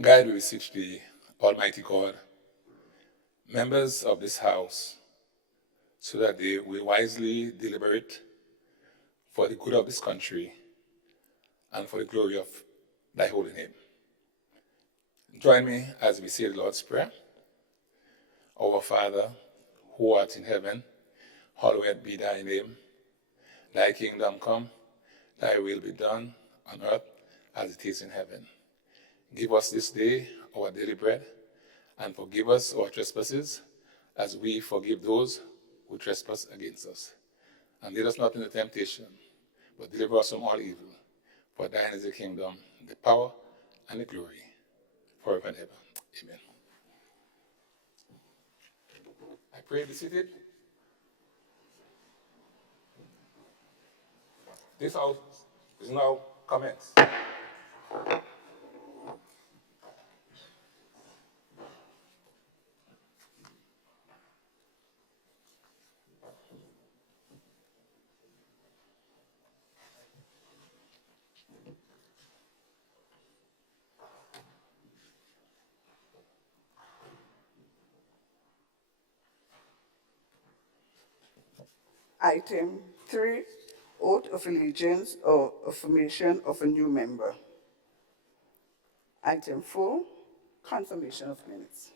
God, we beseech thee, Almighty God, members of this house, so that they will wisely deliberate for the good of this country and for the glory of thy holy name. Join me as we say the Lord's Prayer. Our Father, who art in heaven, hallowed be thy name. Thy kingdom come, thy will be done on earth as it is in heaven. Give us this day our daily bread, and forgive us our trespasses, as we forgive those who trespass against us. And lead us not into temptation, but deliver us from all evil. For thine is the kingdom, the power, and the glory, forever and ever. Amen. I pray be seated. This house is now commenced. Item 3, oath of allegiance or affirmation of a new member. Item 4, confirmation of minutes.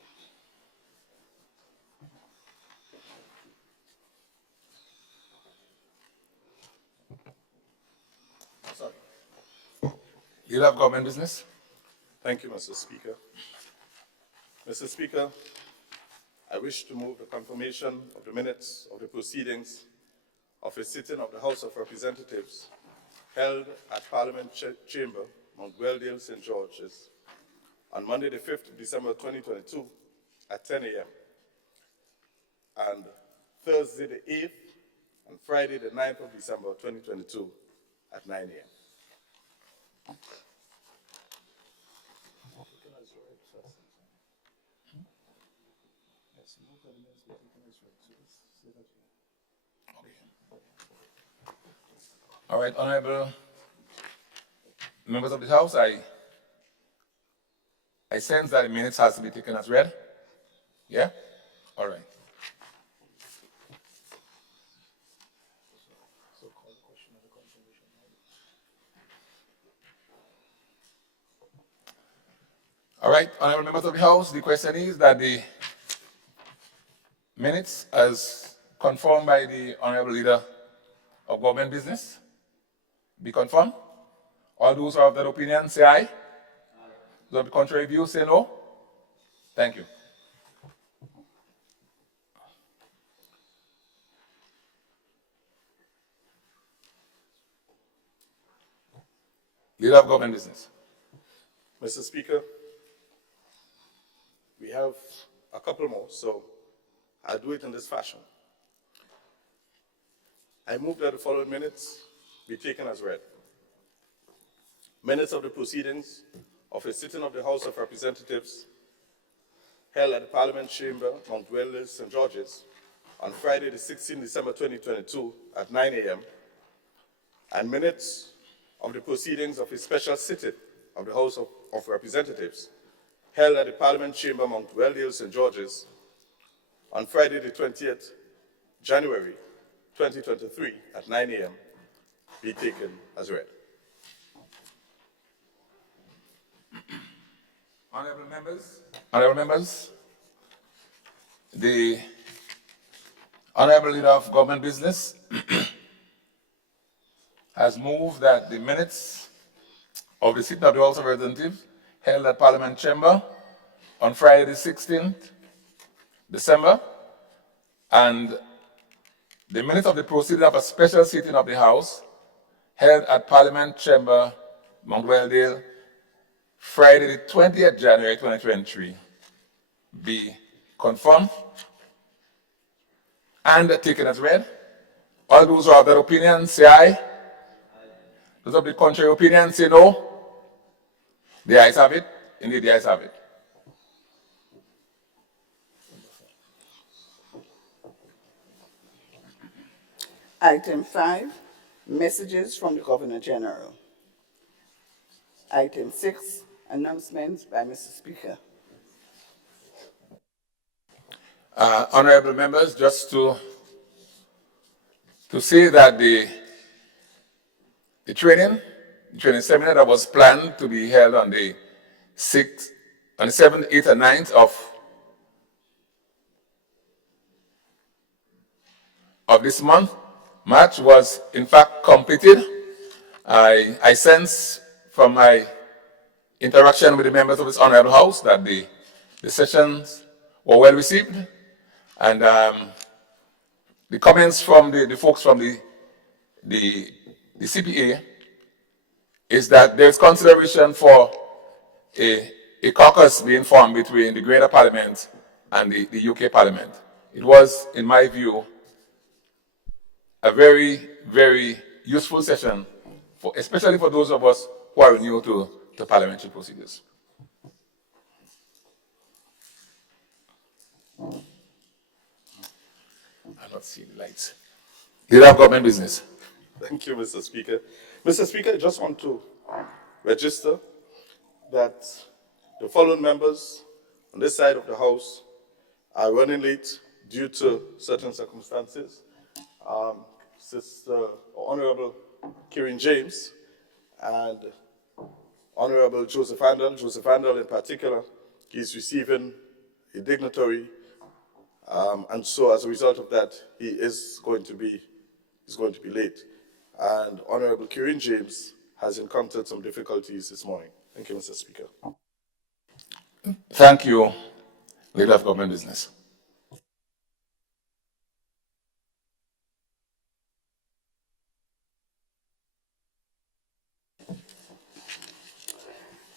Sorry. Leader of government business. Thank you, Mr. Speaker. Mr. Speaker, I wish to move the confirmation of the minutes of the proceedings of a sitting of the House of Representatives held at Parliament Chamber, Mount Weldale, St. George's, on Monday, the 5th of December 2022 at 10 a.m. and Thursday, the 8th and Friday, the 9th of December 2022 at 9 a.m. All right, honorable members of the House, I sense that the minutes has to be taken as read. Yeah? All right. All right, honorable members of the House, the question is that the minutes as confirmed by the honorable leader of government business be confirmed. All those who are of that opinion say aye. Those of the contrary view say no. Thank you. Leader of government business. Mr. Speaker, we have a couple more, so I'll do it in this fashion. I move that the following minutes be taken as read. Minutes of the proceedings of a sitting of the House of Representatives held at the Parliament Chamber, Mount Weldale, St. George's, on Friday, the 16th December 2022 at 9 a.m., and minutes of the proceedings of a special sitting of the House of Representatives held at the Parliament Chamber, Mount Weldale, St. George's, on Friday, the 20th January 2023 at 9 a.m. be taken as read. Honorable members, the honorable leader of government business has moved that the minutes of the sitting of the House of Representatives held at Parliament Chamber on Friday the 16th December and the minutes of the proceeding of a special sitting of the House held at Parliament Chamber, Mount Weldale, Friday the 20th January 2023 be confirmed and taken as read. All those who have that opinion say aye. Those of the contrary opinion say no. The ayes have it. Indeed, the ayes have it. Item 5, messages from the Governor General. Item 6, announcements by Mr. Speaker. Honorable members, just to say that the training seminar that was planned to be held on the 6th, on the 7th, 8th, and 9th of this month, March, was in fact completed. I sense from my interaction with the members of this honorable house that the sessions were well received, and the comments from the folks from the CPA is that there's consideration for a caucus being formed between the Greater Parliament and the UK Parliament. It was, in my view, a very, very useful session, especially for those of us who are new to parliamentary procedures. I'm not seeing the lights. Leader of Government Business. Thank you, Mr. Speaker. Mr. Speaker, I just want to register that the following members on this side of the House are running late due to certain circumstances. Sister Honorable Kieran James and Honorable Joseph Handel. Joseph Handel in particular, he's receiving a dignitary, and so as a result of that, he is going to be late. And Honorable Kieran James has encountered some difficulties this morning. Thank you, Mr. Speaker. Thank you, Leader of Government Business.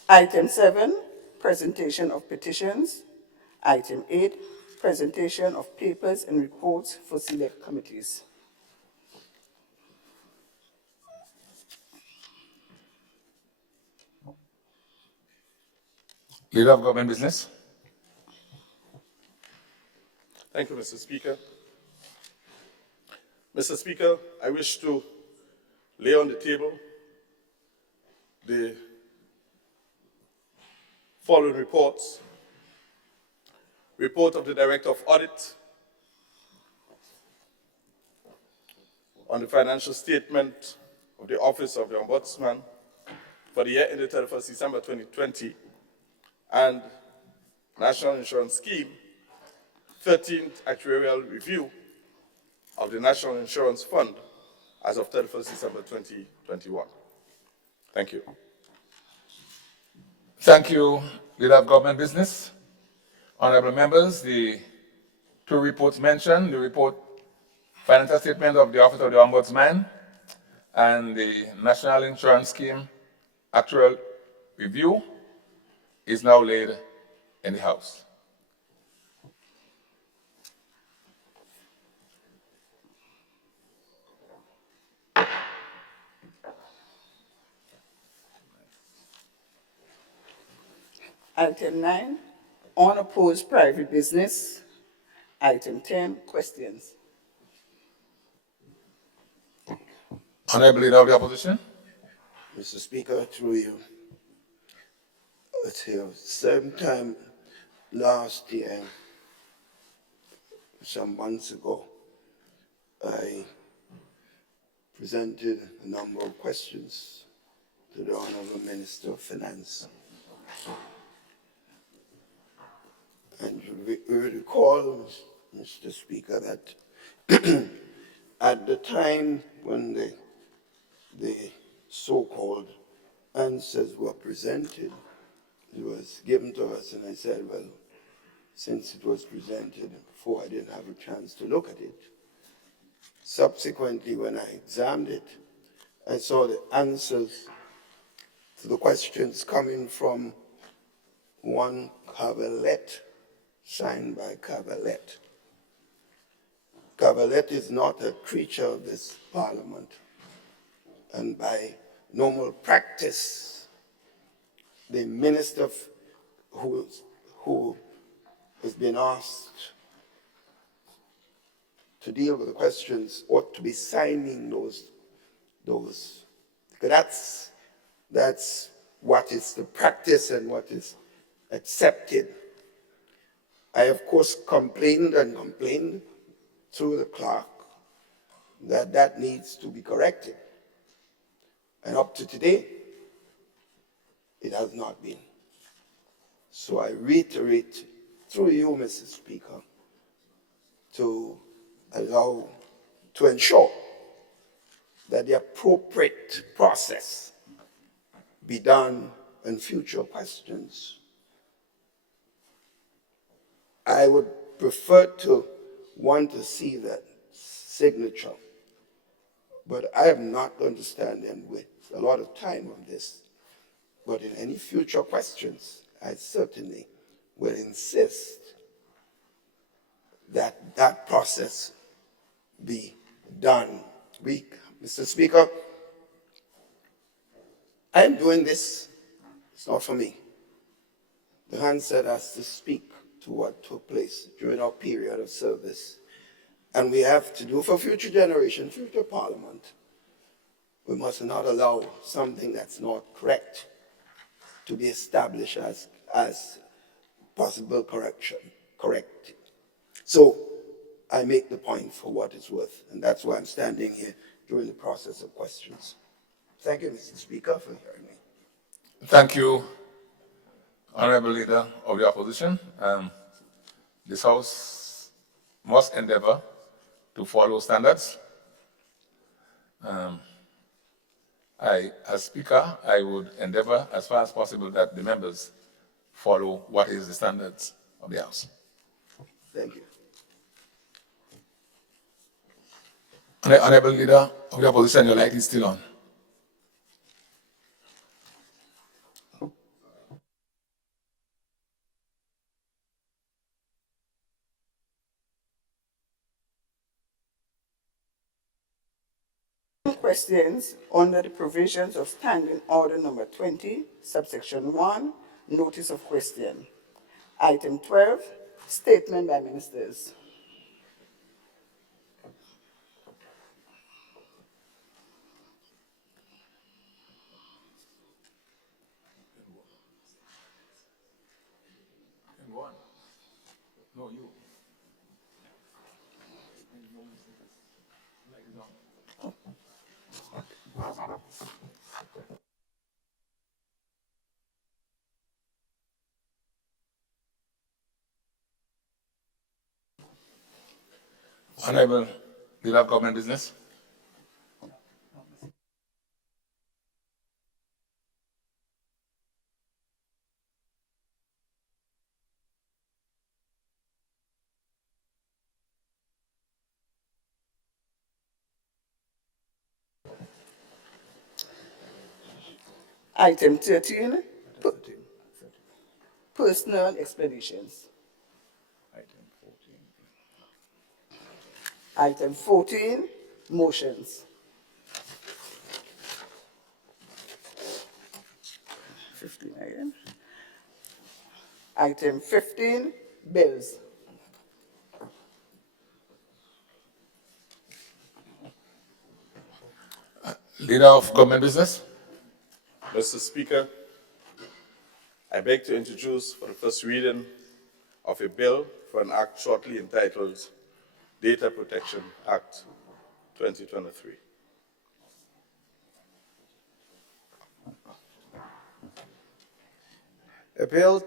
Item 7, presentation of petitions. Item 8, presentation of papers and reports for select committees. Leader of Government Business. Thank you, Mr. Speaker. Mr. Speaker, I wish to lay on the table the following reports. Report of the Director of Audit on the financial statement of the Office of the Ombudsman for the year ended 31st December 2020 and National Insurance Scheme, 13th Actuarial Review of the National Insurance Fund as of 31st December 2021. Thank you. Thank you, Leader of Government Business. Honorable members, the two reports mentioned, the report financial statement of the Office of the Ombudsman and the National Insurance Scheme actual review is now laid in the House. Item 9, unopposed private business. Item 10, questions. Honorable Leader of the Opposition. Mr. Speaker, through you. Sometime last year, some months ago, I presented a number of questions to the Honorable Minister of Finance. And we recall, Mr. Speaker, that at the time when the so-called answers were presented, it was given to us, and I said, well, since it was presented before, I didn't have a chance to look at it. Subsequently, when I examined it, I saw the answers to the questions coming from one Cavalette, signed by Cavalette. Cavalette is not a creature of this Parliament, and by normal practice, the minister who has been asked to deal with the questions ought to be signing those. Because that's what is the practice and what is accepted. I, of course, complained and complained through the clerk that that needs to be corrected. And up to today, it has not been. So I reiterate through you, Mr. Speaker, to ensure that the appropriate process be done in future questions. I would prefer to want to see that signature, but I am not going to stand and waste a lot of time on this. But in any future questions, I certainly will insist that that process be done. Mr. Speaker, I am doing this, it's not for me. The Hansard has to speak to what took place during our period of service. And we have to do for future generation, future parliament. We must not allow something that's not correct to be established as possible correct. So I make the point for what it's worth, and that's why I'm standing here during the process of questions. Thank you, Mr. Speaker, for hearing me. Thank you, Honorable Leader of the Opposition. This House must endeavor to follow standards. As Speaker, I would endeavor as far as possible that the members follow what is the standards of the House. Thank you. Honorable Leader of the Opposition, your light is still on. Questions under the provisions of Standing Order Number 20, subsection 1, Notice of Question. Item 12, Statement by Ministers. No, you. Honorable Leader of Government Business. Item 13, Personal Explanations. Item 14, Motions. 15 again. Item 15, Bills. Leader of Government Business. Mr. Speaker, I beg to introduce for the first reading of a bill for an act shortly entitled Data Protection Act 2023. A bill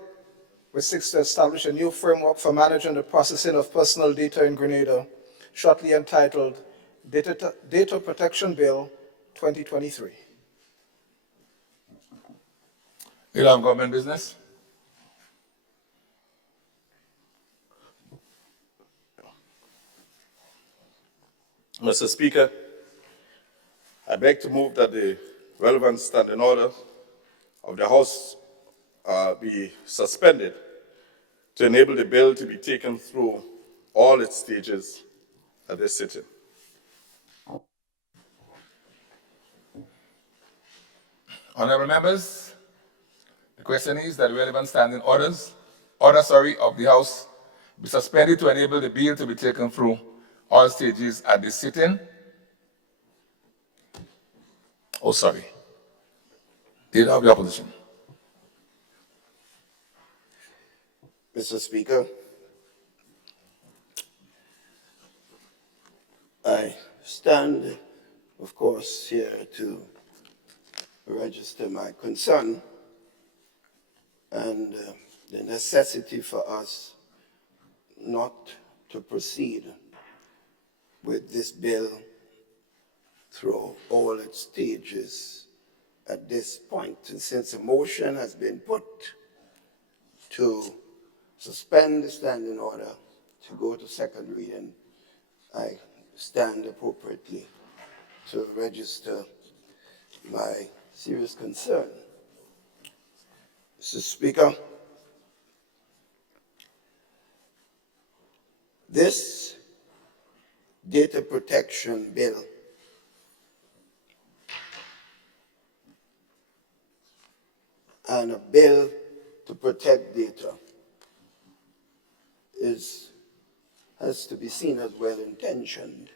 which seeks to establish a new framework for managing the processing of personal data in Grenada, shortly entitled Data Protection Bill 2023. Leader of Government Business. Mr. Speaker, I beg to move that the relevant standing order of the House be suspended to enable the bill to be taken through all its stages at this sitting. Honorable members, the question is that the relevant standing order of the House be suspended to enable the bill to be taken through all stages at this sitting. Oh, sorry. Leader of the Opposition. Mr. Speaker, I stand, of course, here to register my concern and the necessity for us not to proceed with this bill through all its stages at this point. And since a motion has been put to suspend the standing order to go to second reading, I stand appropriately to register my serious concern. Mr. Speaker, this data protection bill and a bill to protect data has to be seen as well-intentioned.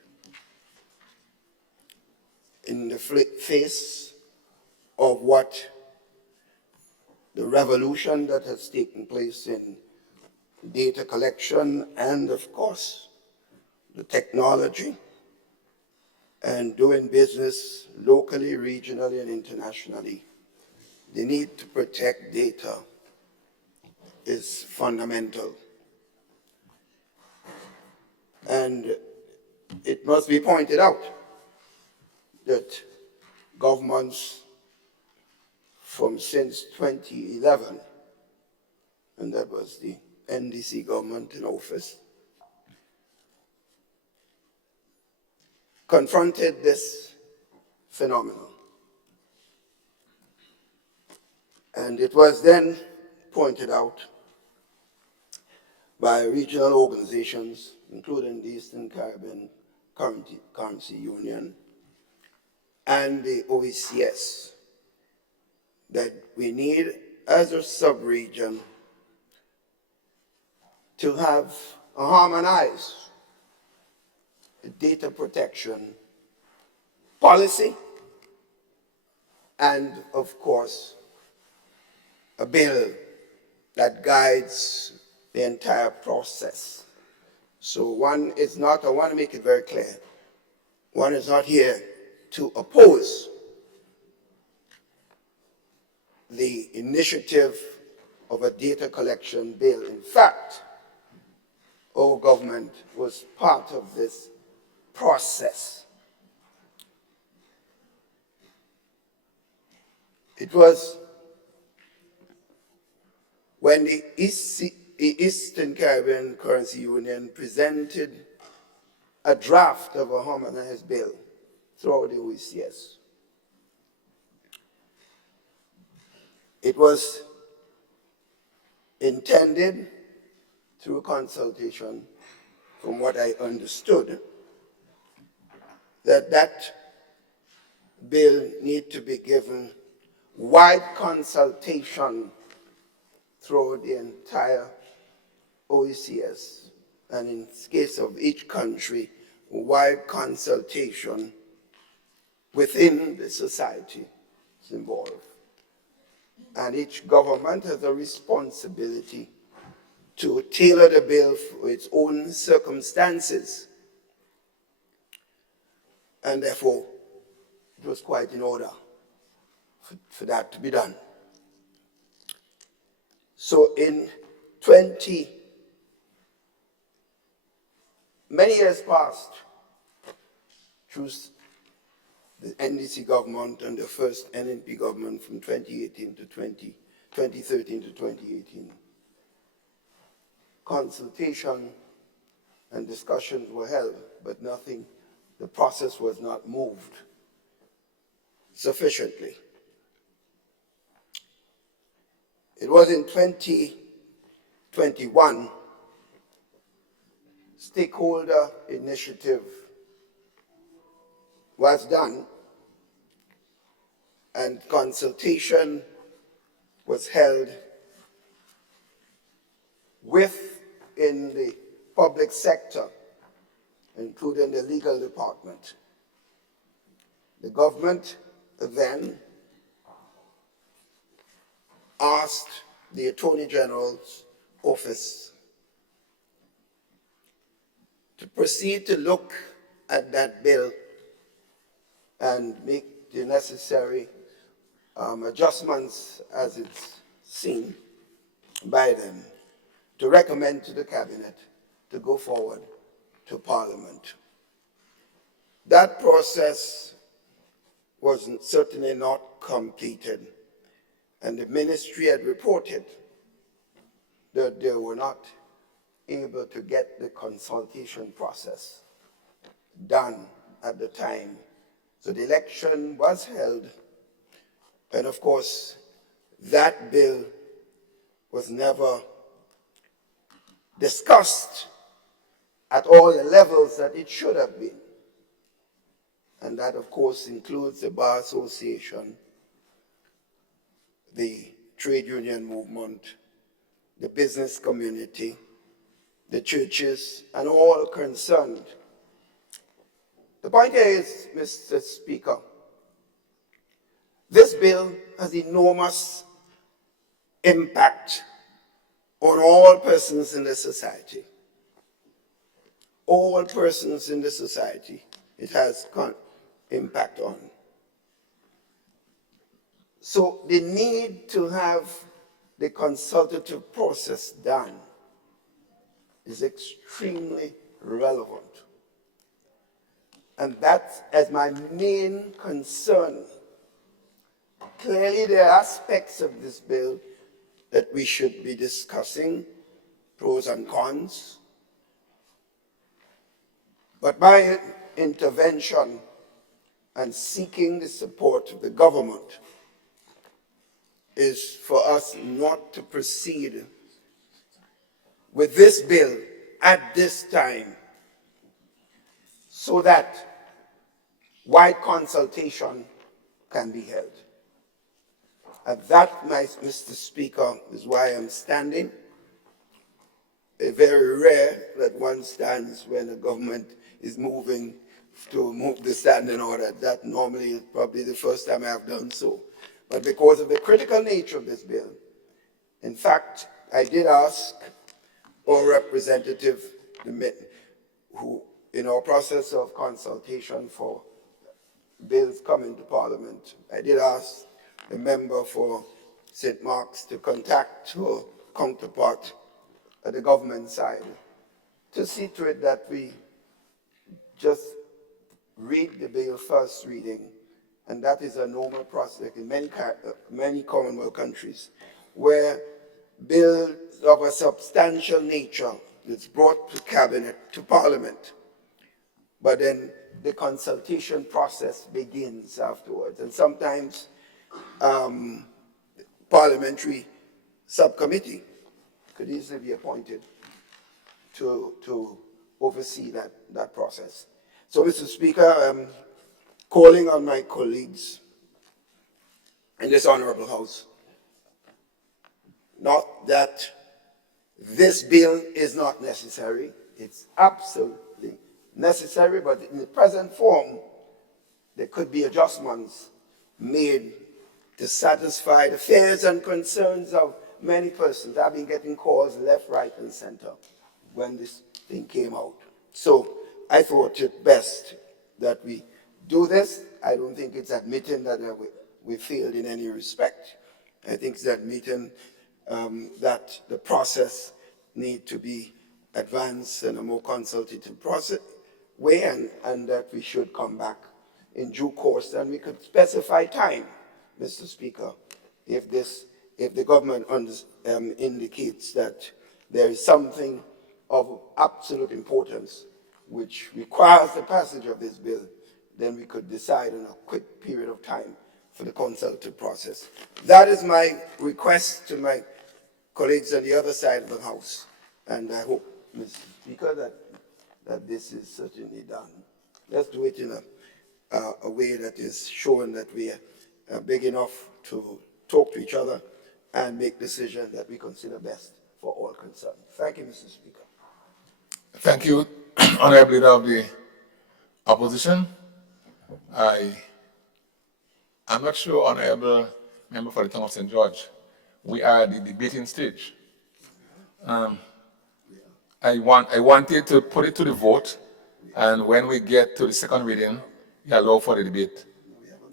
In the face of what the revolution that has taken place in data collection and, of course, the technology and doing business locally, regionally, and internationally, the need to protect data is fundamental. And it must be pointed out that governments from since 2011, and that was the NDC government in office, confronted this phenomenon. And it was then pointed out by regional organizations, including the Eastern Caribbean Currency Union and the OECS, that we need, as a sub-region, to have a harmonized data protection policy and, of course, a bill that guides the entire process. So one is not, I want to make it very clear, one is not here to oppose the initiative of a data collection bill. In fact, our government was part of this process. It was when the Eastern Caribbean Currency Union presented a draft of a harmonized bill throughout the OECS. It was intended through consultation, from what I understood, that bill need to be given wide consultation through the entire OECS, and in case of each country, wide consultation within the society involved. And each government has a responsibility to tailor the bill for its own circumstances. And therefore, it was quite in order for that to be done. So in many years past, through the NDC government and the first NNP government from 2013 to 2018, consultation and discussions were held, but nothing, the process was not moved sufficiently. It was in 2021, stakeholder initiative was done and consultation was held within the public sector, including the legal department. The government then asked the Attorney General's office to proceed to look at that bill and make the necessary adjustments as it's seen by them, to recommend to the cabinet to go forward to Parliament. That process was certainly not completed, and the ministry had reported that they were not able to get the consultation process done at the time. So the election was held, and of course, that bill was never discussed at all the levels that it should have been. And that, of course, includes the Bar Association, the trade union movement, the business community, the churches, and all concerned. The point here is, Mr. Speaker, this bill has enormous impact on all persons in the society. All persons in the society it has impact on. So the need to have the consultative process done is extremely relevant. And that is my main concern. Clearly, there are aspects of this bill that we should be discussing, pros and cons. But my intervention and seeking the support of the government is for us not to proceed with this bill at this time, so that wide consultation can be held. And that, Mr. Speaker, is why I'm standing. It's very rare that one stands when the government is moving to move the standing order. That normally is probably the first time I have done so. But because of the critical nature of this bill, in fact, I did ask our representative, who, in our process of consultation for bills coming to Parliament, I did ask the member for St. Mark's to contact her counterpart at the government side to see to it that we just read the bill first reading, and that is a normal process in many Commonwealth countries, where bills of a substantial nature is brought to cabinet, to Parliament, but then the consultation process begins afterwards, and sometimes parliamentary subcommittee could easily be appointed to oversee that process. So, Mr. Speaker, I'm calling on my colleagues in this honorable House, not that this bill is not necessary, it's absolutely necessary, but in the present form, there could be adjustments made to satisfy the fears and concerns of many persons. I've been getting calls left, right, and center when this thing came out. So I thought it best that we do this. I don't think it's admitting that we failed in any respect. I think it's admitting that the process need to be advanced in a more consultative process way, and that we should come back in due course, and we could specify time, Mr. Speaker, if the government indicates that there is something of absolute importance which requires the passage of this bill, then we could decide in a quick period of time for the consultative process. That is my request to my colleagues on the other side of the House, and I hope, Mr. Speaker, that this is certainly done. Let's do it in a way that is showing that we are big enough to talk to each other and make decisions that we consider best for all concerned. Thank you, Mr. Speaker. Thank you, Honorable Leader of the Opposition. I'm not sure, Honorable Member for the Town of St. George, we are at the debating stage. I wanted to put it to the vote, and when we get to the second reading, you allow for the debate.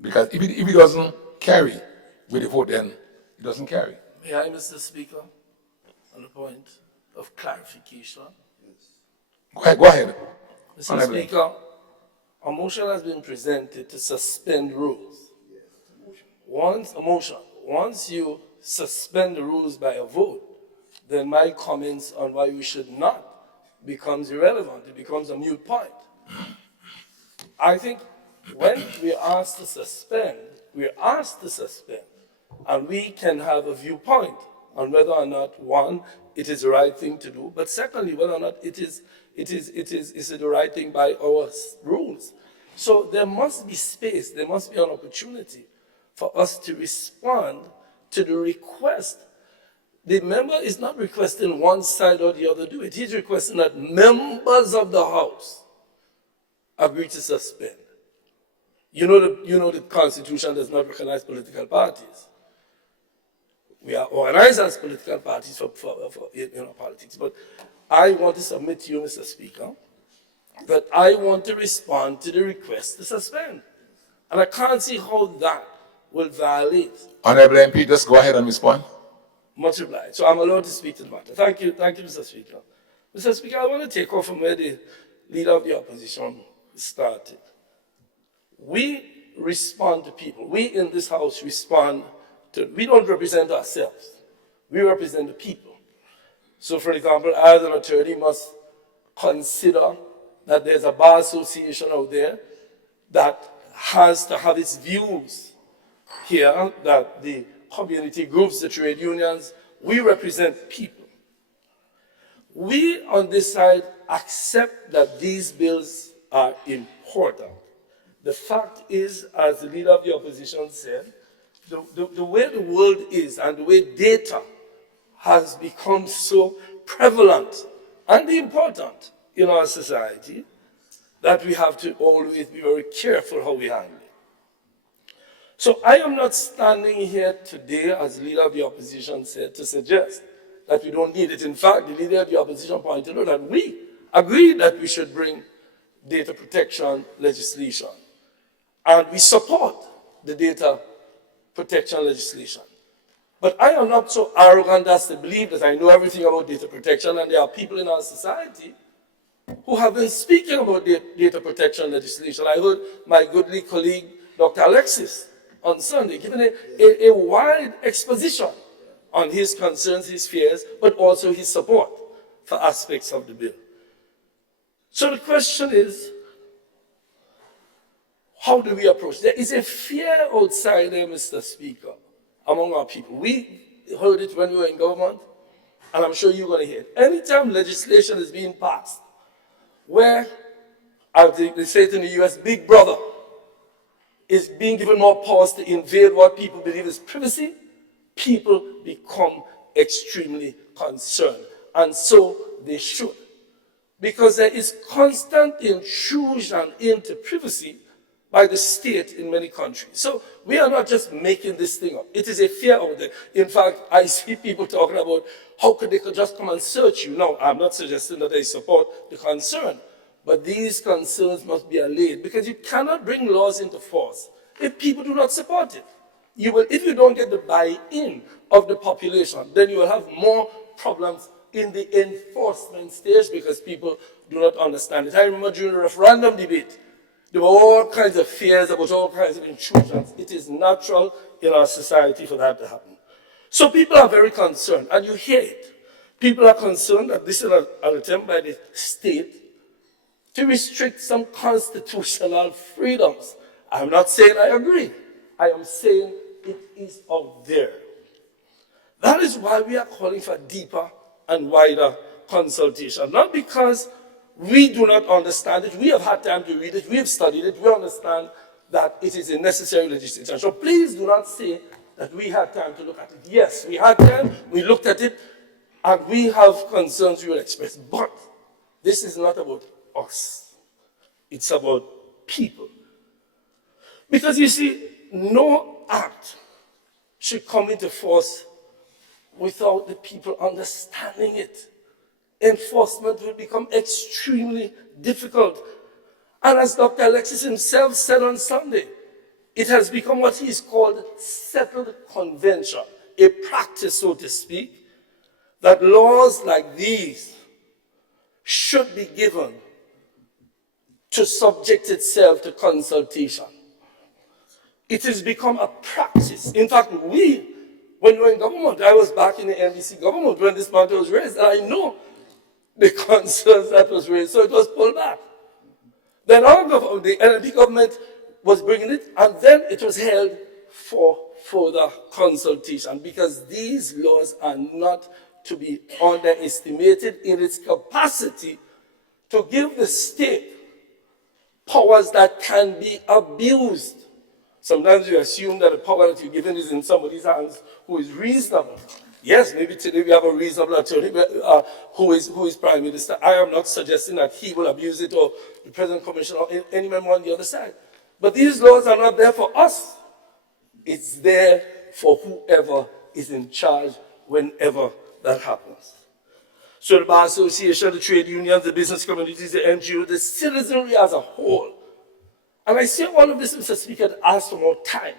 Because if it doesn't carry with the vote, then it doesn't carry. May I, Mr. Speaker, on a point of clarification? Go ahead. Mr. Honorable. Speaker, a motion has been presented to suspend rules. Once you suspend the rules by a vote, then my comments on why we should not becomes irrelevant. It becomes a moot point. I think when we're asked to suspend, and we can have a viewpoint on whether or not, one, it is the right thing to do, but secondly, whether or not is it the right thing by our rules. So there must be space, there must be an opportunity for us to respond to the request. The member is not requesting one side or the other do it. He's requesting that members of the House agree to suspend. You know the Constitution does not recognize political parties. We are organized as political parties for politics. But I want to submit to you, Mr. Speaker, that I want to respond to the request to suspend. And I can't see how that will violate. Honorable MP, just go ahead and respond. Much obliged. So I'm allowed to speak to the matter. Thank you, Mr. Speaker. Mr. Speaker, I want to take off from where the leader of the opposition started. We respond to people. We in this House respond to, we don't represent ourselves. We represent the people. So, for example, as an attorney must consider that there's a bar association out there that has to have its views here, that the community groups, the trade unions, we represent people. We on this side accept that these bills are important. The fact is, as the leader of the opposition said, the way the world is and the way data has become so prevalent and important in our society that we have to always be very careful how we handle it. So I am not standing here today, as the leader of the opposition said, to suggest that we don't need it. In fact, the leader of the opposition pointed out that we agree that we should bring data protection legislation. And we support the data protection legislation. But I am not so arrogant as to believe that I know everything about data protection, and there are people in our society who have been speaking about data protection legislation. I heard my goodly colleague, Dr. Alexis, on Sunday, giving a wide exposition on his concerns, his fears, but also his support for aspects of the bill. So the question is, how do we approach? There is a fear outside there, Mr. Speaker, among our people. We heard it when we were in government, and I'm sure you're going to hear it. Anytime legislation is being passed, where, as they say it in the US, Big Brother is being given more powers to invade what people believe is privacy, people become extremely concerned. And so they should. Because there is constant intrusion into privacy by the state in many countries. So we are not just making this thing up. It is a fear out there. In fact, I see people talking about how could they just come and search you. No, I'm not suggesting that I support the concern, but these concerns must be allayed because you cannot bring laws into force if people do not support it. You will, if you don't get the buy-in of the population, then you will have more problems in the enforcement stage because people do not understand it. I remember during the referendum debate, there were all kinds of fears about all kinds of intrusions. It is natural in our society for that to happen. So people are very concerned, and you hear it. People are concerned that this is an attempt by the state to restrict some constitutional freedoms. I'm not saying I agree. I am saying it is out there. That is why we are calling for deeper and wider consultation. Not because we do not understand it. We have had time to read it. We have studied it. We understand that it is a necessary legislation. So please do not say that we had time to look at it. Yes, we had time. We looked at it. And we have concerns we will express. But this is not about us. It's about people. Because you see, no act should come into force without the people understanding it. Enforcement will become extremely difficult. And as Dr. Alexis himself said on Sunday, it has become what he's called settled convention, a practice, so to speak, that laws like these should be given to subject itself to consultation. It has become a practice. In fact, when we were in government, I was back in the NDC government when this matter was raised, and I know the concerns that was raised, so it was pulled back. Then our government, the NLP government was bringing it, and then it was held for further consultation, because these laws are not to be underestimated in its capacity to give the state powers that can be abused. Sometimes you assume that the power that you're given is in somebody's hands who is reasonable. Yes, maybe today we have a reasonable attorney who is Prime Minister. I am not suggesting that he will abuse it, or the President Commissioner, or any member on the other side. But these laws are not there for us. It's there for whoever is in charge whenever that happens. So the Bar Association, the trade unions, the business communities, the NGO, the citizenry as a whole. And I say all of this, Mr. Speaker, to ask for more time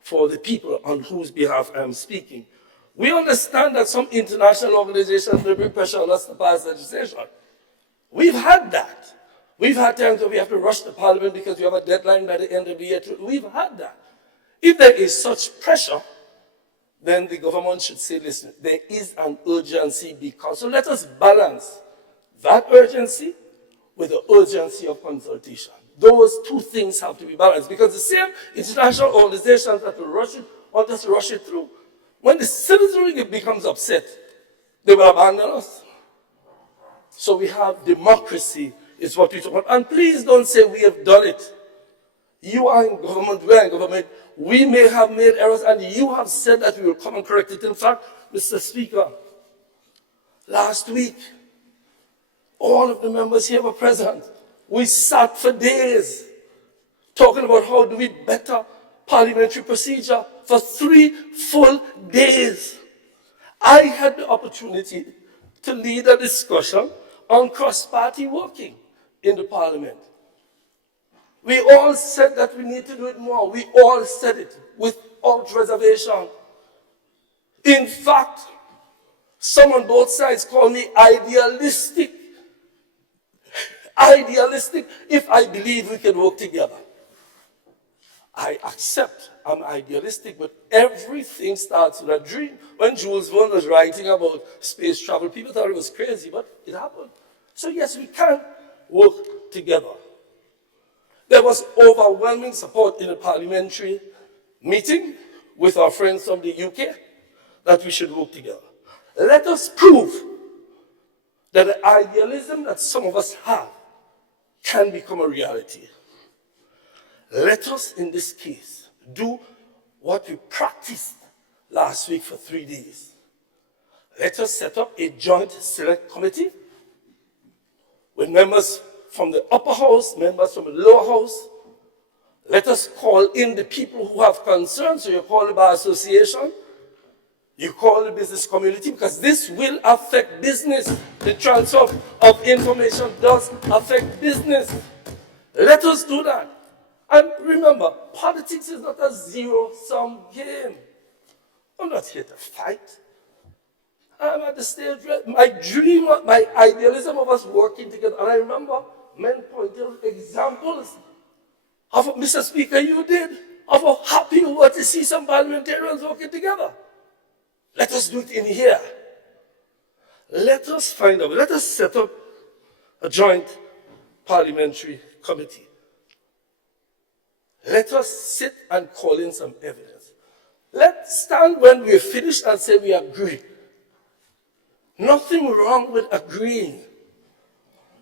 for the people on whose behalf I am speaking. We understand that some international organizations will bring pressure on us to pass legislation. We've had that. We've had times where we have to rush the parliament because we have a deadline by the end of the year. We've had that. If there is such pressure, then the government should say, listen, there is an urgency because, so let us balance that urgency with the urgency of consultation. Those two things have to be balanced, because the same international organizations that will rush it, want us to rush it through. When the citizenry becomes upset, they will abandon us. So we have democracy is what we talk about. And please don't say we have done it. You are in government, we are in government. We may have made errors, and you have said that we will come and correct it. In fact, Mr. Speaker, last week, all of the members here were present. We sat for days talking about how do we better parliamentary procedure for 3 full days. I had the opportunity to lead a discussion on cross-party working in the parliament. We all said that we need to do it more. We all said it without reservation. In fact, some on both sides call me idealistic. Idealistic if I believe we can work together. I accept I'm idealistic, but everything starts with a dream. When Jules Verne was writing about space travel, people thought it was crazy, but it happened. So yes, we can work together. There was overwhelming support in a parliamentary meeting with our friends from the UK that we should work together. Let us prove that the idealism that some of us have can become a reality. Let us, in this case, do what we practiced last week for 3 days. Let us set up a joint select committee with members from the upper house, members from the lower house. Let us call in the people who have concerns. So you call the Bar Association, you call the business community, because this will affect business. The transfer of information does affect business. Let us do that. And remember, politics is not a zero-sum game. I'm not here to fight. I'm at the stage where my dream, my idealism of us working together, and I remember men pointed out examples of what, Mr. Speaker, you did, of how happy you were to see some parliamentarians working together. Let us do it in here. Let us find out, let us set up a joint parliamentary committee. Let us sit and call in some evidence. Let's stand when we're finished and say we agree. Nothing wrong with agreeing.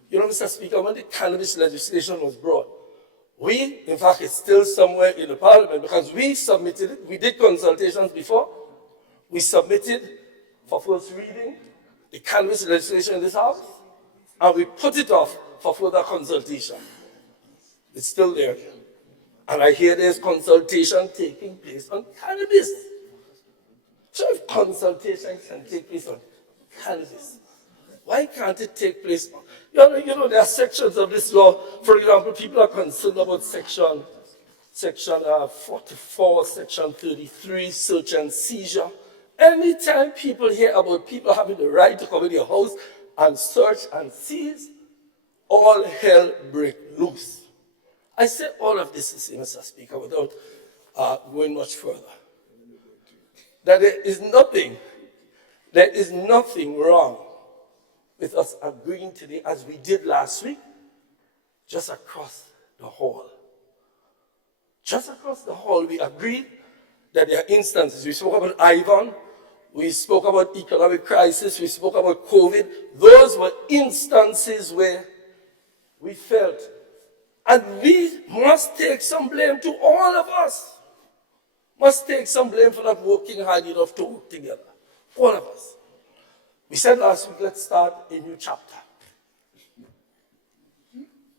You know, Mr. Speaker, when the cannabis legislation was brought, we, in fact, it's still somewhere in the parliament because we submitted it. We did consultations before. We submitted for first reading the cannabis legislation in this house, and we put it off for further consultation. It's still there. And I hear there's consultation taking place on cannabis. So if consultation can take place on canvas, why can't it take place? There are sections of this law. For example, people are concerned about section 44, section 33, search and seizure. Anytime people hear about people having the right to come in your house and search and seize, all hell break loose. I say all of this to say, Mr. Speaker, without going much further, that there is nothing wrong with us agreeing today, as we did last week, just across the hall. Just across the hall, we agreed that there are instances. We spoke about Ivan, we spoke about economic crisis, we spoke about COVID. Those were instances where we felt, and we must take some blame to all of us. Must take some blame for not working hard enough to work together. All of us. We said last week, let's start a new chapter.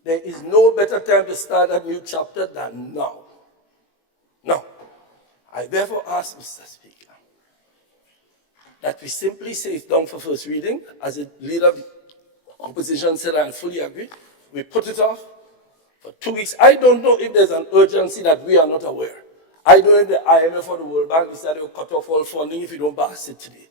There is no better time to start a new chapter than now. Now, I therefore ask, Mr. Speaker, that we simply say it's down for first reading. As the leader of the opposition said, I fully agree. We put it off for 2 weeks. I don't know if there's an urgency that we are not aware. I don't know if the IMF or the World Bank decided to cut off all funding if you don't pass it today.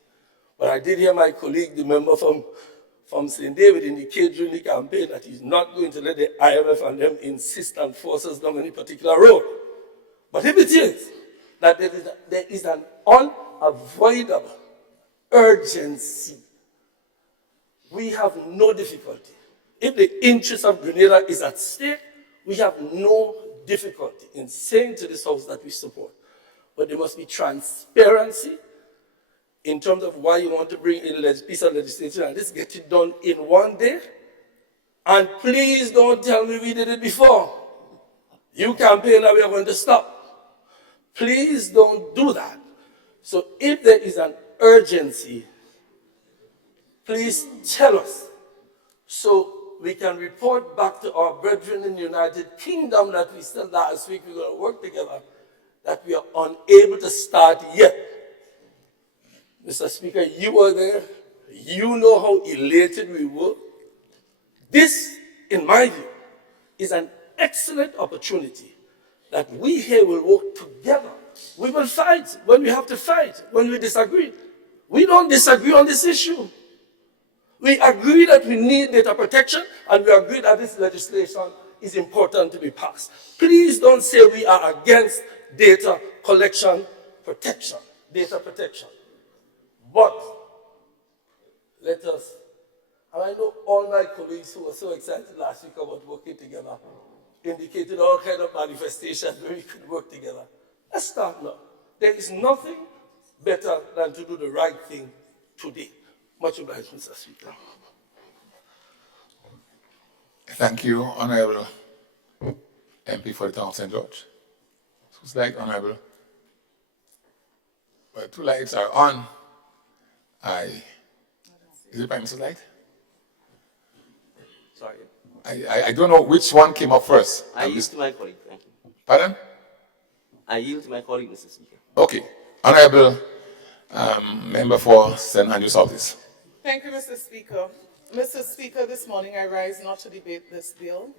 But I did hear my colleague, the member from St. David, indicate during the campaign that he's not going to let the IMF and them insist and force us down any particular road. But if it is that there is an unavoidable urgency, we have no difficulty. If the interest of Grenada is at stake, we have no difficulty in saying to this House that we support. But there must be transparency in terms of why you want to bring in a piece of legislation and just get it done in one day. And please don't tell me we did it before. You campaign that we are going to stop. Please don't do that. So if there is an urgency, please tell us so we can report back to our brethren in the United Kingdom that we said last week we're going to work together, that we are unable to start yet. Mr. Speaker, you were there. You know how elated we were. This, in my view, is an excellent opportunity that we here will work together. We will fight when we have to fight, when we disagree. We don't disagree on this issue. We agree that we need data protection, and we agree that this legislation is important to be passed. Please don't say we are against data collection protection, data protection. But let us, and I know all my colleagues who were so excited last week about working together indicated all kinds of manifestations where we could work together. Let's start now. There is nothing better than to do the right thing today. Much obliged, Mr. Speaker. Thank you, Honorable MP for the Town of St. George. Who's like Honorable? Well, 2 lights are on. Is it Prime Minister's light? Sorry. I don't know which one came up first. I yield to my colleague. Thank you. Pardon? I yield to my colleague, Mr. Speaker. Okay. Honorable Member for St. Andrews Southeast. Thank you, Mr. Speaker. Mr. Speaker, this morning I rise not to debate this bill,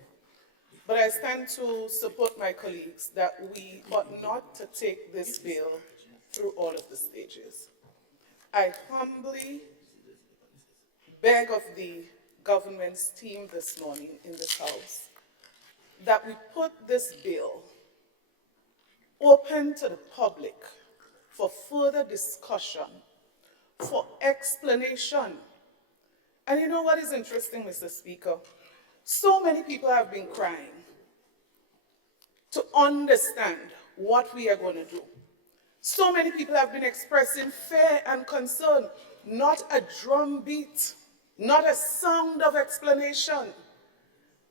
but I stand to support my colleagues that we ought not to take this bill through all of the stages. I humbly beg of the government's team this morning in this House that we put this bill open to the public for further discussion, for explanation. And you know what is interesting, Mr. Speaker? So many people have been crying to understand what we are going to do. So many people have been expressing fear and concern, not a drumbeat, not a sound of explanation.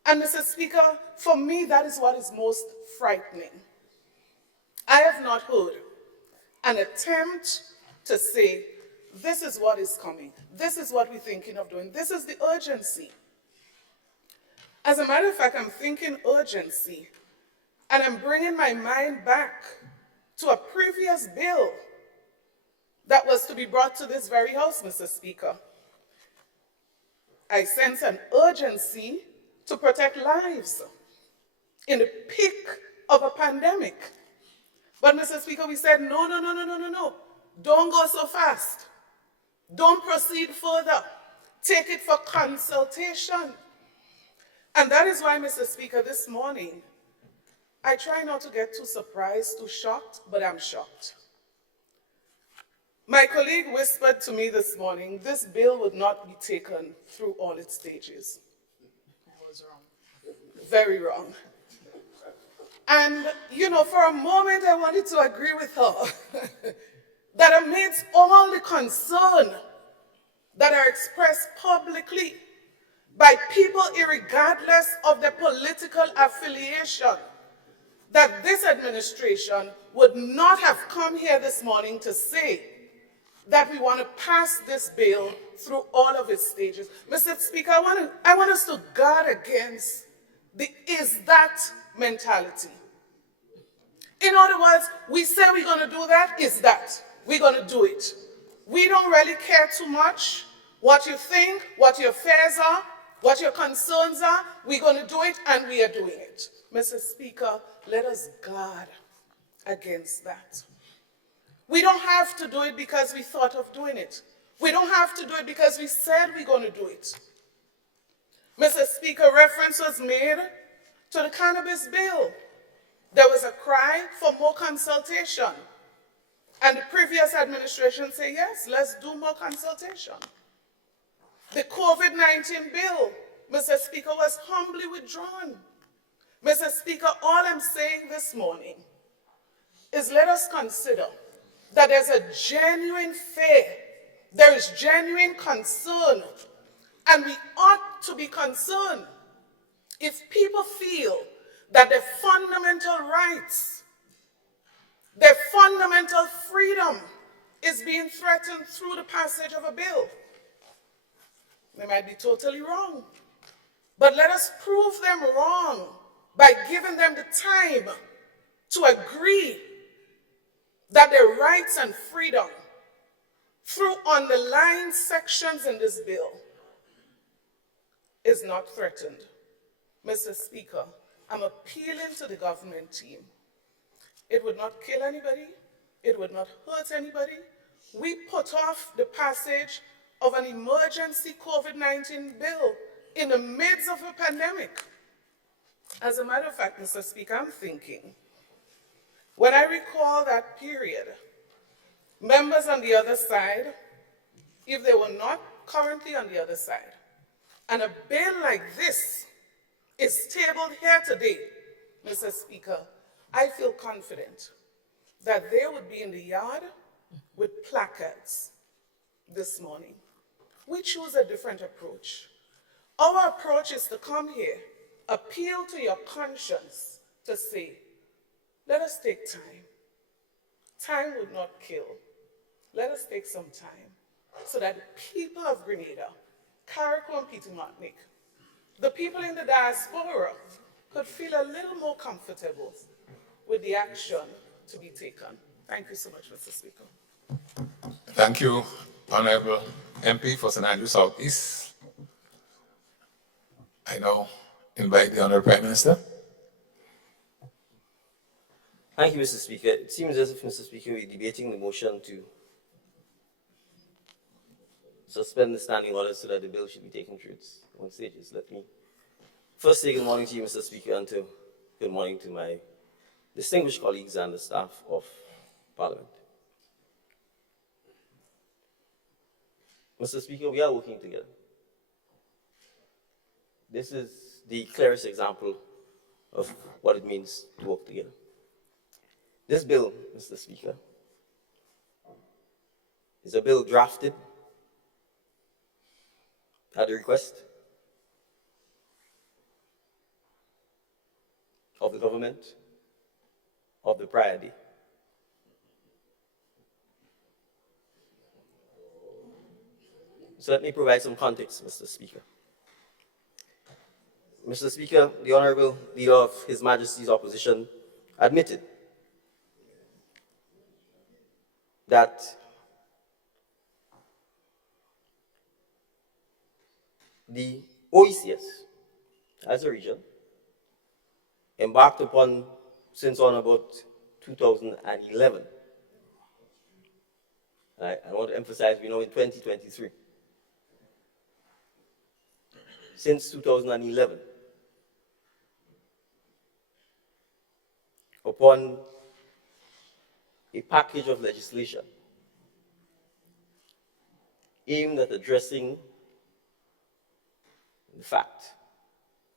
And Mr. Speaker, for me, that is what is most frightening. I have not heard an attempt to say, this is what is coming. This is what we're thinking of doing. This is the urgency. As a matter of fact, I'm thinking urgency, and I'm bringing my mind back to a previous bill that was to be brought to this very house, Mr. Speaker. I sense an urgency to protect lives in the peak of a pandemic. But Mr. Speaker, we said, no, no, no, no, no, no, no. Don't go so fast. Don't proceed further. Take it for consultation. And that is why, Mr. Speaker, this morning, I try not to get too surprised, too shocked, but I'm shocked. My colleague whispered to me this morning, this bill would not be taken through all its stages. I was wrong. Very wrong. And, you know, for a moment I wanted to agree with her that amidst all the concern that are expressed publicly by people irregardless of their political affiliation, that this administration would not have come here this morning to say that we want to pass this bill through all of its stages. Mr. Speaker, I want us to guard against the is that mentality. In other words, we say we're going to do that, is that. We're going to do it. We don't really care too much what you think, what your fears are, what your concerns are. We're going to do it, and we are doing it. Mr. Speaker, let us guard against that. We don't have to do it because we thought of doing it. We don't have to do it because we said we're going to do it. Mr. Speaker, reference was made to the cannabis bill. There was a cry for more consultation. And the previous administration said, yes, let's do more consultation. The COVID-19 bill, Mr. Speaker, was humbly withdrawn. Mr. Speaker, all I'm saying this morning is let us consider that there's a genuine fear, there is genuine concern, and we ought to be concerned if people feel that their fundamental rights, their fundamental freedom is being threatened through the passage of a bill. They might be totally wrong, but let us prove them wrong by giving them the time to agree that their rights and freedom through underlying sections in this bill is not threatened. Mr. Speaker, I'm appealing to the government team. It would not kill anybody. It would not hurt anybody. We put off the passage of an emergency COVID-19 bill in the midst of a pandemic. As a matter of fact, Mr. Speaker, I'm thinking, when I recall that period, members on the other side, if they were not currently on the other side, and a bill like this is tabled here today, Mr. Speaker, I feel confident that they would be in the yard with placards this morning. We choose a different approach. Our approach is to come here, appeal to your conscience to say, let us take time. Time would not kill. Let us take some time so that the people of Grenada, Carriacou and Peter Martinique, the people in the diaspora could feel a little more comfortable with the action to be taken. Thank you so much, Mr. Speaker. Thank you, Honorable MP for St. Andrew Southeast. I now invite the Honorable Prime Minister. Thank you, Mr. Speaker. It seems as if, Mr. Speaker, we're debating the motion to suspend the standing order so that the bill should be taken through its own stages. Let me first say good morning to you, Mr. Speaker, and good morning to my distinguished colleagues and the staff of Parliament. Mr. Speaker, we are working together. This is the clearest example of what it means to work together. This bill, Mr. Speaker, is a bill drafted at the request of the government of the prior day. So let me provide some context, Mr. Speaker. Mr. Speaker, the Honorable Leader of His Majesty's Opposition admitted that the OECS, as a region, embarked upon since on about 2011. I want to emphasize we know in 2023. Since 2011, upon a package of legislation aimed at addressing the fact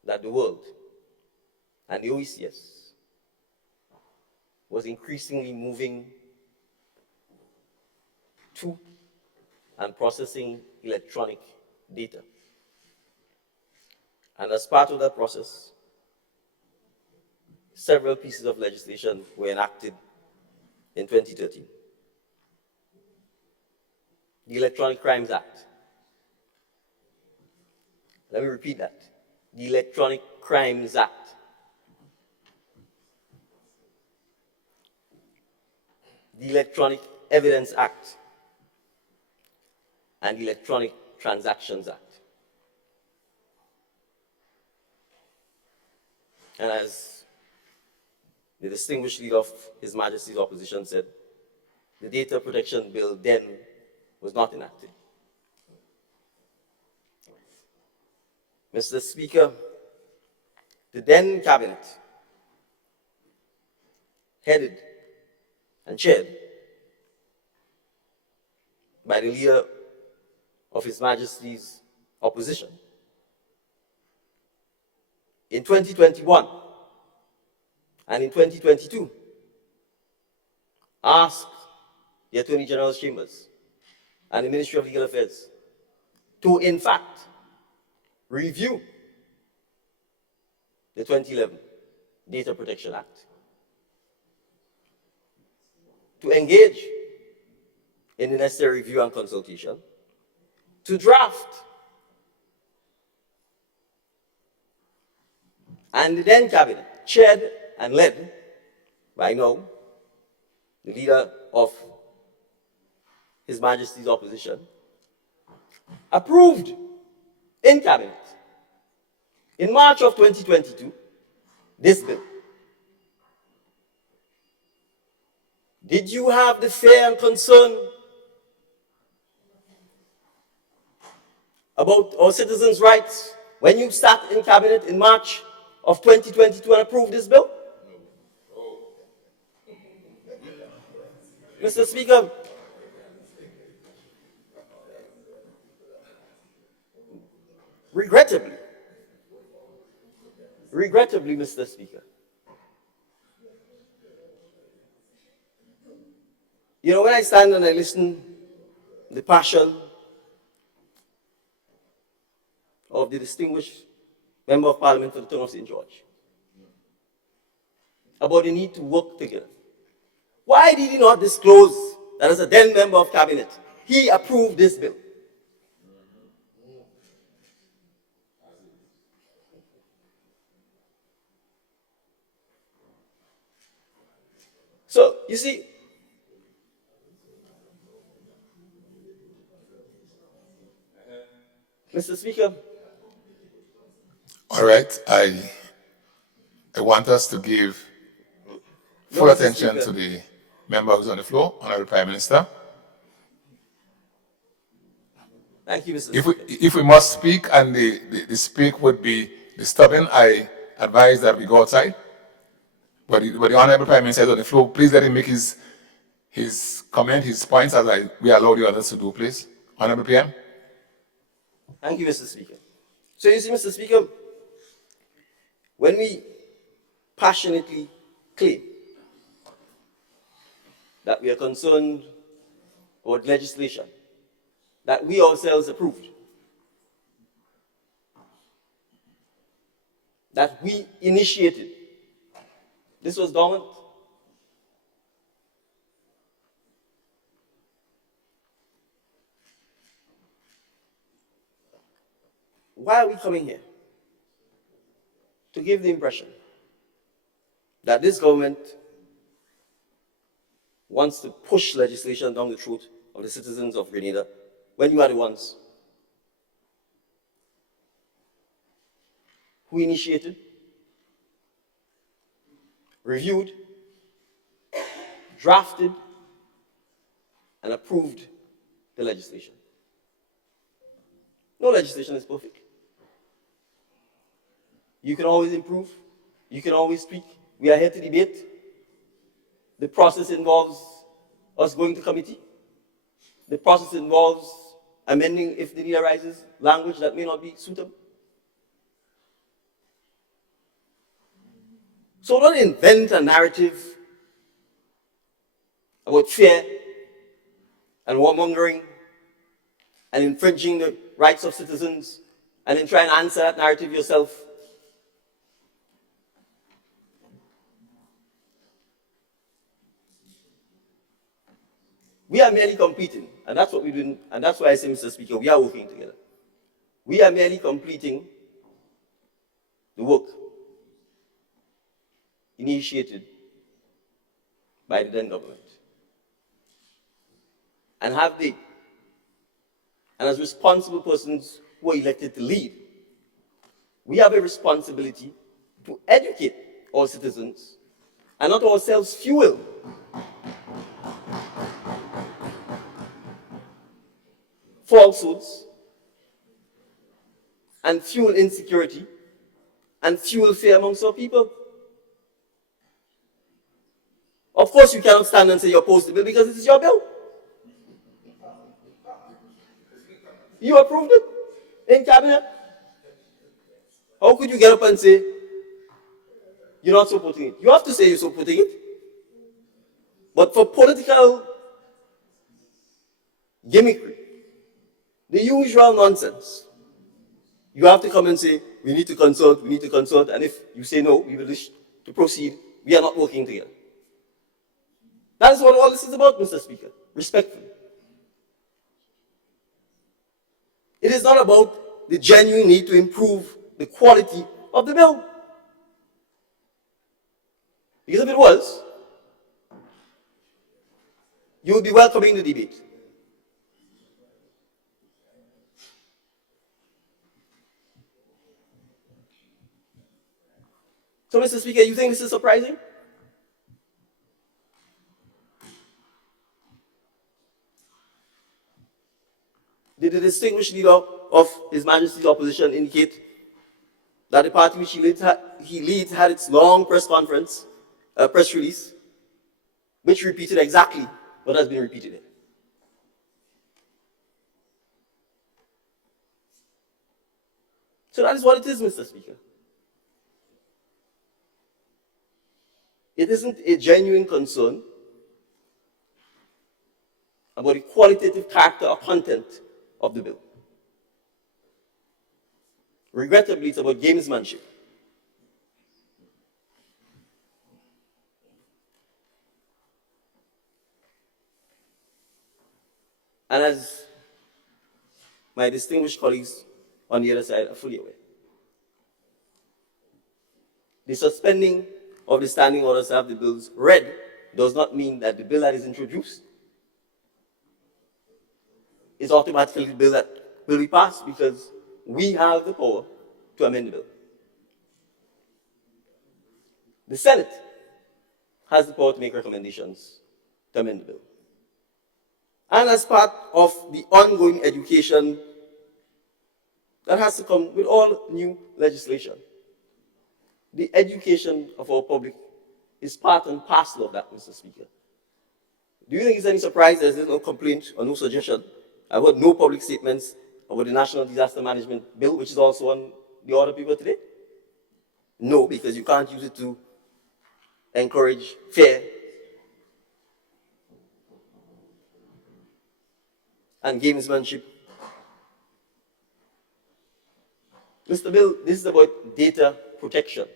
that the world and the OECS was increasingly moving to and processing electronic data. And as part of that process, several pieces of legislation were enacted in 2013. The Electronic Crimes Act. Let me repeat that. The Electronic Crimes Act. The Electronic Evidence Act. And the Electronic Transactions Act. And as the distinguished leader of His Majesty's opposition said, the Data Protection Bill then was not enacted. Mr. Speaker, the then cabinet, headed and chaired by the leader of His Majesty's opposition, in 2021 and in 2022, asked the Attorney General's Chambers and the Ministry of Legal Affairs to, in fact, review the 2011 Data Protection Act, to engage in the necessary review and consultation, to draft. And the then cabinet, chaired and led by now the leader of His Majesty's opposition, approved in cabinet in March of 2022 this bill. Did you have the fear and concern about our citizens' rights when you sat in cabinet in March of 2022 and approved this bill? Mr. Speaker, regrettably, Mr. Speaker, you know, when I stand and I listen to the passion of the distinguished Member of Parliament for the Town of St. George about the need to work together, why did he not disclose that as a then Member of Cabinet, he approved this bill? So, you see, Mr. Speaker. All right, I want us to give full attention to the member who's on the floor, Honorable Prime Minister. Thank you, Mr. Speaker. If we must speak and the speak would be disturbing, I advise that we go outside. But the Honorable Prime Minister is on the floor. Please let him make his comment, his points, as we allow the others to do, please. Honorable PM. Thank you, Mr. Speaker. So you see, Mr. Speaker, when we passionately claim that we are concerned about legislation that we ourselves approved, that we initiated, this was dormant. Why are we coming here? To give the impression that this government wants to push legislation down the throat of the citizens of Grenada when you are the ones who initiated, reviewed, drafted, and approved the legislation. No legislation is perfect. You can always improve. You can always tweak. We are here to debate. The process involves us going to committee. The process involves amending, if the need arises, language that may not be suitable. So don't invent a narrative about fear and warmongering and infringing the rights of citizens and then try and answer that narrative yourself. We are merely competing, and that's what we're doing, and that's why I say, Mr. Speaker, we are working together. We are merely completing the work initiated by the then government. And have they, and as responsible persons who are elected to lead, we have a responsibility to educate our citizens and not ourselves fuel falsehoods and fuel insecurity and fuel fear amongst our people. Of course, you cannot stand and say you oppose the bill because it is your bill. You approved it in cabinet. How could you get up and say you're not supporting it? You have to say you're supporting it. But for political gimmickry, the usual nonsense, you have to come and say, we need to consult, and if you say no, we will wish to proceed, we are not working together. That is what all this is about, Mr. Speaker, respectfully. It is not about the genuine need to improve the quality of the bill. Because if it was, you would be welcoming the debate. So, Mr. Speaker, you think this is surprising? Did the distinguished leader of His Majesty's opposition indicate that the party which he leads had its long press conference, press release, which repeated exactly what has been repeated here? So that is what it is, Mr. Speaker. It isn't a genuine concern about the qualitative character or content of the bill. Regrettably, it's about gamesmanship. And as my distinguished colleagues on the other side are fully aware, the suspending of the standing orders to have the bills read does not mean that the bill that is introduced is automatically the bill that will be passed, because we have the power to amend the bill. The Senate has the power to make recommendations to amend the bill. And as part of the ongoing education that has to come with all new legislation, the education of our public is part and parcel of that, Mr. Speaker. Do you think it's any surprise there's no complaint or no suggestion? I've heard no public statements about the National Disaster Management Bill, which is also on the order of people today? No, because you can't use it to encourage fear and gamesmanship. Mr. Bill, this is about data protection.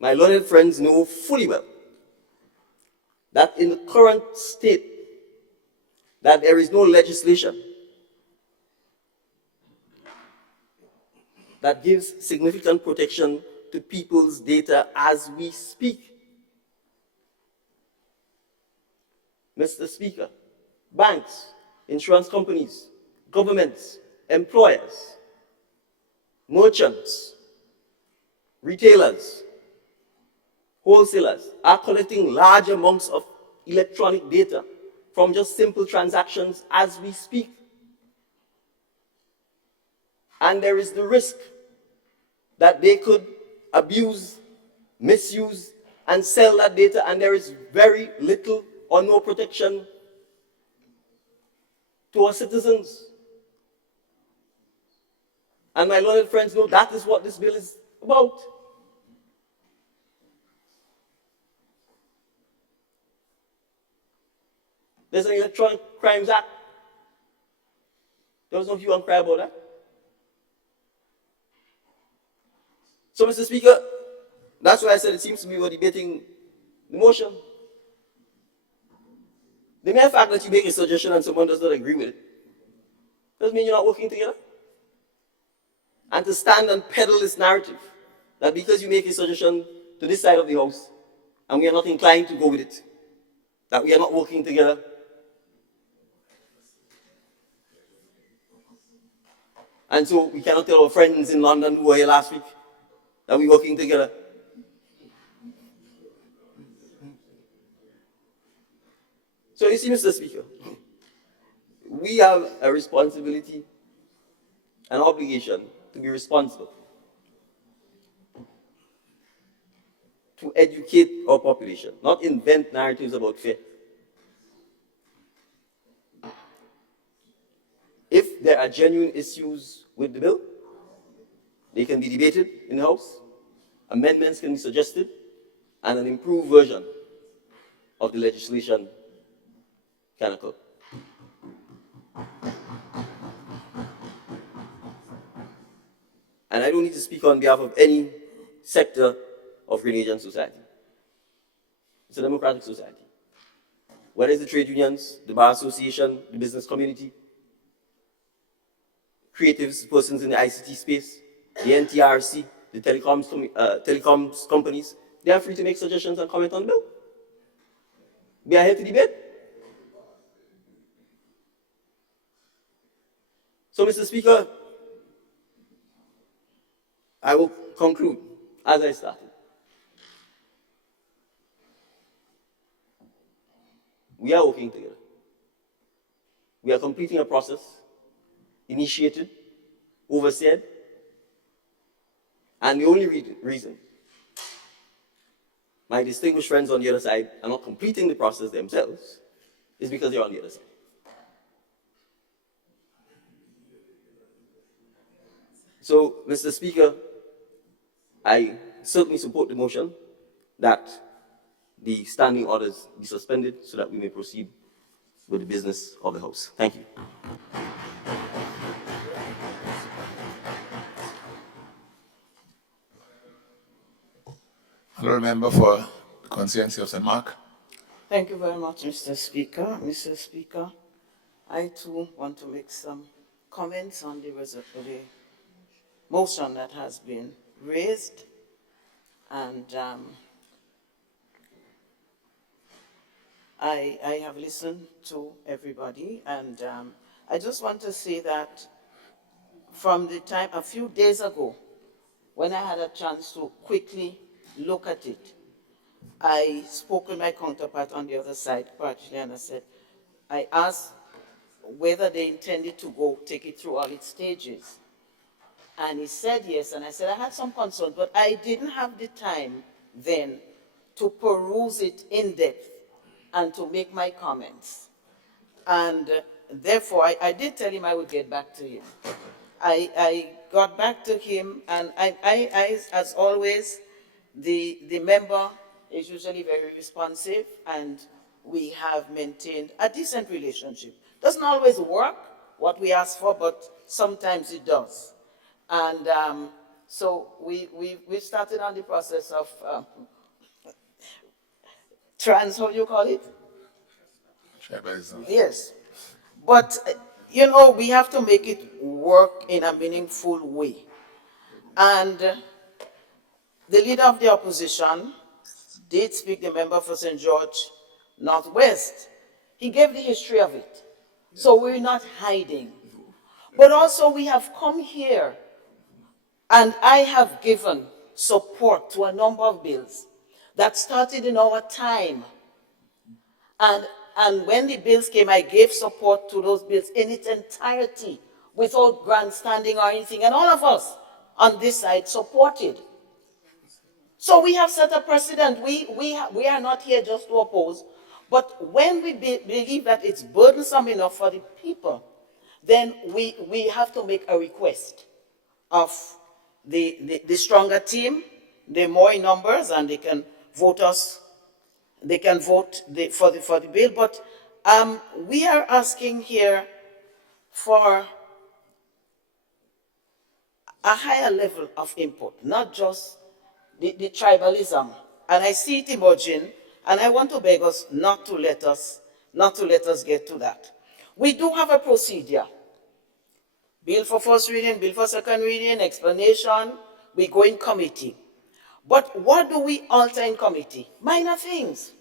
My learned friends know fully well that in the current state, that there is no legislation that gives significant protection to people's data as we speak. Mr. Speaker, banks, insurance companies, governments, employers merchants, retailers, wholesalers are collecting large amounts of electronic data from just simple transactions as we speak. And there is the risk that they could abuse, misuse, and sell that data, and there is very little or no protection to our citizens. And my learned friends know that is what this bill is about. There's an Electronic Crimes Act. There was no hue and cry about that. So, Mr. Speaker, that's why I said it seems to me we're debating the motion. The mere fact that you make a suggestion and someone does not agree with it doesn't mean you're not working together. And to stand and peddle this narrative that because you make a suggestion to this side of the house and we are not inclined to go with it, that we are not working together. And so we cannot tell our friends in London who were here last week that we're working together. So you see, Mr. Speaker, we have a responsibility, an obligation to be responsible, to educate our population, not invent narratives about fear. If there are genuine issues with the bill, they can be debated in the House, amendments can be suggested, and an improved version of the legislation can occur. And I don't need to speak on behalf of any sector of Grenadian society. It's a democratic society. Whether it's the trade unions, the bar association, the business community, creatives, persons in the ICT space, the NTRC, the telecoms companies, they are free to make suggestions and comment on the bill. We are here to debate. So, Mr. Speaker, I will conclude as I started. We are working together. We are completing a process initiated, overseen, and the only reason my distinguished friends on the other side are not completing the process themselves is because they're on the other side. So, Mr. Speaker, I certainly support the motion that the standing orders be suspended so that we may proceed with the business of the House. Thank you. Honourable Member for the Constituency of St. Mark. Thank you very much, Mr. Speaker. Mr. Speaker, I too want to make some comments on the motion that has been raised. And I have listened to everybody, and I just want to say that from the time, a few days ago, when I had a chance to quickly look at it, I spoke with my counterpart on the other side, partially, and I asked whether they intended to go take it through all its stages. And he said yes, and I said I had some concerns, but I didn't have the time then to peruse it in depth and to make my comments. And therefore, I did tell him I would get back to him. I got back to him, and I as always, the member is usually very responsive, and we have maintained a decent relationship. Doesn't always work, what we ask for, but sometimes it does. And so we started on the process of how do you call it? Tribalism. Yes. But, you know, we have to make it work in a meaningful way. And the leader of the opposition did speak, the member for St. George Northwest. He gave the history of it. So we're not hiding. But also we have come here And I have given support to a number of bills that started in our time. And when the bills came, I gave support to those bills in its entirety without grandstanding or anything. And all of us on this side supported. So we have set a precedent. We are not here just to oppose. But when we believe that it's burdensome enough for the people, then we have to make a request of the stronger team. They're more in numbers and they can vote us. They can vote for the bill. But we are asking here for a higher level of input, not just the tribalism. And I see it emerging, and I want to beg us not to let us get to that. We do have a procedure. Bill for first reading, bill for second reading, explanation, we go in committee. But what do we alter in committee? Minor things.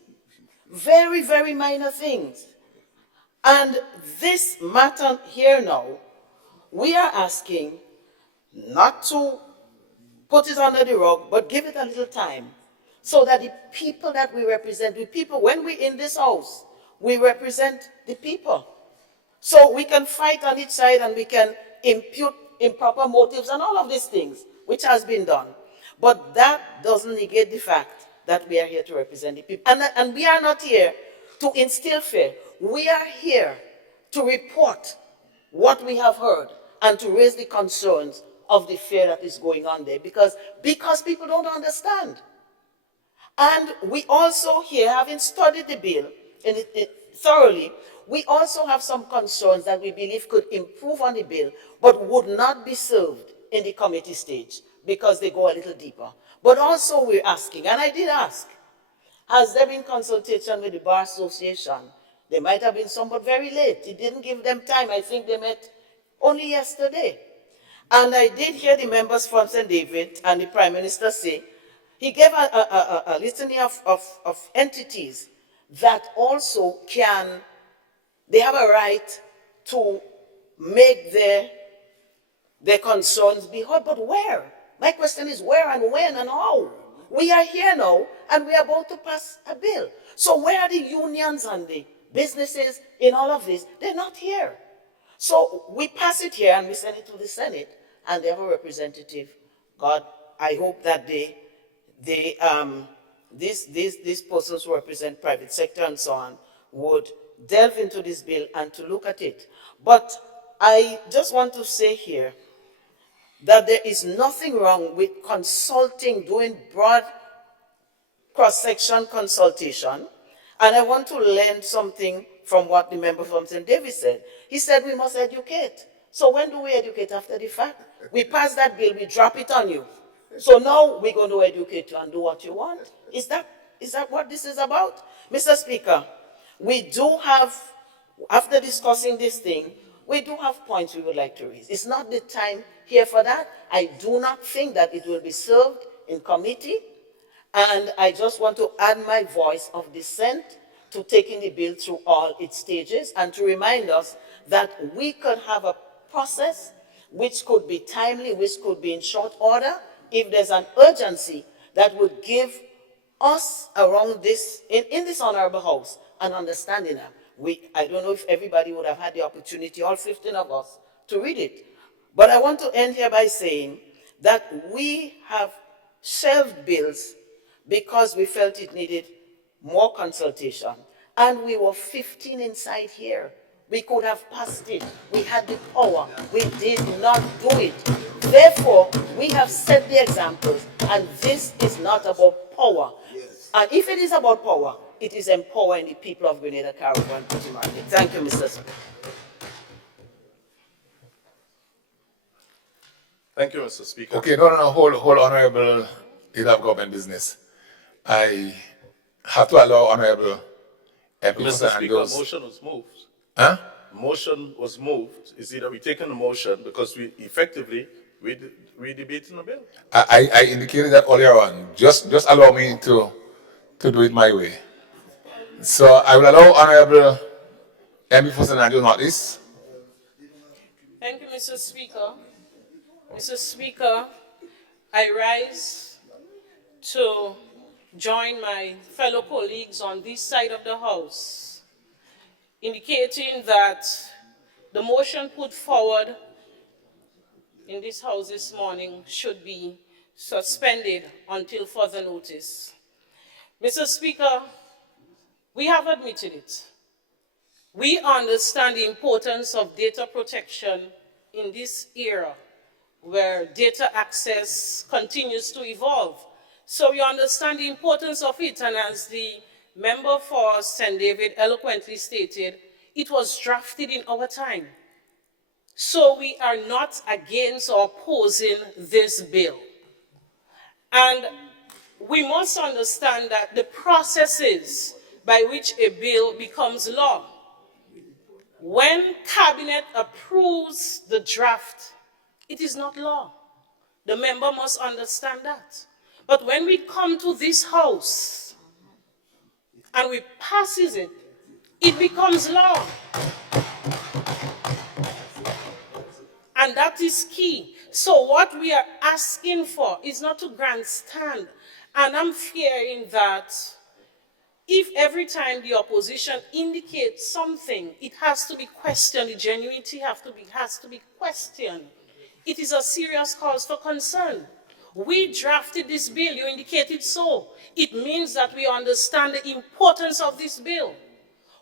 Very, very minor things. And this matter here now, we are asking not to put it under the rug, but give it a little time so that the people that we represent, the people, when we're in this house, we represent the people. So we can fight on each side and we can impute improper motives and all of these things, which has been done. But that doesn't negate the fact that we are here to represent the people. And we are not here to instill fear. We are here to report what we have heard and to raise the concerns of the fear that is going on there because people don't understand. And we also here, having studied the bill thoroughly, we also have some concerns that we believe could improve on the bill, but would not be served in the committee stage because they go a little deeper. But also we're asking, and I did ask, has there been consultation with the Bar Association? There might have been some, but very late. It didn't give them time. I think they met only yesterday. And I did hear the members from St. David and the Prime Minister say, he gave a litany of entities that also they have a right to make their concerns be heard, but where? My question is where and when and how? We are here now and we are about to pass a bill. So where are the unions and the businesses in all of this? They're not here. So we pass it here and we send it to the Senate and they have a representative. God, I hope that these persons who represent private sector and so on would delve into this bill and to look at it. But I just want to say here that there is nothing wrong with consulting, doing broad cross-section consultation. And I want to learn something from what the member from St. David said. He said we must educate. So when do we educate after the fact? We pass that bill, we drop it on you. So now we're going to educate you and do what you want. Is that what this is about? Mr. Speaker, we do have, after discussing this thing, we do have points we would like to raise. It's not the time here for that. I do not think that it will be served in committee. And I just want to add my voice of dissent to taking the bill through all its stages and to remind us that we could have a process which could be timely, which could be in short order, if there's an urgency that would give us around this, in this honorable house, an understanding that I don't know if everybody would have had the opportunity, all 15 of us, to read it. But I want to end here by saying that we have shelved bills because we felt it needed more consultation. And we were 15 inside here. We could have passed it. We had the power. We did not do it. Therefore, we have set the examples, and this is not about power. Yes. And if it is about power, it is empowering the people of Grenada, Caribbean, and Petit Martin. Thank you, Mr. Speaker. Thank you, Mr. Speaker. Okay, no, whole honorable leader of government business. I have to allow honorable Mr. Speaker, motion was moved. Huh? Motion was moved. It's either we taken the motion because we effectively debating the bill. I indicated that earlier on. Just allow me to do it my way. So I will allow honorable MP for St. Andrew Northeast. Thank you, Mr. Speaker. Mr. Speaker, I rise to join my fellow colleagues on this side of the House, indicating that the motion put forward in this House this morning should be suspended until further notice. Mr. Speaker, we have admitted it. We understand the importance of data protection in this era where data access continues to evolve. So we understand the importance of it, and as the member for St. David eloquently stated, it was drafted in our time. So we are not against or opposing this bill. And we must understand that the processes by which a bill becomes law, when cabinet approves the draft, it is not law. The member must understand that. But when we come to this house and we passes it, it becomes law. And that is key. So what we are asking for is not to grandstand. And I'm fearing that if every time the opposition indicates something, it has to be questioned, the genuinity has to be questioned, it is a serious cause for concern. We drafted this bill, you indicated so. It means that we understand the importance of this bill.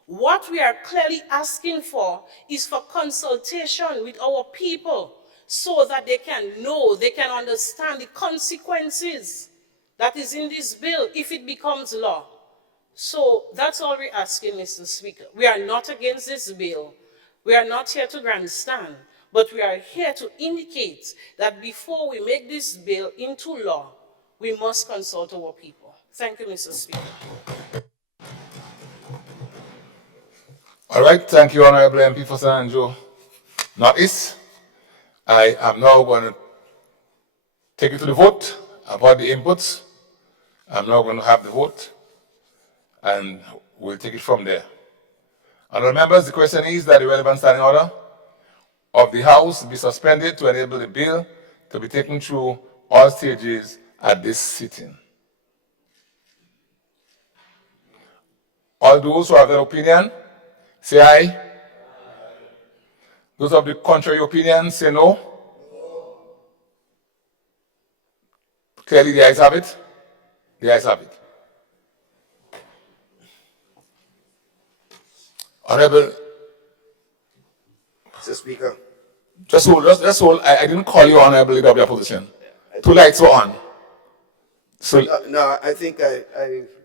What we are clearly asking for is for consultation with our people so that they can know, they can understand the consequences that is in this bill if it becomes law. So that's all we're asking, Mr. Speaker. We are not against this bill. We are not here to grandstand, but we are here to indicate that before we make this bill into law, we must consult our people. Thank you, Mr. Speaker. All right, thank you, Honorable MP for San Andrew Northeast. I am now going to take you to the vote about the inputs. I'm now going to have the vote, and we'll take it from there. Honorable members, the question is that the relevant standing order of the House be suspended to enable the bill to be taken through all stages at this sitting. All those who have that opinion, say aye. Those of the contrary opinion, say no. Clearly, the ayes have it. The ayes have it. Honorable, Mr. Speaker. just hold. I didn't call you Honorable Leader of the Opposition. Two lights were on. So, No, I think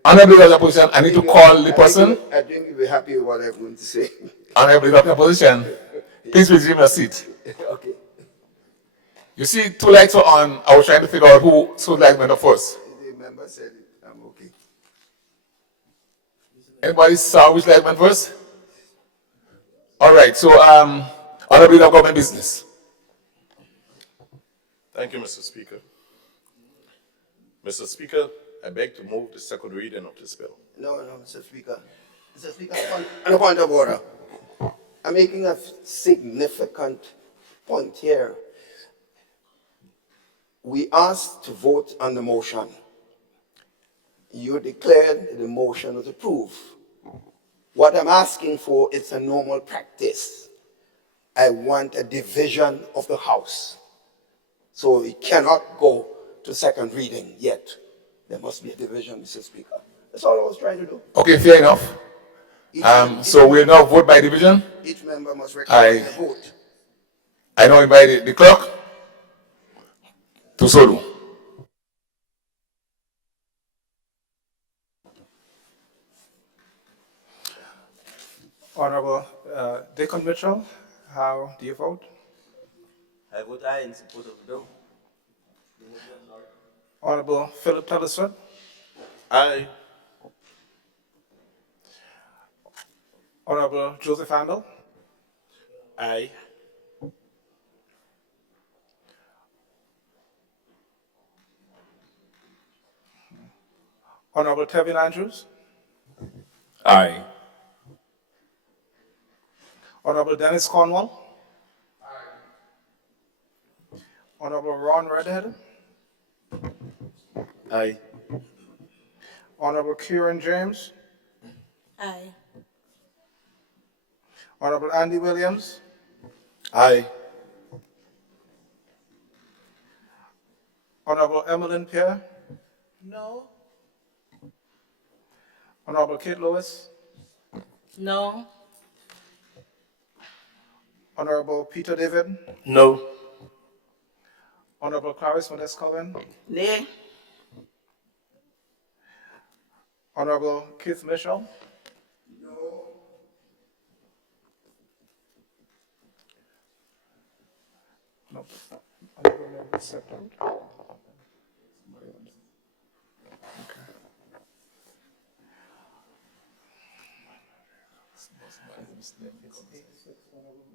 Honorable Leader of the Opposition, I need to call the person. I think you'll be happy with what I'm going to say. Honorable Leader of the Opposition, please resume your seat. Okay. You see, two lights were on. I was trying to figure out whose light went off first. The member said it. I'm okay. Anybody saw which light went first? All right, so Honorable Leader of Government Business. Thank you, Mr. Speaker. Mr. Speaker, I beg to move the second reading of this bill. No, Mr. Speaker. Mr. Speaker, on a point of order. I'm making a significant point here. We asked to vote on the motion. You declared the motion was approved. What I'm asking for is a normal practice. I want a division of the House. So it cannot go to second reading yet. There must be a division, Mr. Speaker. That's all I was trying to do. Okay, fair enough. So we'll now vote by division. Each member must recognize the vote. I now invite the clerk to so do. Honorable Deacon Mitchell, how do you vote? I vote aye in support of the bill. Honorable Philip Tellisford, Aye. Honorable Joseph Handel, Aye. Honorable Tevin Andrews, Aye. Honorable Dennis Cornwall, Honorable Ron Redhead, Aye. Honorable Kieran James, Aye. Honorable Andy Williams, Aye. Honorable Emmeline Pierre, No. Honorable Kate Lewis, No. Honorable Peter David, No. Honorable Clarice Modest Coven, Nay. Honorable Keith Mitchell, no. Honorable member stepped out.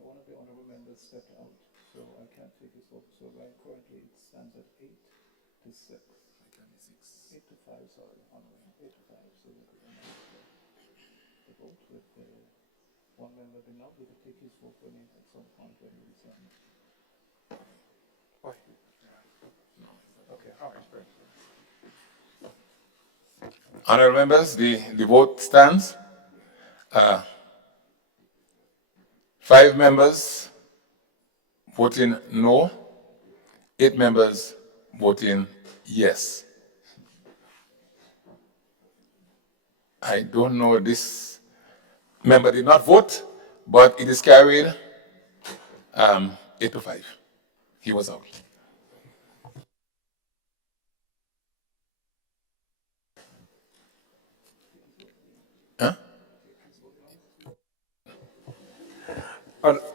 One of the honorable members stepped out, so I can't take his vote. So right currently it stands at 8-6. 8-5, sorry, honorable, 8-5. So we could the vote with one member being out. We could take his vote when he at some point when he resigns. Okay, all right, great. Honorable members, the vote stands. 5 members voting no, 8 members voting yes. I don't know, this member did not vote, but it is carried 8-5. He was out. Huh?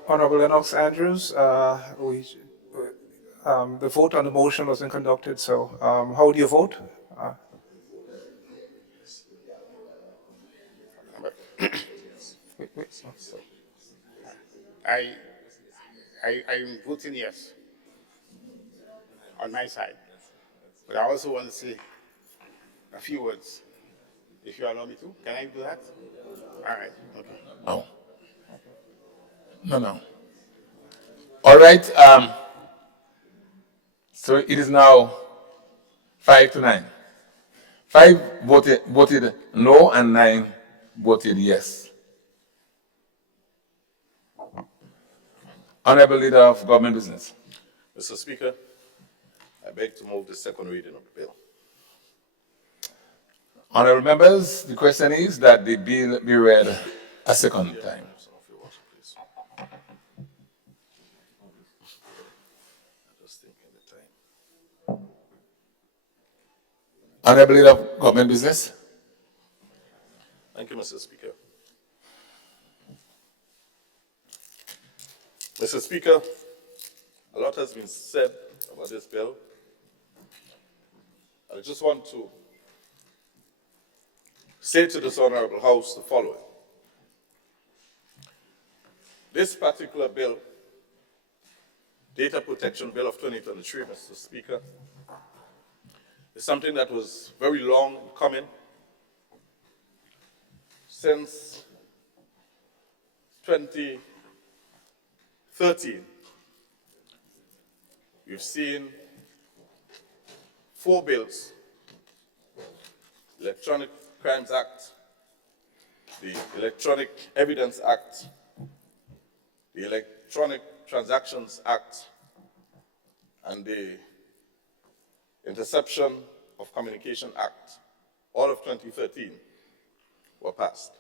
Honorable Lennox Andrews, the vote on the motion wasn't conducted, so how would you vote? I'm voting yes on my side. But I also want to say a few words, if you allow me to. Can I do that? All right, okay. Oh. No. All right. So it is now 5-9. 5 voted no and 9 voted yes. Honorable Leader of Government Business. Mr. Speaker, I beg to move the second reading of the bill. Honorable members, the question is that the bill be read a second time. Some of your water, please. I'm just thinking the time. Honorable Leader of Government Business. Thank you, Mr. Speaker. Mr. Speaker, a lot has been said about this bill. I just want to say to this Honorable House the following. This particular bill, Data Protection Bill of 2023, Mr. Speaker, is something that was very long coming. Since 2013, we've seen 4 bills: Electronic Crimes Act, the Electronic Evidence Act, the Electronic Transactions Act, and the Interception of Communication Act, all of 2013, were passed.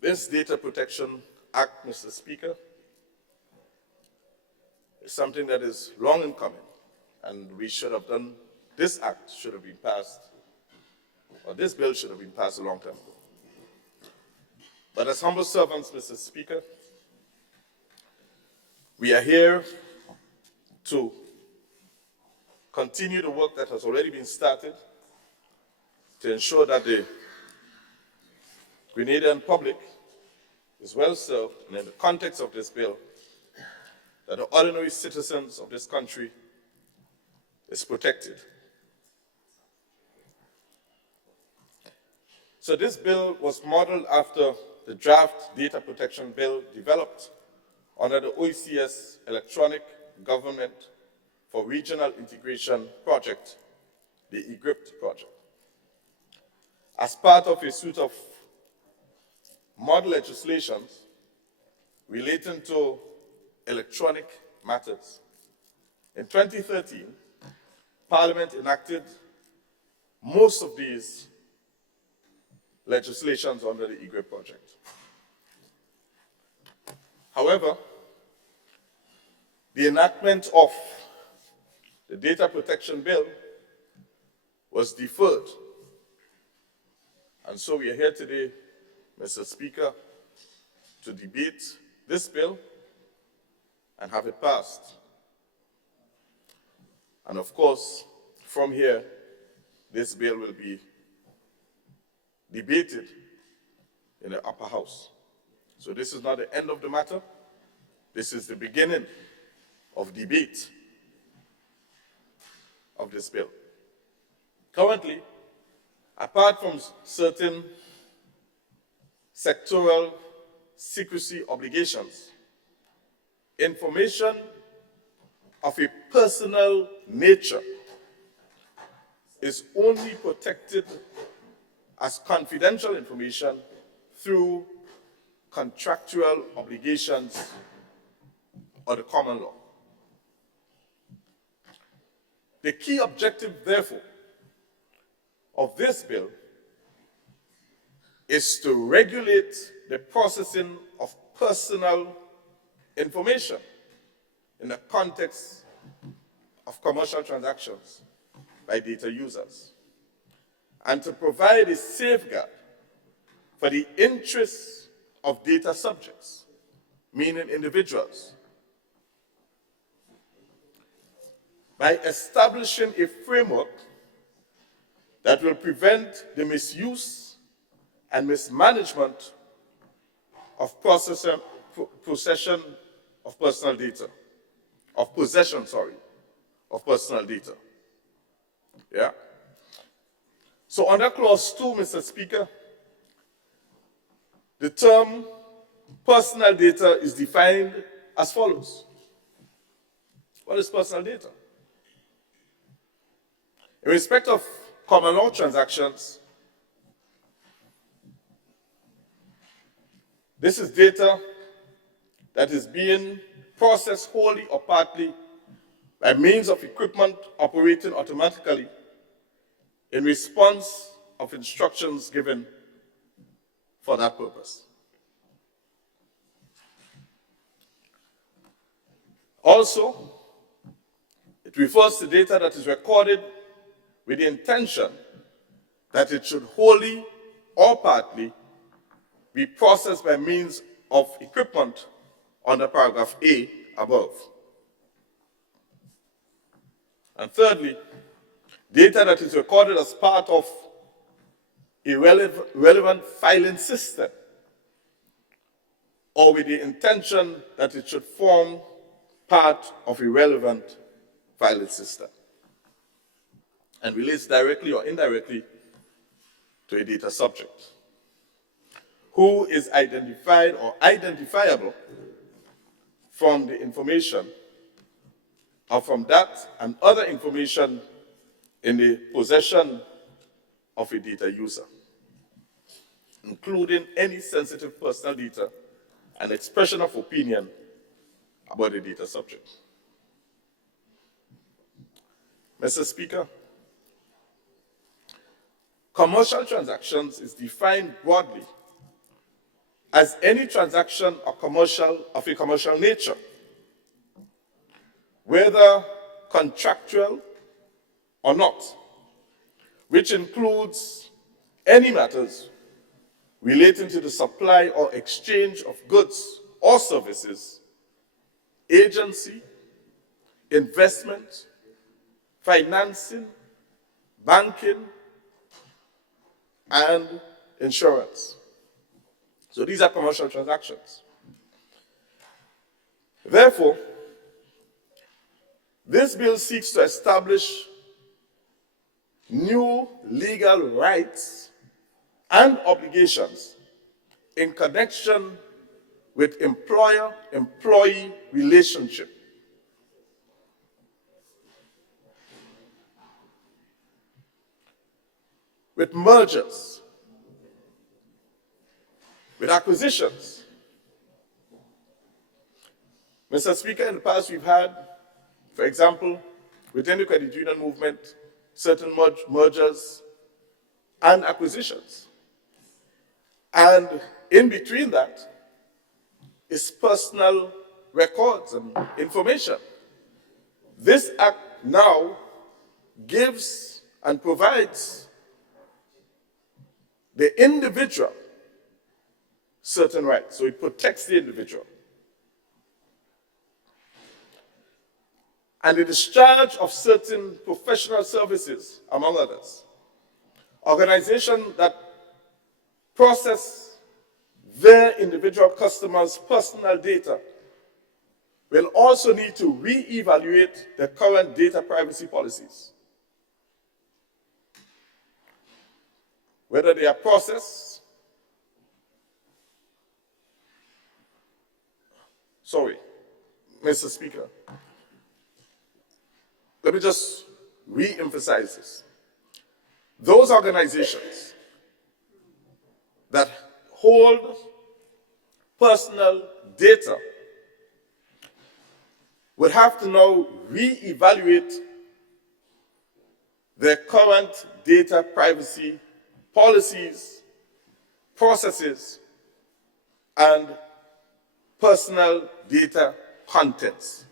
This Data Protection Act, Mr. Speaker, is something that is long in coming, and we should have done, this act should have been passed, or this bill should have been passed a long time ago. But as humble servants, Mr. Speaker, we are here to continue the work that has already been started to ensure that the Grenadian public is well served, and in the context of this bill, that the ordinary citizens of this country is protected. So this bill was modeled after the draft data protection bill developed under the OECS Electronic Government for Regional Integration Project, the EGRIPT project. As part of a suite of model legislations relating to electronic matters, in 2013, Parliament enacted most of these legislations under the EGRIPT project. However, the enactment of the Data Protection Bill was deferred. And so we are here today, Mr. Speaker, to debate this bill and have it passed. And of course, from here, this bill will be debated in the upper house. So this is not the end of the matter. This is the beginning of debate of this bill. Currently, apart from certain sectoral secrecy obligations, information of a personal nature is only protected as confidential information through contractual obligations or the common law. The key objective, therefore, of this bill is to regulate the processing of personal information in the context of commercial transactions by data users, and to provide a safeguard for the interests of data subjects, meaning individuals, by establishing a framework that will prevent the misuse and mismanagement of possession of personal data, of personal data. Yeah? So under clause 2, Mr. Speaker, the term personal data is defined as follows. What is personal data? In respect of common law transactions, this is data that is being processed wholly or partly by means of equipment operating automatically in response of instructions given for that purpose. Also, it refers to data that is recorded with the intention that it should wholly or partly be processed by means of equipment under paragraph A above. And thirdly, data that is recorded as part of a relevant filing system or with the intention that it should form part of a relevant filing system and relates directly or indirectly to a data subject who is identified or identifiable from the information or from that and other information in the possession of a data user, including any sensitive personal data and expression of opinion about the data subject. Mr. Speaker, commercial transactions is defined broadly as any transaction of a commercial nature, whether contractual or not, which includes any matters relating to the supply or exchange of goods or services, agency, investment, financing, banking, and insurance. So these are commercial transactions. Therefore, this bill seeks to establish new legal rights and obligations in connection with employer-employee relationship with mergers, with acquisitions. Mr. Speaker, in the past we've had, for example, within the credit union movement, certain mergers and acquisitions. And in between that is personal records and information. This act now gives and provides the individual certain rights, so it protects the individual. And the discharge of certain professional services, among others. Organizations that process their individual customers' personal data will also need to re-evaluate their current data privacy policies. Whether they are processed, Mr. Speaker, let me just re-emphasize this. Those organizations that hold personal data would have to now re-evaluate their current data privacy policies, processes, and personal data contents.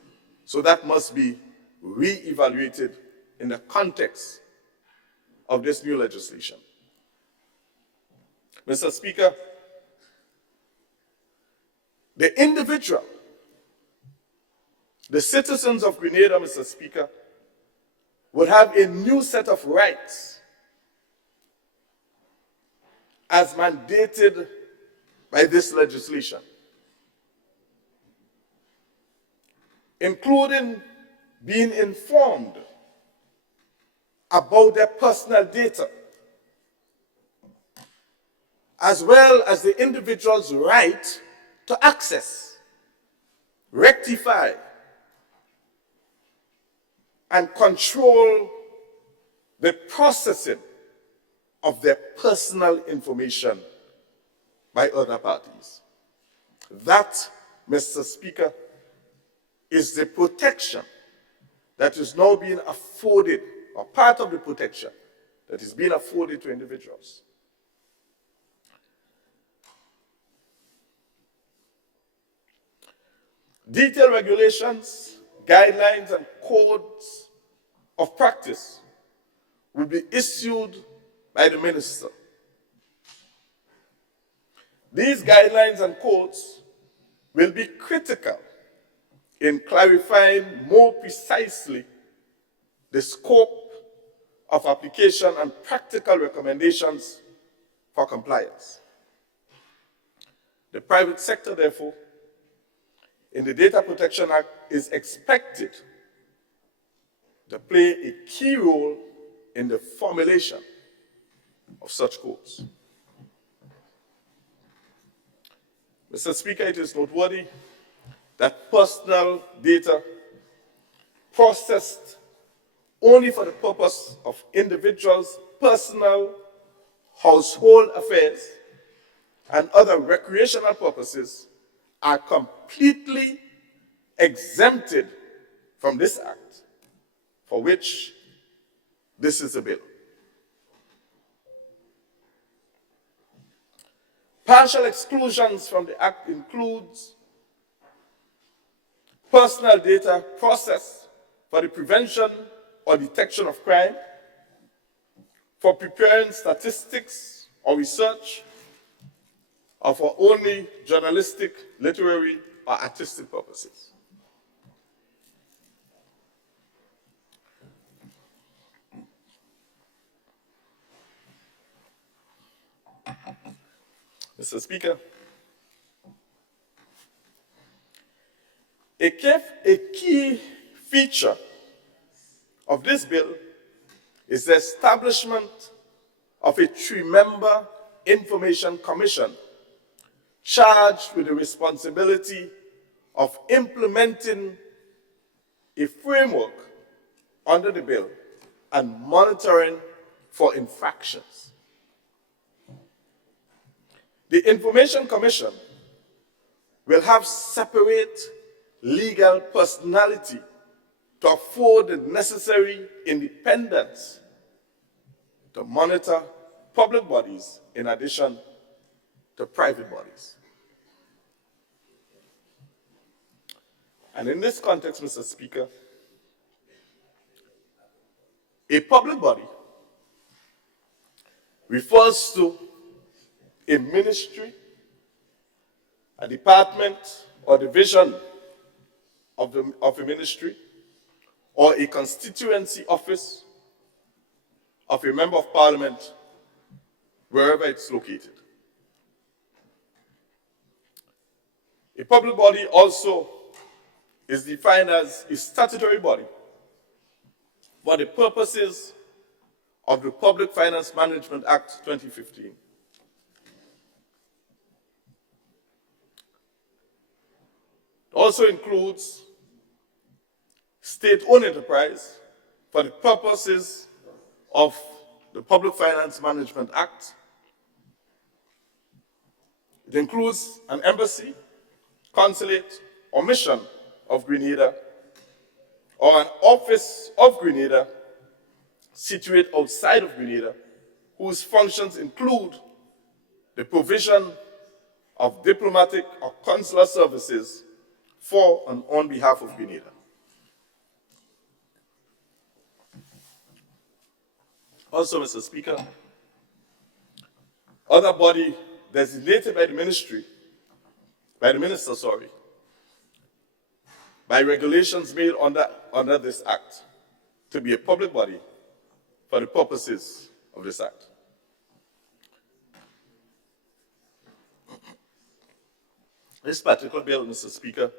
So that must be re-evaluated in the context of this new legislation. Mr. Speaker, the individual, the citizens of Grenada, Mr. Speaker, would have a new set of rights as mandated by this legislation, including being informed about their personal data, as well as the individual's right to access, rectify, and control the processing of their personal information by other parties. That, Mr. Speaker, is the protection that is now being afforded, or part of the protection that is being afforded to individuals. Detailed regulations, guidelines, and codes of practice will be issued by the minister. These guidelines and codes will be critical in clarifying more precisely the scope of application and practical recommendations for compliance. The private sector, therefore, in the Data Protection Act is expected to play a key role in the formulation of such codes. Mr. Speaker, it is noteworthy that personal data processed only for the purpose of individuals' personal household affairs and other recreational purposes are completely exempted from this act, for which this is a bill. Partial exclusions from the act includes personal data processed for the prevention or detection of crime, for preparing statistics or research, or for only journalistic, literary, or artistic purposes. Mr. Speaker, a key feature of this bill is the establishment of a three-member information commission charged with the responsibility of implementing a framework under the bill and monitoring for infractions. The Information Commission will have separate legal personality to afford the necessary independence to monitor public bodies in addition to private bodies. And in this context, Mr. Speaker, a public body refers to a ministry, a department or division of a ministry, or a constituency office of a member of parliament, wherever it's located. A public body also is defined as a statutory body for the purposes of the Public Finance Management Act 2015. It also includes state-owned enterprise for the purposes of the Public Finance Management Act. It includes an embassy, consulate, or mission of Grenada, or an office of Grenada situate outside of Grenada, whose functions include the provision of diplomatic or consular services for and on behalf of Grenada. Also, Mr. Speaker, other body designated by the minister, by regulations made under this act to be a public body for the purposes of this act. This particular bill, Mr. Speaker,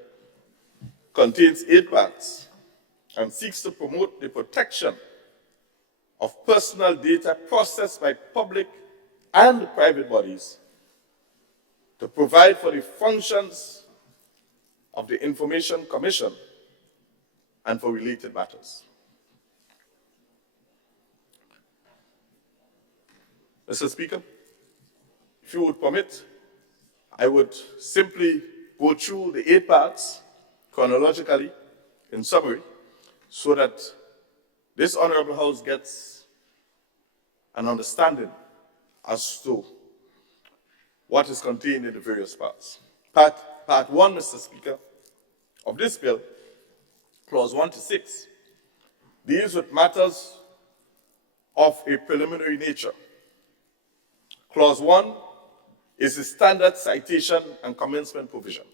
contains 8 parts and seeks to promote the protection of personal data processed by public and private bodies, to provide for the functions of the Information Commission and for related matters. Mr. Speaker, if you would permit, I would simply go through the 8 parts chronologically in summary so that this Honorable House gets an understanding as to what is contained in the various parts. Part 1, Mr. Speaker, of this bill, clause 1 to 6, deals with matters of a preliminary nature. Clause 1 is the standard citation and commencement provision.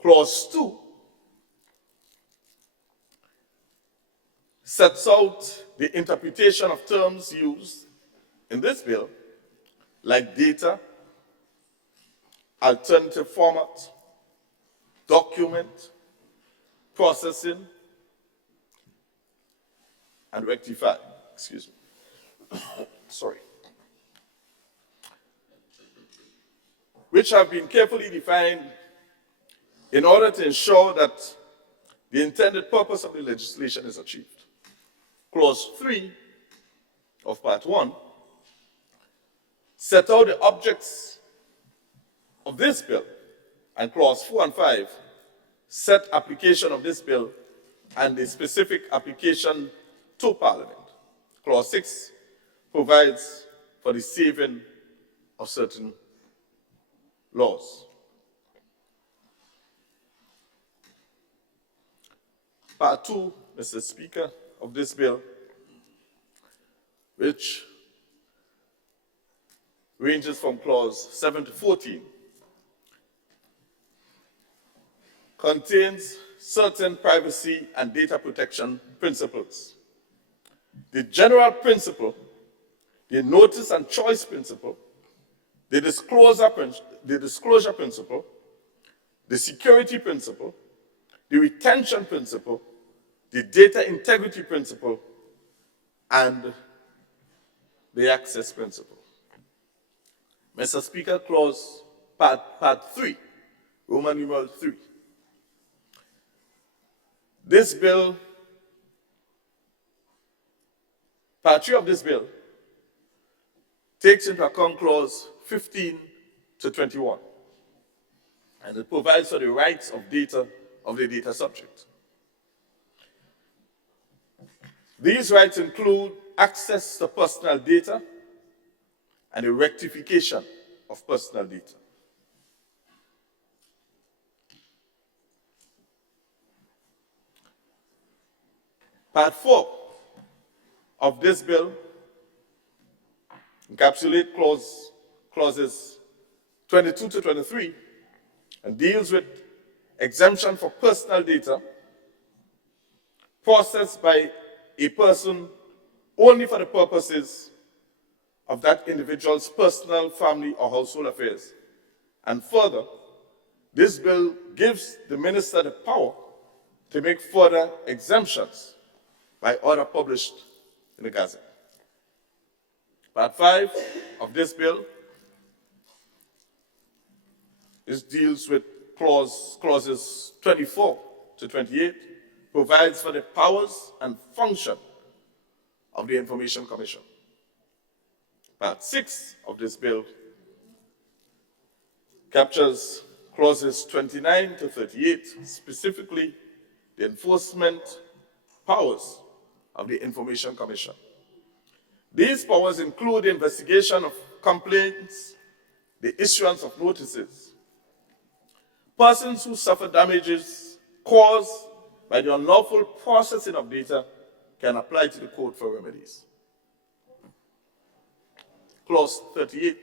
Clause 2 sets out the interpretation of terms used in this bill, like data, alternative format, document, processing, and rectify. Excuse me. Sorry. Which have been carefully defined in order to ensure that the intended purpose of the legislation is achieved. Clause 3 of Part 1 set out the objects of this bill, and Clause 4 and 5 set application of this bill and the specific application to Parliament. Clause 6 provides for the saving of certain laws. Part 2, Mr. Speaker, of this bill, which ranges from clause 7 to 14, contains certain privacy and data protection principles. The general principle, the notice and choice principle, the disclosure principle, the security principle, the retention principle, the data integrity principle, and the access principle. Mr. Speaker, clause part 3, Roman numeral 3. This bill, part 3 of this bill, takes into account clause 15 to 21. And it provides for the rights of data of the data subject. These rights include access to personal data and the rectification of personal data. Part 4 of this bill encapsulates clauses 22 to 23 and deals with exemption for personal data processed by a person only for the purposes of that individual's personal, family, or household affairs. And further, this bill gives the minister the power to make further exemptions by order published in the Gazette. Part 5 of this bill deals with clauses 24 to 28, provides for the powers and function of the Information Commission. Part 6 of this bill captures clauses 29 to 38, specifically the enforcement powers of the Information Commission. These powers include the investigation of complaints, the issuance of notices. Persons who suffer damages caused by the unlawful processing of data can apply to the court for remedies. Clause 38.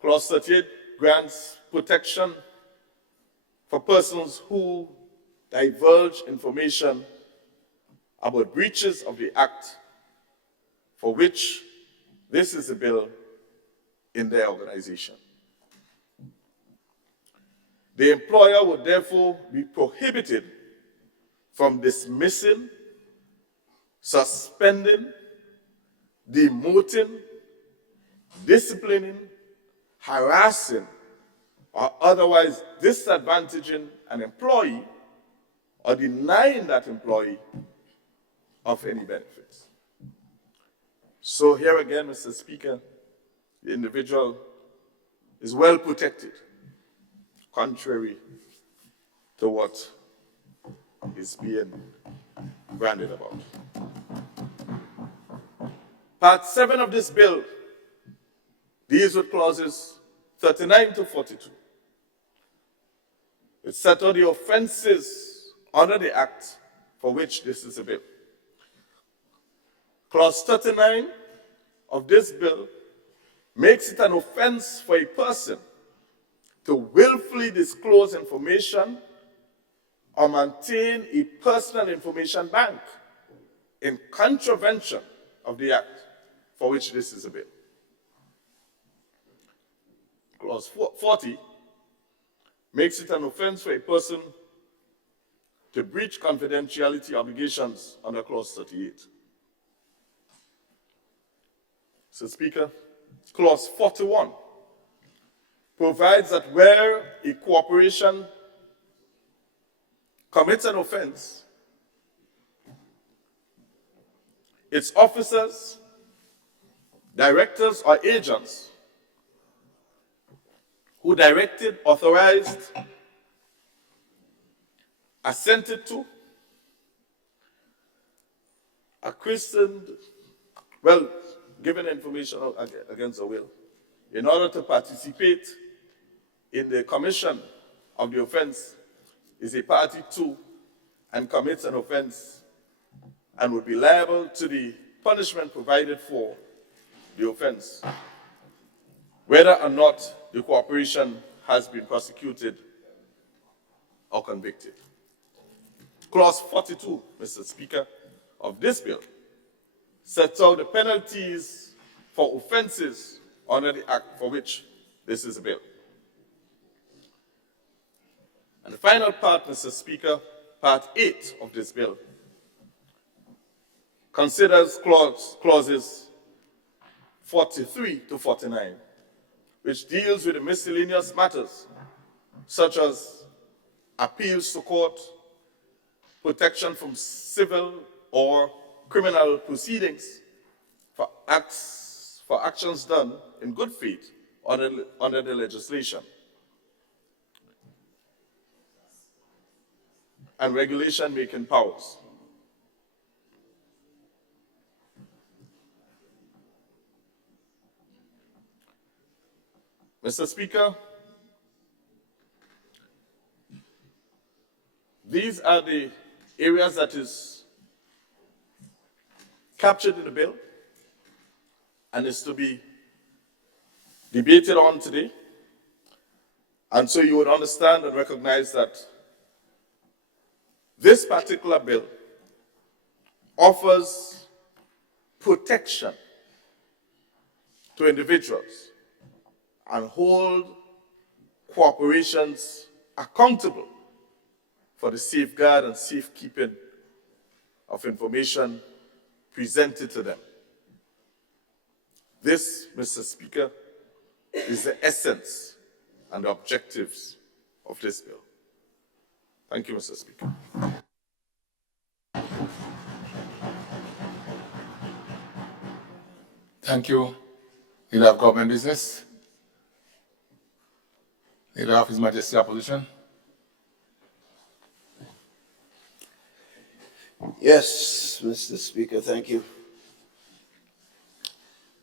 Clause 38 grants protection for persons who divulge information about breaches of the Act for which this is a bill in their organization. The employer would therefore be prohibited from dismissing, suspending, demoting, disciplining, harassing, or otherwise disadvantaging an employee or denying that employee of any benefits. So here again, Mr. Speaker, the individual is well protected, contrary to what is being branded about. Part 7 of this bill deals with clauses 39 to 42. It set out the offenses under the Act for which this is a bill. Clause 39 of this bill makes it an offense for a person to willfully disclose information or maintain a personal information bank in contravention of the Act for which this is a bill. Clause 40 makes it an offense for a person to breach confidentiality obligations under Clause 38. Mr. Speaker, Clause 41 provides that where a corporation commits an offense, its officers, directors, or agents who directed, authorized, assented to, acquiesced, given information against their will, in order to participate in the commission of the offense, is a party to and commits an offense and would be liable to the punishment provided for the offense, whether or not the corporation has been prosecuted or convicted. Clause 42, Mr. Speaker, of this bill sets out the penalties for offenses under the Act for which this is a bill. And the final part, Mr. Speaker, Part 8 of this bill, considers clauses 43 to 49, which deals with the miscellaneous matters, such as appeals to court, protection from civil or criminal proceedings for actions done in good faith under the legislation and regulation making powers. Mr. Speaker, these are the areas that is captured in the bill and is to be debated on today. And so you would understand and recognize that this particular bill offers protection to individuals and hold corporations accountable for the safeguard and safekeeping of information presented to them. This, Mr. Speaker, is the essence and the objectives of this bill. Thank you, Mr. Speaker. Thank you. Leader of Government Business. Leader of His Majesty Opposition. Yes, Mr. Speaker, thank you.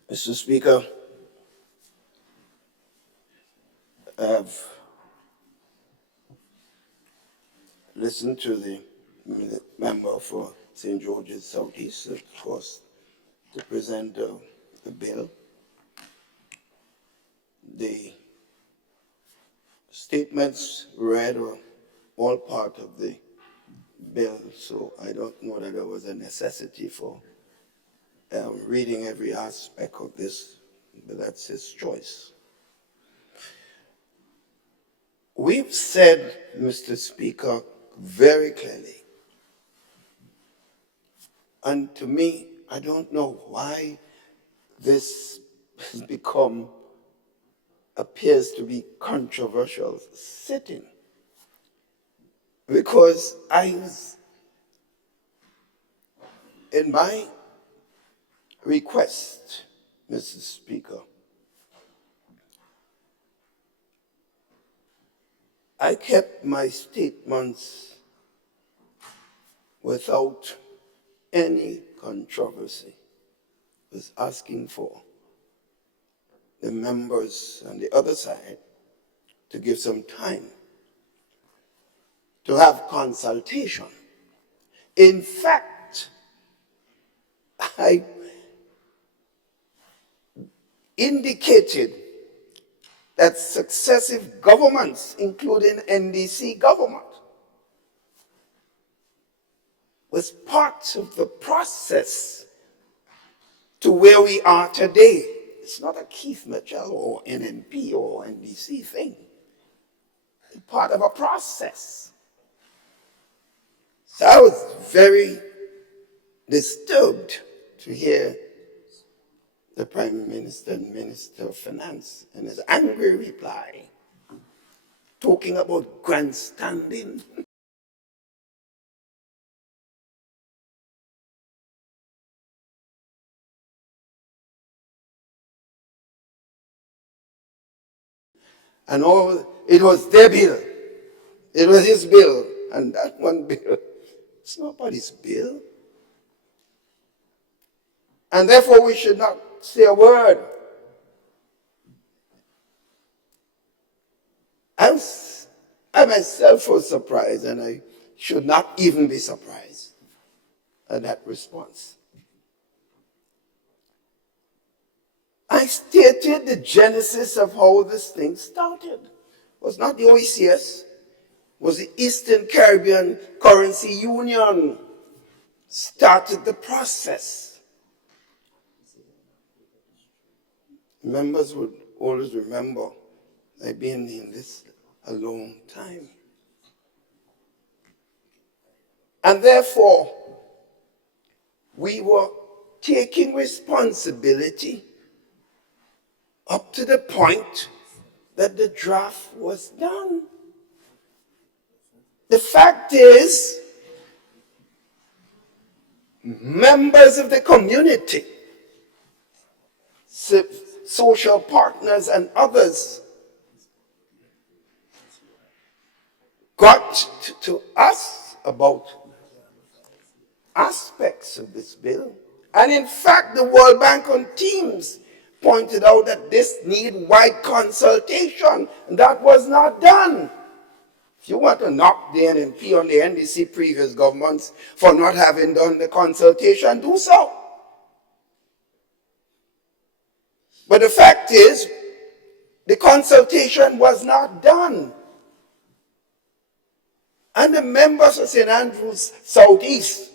Mr. Speaker, I've listened to the member for St. George's Southeast, of course, to present the bill. The statements read were all part of the bill, so I don't know that there was a necessity for reading every aspect of this, but that's his choice. We've said, Mr. Speaker, very clearly, and to me, I don't know why this has become, appears to be controversial sitting. Because in my request, Mr. Speaker, I kept my statements without any controversy. I was asking for the members on the other side to give some time to have consultation. In fact, I indicated that successive governments, including NDC government, was part of the process to where we are today. It's not a Keith Mitchell or NNP or NDC thing. It's part of a process. So I was very disturbed to hear the Prime Minister and Minister of Finance in his angry reply talking about grandstanding. And all, it was their bill. It was his bill. And that one bill, it's nobody's bill. And therefore we should not say a word. I myself was surprised, and I should not even be surprised at that response. I stated the genesis of how this thing started. It was not the OECS, it was the Eastern Caribbean Currency Union started the process. Members would always remember I've been in this a long time. And therefore, we were taking responsibility up to the point that the draft was done. The fact is, members of the community social partners and others got to us about aspects of this bill. And in fact, the World Bank on teams pointed out that this need wide consultation, and that was not done. If you want to knock the NNP on the NDC previous governments for not having done the consultation, do so. But the fact is, the consultation was not done. And the members of St. Andrews Southeast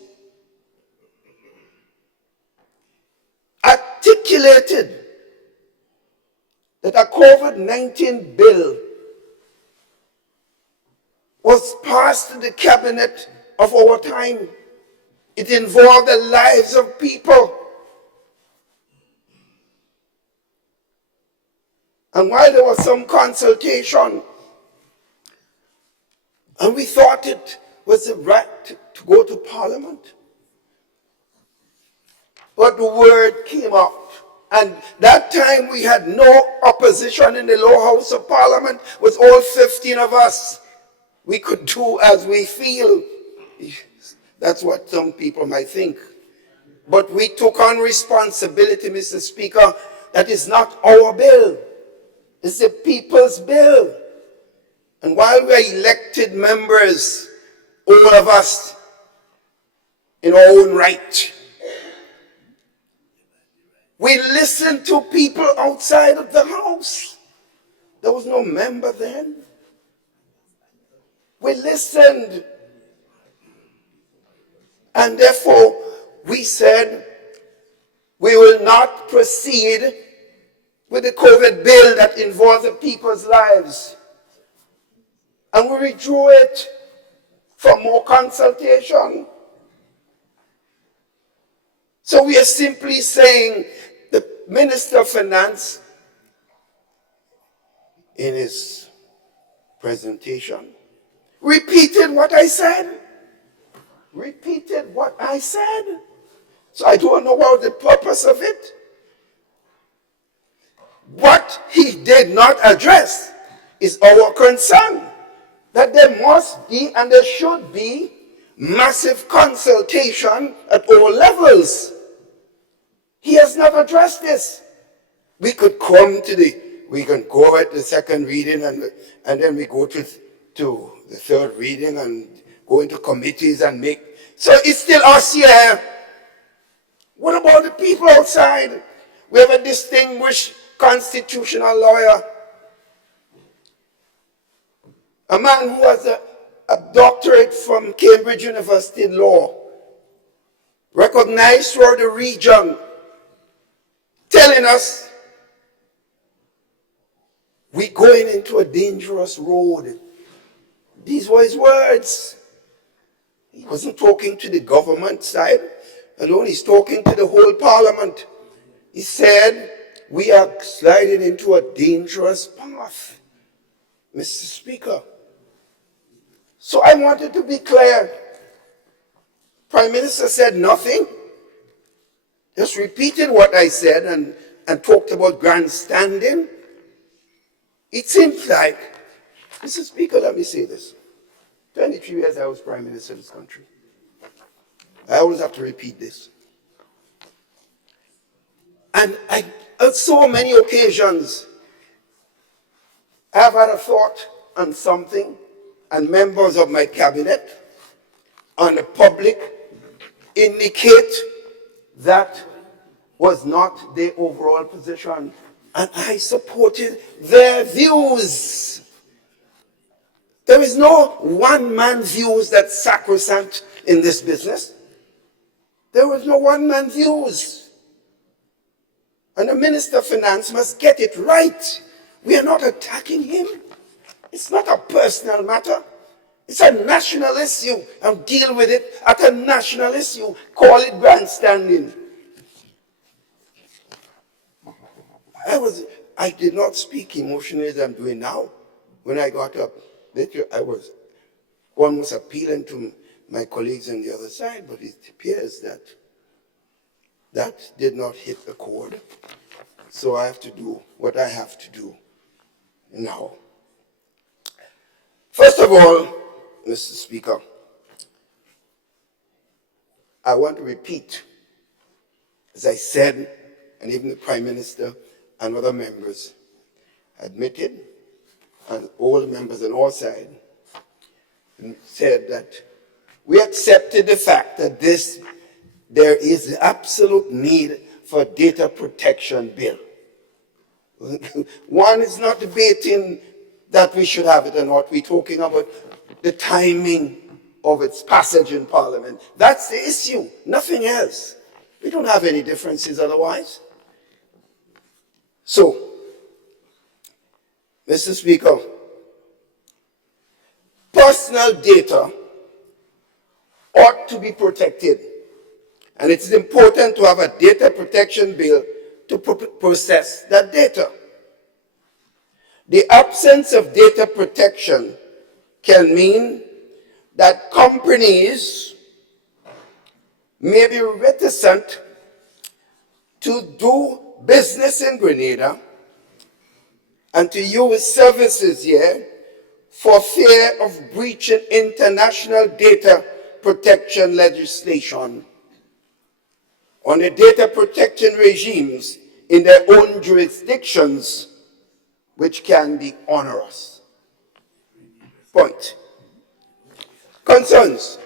articulated that a COVID-19 bill was passed to the cabinet of our time. It involved the lives of people. And while there was some consultation, and we thought it was the right to go to Parliament, but the word came out. And that time we had no opposition in the lower house of Parliament. It was all 15 of us. We could do as we feel. That's what some people might think. But we took on responsibility, Mr. Speaker. That is not our bill. It's the people's bill. And while we are elected members, all of us, in our own right, we listened to people outside of the house. There was no member then. We listened. And therefore, we said, we will not proceed with the COVID bill that involves the people's lives. And we withdrew it for more consultation. So we are simply saying the Minister of Finance, in his presentation, repeated what I said. Repeated what I said. So I don't know what the purpose of it. What he did not address is our concern, that there must be and there should be massive consultation at all levels. He has not addressed this. We could come to we can go at the second reading and then we go to the third reading and go into committees and make. So it's still us here. What about the people outside? We have a distinguished constitutional lawyer, a man who has a doctorate from Cambridge University in law, recognized for the region, telling us we're going into a dangerous road. These were his words. He wasn't talking to the government side alone, he's talking to the whole Parliament. He said, we are sliding into a dangerous path, Mr. Speaker. So I wanted to be clear. Prime Minister said nothing, just repeated what I said and talked about grandstanding. It seems like, Mr. Speaker, let me say this. 23 years I was Prime Minister of this country. I always have to repeat this. And on so many occasions, I've had a thought on something, and members of my cabinet and the public indicate that was not their overall position. And I supported their views. There is no one-man views that's sacrosanct in this business. There was no one-man views. And the Minister of Finance must get it right. We are not attacking him. It's not a personal matter. It's a national issue, and deal with it at a national issue. Call it grandstanding. I did not speak emotionally as I'm doing now. When I got up, I was almost appealing to my colleagues on the other side, but it appears that that did not hit the chord. So I have to do what I have to do now. First of all, Mr. Speaker, I want to repeat, as I said, and even the Prime Minister and other members admitted, and all the members on our side said that we accepted the fact that there is the absolute need for a data protection bill. One is not debating that we should have it or not. We're talking about the timing of its passage in Parliament. That's the issue, nothing else. We don't have any differences otherwise. So, Mr. Speaker, personal data ought to be protected, and it is important to have a data protection bill to process that data. The absence of data protection can mean that companies may be reticent to do business in Grenada and to use services here for fear of breaching international data protection legislation on the data protection regimes in their own jurisdictions, which can be onerous. Point. Concerns.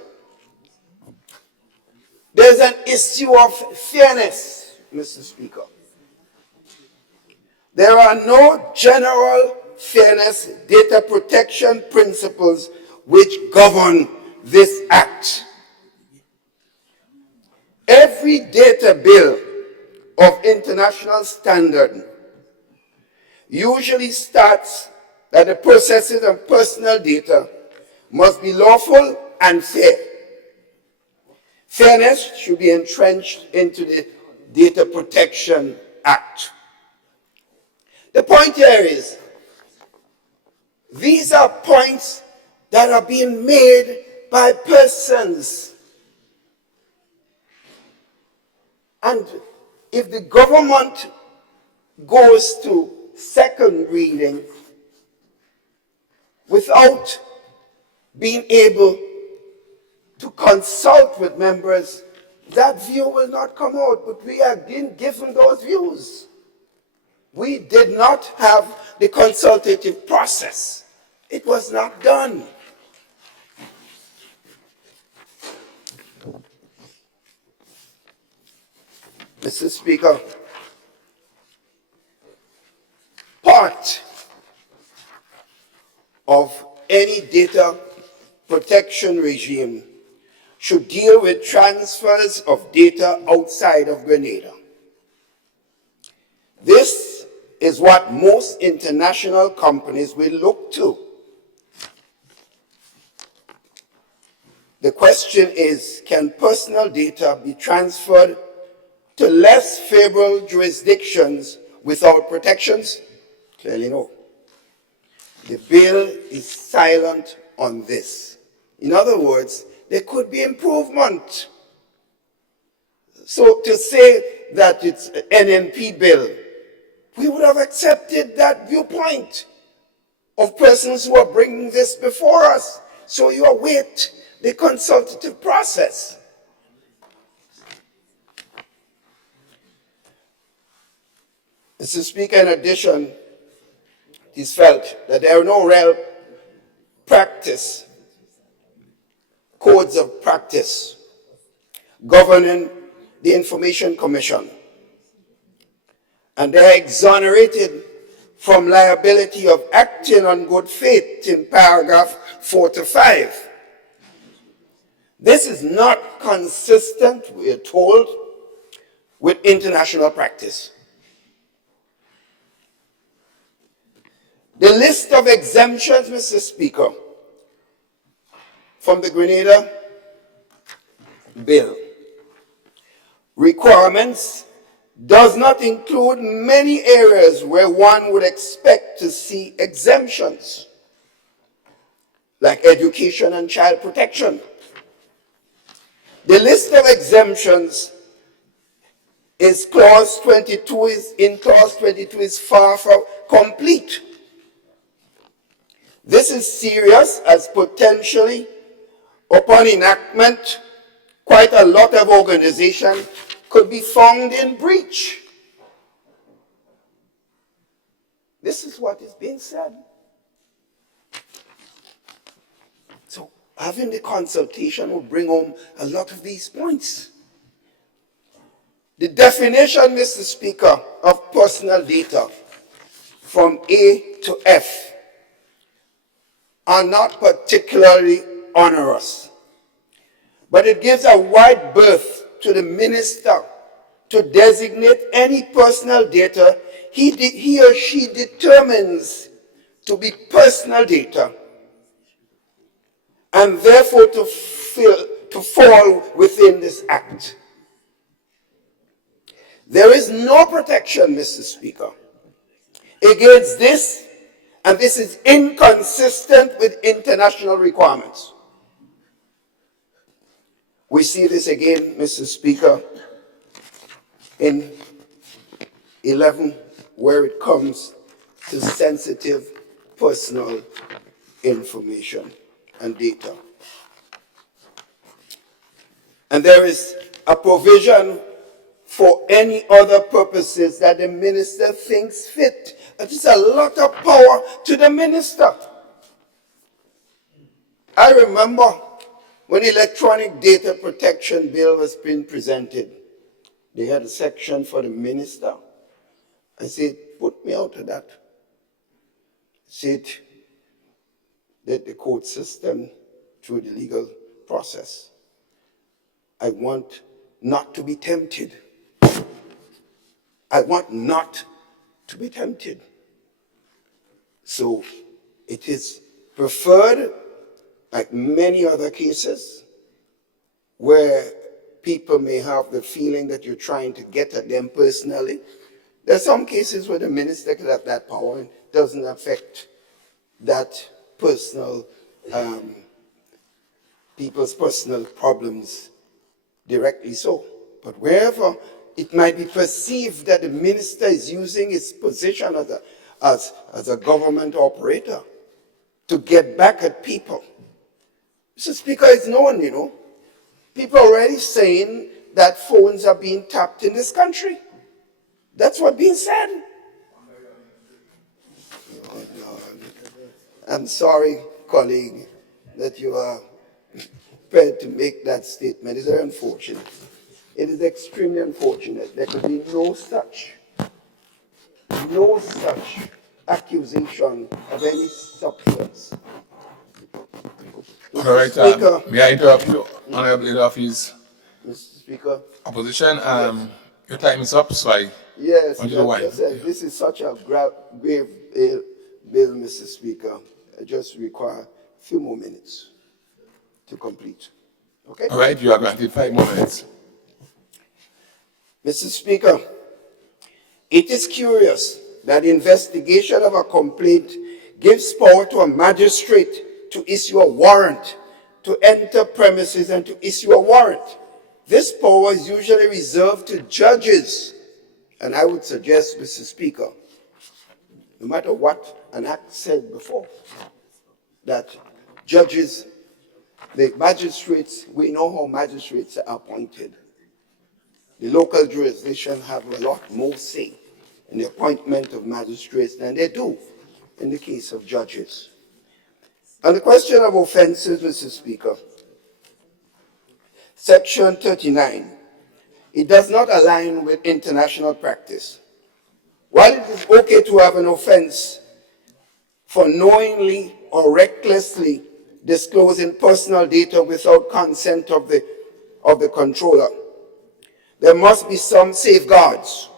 There's an issue of fairness, Mr. Speaker. There are no general fairness data protection principles which govern this act. Every data bill of international standard usually starts that the processing of personal data must be lawful and fair. Fairness should be entrenched into the Data Protection Act. The point here is, these are points that are being made by persons. And if the government goes to second reading without being able to consult with members, that view will not come out, but we are being given those views. We did not have the consultative process. It was not done. Mr. Speaker, part of any data protection regime should deal with transfers of data outside of Grenada. This is what most international companies will look to. The question is, can personal data be transferred to less favorable jurisdictions without protections? Clearly no. The bill is silent on this. In other words, there could be improvement. So to say that it's an NNP bill, we would have accepted that viewpoint of persons who are bringing this before us. So you await the consultative process. Mr. Speaker, in addition, it is felt that there are no real codes of practice governing the Information Commission, and they are exonerated from liability of acting on good faith in paragraph 4 to 5. This is not consistent, we are told, with international practice. The list of exemptions, Mr. Speaker, from the Grenada bill requirements does not include many areas where one would expect to see exemptions, like education and child protection. The list of exemptions clause 22 is far from complete. This is serious as potentially, upon enactment, quite a lot of organizations could be found in breach. This is what is being said. So having the consultation will bring home a lot of these points. The definition, Mr. Speaker, of personal data from A to F are not particularly onerous, but it gives a wide berth to the minister to designate any personal data he or she determines to be personal data, and therefore to fall within this act. There is no protection, Mr. Speaker, against this, and this is inconsistent with international requirements. We see this again, Mr. Speaker, in 11, where it comes to sensitive personal information and data. And there is a provision for any other purposes that the minister thinks fit. That is a lot of power to the minister. I remember when the Electronic Data Protection Bill was being presented, they had a section for the minister. I said, put me out of that. I said, let the court system through the legal process. I want not to be tempted. I want not to be tempted. So it is preferred, like many other cases, where people may have the feeling that you're trying to get at them personally. There are some cases where the minister could have that power and doesn't affect that personal, people's personal problems directly so. But wherever it might be perceived that the minister is using his position as a government operator to get back at people. Mr. Speaker, it's known, you know. People are already saying that phones are being tapped in this country. That's what's being said. I'm sorry, colleague, that you are prepared to make that statement. It's very unfortunate. It is extremely unfortunate. There could be no such accusation of any substance. All right, Speaker, may I interrupt you, Honorable Leader of his Mr. Speaker. opposition? Your time is up, so I Yes, want you to wind. this is such a grave bill, Mr. Speaker. I just require a few more minutes to complete. Okay? All right, you are granted 5 more minutes. Mr. Speaker, it is curious that the investigation of a complaint gives power to a magistrate to issue a warrant, to enter premises and to issue a warrant. This power is usually reserved to judges. And I would suggest, Mr. Speaker, no matter what an act said before, that judges, the magistrates, we know how magistrates are appointed. The local jurisdiction have a lot more say in the appointment of magistrates than they do in the case of judges. On the question of offenses, Mr. Speaker, Section 39, it does not align with international practice. While it is okay to have an offense for knowingly or recklessly disclosing personal data without consent of the controller, there must be some safeguards.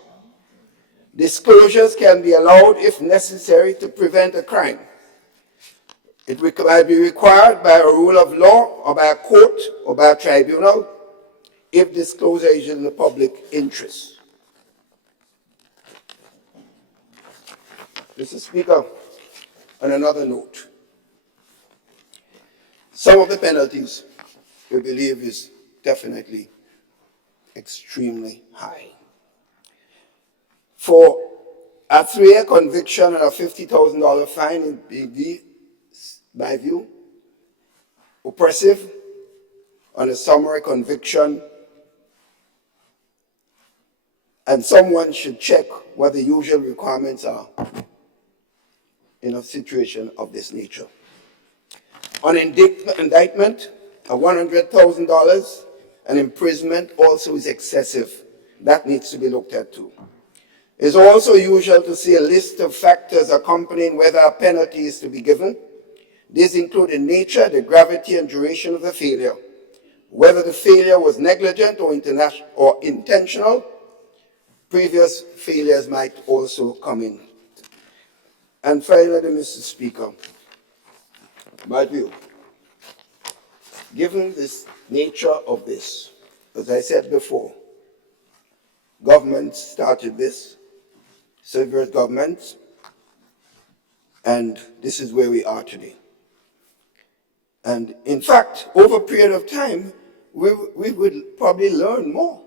Disclosures can be allowed if necessary to prevent a crime. It might be required by a rule of law or by a court or by a tribunal if disclosure is in the public interest. Mr. Speaker, on another note, some of the penalties we believe is definitely extremely high. for a 3-year conviction and a $50,000 fine in BD, my view, oppressive. On a summary conviction, and someone should check what the usual requirements are in a situation of this nature. On indictment, a $100,000 and imprisonment also is excessive. That needs to be looked at too. It's also usual to see a list of factors accompanying whether a penalty is to be given. These include the nature, the gravity, and duration of the failure, whether the failure was negligent or intentional. Previous failures might also come in. And finally, Mr. Speaker, my view, given this nature of this, as I said before, government started this, several governments, and this is where we are today. And in fact, over a period of time, we would probably learn more.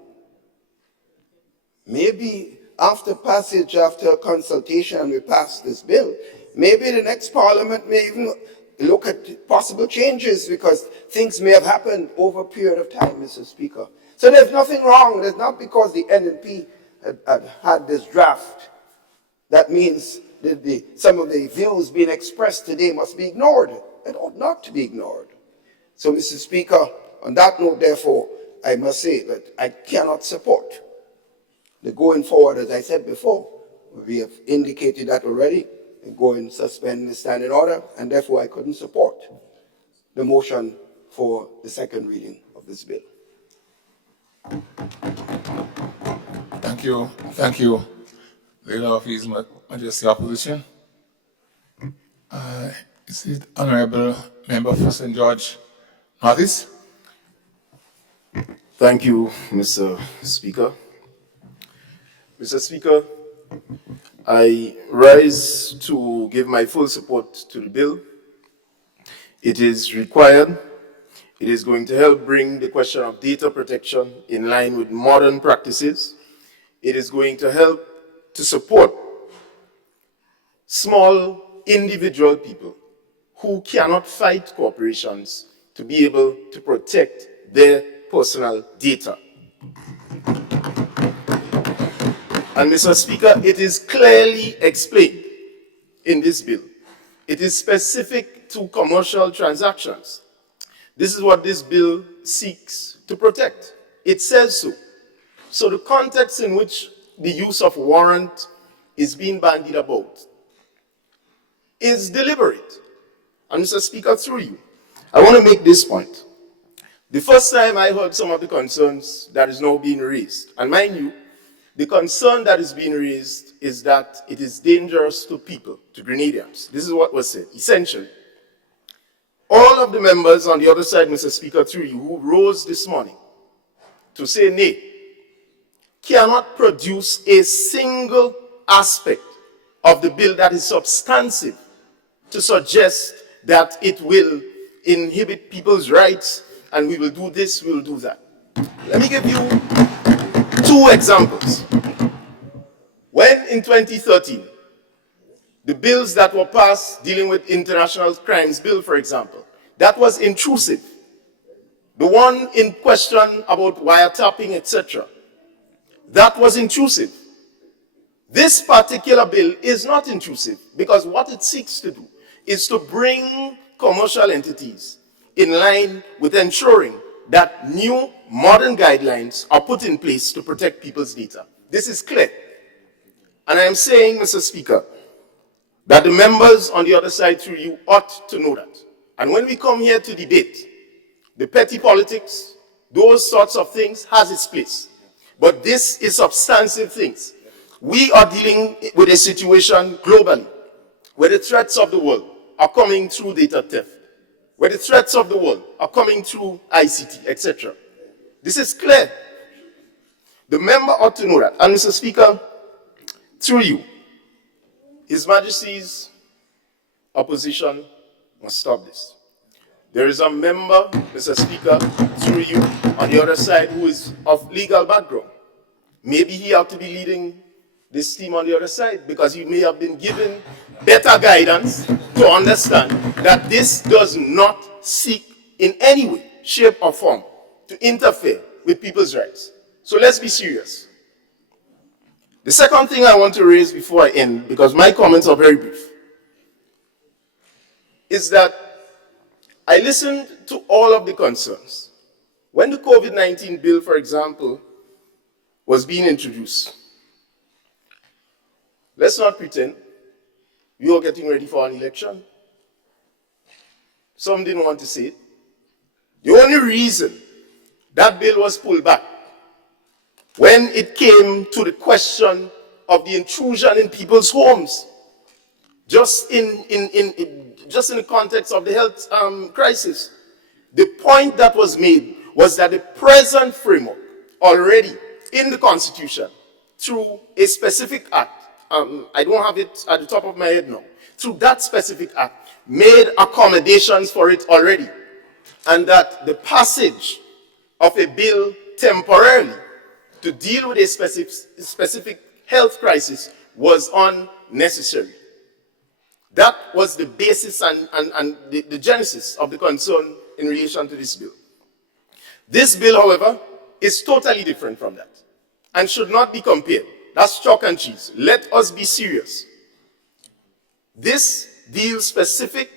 Maybe after passage, after consultation, we pass this bill, maybe the next parliament may even look at possible changes because things may have happened over a period of time, Mr. Speaker. So there's nothing wrong. There's not because the NNP had this draft. That means that some of the views being expressed today must be ignored. It ought not to be ignored. So, Mr. Speaker, on that note, therefore, I must say that I cannot support the going forward, as I said before. We have indicated that already, go and suspend the standing order, and therefore I couldn't support the motion for the second reading of this bill. Thank you. Thank you, Leader of His Majesty Opposition. Is it Honorable Member for St. George Northeast? Thank you, Mr. Speaker. Mr. Speaker, I rise to give my full support to the bill. It is required. It is going to help bring the question of data protection in line with modern practices. It is going to help to support small individual people who cannot fight corporations to be able to protect their personal data. And Mr. Speaker, it is clearly explained in this bill. It is specific to commercial transactions. This is what this bill seeks to protect. It says so. So the context in which the use of warrant is being bandied about is deliberate. And Mr. Speaker, through you, I want to make this point. The first time I heard some of the concerns that is now being raised, and mind you, the concern that is being raised is that it is dangerous to people, to Grenadians. This is what was said, essentially. All of the members on the other side, Mr. Speaker, through you, who rose this morning to say nay, cannot produce a single aspect of the bill that is substantive to suggest that it will inhibit people's rights and we will do this, we will do that. Let me give you 2 examples. When in 2013, the bills that were passed dealing with international crimes bill, for example, that was intrusive. The one in question about wiretapping, etc., that was intrusive. This particular bill is not intrusive because what it seeks to do is to bring commercial entities in line with ensuring that new modern guidelines are put in place to protect people's data. This is clear. And I am saying, Mr. Speaker, that the members on the other side through you ought to know that. And when we come here to debate, the petty politics, those sorts of things has its place. But this is substantive things. We are dealing with a situation globally where the threats of the world are coming through data theft, where the threats of the world are coming through ICT, etc. This is clear. The member ought to know that. And Mr. Speaker, through you, His Majesty's opposition must stop this. There is a member, Mr. Speaker, through you, on the other side who is of legal background. Maybe he ought to be leading this team on the other side, because you may have been given better guidance to understand that this does not seek in any way, shape, or form to interfere with people's rights. So let's be serious. The second thing I want to raise before I end, because my comments are very brief, is that I listened to all of the concerns. When the COVID-19 bill, for example, was being introduced, let's not pretend we were getting ready for an election. Some didn't want to say it. The only reason that bill was pulled back when it came to the question of the intrusion in people's homes, just in the context of the health crisis. The point that was made was that the present framework already in the Constitution, through a specific act, I don't have it at the top of my head now, through that specific act, made accommodations for it already. And that the passage of a bill temporarily to deal with a specific health crisis was unnecessary. That was the basis and the genesis of the concern in relation to this bill. This bill, however, is totally different from that and should not be compared. That's chalk and cheese. Let us be serious. This deals specific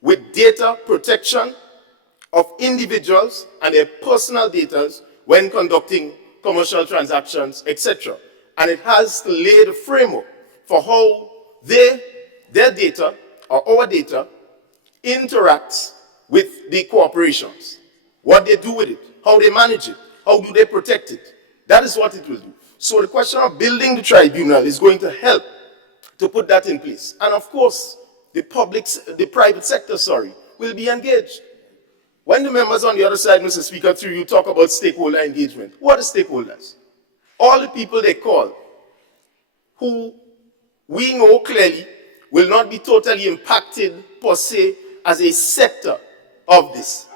with data protection of individuals and their personal data when conducting commercial transactions, etc. And it has to lay the framework for how their data or our data interacts with the corporations, what they do with it, how they manage it, how do they protect it. That is what it will do. So the question of building the tribunal is going to help to put that in place. And of course, the private sector, will be engaged. When the members on the other side, Mr. Speaker, through you talk about stakeholder engagement, what are stakeholders? All the people they call, who we know clearly will not be totally impacted per se as a sector of this.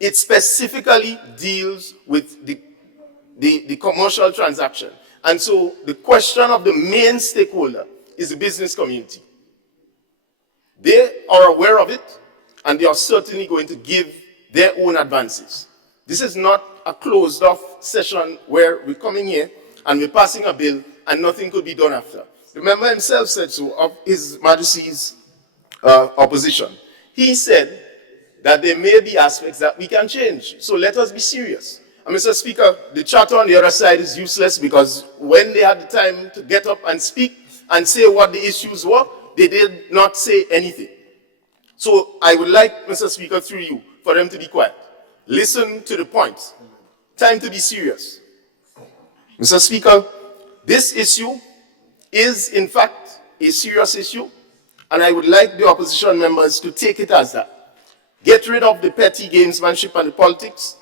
It specifically deals with the commercial transaction. And so the question of the main stakeholder is the business community. They are aware of it, and they are certainly going to give their own advances. This is not a closed-off session where we're coming here and we're passing a bill and nothing could be done after. The member himself said so of His Majesty's opposition. He said that there may be aspects that we can change. So let us be serious. And Mr. Speaker, the chatter on the other side is useless because when they had the time to get up and speak and say what the issues were, they did not say anything. So I would like, Mr. Speaker, through you, for them to be quiet. Listen to the point. Time to be serious. Mr. Speaker, this issue is, in fact, a serious issue, and I would like the opposition members to take it as that. Get rid of the petty gamesmanship and the politics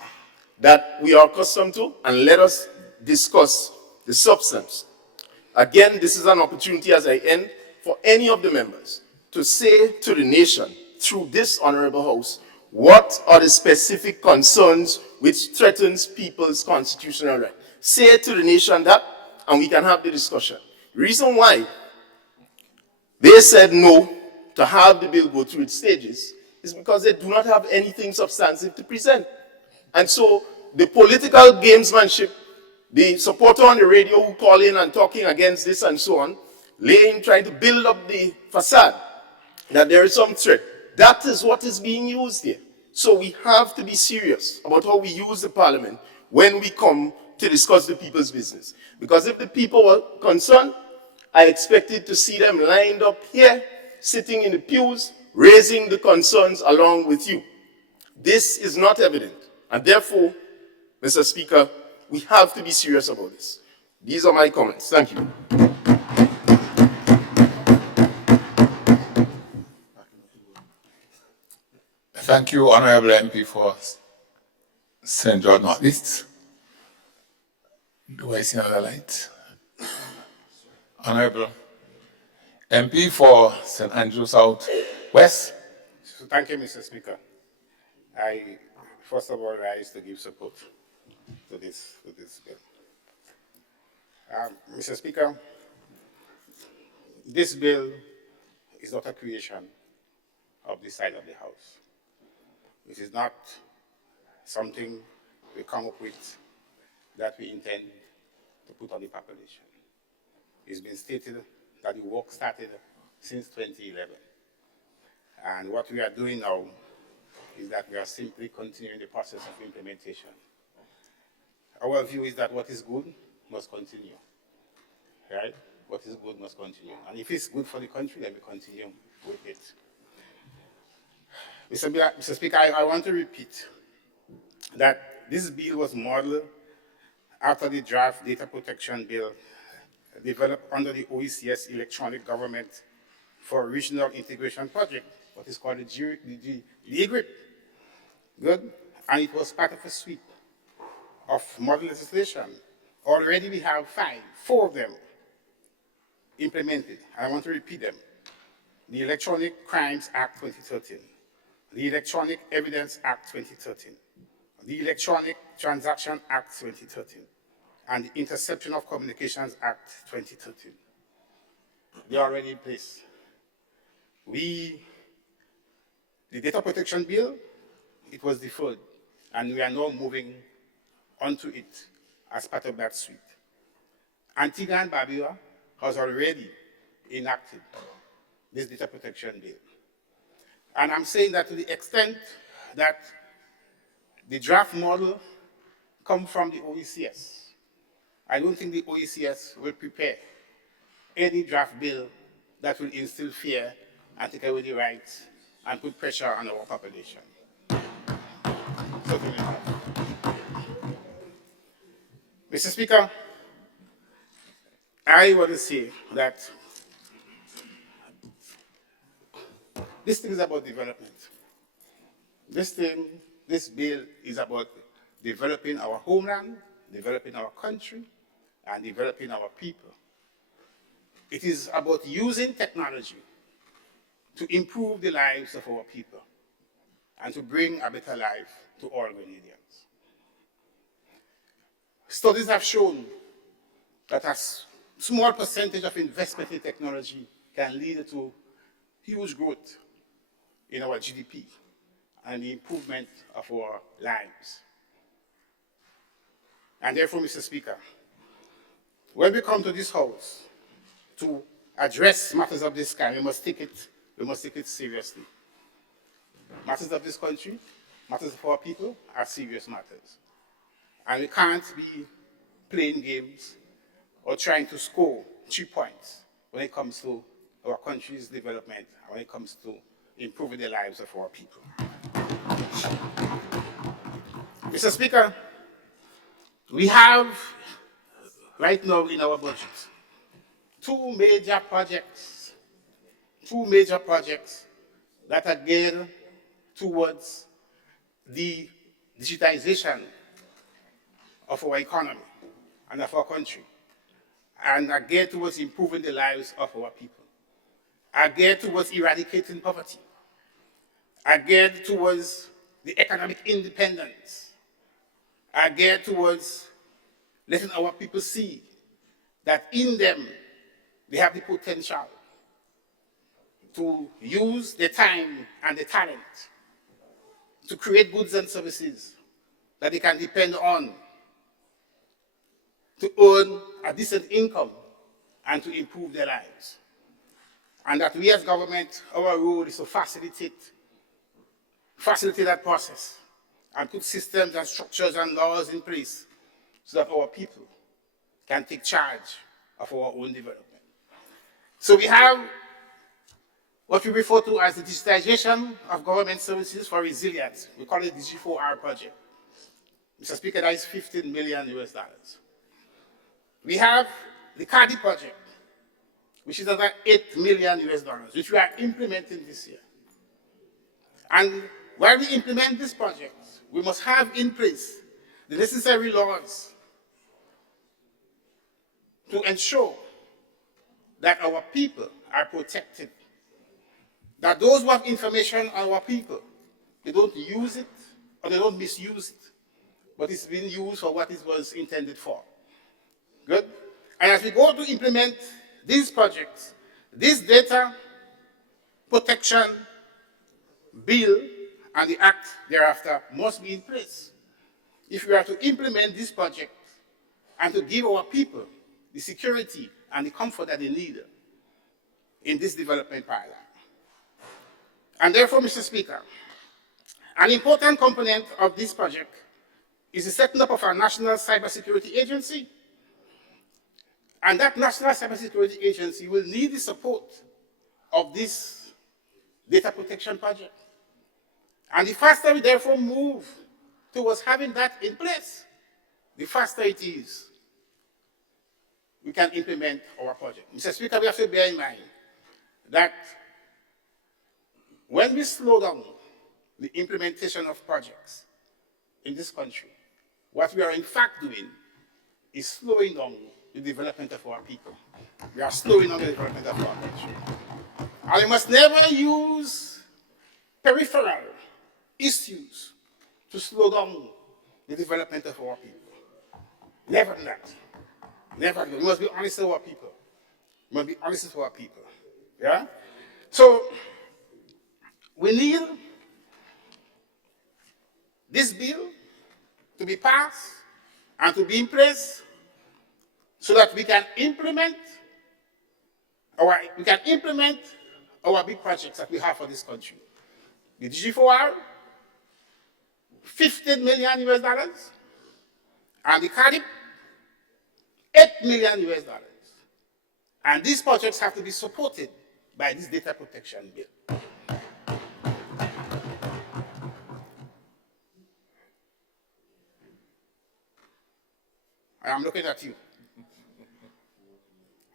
that we are accustomed to, and let us discuss the substance. Again, this is an opportunity as I end for any of the members to say to the nation, through this honorable house, what are the specific concerns which threatens people's constitutional right. Say to the nation that, and we can have the discussion. The reason why they said no to have the bill go through its stages is because they do not have anything substantive to present. And so the political gamesmanship, the supporter on the radio who call in and talking against this and so on, trying to build up the facade that there is some threat. That is what is being used here. So we have to be serious about how we use the parliament when we come to discuss the people's business. Because if the people were concerned, I expected to see them lined up here, sitting in the pews, raising the concerns along with you. This is not evident. And therefore, Mr. Speaker, we have to be serious about this. These are my comments. Thank you. Thank you, Honorable MP for St. George Northeast. Do I see another light? Honorable MP for St. Andrew South West. So thank you, Mr. Speaker. I, first of all, rise to give support to this bill. Mr. Speaker, this bill is not a creation of this side of the House. It is not something we come up with that we intend to put on the population. It's been stated that the work started since 2011. And what we are doing now is that we are simply continuing the process of implementation. Our view is that what is good must continue, right? What is good must continue. And if it's good for the country, then we continue with it. Mr. Speaker, I want to repeat that this bill was modeled after the draft data protection bill developed under the OECS Electronic Government for Regional Integration Project, what is called the GRIP. Good? And it was part of a suite of model legislation. Already we have four of them implemented. I want to repeat them. The Electronic Crimes Act 2013, the Electronic Evidence Act 2013, the Electronic Transaction Act 2013, and the Interception of Communications Act 2013. They are already in place. The data protection bill, it was deferred, and we are now moving onto it as part of that suite. Antigua and Barbuda has already enacted this data protection bill. And I'm saying that to the extent that the draft model come from the OECS, I don't think the OECS will prepare any draft bill that will instill fear and take away the rights and put pressure on our population. Certainly not. Mr. Speaker, I want to say that this thing is about development. This bill is about developing our homeland, developing our country, and developing our people. It is about using technology to improve the lives of our people and to bring a better life to all Grenadians. Studies have shown that a small percentage of investment in technology can lead to huge growth in our GDP and the improvement of our lives. And therefore, Mr. Speaker, when we come to this House to address matters of this kind, we must take it seriously. Matters of this country, matters of our people are serious matters. And we can't be playing games or trying to score 3 points when it comes to our country's development, when it comes to improving the lives of our people. Mr. Speaker, we have right now in our budget two major projects that are geared towards the digitization of our economy and of our country, and are geared towards improving the lives of our people, are geared towards eradicating poverty, are geared towards the economic independence, are geared towards letting our people see that in them they have the potential to use their time and their talent to create goods and services that they can depend on to earn a decent income and to improve their lives. And that we as government, our role is to facilitate that process and put systems and structures and laws in place so that our people can take charge of our own development. So we have what we refer to as the digitization of government services for resilience. We call it the G4R project. Mr. Speaker, that is $15 million. We have the CADI project, which is about $8 million, which we are implementing this year. And while we implement this project, we must have in place the necessary laws to ensure that our people are protected, that those who have information on our people, they don't use it or they don't misuse it, but it's being used for what it was intended for. Good? And as we go to implement these projects, this data protection bill and the act thereafter must be in place if we are to implement this project and to give our people the security and the comfort that they need in this development paradigm. And therefore, Mr. Speaker, an important component of this project is the setting up of our National Cybersecurity Agency. And that National Cybersecurity Agency will need the support of this data protection project. And the faster we therefore move towards having that in place, the faster it is we can implement our project. Mr. Speaker, we have to bear in mind that when we slow down the implementation of projects in this country, what we are in fact doing is slowing down the development of our people. We are slowing down the development of our country. And we must never use peripheral issues to slow down the development of our people. Never do that. Never do. We must be honest with our people. We must be honest with our people. Yeah? So, we need this bill to be passed and to be in place so that we can implement our big projects that we have for this country. The DG4R, $15 million US dollars, and the CARDIP, $8 million US dollars. And these projects have to be supported by this data protection bill. I am looking at you.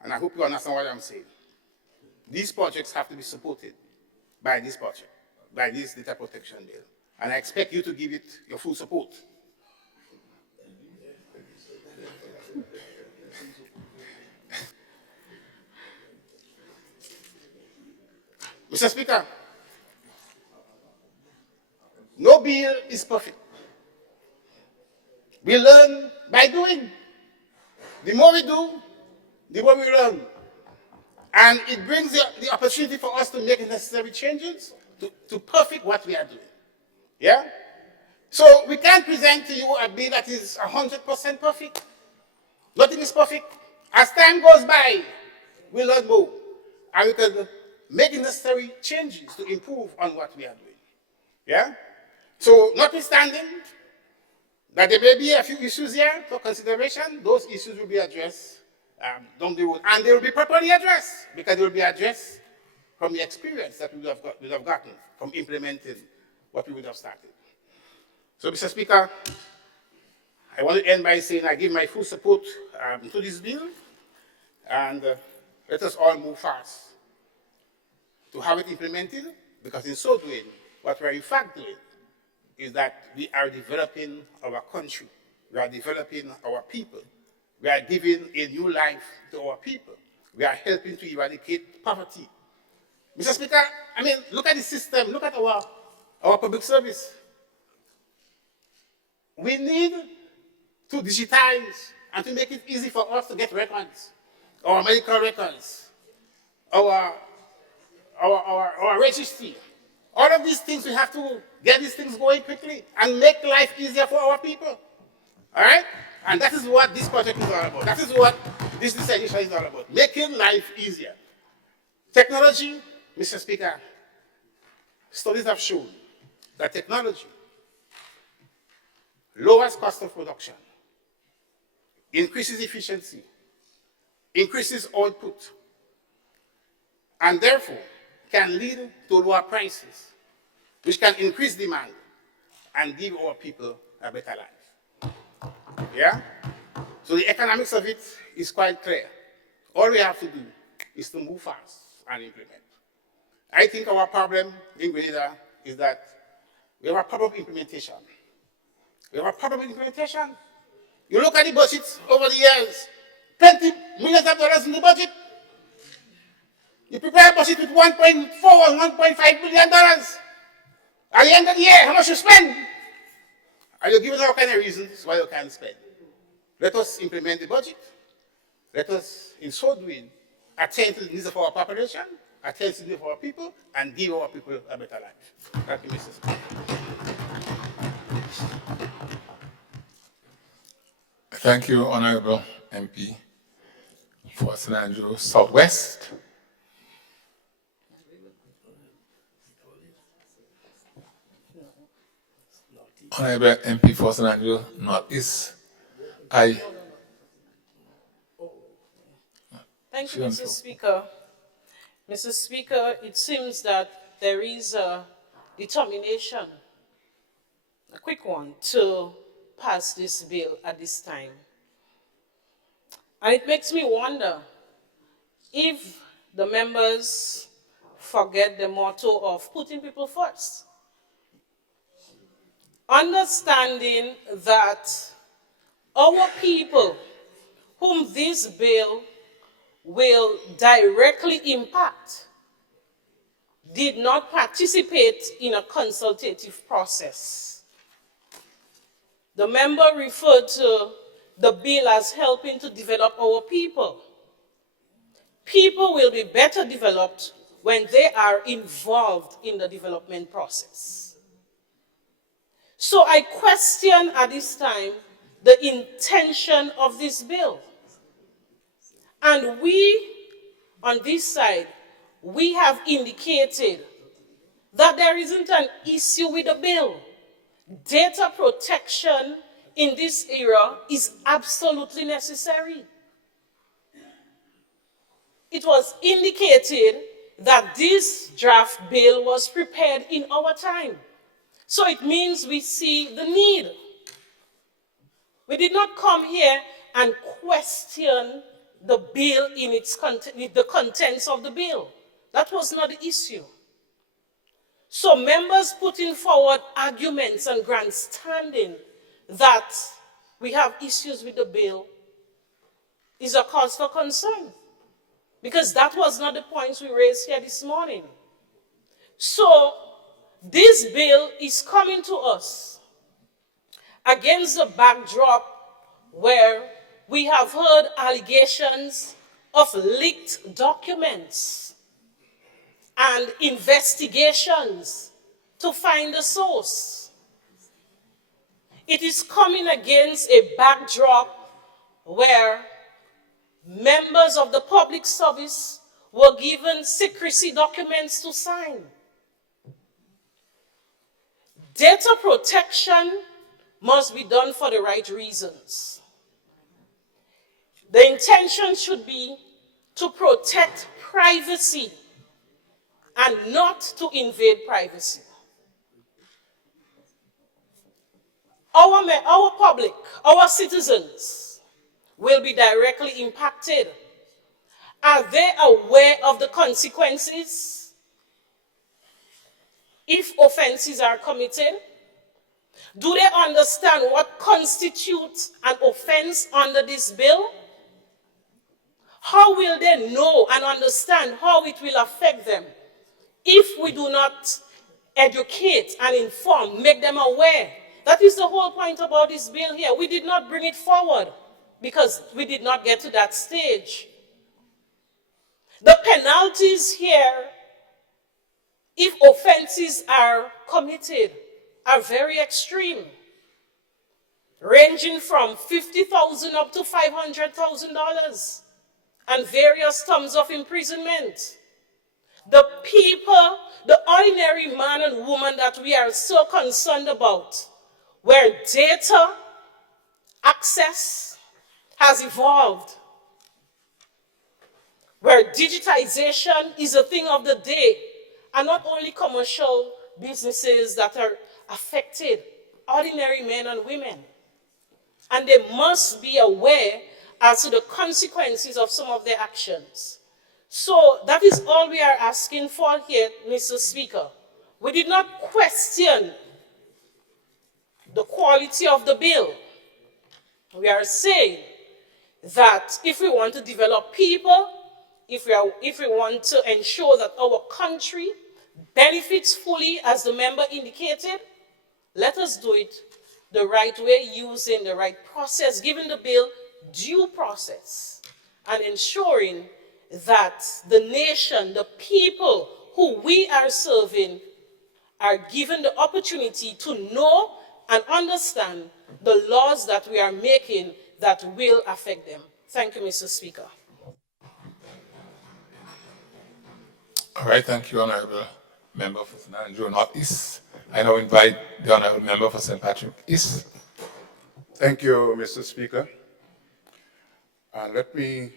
And I hope you understand what I'm saying. These projects have to be supported by this project, by this data protection bill. And I expect you to give it your full support. Mr. Speaker, no bill is perfect. We learn by doing. The more we do, the more we learn. And it brings the opportunity for us to make necessary changes to perfect what we are doing. Yeah? So we can't present to you a bill that is 100% perfect. Nothing is perfect. As time goes by, we learn more. And we can make the necessary changes to improve on what we are doing. Yeah? So notwithstanding that there may be a few issues here for consideration, those issues will be addressed down the road. And they will be properly addressed because they will be addressed from the experience that we would have gotten from implementing what we would have started. So, Mr. Speaker, I want to end by saying I give my full support to this bill, and let us all move fast to have it implemented, because in so doing, what we are in fact doing is that we are developing our country, we are developing our people, we are giving a new life to our people, we are helping to eradicate poverty. Mr. Speaker, I mean, look at the system, look at our public service. We need to digitize and to make it easy for us to get records, our medical records, our registry. All of these things, we have to get these things going quickly and make life easier for our people. All right? And that is what this project is all about. That is what this legislation is all about, making life easier. Technology, Mr. Speaker, studies have shown that technology lowers cost of production, increases efficiency, increases output, and therefore can lead to lower prices, which can increase demand and give our people a better life. Yeah? So the economics of it is quite clear. All we have to do is to move fast and implement. I think our problem in Grenada is that we have a problem of implementation. We have a problem with implementation. You look at the budget over the years, $20 million in the budget. You prepare a budget with $1.4 and $1.5 billion. At the end of the year, how much you spend? And you're given all kinds of reasons why you can't spend. Let us implement the budget. Let us, in so doing, attend to the needs of our population, attend to the needs of our people, and give our people a better life. Thank you, Mr. Speaker. Thank you, Honorable MP for St. Andrew Southwest. Honorable MP for St. Andrew Northeast. Thank you, Mr. Speaker. Mr. Speaker, it seems that there is a determination, a quick one, to pass this bill at this time. And it makes me wonder if the members forget the motto of putting people first. Understanding that our people, whom this bill will directly impact, did not participate in a consultative process. The member referred to the bill as helping to develop our people. People will be better developed when they are involved in the development process. So I question at this time the intention of this bill. And we, on this side, we have indicated that there isn't an issue with the bill. Data protection in this era is absolutely necessary. It was indicated that this draft bill was prepared in our time. So it means we see the need. We did not come here and question the bill in its content, the contents of the bill. That was not the issue. So members putting forward arguments and grandstanding that we have issues with the bill is a cause for concern, because that was not the points we raised here this morning. So this bill is coming to us against the backdrop where we have heard allegations of leaked documents and investigations to find the source. It is coming against a backdrop where members of the public service were given secrecy documents to sign. Data protection must be done for the right reasons. The intention should be to protect privacy and not to invade privacy. Our public, our citizens will be directly impacted. Are they aware of the consequences if offenses are committed? Do they understand what constitutes an offense under this bill? How will they know and understand how it will affect them if we do not educate and inform, make them aware? That is the whole point about this bill here. We did not bring it forward because we did not get to that stage. The penalties here, if offenses are committed, are very extreme, ranging from $50,000 up to $500,000 and various terms of imprisonment. The people, the ordinary man and woman that we are so concerned about, where data access has evolved, where digitization is a thing of the day, and not only commercial businesses that are affected, ordinary men and women. And they must be aware as to the consequences of some of their actions. So that is all we are asking for here, Mr. Speaker. We did not question the quality of the bill. We are saying that if we want to develop people, if we want to ensure that our country benefits fully, as the member indicated, let us do it the right way, using the right process, giving the bill due process. and ensuring that the nation, the people who we are serving, are given the opportunity to know and understand the laws that we are making that will affect them. Thank you, Mr. Speaker. All right, thank you, Honorable Member for St. Andrew North East. I now invite the Honorable Member for St. Patrick East. Thank you, Mr. Speaker. Let me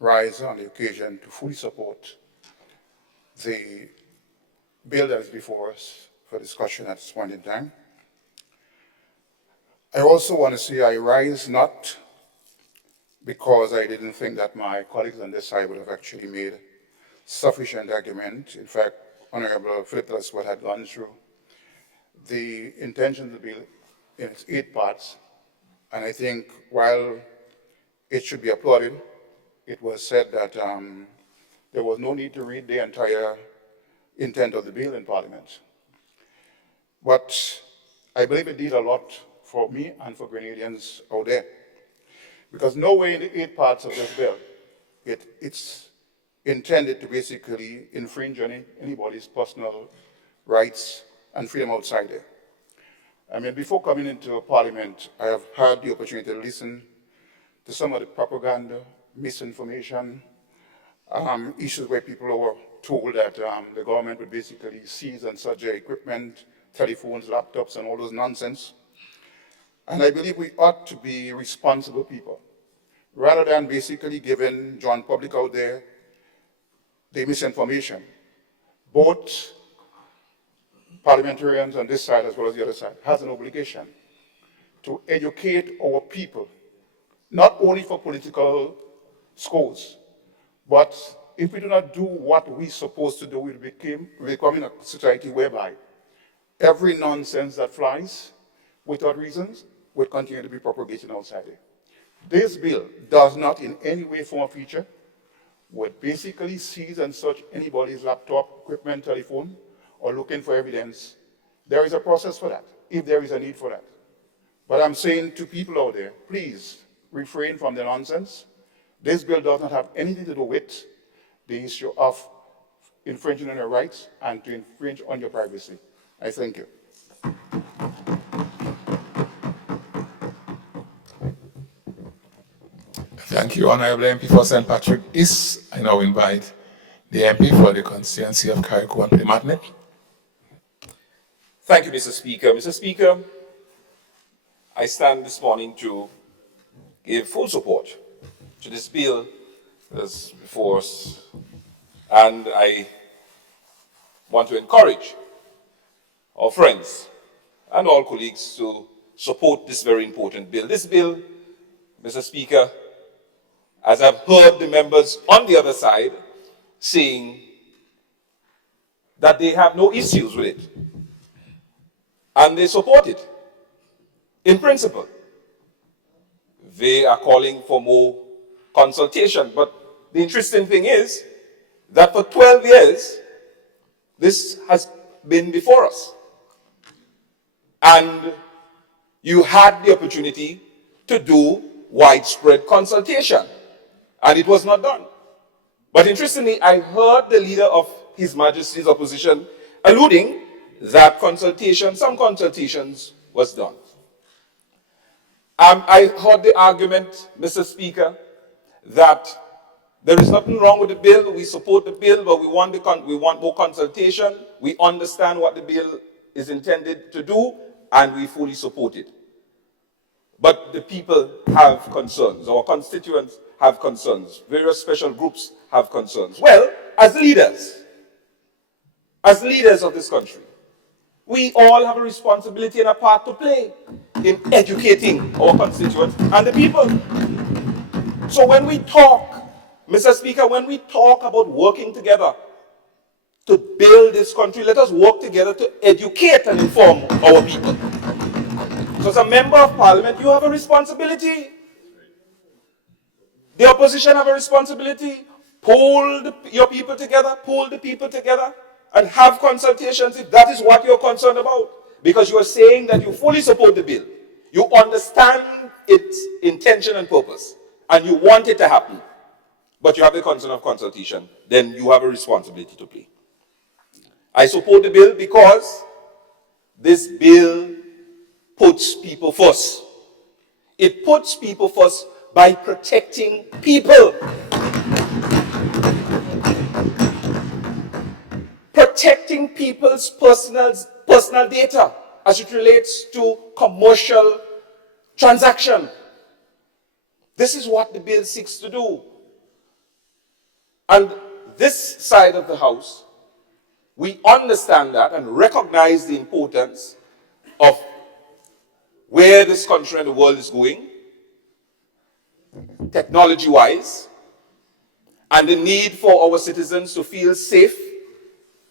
rise on the occasion to fully support the bill that is before us for discussion at this point in time. I also want to say I rise not because I didn't think that my colleagues on this side would have actually made sufficient argument. In fact, Honorable Philip what had gone through the intention of the bill in its 8 parts, and I think while it should be applauded, it was said that there was no need to read the entire intent of the bill in Parliament. But I believe it did a lot for me and for Grenadians out there. Because nowhere in the 8 parts of this bill, it's intended to basically infringe on anybody's personal rights and freedom outside there. I mean, before coming into Parliament, I have had the opportunity to listen to some of the propaganda, misinformation, issues where people were told that the government would basically seize and such equipment, telephones, laptops, and all those nonsense. And I believe we ought to be responsible people, rather than basically giving John public out there the misinformation. Both parliamentarians on this side as well as the other side has an obligation to educate our people, not only for political scores, but if we do not do what we're supposed to do, we'll become in a society whereby every nonsense that flies without reasons will continue to be propagated outside it. This bill does not in any way form a feature would basically seize and search anybody's laptop, equipment, telephone, or looking for evidence. There is a process for that, if there is a need for that. But I'm saying to people out there, please refrain from the nonsense. This bill does not have anything to do with the issue of infringing on your rights and to infringe on your privacy. I thank you. Thank you, Honorable MP for St. Patrick East. I now invite the MP for the constituency of Carriacou and Plymouth. Thank you, Mr. Speaker. Mr. Speaker, I stand this morning to give full support to this bill that's before us, and I want to encourage our friends and all colleagues to support this very important bill. This bill, Mr. Speaker, as I've heard the members on the other side saying that they have no issues with it, and they support it in principle. They are calling for more consultation, but the interesting thing is that for 12 years, this has been before us. And you had the opportunity to do widespread consultation, and it was not done. But interestingly, I heard the leader of His Majesty's opposition alluding that some consultations was done. I heard the argument, Mr. Speaker, that there is nothing wrong with the bill. We support the bill, but we want more consultation. We understand what the bill is intended to do, and we fully support it. But the people have concerns. Our constituents have concerns. Various special groups have concerns. Well, as leaders of this country, we all have a responsibility and a part to play in educating our constituents and the people. So when we talk, Mr. Speaker, when we talk about working together to build this country, let us work together to educate and inform our people. So as a member of parliament, you have a responsibility. The opposition have a responsibility. Pull your people together, pull the people together, and have consultations if that is what you're concerned about. Because you are saying that you fully support the bill. You understand its intention and purpose, and you want it to happen. but you have the concern of consultation, then you have a responsibility to play. I support the bill because this bill puts people first. It puts people first by protecting people. Protecting people's personal data as it relates to commercial transaction. This is what the bill seeks to do. And this side of the House, we understand that and recognize the importance of where this country and the world is going, technology-wise, and the need for our citizens to feel safe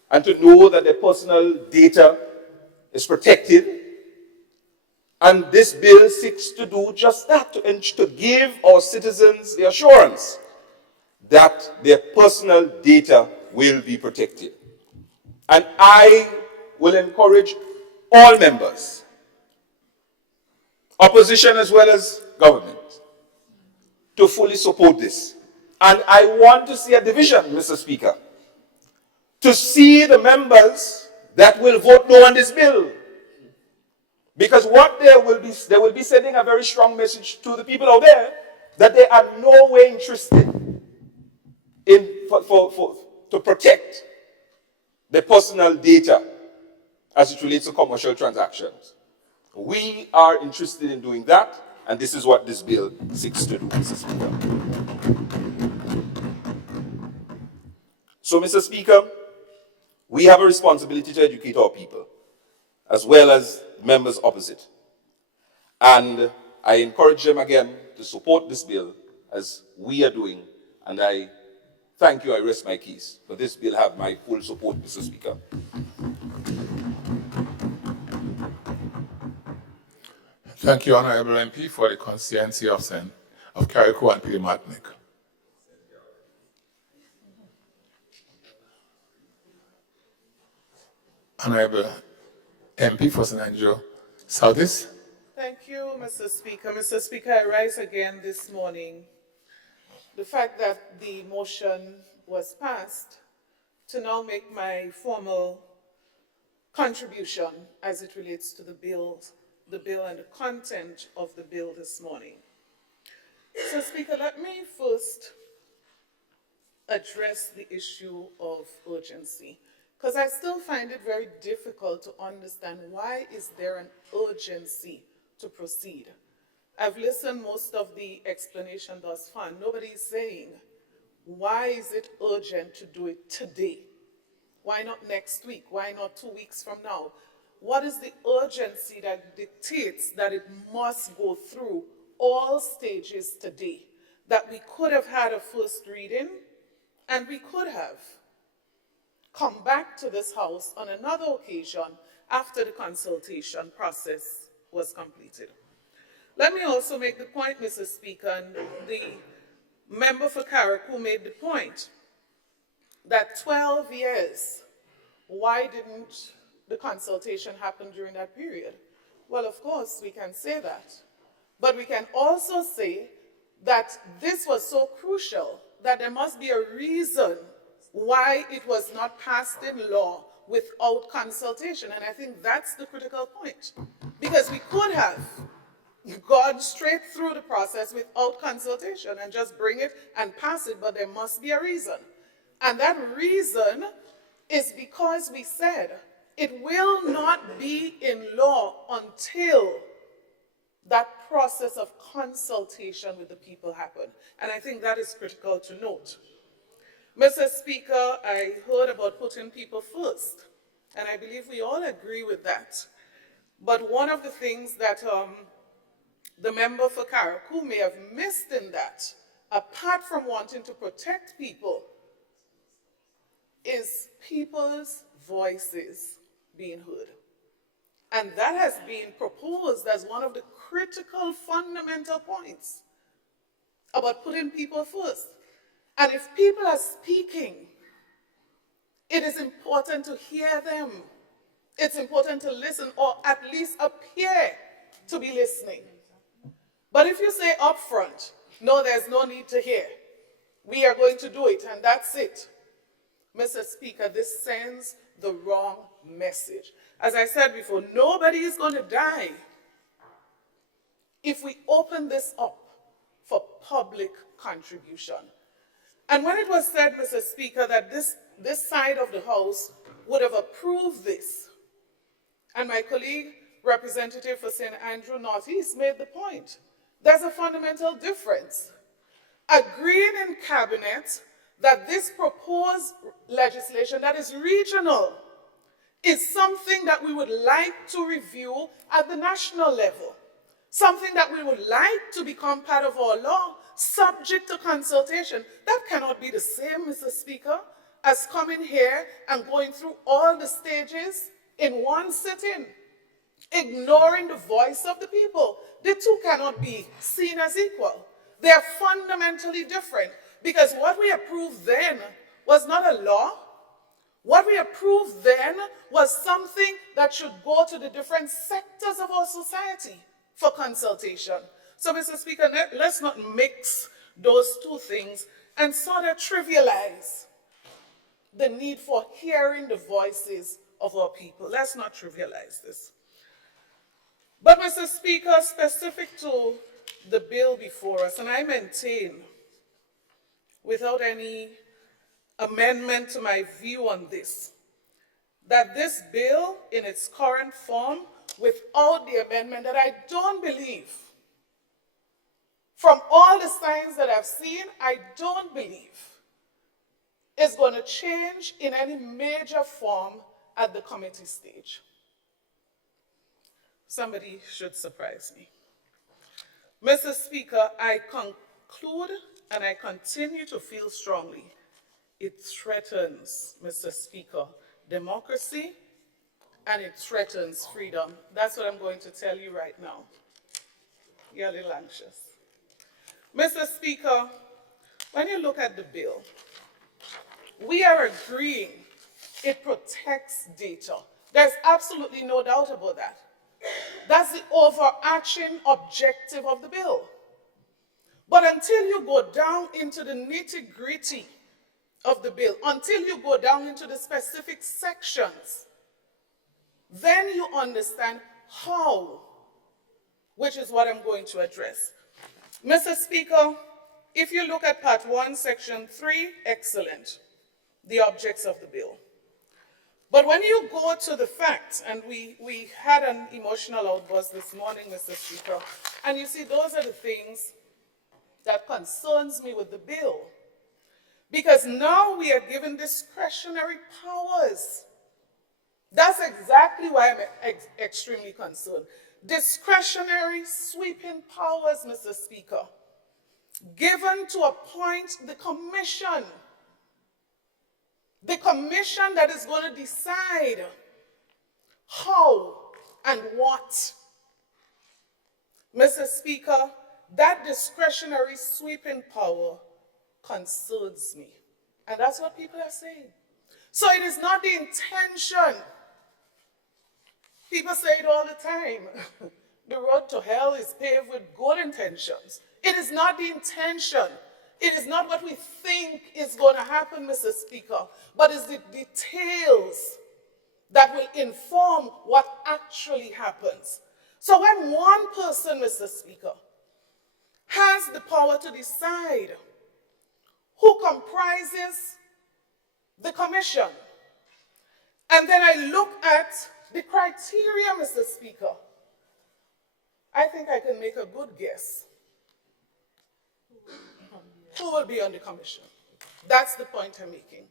and to know that their personal data is protected. And this bill seeks to do just that, to give our citizens the assurance that their personal data will be protected. And I will encourage all members, opposition as well as government, to fully support this. And I want to see a division, Mr. Speaker, to see the members that will vote no on this bill. Because what they will be sending a very strong message to the people out there that they are no way interested in to protect their personal data as it relates to commercial transactions. We are interested in doing that, and this is what this bill seeks to do, Mr. Speaker. So, Mr. Speaker, we have a responsibility to educate our people, as well as members opposite. And I encourage them again to support this bill, as we are doing, and I thank you, I rest my case. But this bill have my full support, Mr. Speaker. Thank you, Honorable MP, for the constituency of Carriacou and Pilimatnik. Honorable MP for St. Andrew Southeast. Thank you, Mr. Speaker. Mr. Speaker, I rise again this morning. The fact that the motion was passed to now make my formal contribution as it relates to the bill and the content of the bill this morning. So, Speaker, let me first address the issue of urgency, because I still find it very difficult to understand why is there an urgency to proceed. I've listened most of the explanation thus far. Nobody is saying, why is it urgent to do it today? Why not next week? Why not 2 weeks from now? What is the urgency that dictates that it must go through all stages today? That we could have had a first reading, and we could have come back to this House on another occasion after the consultation process was completed. Let me also make the point, Mr. Speaker, and the member for Carriacou made the point that 12 years, why didn't the consultation happen during that period? Well, of course, we can say that. But we can also say that this was so crucial that there must be a reason why it was not passed in law without consultation. And I think that's the critical point. Because we could have gone straight through the process without consultation and just bring it and pass it, but there must be a reason. And that reason is because we said it will not be in law until that process of consultation with the people happen. And I think that is critical to note. Mr. Speaker, I heard about putting people first, and I believe we all agree with that. But one of the things that the member for Carriacou may have missed in that, apart from wanting to protect people, is people's voices being heard. And that has been proposed as one of the critical fundamental points about putting people first. And if people are speaking, it is important to hear them. It's important to listen, or at least appear to be listening. But if you say up front, no, there's no need to hear, We are going to do it, and that's it. Mr. Speaker, this sends the wrong message. As I said before, nobody is going to die if we open this up for public contribution. And when it was said, Mr. Speaker, that this side of the House would have approved this, and my colleague, representative for St. Andrew Northeast, made the point, there's a fundamental difference. Agreeing in cabinet that this proposed legislation that is regional is something that we would like to review at the national level, something that we would like to become part of our law, subject to consultation. That cannot be the same, Mr. Speaker, as coming here and going through all the stages in one sitting, ignoring the voice of the people. The two cannot be seen as equal. They are fundamentally different, because what we approved then was not a law. What we approved then was something that should go to the different sectors of our society for consultation. So, Mr. Speaker, let's not mix those two things and sort of trivialize the need for hearing the voices of our people. Let's not trivialize this. But, Mr. Speaker, specific to the bill before us, and I maintain, without any amendment to my view on this, that this bill in its current form, without the amendment, that I don't believe, from all the signs that I've seen, I don't believe is going to change in any major form at the committee stage. Somebody should surprise me. Mr. Speaker, I conclude and I continue to feel strongly it threatens, Mr. Speaker, democracy, and it threatens freedom. That's what I'm going to tell you right now. You're a little anxious. Mr. Speaker, when you look at the bill, we are agreeing it protects data. There's absolutely no doubt about that. That's the overarching objective of the bill. But until you go down into the nitty-gritty of the bill, until you go down into the specific sections, then you understand how, which is what I'm going to address. Mr. Speaker, if you look at Part 1, Section 3, excellent, the objects of the bill. But when you go to the facts, and we had an emotional outburst this morning, Mr. Speaker, and you see those are the things that concerns me with the bill. Because now we are given discretionary powers. That's exactly why I'm extremely concerned. Discretionary sweeping powers, Mr. Speaker, given to appoint the commission. The commission that is going to decide how and what. Mr. Speaker, that discretionary sweeping power concerns me. And that's what people are saying. So it is not the intention. People say it all the time. The road to hell is paved with good intentions. It is not the intention. It is not what we think is going to happen, Mr. Speaker, but it's the details that will inform what actually happens. So when one person, Mr. Speaker, has the power to decide who comprises the commission, and then I look at the criteria, Mr. Speaker, I think I can make a good guess who will be on the commission. That's the point I'm making.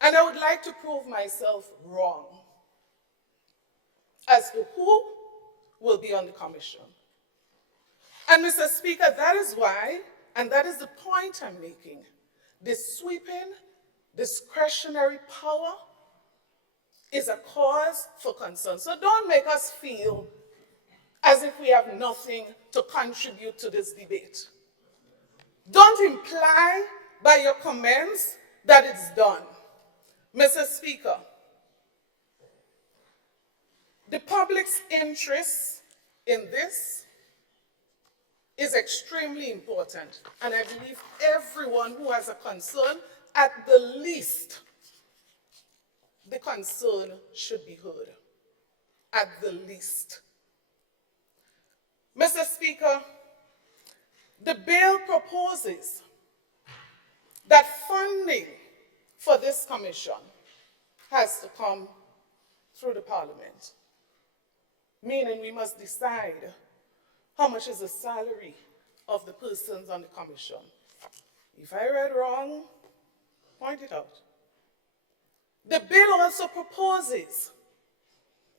And I would like to prove myself wrong as to who will be on the commission. And Mr. Speaker, that is why, and that is the point I'm making, this sweeping discretionary power is a cause for concern. So don't make us feel as if we have nothing to contribute to this debate. Don't imply by your comments that it's done. Mr. Speaker, the public's interest in this is extremely important, and I believe everyone who has a concern, at the least, the concern should be heard. At the least. Mr. Speaker, the bill proposes that funding for this commission has to come through the Parliament, meaning we must decide how much is the salary of the persons on the commission. If I read wrong, point it out. The bill also proposes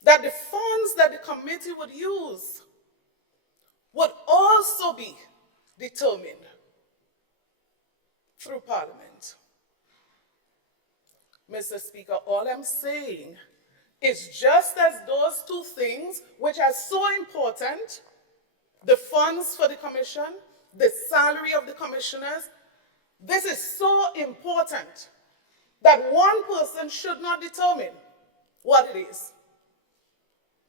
that the funds that the committee would use would also be determined through Parliament. Mr. Speaker, all I'm saying is just as those two things, which are so important, the funds for the commission, the salary of the commissioners, this is so important that one person should not determine what it is.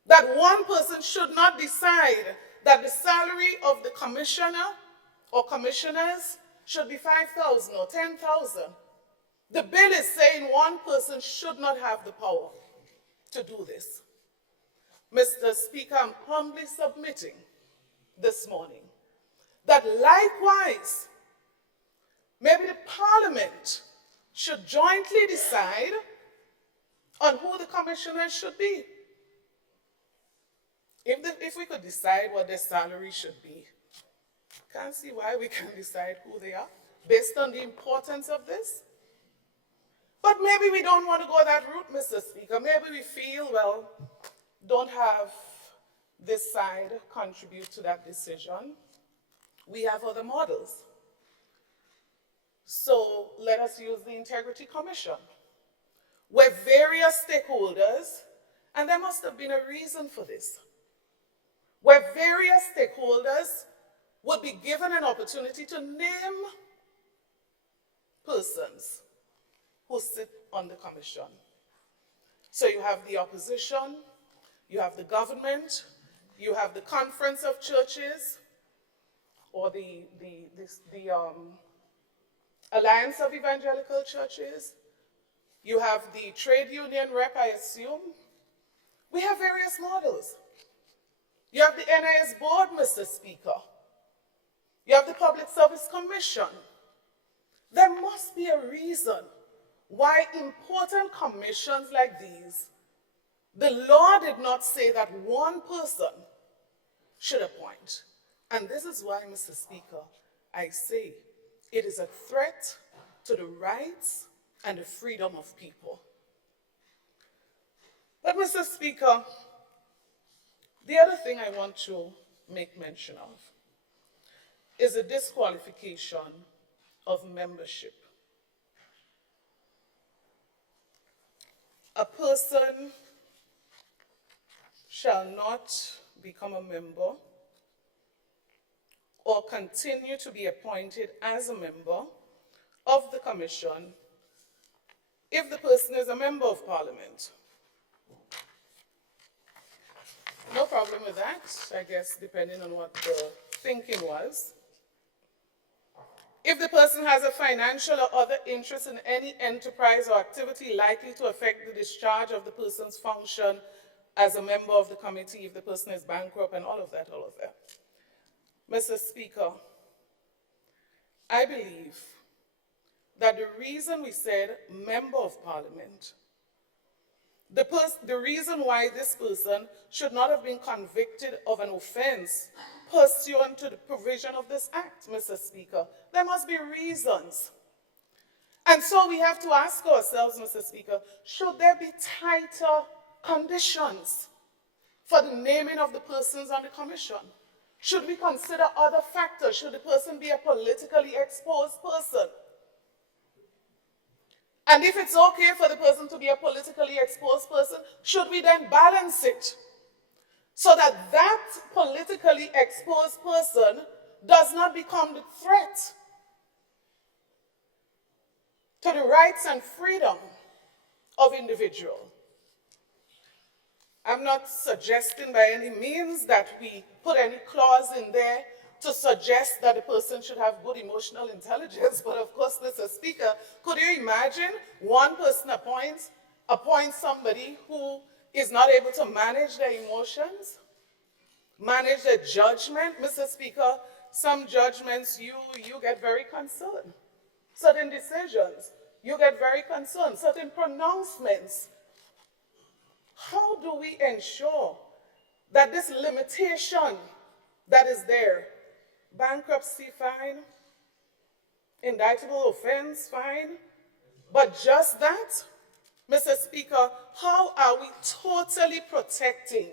That one person should not decide that the salary of the commissioner or commissioners should be 5,000 or 10,000. The bill is saying one person should not have the power to do this. Mr. Speaker, I'm humbly submitting this morning that likewise, maybe the Parliament should jointly decide on who the commissioners should be. If we could decide what their salary should be, can't see why we can't decide who they are based on the importance of this. But maybe we don't want to go that route, Mr. Speaker. Maybe we feel, well, don't have this side contribute to that decision. We have other models. So let us use the Integrity Commission, where various stakeholders, and there must have been a reason for this, where various stakeholders would be given an opportunity to name persons who sit on the commission. So you have the opposition, you have the government, you have the Conference of Churches, or the Alliance of Evangelical Churches, you have the trade union rep, I assume. We have various models. You have the NIS board, Mr. Speaker. You have the Public Service Commission. There must be a reason why important commissions like these, the law did not say that one person should appoint. And this is why, Mr. Speaker, I say it is a threat to the rights and the freedom of people. But, Mr. Speaker, the other thing I want to make mention of is the disqualification of membership. A person shall not become a member or continue to be appointed as a member of the commission if the person is a member of Parliament. No problem with that, I guess, depending on what the thinking was. If the person has a financial or other interest in any enterprise or activity likely to affect the discharge of the person's function as a member of the committee, if the person is bankrupt, and all of that. Mr. Speaker, I believe that the reason we said member of Parliament, the reason why this person should not have been convicted of an offense pursuant to the provision of this act, Mr. Speaker, there must be reasons. And so we have to ask ourselves, Mr. Speaker, should there be tighter conditions for the naming of the persons on the commission? Should we consider other factors? Should the person be a politically exposed person? And if it's okay for the person to be a politically exposed person, should we then balance it so that that politically exposed person does not become the threat to the rights and freedom of individuals? I'm not suggesting by any means that we put any clause in there to suggest that the person should have good emotional intelligence, but of course, Mr. Speaker, could you imagine one person appoints somebody who is not able to manage their emotions, manage their judgment? Mr. Speaker, some judgments you get very concerned. Certain decisions, you get very concerned. Certain pronouncements. How do we ensure that this limitation that is there, bankruptcy, fine, indictable offense, fine, but just that, Mr. Speaker, how are we totally protecting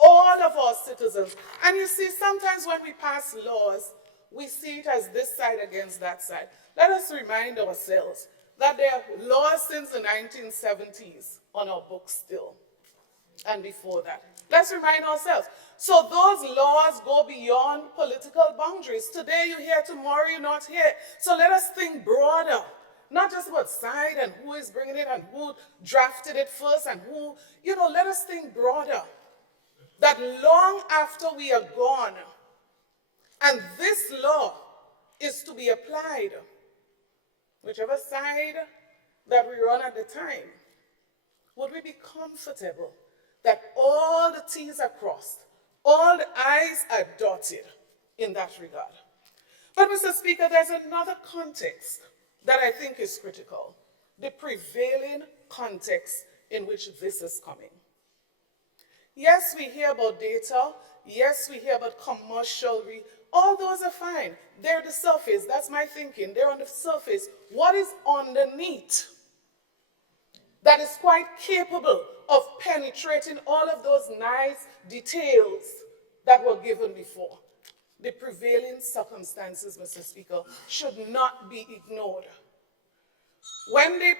all of our citizens? And you see, sometimes when we pass laws, we see it as this side against that side. Let us remind ourselves that there are laws since the 1970s on our books still, and before that. Let's remind ourselves. So those laws go beyond political boundaries. Today you're here, tomorrow you're not here. So let us think broader, not just about side and who is bringing it and who drafted it first and who, let us think broader. That long after we are gone, and this law is to be applied, whichever side that we run at the time, would we be comfortable that all the T's are crossed, all the I's are dotted in that regard? But, Mr. Speaker, there's another context that I think is critical, the prevailing context in which this is coming. Yes, we hear about data. Yes, we hear about commercial. All those are fine. They're the surface. That's my thinking. They're on the surface. What is underneath that is quite capable of penetrating all of those nice details that were given before? The prevailing circumstances, Mr. Speaker, should not be ignored. When the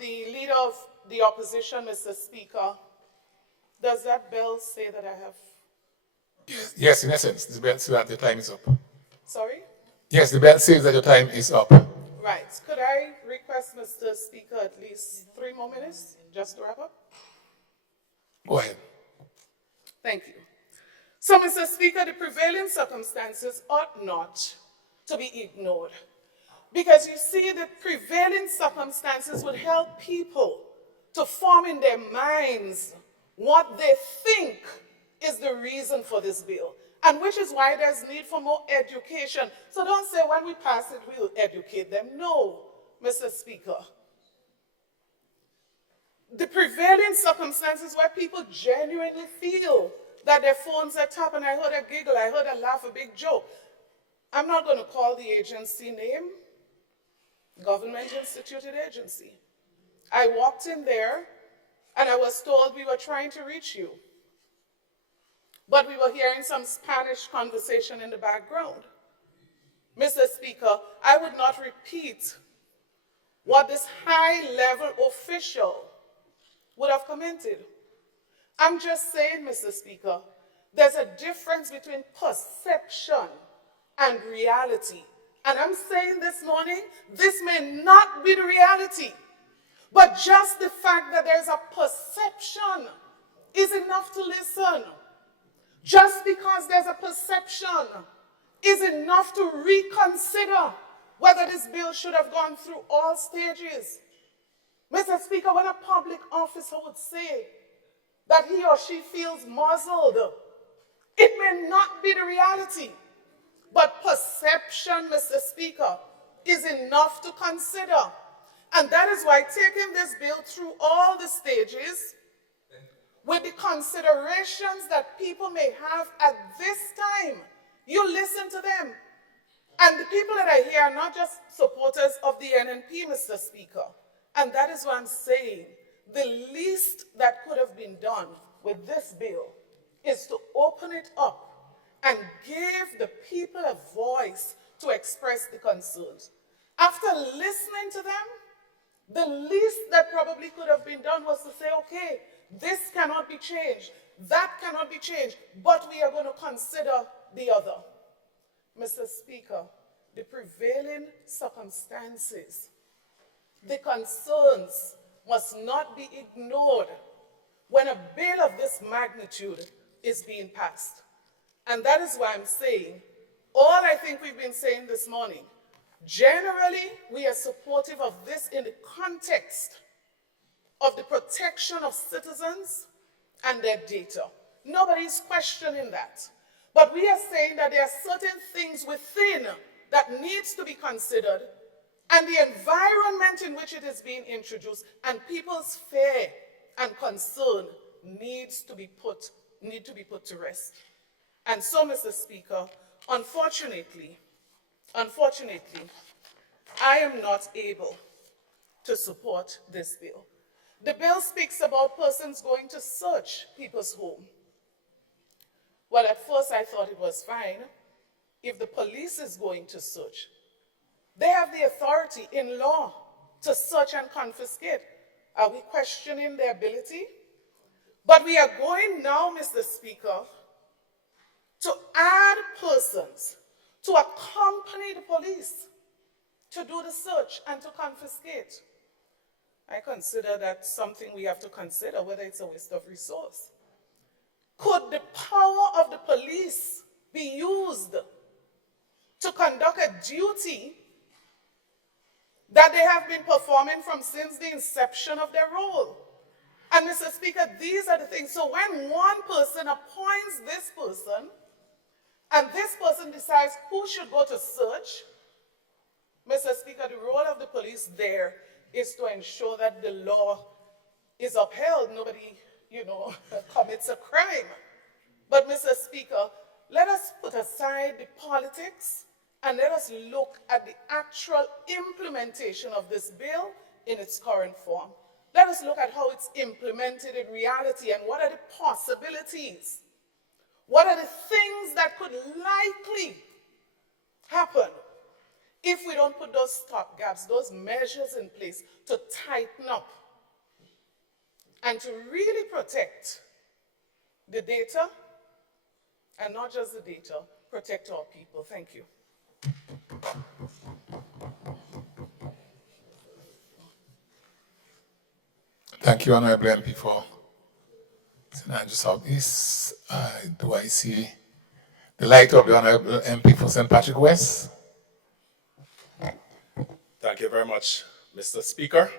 leader of the opposition, Mr. Speaker, does that bell say that I have? Yes, in essence, the bell says that your time is up. Sorry? Yes, the bell says that your time is up. Right. Could I request, Mr. Speaker, at least 3 more minutes just to wrap up? Go ahead. Thank you. So, Mr. Speaker, the prevailing circumstances ought not to be ignored. Because you see, the prevailing circumstances would help people to form in their minds what they think is the reason for this bill, and which is why there's need for more education. So don't say when we pass it, we'll educate them. No, Mr. Speaker. The prevailing circumstances where people genuinely feel that their phones are tapped, and I heard a giggle, I heard a laugh, a big joke. I'm not going to call the agency name, government-instituted agency. I walked in there, and I was told we were trying to reach you. But we were hearing some Spanish conversation in the background. Mr. Speaker, I would not repeat what this high-level official would have commented. I'm just saying, Mr. Speaker, there's a difference between perception and reality. And I'm saying this morning, this may not be the reality, but just the fact that there's a perception is enough to listen. Just because there's a perception is enough to reconsider whether this bill should have gone through all stages. Mr. Speaker, when a public officer would say that he or she feels muzzled, it may not be the reality, but perception, Mr. Speaker, is enough to consider. And that is why taking this bill through all the stages, with the considerations that people may have at this time, you listen to them. And the people that I hear are not just supporters of the NNP, Mr. Speaker. And that is what I'm saying. The least that could have been done with this bill is to open it up and give the people a voice to express the concerns. After listening to them, the least that probably could have been done was to say, okay, this cannot be changed, that cannot be changed, but we are going to consider the other. Mr. Speaker, the prevailing circumstances, the concerns must not be ignored when a bill of this magnitude is being passed. And that is why I'm saying all I think we've been saying this morning. Generally, we are supportive of this in the context of the protection of citizens and their data. Nobody's questioning that. But we are saying that there are certain things within that needs to be considered, and the environment in which it is being introduced and people's fear and concern need to be put to rest. And so, Mr. Speaker, unfortunately, I am not able to support this bill. The bill speaks about persons going to search people's home. Well, at first I thought it was fine if the police is going to search. They have the authority in law to search and confiscate. Are we questioning their ability? But we are going now, Mr. Speaker, to add persons to accompany the police to do the search and to confiscate. I consider that something we have to consider, whether it's a waste of resource. Could the power of the police be used to conduct a duty that they have been performing from since the inception of their role? And Mr. Speaker, these are the things. So when one person appoints this person, and this person decides who should go to search, Mr. Speaker, the role of the police there is to ensure that the law is upheld. Nobody, commits a crime. But Mr. Speaker, let us put aside the politics and let us look at the actual implementation of this bill in its current form. Let us look at how it's implemented in reality and what are the possibilities. What are the things that could likely happen if we don't put those stopgaps, those measures in place to tighten up and to really protect the data, and not just the data, protect our people. Thank you. Thank you, Honorable MP, for St. Andrews Southeast. Do I see the light of the Honorable MP for St. Patrick West? Thank you very much, Mr. Speaker.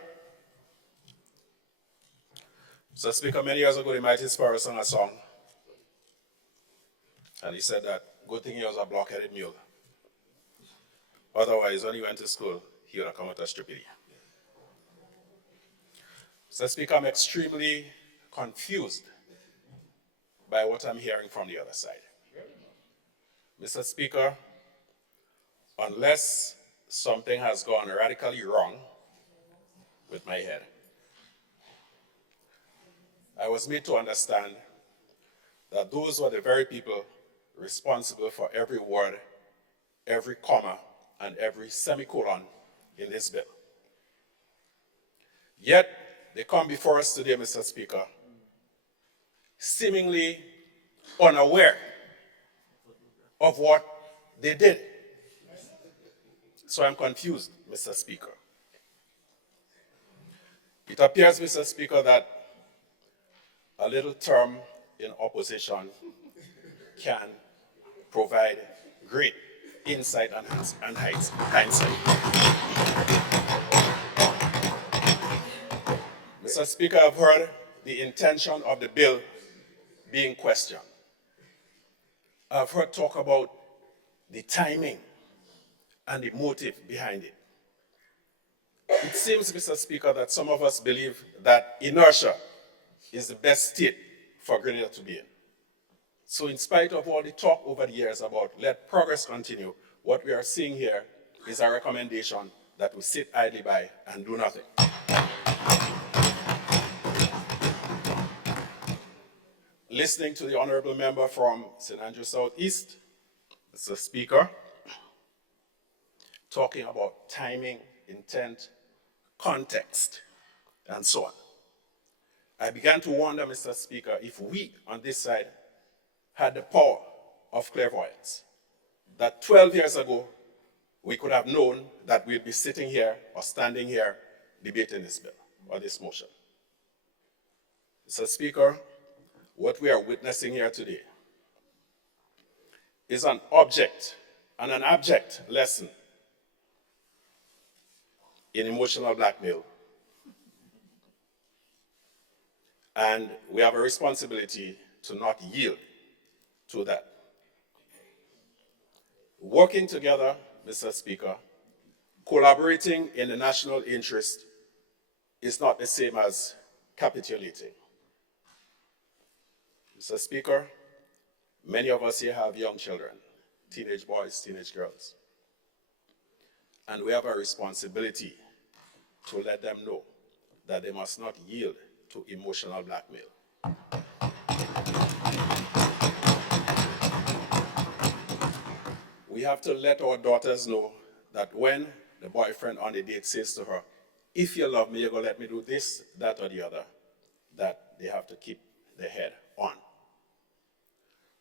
Mr. Speaker, many years ago, the Mighty Sparrow sang a song, and he said that good thing he was a block-headed mule. Otherwise, when he went to school, he would have come out as stupid. Mr. Speaker, I'm extremely confused by what I'm hearing from the other side. Mr. Speaker, unless something has gone radically wrong with my head, I was made to understand that those were the very people responsible for every word, every comma, and every semicolon in this bill. Yet, they come before us today, Mr. Speaker, seemingly unaware of what they did. So I'm confused, Mr. Speaker. It appears, Mr. Speaker, that a little term in opposition can provide great insight and hindsight. Mr. Speaker, I've heard the intention of the bill being questioned. I've heard talk about the timing and the motive behind it. It seems, Mr. Speaker, that some of us believe that inertia is the best state for Grenada to be in. So in spite of all the talk over the years about let progress continue, what we are seeing here is a recommendation that we sit idly by and do nothing. Listening to the honorable member from St. Andrews Southeast, Mr. Speaker, talking about timing, intent, context, and so on. I began to wonder, Mr. Speaker, if we on this side had the power of clairvoyance, that 12 years ago we could have known that we'd be sitting here or standing here debating this bill or this motion. Mr. Speaker, what we are witnessing here today is an object and an abject lesson in emotional blackmail. And we have a responsibility to not yield to that. Working together, Mr. Speaker, collaborating in the national interest is not the same as capitulating. Mr. Speaker, many of us here have young children, teenage boys, teenage girls. And we have a responsibility to let them know that they must not yield to emotional blackmail. We have to let our daughters know that when the boyfriend on the date says to her, if you love me, you're going to let me do this, that, or the other, that they have to keep their head on.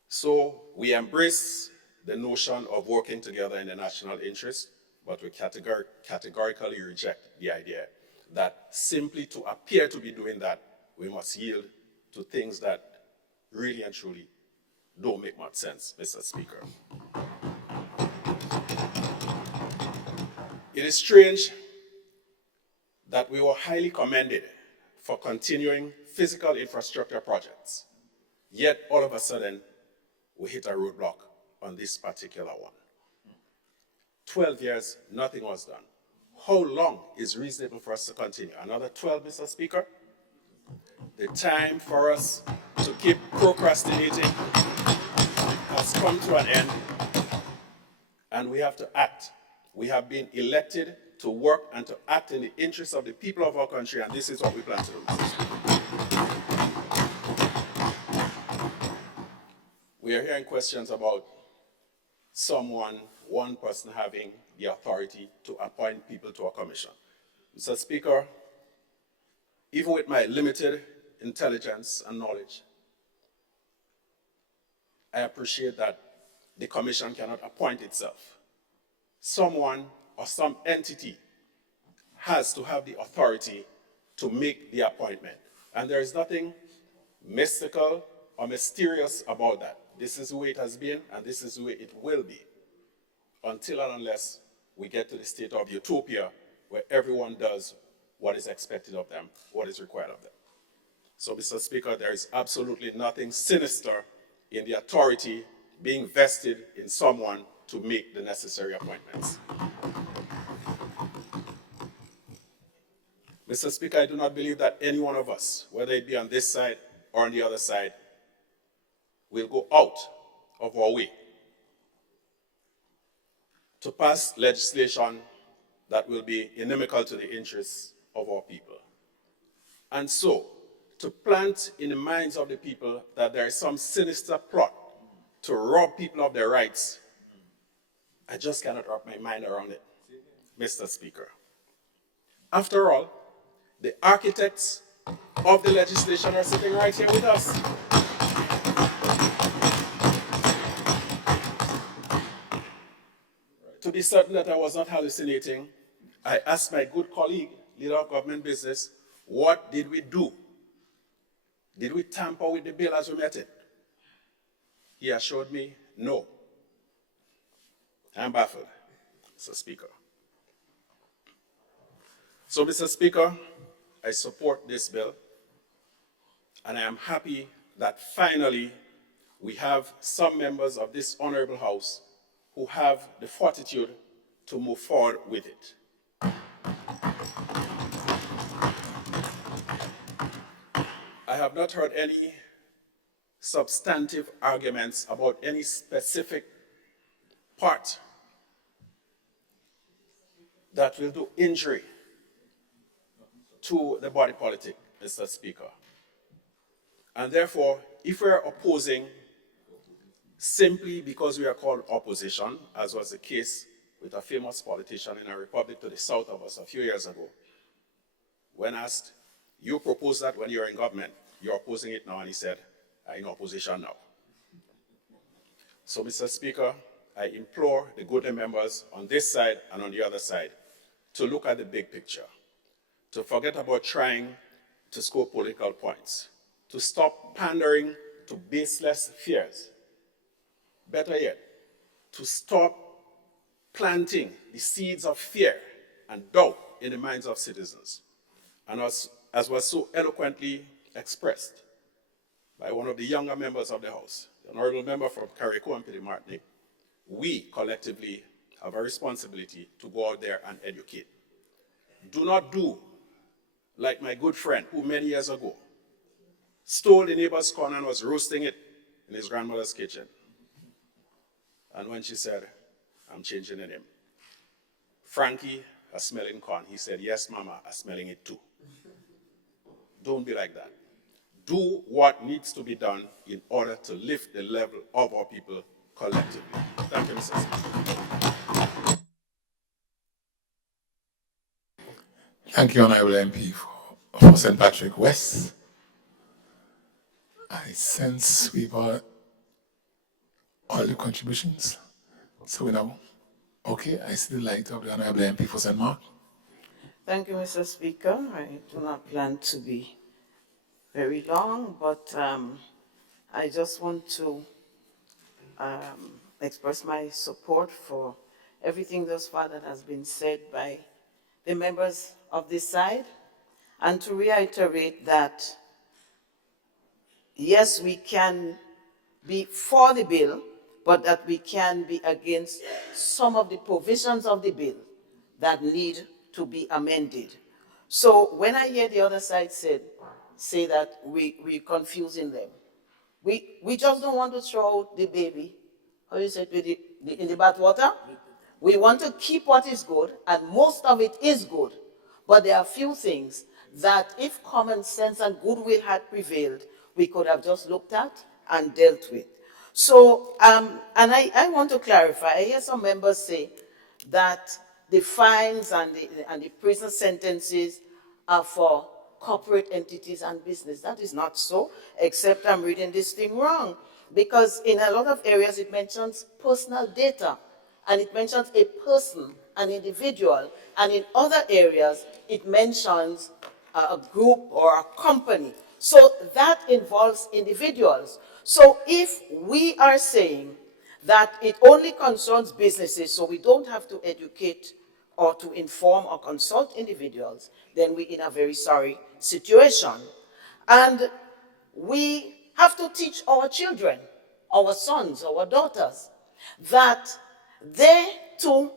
So we embrace the notion of working together in the national interest, but we categorically reject the idea that simply to appear to be doing that, we must yield to things that really and truly don't make much sense, Mr. Speaker. It is strange that we were highly commended for continuing physical infrastructure projects, yet all of a sudden, we hit a roadblock on this particular one. 12 years, nothing was done. How long is reasonable for us to continue? Another 12, Mr. Speaker? The time for us to keep procrastinating has come to an end, and we have to act. We have been elected to work and to act in the interests of the people of our country, and this is what we plan to do, Mr. Speaker. We are hearing questions about one person having the authority to appoint people to a commission. Mr. Speaker, even with my limited intelligence and knowledge, I appreciate that the commission cannot appoint itself. Someone or some entity has to have the authority to make the appointment. And there is nothing mystical or mysterious about that. This is the way it has been, and this is the way it will be, until and unless we get to the state of utopia where everyone does what is expected of them, what is required of them. So, Mr. Speaker, there is absolutely nothing sinister in the authority being vested in someone to make the necessary appointments. Mr. Speaker, I do not believe that any one of us, whether it be on this side or on the other side, will go out of our way to pass legislation that will be inimical to the interests of our people. And so, to plant in the minds of the people that there is some sinister plot to rob people of their rights, I just cannot wrap my mind around it, Mr. Speaker. After all, the architects of the legislation are sitting right here with us. To be certain that I was not hallucinating, I asked my good colleague, leader of government business, what did we do? Did we tamper with the bill as we met it? He assured me, no. I'm baffled, Mr. Speaker. So, Mr. Speaker, I support this bill, and I am happy that finally we have some members of this honorable House who have the fortitude to move forward with it. I have not heard any substantive arguments about any specific part that will do injury to the body politic, Mr. Speaker. And therefore, if we're opposing simply because we are called opposition, as was the case with a famous politician in a republic to the south of us a few years ago, when asked, you proposed that when you were in government, you're opposing it now, and he said, I'm in opposition now. So, Mr. Speaker, I implore the good members on this side and on the other side to look at the big picture, to forget about trying to score political points, to stop pandering to baseless fears. Better yet, to stop planting the seeds of fear and doubt in the minds of citizens. And as was so eloquently expressed by one of the younger members of the House, the honorable member from Carriacou and Petit Martinique, we collectively have a responsibility to go out there and educate. Do not do like my good friend who many years ago stole the neighbor's corn and was roasting it in his grandmother's kitchen. And when she said, I'm changing the name, Frankie, a smelling corn, he said, yes, mama, I'm smelling it too. Don't be like that. Do what needs to be done in order to lift the level of our people collectively. Thank you, Mr. Speaker. Thank you, Honorable MP, for St. Patrick West. I sense we've heard all the contributions. So we know. Okay, I see the light of the Honorable MP for St. Mark. Thank you, Mr. Speaker. I do not plan to be very long, but I just want to express my support for everything thus far that has been said by the members of this side, and to reiterate that, yes, we can be for the bill, but that we can be against some of the provisions of the bill that need to be amended. So when I hear the other side say that we're confusing them, we just don't want to throw out the baby, how you say it, in the bathwater. We want to keep what is good, and most of it is good. But there are a few things that if common sense and goodwill had prevailed, we could have just looked at and dealt with. So, and I want to clarify, I hear some members say that the fines and the prison sentences are for corporate entities and business. That is not so, except I'm reading this thing wrong. Because in a lot of areas it mentions personal data, and it mentions a person, an individual, and in other areas it mentions a group or a company. So that involves individuals. So if we are saying that it only concerns businesses, so we don't have to educate or to inform or consult individuals, then we're in a very sorry situation. And we have to teach our children, our sons, our daughters, that they too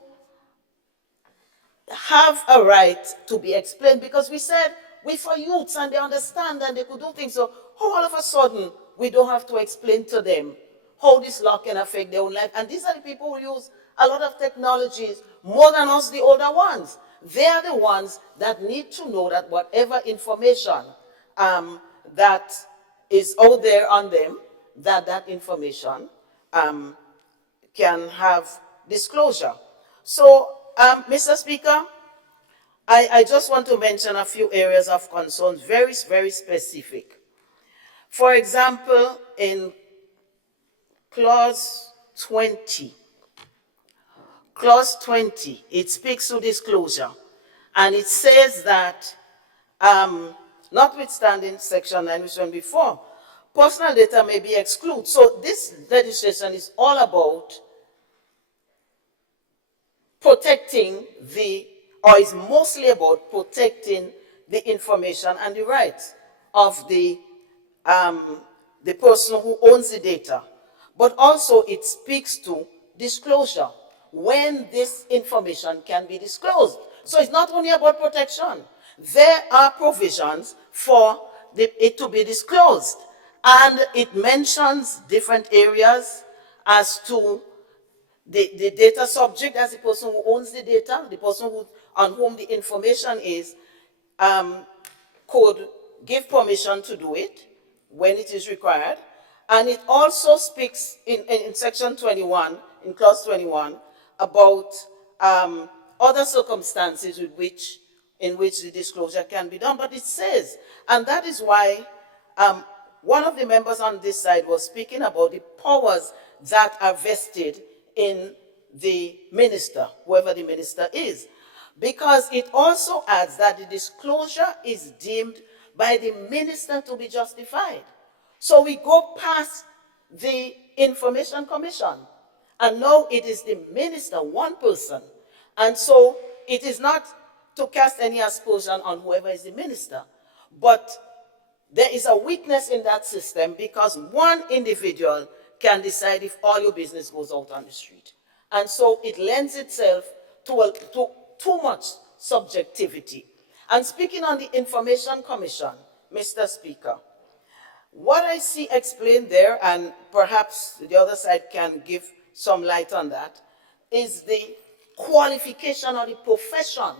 have a right to be explained, because we said we for youths and they understand and they could do things. So all of a sudden we don't have to explain to them how this law can affect their own life. And these are the people who use a lot of technologies more than us, the older ones. They are the ones that need to know that whatever information that is out there on them, that information can have disclosure. So, Mr. Speaker, I just want to mention a few areas of concern, very, very specific. For example, in Clause 20, it speaks to disclosure, and it says that, notwithstanding Section 9, which went before, personal data may be excluded. So this legislation is all about protecting or is mostly about protecting the information and the rights of the person who owns the data. But also it speaks to disclosure, when this information can be disclosed. So it's not only about protection. There are provisions for it to be disclosed. And it mentions different areas as to the data subject as the person who owns the data, the person on whom the information is, could give permission to do it when it is required. And it also speaks in Section 21, in Clause 21, about other circumstances in which the disclosure can be done. But it says, and that is why one of the members on this side was speaking about the powers that are vested in the minister, whoever the minister is, because it also adds that the disclosure is deemed by the minister to be justified. So we go past the Information Commission And now it is the minister, one person. And so it is not to cast any aspersion on whoever is the minister, but there is a weakness in that system because one individual can decide if all your business goes out on the street. And so it lends itself to too much subjectivity. And speaking on the Information Commission, Mr. Speaker, what I see explained there, and perhaps the other side can give some light on that, is the qualification or the profession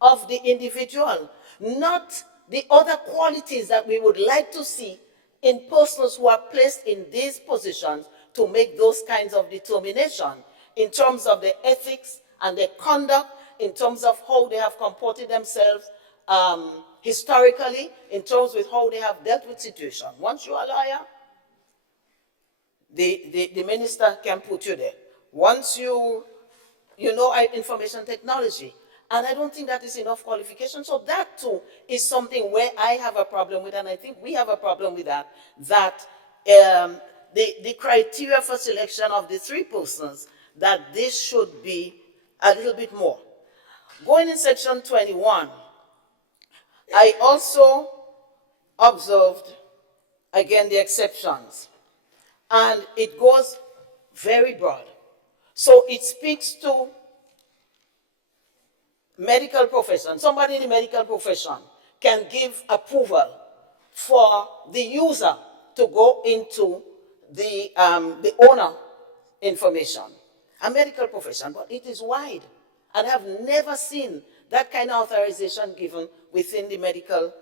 of the individual, not the other qualities that we would like to see in persons who are placed in these positions to make those kinds of determination in terms of their ethics and their conduct, in terms of how they have comported themselves historically, in terms with how they have dealt with situations. Once you're a lawyer, the minister can put you there. Once you know information technology, and I don't think that is enough qualification. So that too is something where I have a problem with, and I think we have a problem with that, the criteria for selection of the three persons, that this should be a little bit more. Going in section 21, I also observed, again, the exceptions. And it goes very broad. So it speaks to medical profession. Somebody in the medical profession can give approval for the user to go into the owner information. A medical profession, but it is wide. And I've never seen that kind of authorization given within the medical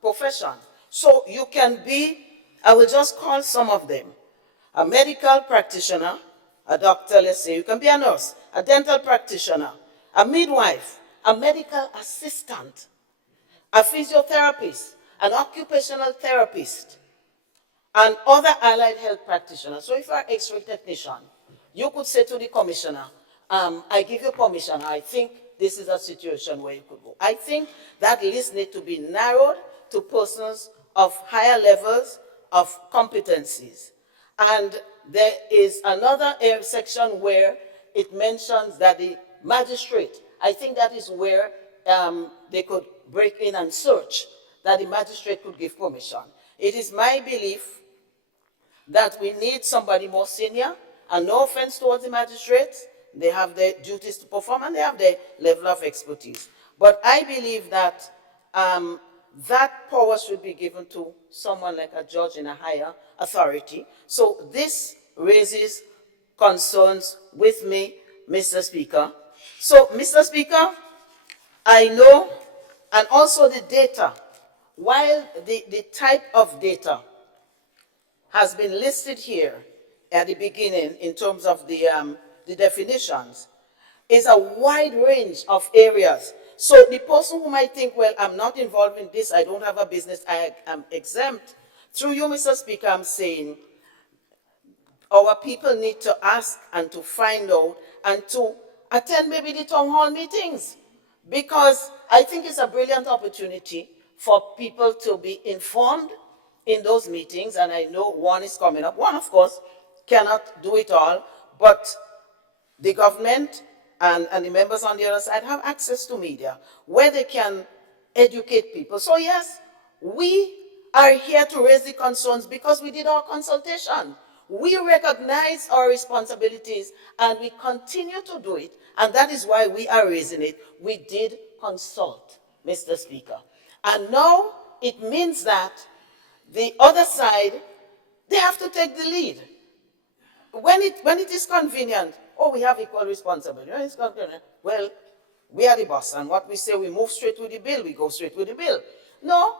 profession. So you can be, I will just call some of them, a medical practitioner, a doctor, let's say. You can be a nurse, a dental practitioner, a midwife, a medical assistant, a physiotherapist, an occupational therapist, and other allied health practitioners. So if you are an X-ray technician, you could say to the commissioner, I give you permission. I think this is a situation where you could go. I think that list needs to be narrowed to persons of higher levels of competencies. And there is another section where it mentions that the magistrate, I think that is where they could break in and search, that the magistrate could give permission. It is my belief that we need somebody more senior, and no offense towards the magistrates, they have their duties to perform and they have their level of expertise. But I believe that that power should be given to someone like a judge in a higher authority. So this raises concerns with me, Mr. Speaker. So, Mr. Speaker, I know, and also the data, while the type of data has been listed here at the beginning in terms of the definitions, is a wide range of areas. So the person who might think, well, I'm not involved in this, I don't have a business, I am exempt. Through you, Mr. Speaker, I'm saying our people need to ask and to find out and to attend maybe the town hall meetings, because I think it's a brilliant opportunity for people to be informed in those meetings, and I know one is coming up. One, of course, cannot do it all, but the government and the members on the other side have access to media where they can educate people. So yes, we are here to raise the concerns because we did our consultation. We recognize our responsibilities and we continue to do it, and that is why we are raising it. We did consult, Mr. Speaker. And now it means that the other side, they have to take the lead. When it is convenient, oh, we have equal responsibility. When it's convenient, well, we are the boss, and what we say, we move straight with the bill, we go straight with the bill. No,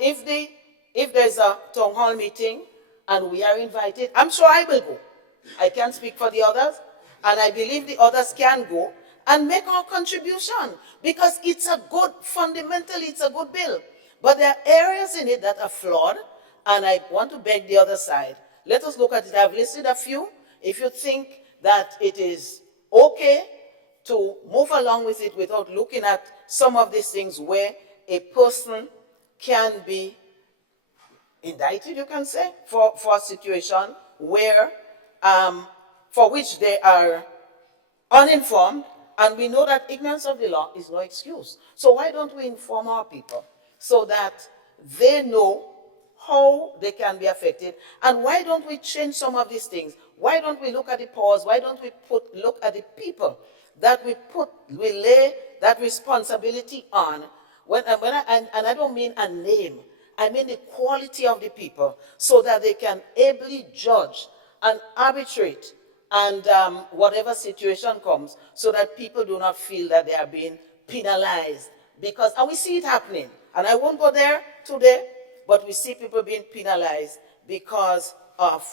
if there's a town hall meeting and we are invited, I'm sure I will go. I can't speak for the others, and I believe the others can go and make our contribution, because it's a good, fundamentally, it's a good bill. But there are areas in it that are flawed, and I want to beg the other side, let us look at it. I've listed a few. If you think that it is okay to move along with it without looking at some of these things where a person can be indicted, you can say, for a situation where, for which they are uninformed, and we know that ignorance of the law is no excuse. So why don't we inform our people so that they know how they can be affected? And why don't we change some of these things? Why don't we look at the powers? Why don't we look at the people that we lay that responsibility on? And I don't mean a name, I mean the quality of the people, so that they can ably judge and arbitrate and whatever situation comes, so that people do not feel that they are being penalized. Because, and we see it happening, and I won't go there today, but we see people being penalized because of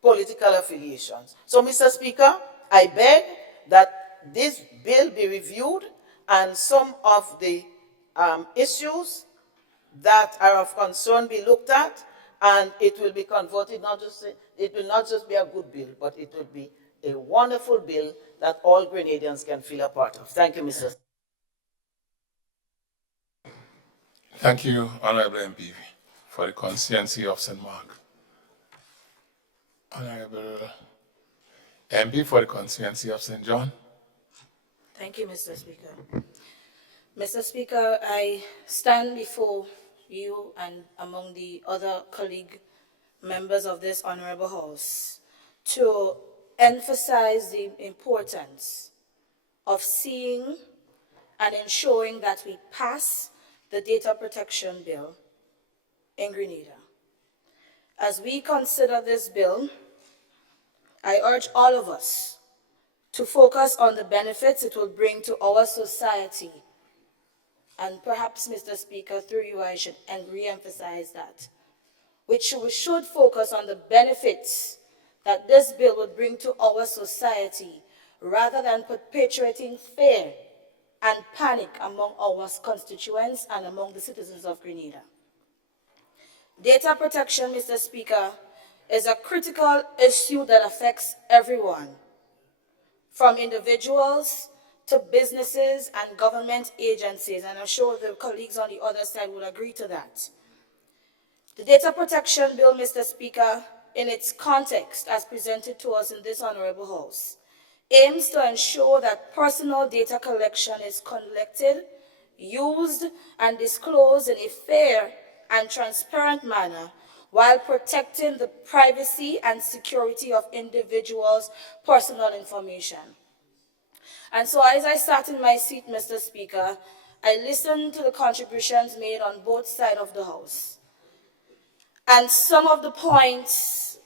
political affiliations. So, Mr. Speaker, I beg that this bill be reviewed and some of the issues that are of concern be looked at, and it will be converted, it will not just be a good bill, but it will be a wonderful bill that all Grenadians can feel a part of. Thank you, Mr. Thank you, Honorable MP, for the constituency of St. Mark. Honorable MP for the constituency of St. John. Thank you, Mr. Speaker. Mr. Speaker, I stand before you and among the other colleague members of this honorable house to emphasize the importance of seeing and ensuring that we pass the data protection bill in Grenada. As we consider this bill, I urge all of us to focus on the benefits it will bring to our society. And perhaps, Mr. Speaker, through you, I should re-emphasize that. We should focus on the benefits that this bill would bring to our society, rather than perpetuating fear and panic among our constituents and among the citizens of Grenada. Data protection, Mr. Speaker, is a critical issue that affects everyone, from individuals to businesses and government agencies, and I'm sure the colleagues on the other side would agree to that. The Data Protection Bill, Mr. Speaker, in its context as presented to us in this honorable house, aims to ensure that personal data collection is collected, used, and disclosed in a fair and transparent manner, while protecting the privacy and security of individuals' personal information. And so as I sat in my seat, Mr. Speaker, I listened to the contributions made on both sides of the House. And some of the points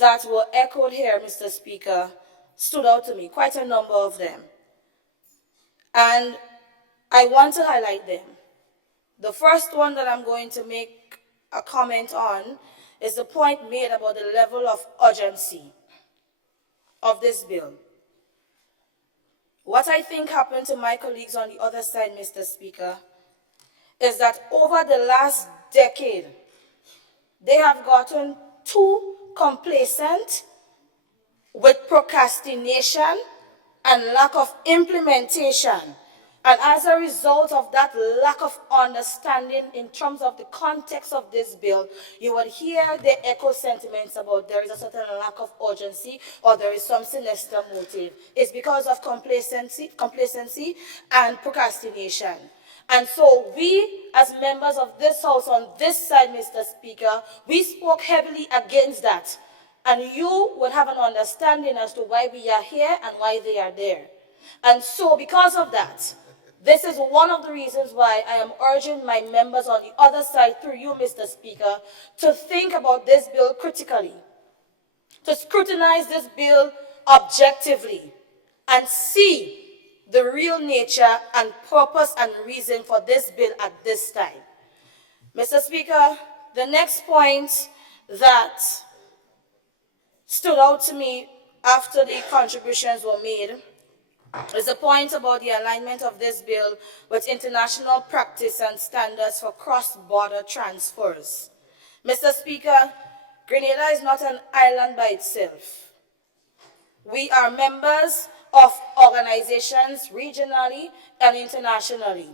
that were echoed here, Mr. Speaker, stood out to me, quite a number of them. And I want to highlight them. The first one that I'm going to make a comment on is the point made about the level of urgency of this bill. What I think happened to my colleagues on the other side, Mr. Speaker, is that over the last decade, they have gotten too complacent with procrastination and lack of implementation. And as a result of that lack of understanding in terms of the context of this bill, you would hear the echo sentiments about there is a certain lack of urgency or there is some sinister motive. It's because of complacency and procrastination. And so we, as members of this House on this side, Mr. Speaker, we spoke heavily against that. And you would have an understanding as to why we are here and why they are there. And so because of that, this is one of the reasons why I am urging my members on the other side, through you, Mr. Speaker, to think about this bill critically, to scrutinize this bill objectively, and see the real nature and purpose and reason for this bill at this time. Mr. Speaker, the next point that stood out to me after the contributions were made is the point about the alignment of this bill with international practice and standards for cross-border transfers. Mr. Speaker, Grenada is not an island by itself. We are members of organizations regionally and internationally.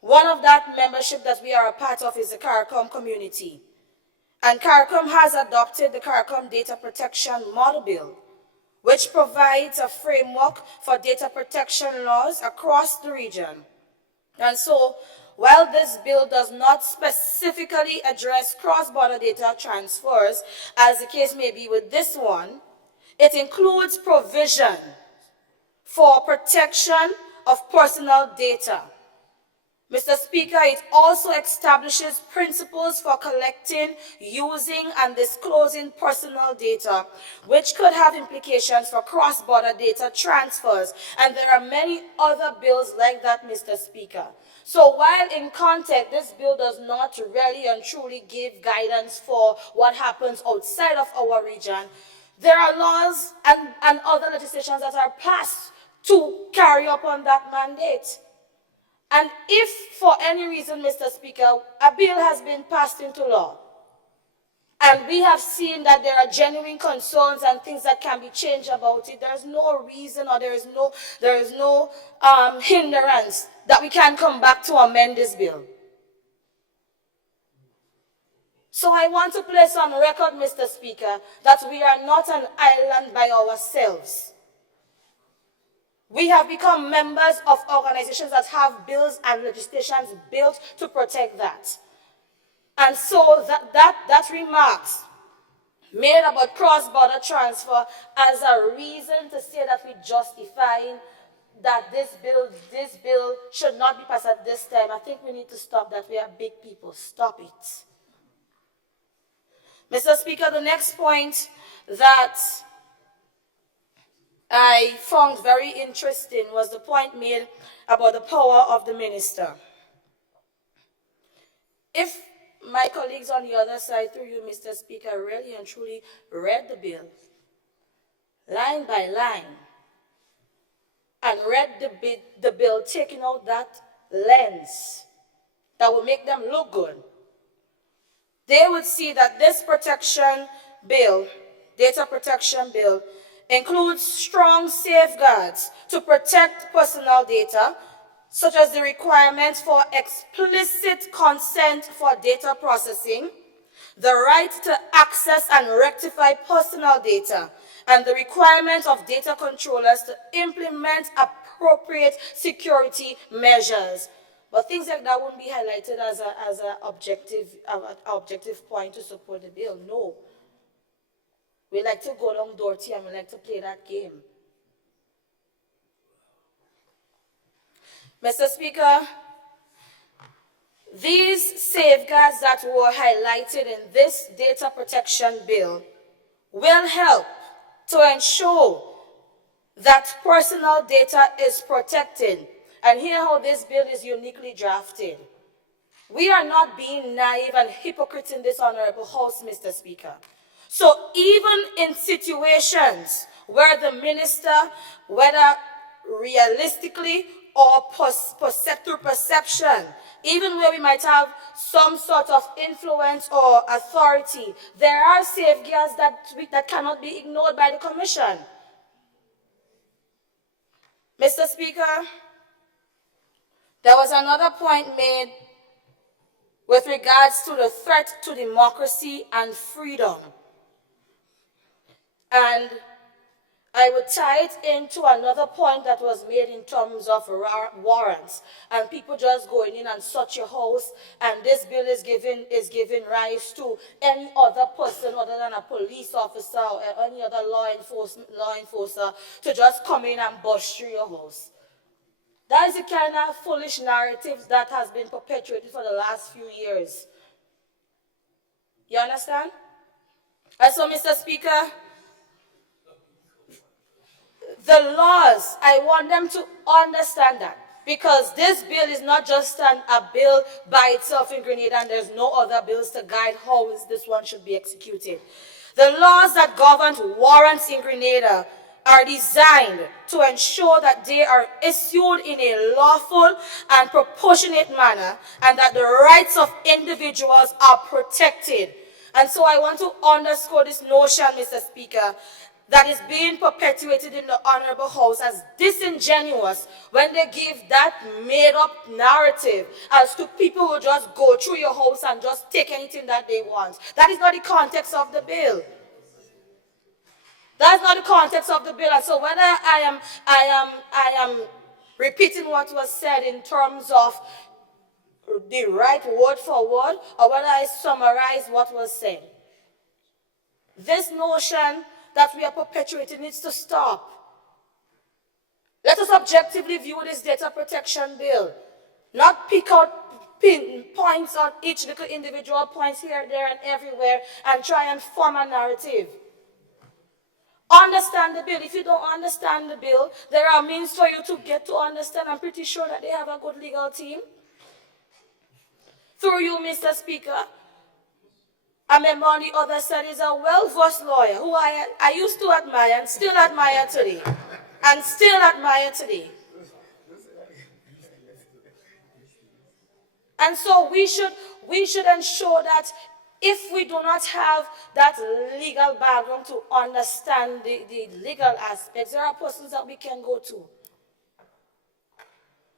One of that membership that we are a part of is the CARICOM community. And CARICOM has adopted the CARICOM Data Protection Model Bill, which provides a framework for data protection laws across the region. And so, while this bill does not specifically address cross-border data transfers, as the case may be with this one, it includes provision for protection of personal data. Mr. Speaker, it also establishes principles for collecting, using, and disclosing personal data, which could have implications for cross-border data transfers. And there are many other bills like that, Mr. Speaker. So while in context, this bill does not really and truly give guidance for what happens outside of our region, there are laws and other legislations that are passed to carry upon that mandate. And if for any reason, Mr. Speaker, a bill has been passed into law, and we have seen that there are genuine concerns and things that can be changed about it, there is no reason or there is no hindrance that we can come back to amend this bill. So I want to place on record, Mr. Speaker, that we are not an island by ourselves. We have become members of organizations that have bills and legislations built to protect that. And so that remarks made about cross-border transfer as a reason to say that we're justifying that this bill should not be passed at this time. I think we need to stop that. We are big people. Stop it. Mr. Speaker, the next point that I found very interesting was the point made about the power of the minister. If my colleagues on the other side, through you, Mr. Speaker, really and truly read the bill, line by line, and read the bill taking out that lens that will make them look good, they would see that this protection bill, data protection bill, includes strong safeguards to protect personal data, such as the requirements for explicit consent for data processing, the right to access and rectify personal data, and the requirement of data controllers to implement appropriate security measures. But things like that won't be highlighted as an objective point to support the bill. No. We like to go down dirty and we like to play that game. Mr. Speaker, these safeguards that were highlighted in this data protection bill will help to ensure that personal data is protected. And here how this bill is uniquely drafted. We are not being naive and hypocrites in this honorable House, Mr. Speaker. So even in situations where the minister, whether realistically or through perception, even where we might have some sort of influence or authority, there are safeguards that cannot be ignored by the Commission. Mr. Speaker, there was another point made with regards to the threat to democracy and freedom. And I would tie it into another point that was made in terms of warrants and people just going in and search your house, and this bill is giving rise to any other person other than a police officer or any other law enforcer to just come in and bust through your house. That is the kind of foolish narrative that has been perpetuated for the last few years. You understand? And so, Mr. Speaker, the laws, I want them to understand that, because this bill is not just a bill by itself in Grenada, and there's no other bills to guide how this one should be executed. The laws that govern warrants in Grenada are designed to ensure that they are issued in a lawful and proportionate manner, and that the rights of individuals are protected. And so I want to underscore this notion, Mr. Speaker, that is being perpetuated in the Honorable House as disingenuous when they give that made-up narrative as to people who just go through your house and just take anything that they want. That is not the context of the bill. That's not the context of the bill. And so whether I am repeating what was said in terms of the right word for word, or whether I summarize what was said, this notion that we are perpetuating needs to stop. Let us objectively view this data protection bill, not pick out points on each little individual points here, there, and everywhere, and try and form a narrative. Understand the bill. If you don't understand the bill, there are means for you to get to understand. I'm pretty sure that they have a good legal team. Through you, Mr. Speaker, a member on the other side is a well-versed lawyer who I used to admire and still admire today. And still admire today. And so we should ensure that if we do not have that legal background to understand the legal aspects, there are persons that we can go to.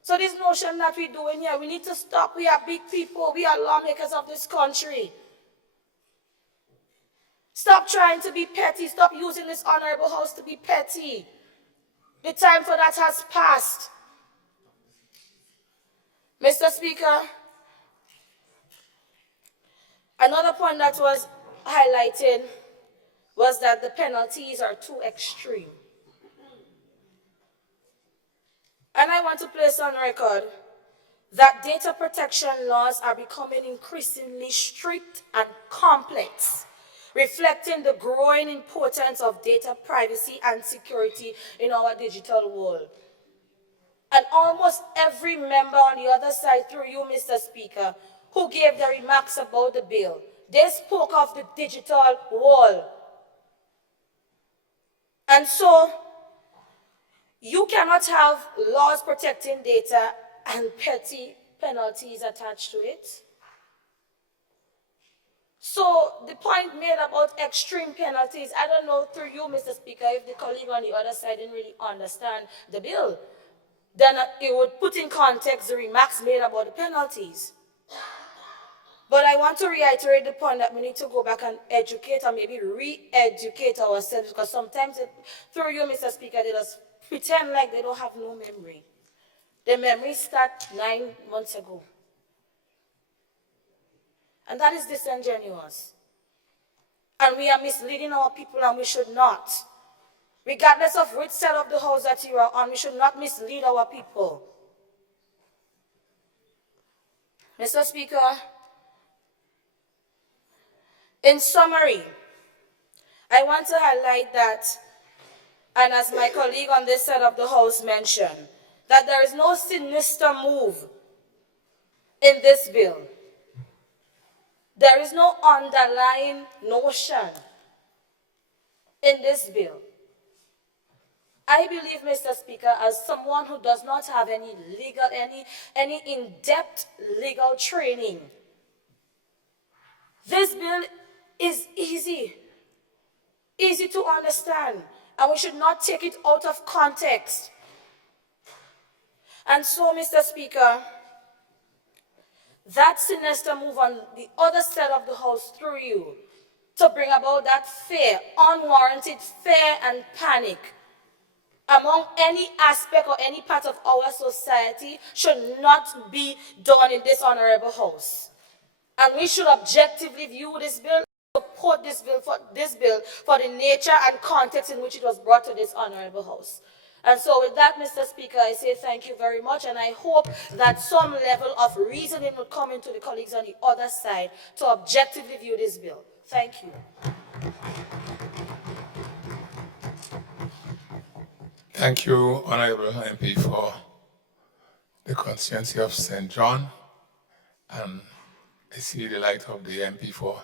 So this notion that we're doing here, we need to stop. We are big people. We are lawmakers of this country. Stop trying to be petty. Stop using this Honorable House to be petty. The time for that has passed. Mr. Speaker, another point that was highlighted was that the penalties are too extreme. And I want to place on record that data protection laws are becoming increasingly strict and complex, reflecting the growing importance of data privacy and security in our digital world. And almost every member on the other side, through you, Mr. Speaker, who gave their remarks about the bill, they spoke of the digital world. And so, you cannot have laws protecting data and petty penalties attached to it. So the point made about extreme penalties, I don't know through you, Mr. Speaker, if the colleague on the other side didn't really understand the bill, then it would put in context the remarks made about the penalties. But I want to reiterate the point that we need to go back and educate and maybe re-educate ourselves, because sometimes through you, Mr. Speaker, they just pretend like they don't have no memory. Their memory started 9 months ago. And that is disingenuous. And we are misleading our people, and we should not. Regardless of which side of the house that you are on, we should not mislead our people. Mr. Speaker, in summary, I want to highlight that, and as my colleague on this side of the house mentioned, that there is no sinister move in this bill. There is no underlying notion in this bill. I believe, Mr. Speaker, as someone who does not have any in-depth legal training, this bill is easy to understand, and we should not take it out of context. And so, Mr. Speaker, that sinister move on the other side of the house through you to bring about that fear, unwarranted fear and panic among any aspect or any part of our society should not be done in this honorable house. And we should objectively view this bill, support this bill for the nature and context in which it was brought to this honorable house. And so with that, Mr. Speaker, I say thank you very much, and I hope that some level of reasoning will come into the colleagues on the other side to objectively view this bill. Thank you. Thank you, Honorable MP, for the constituency of St. John. And I see the light of the MP for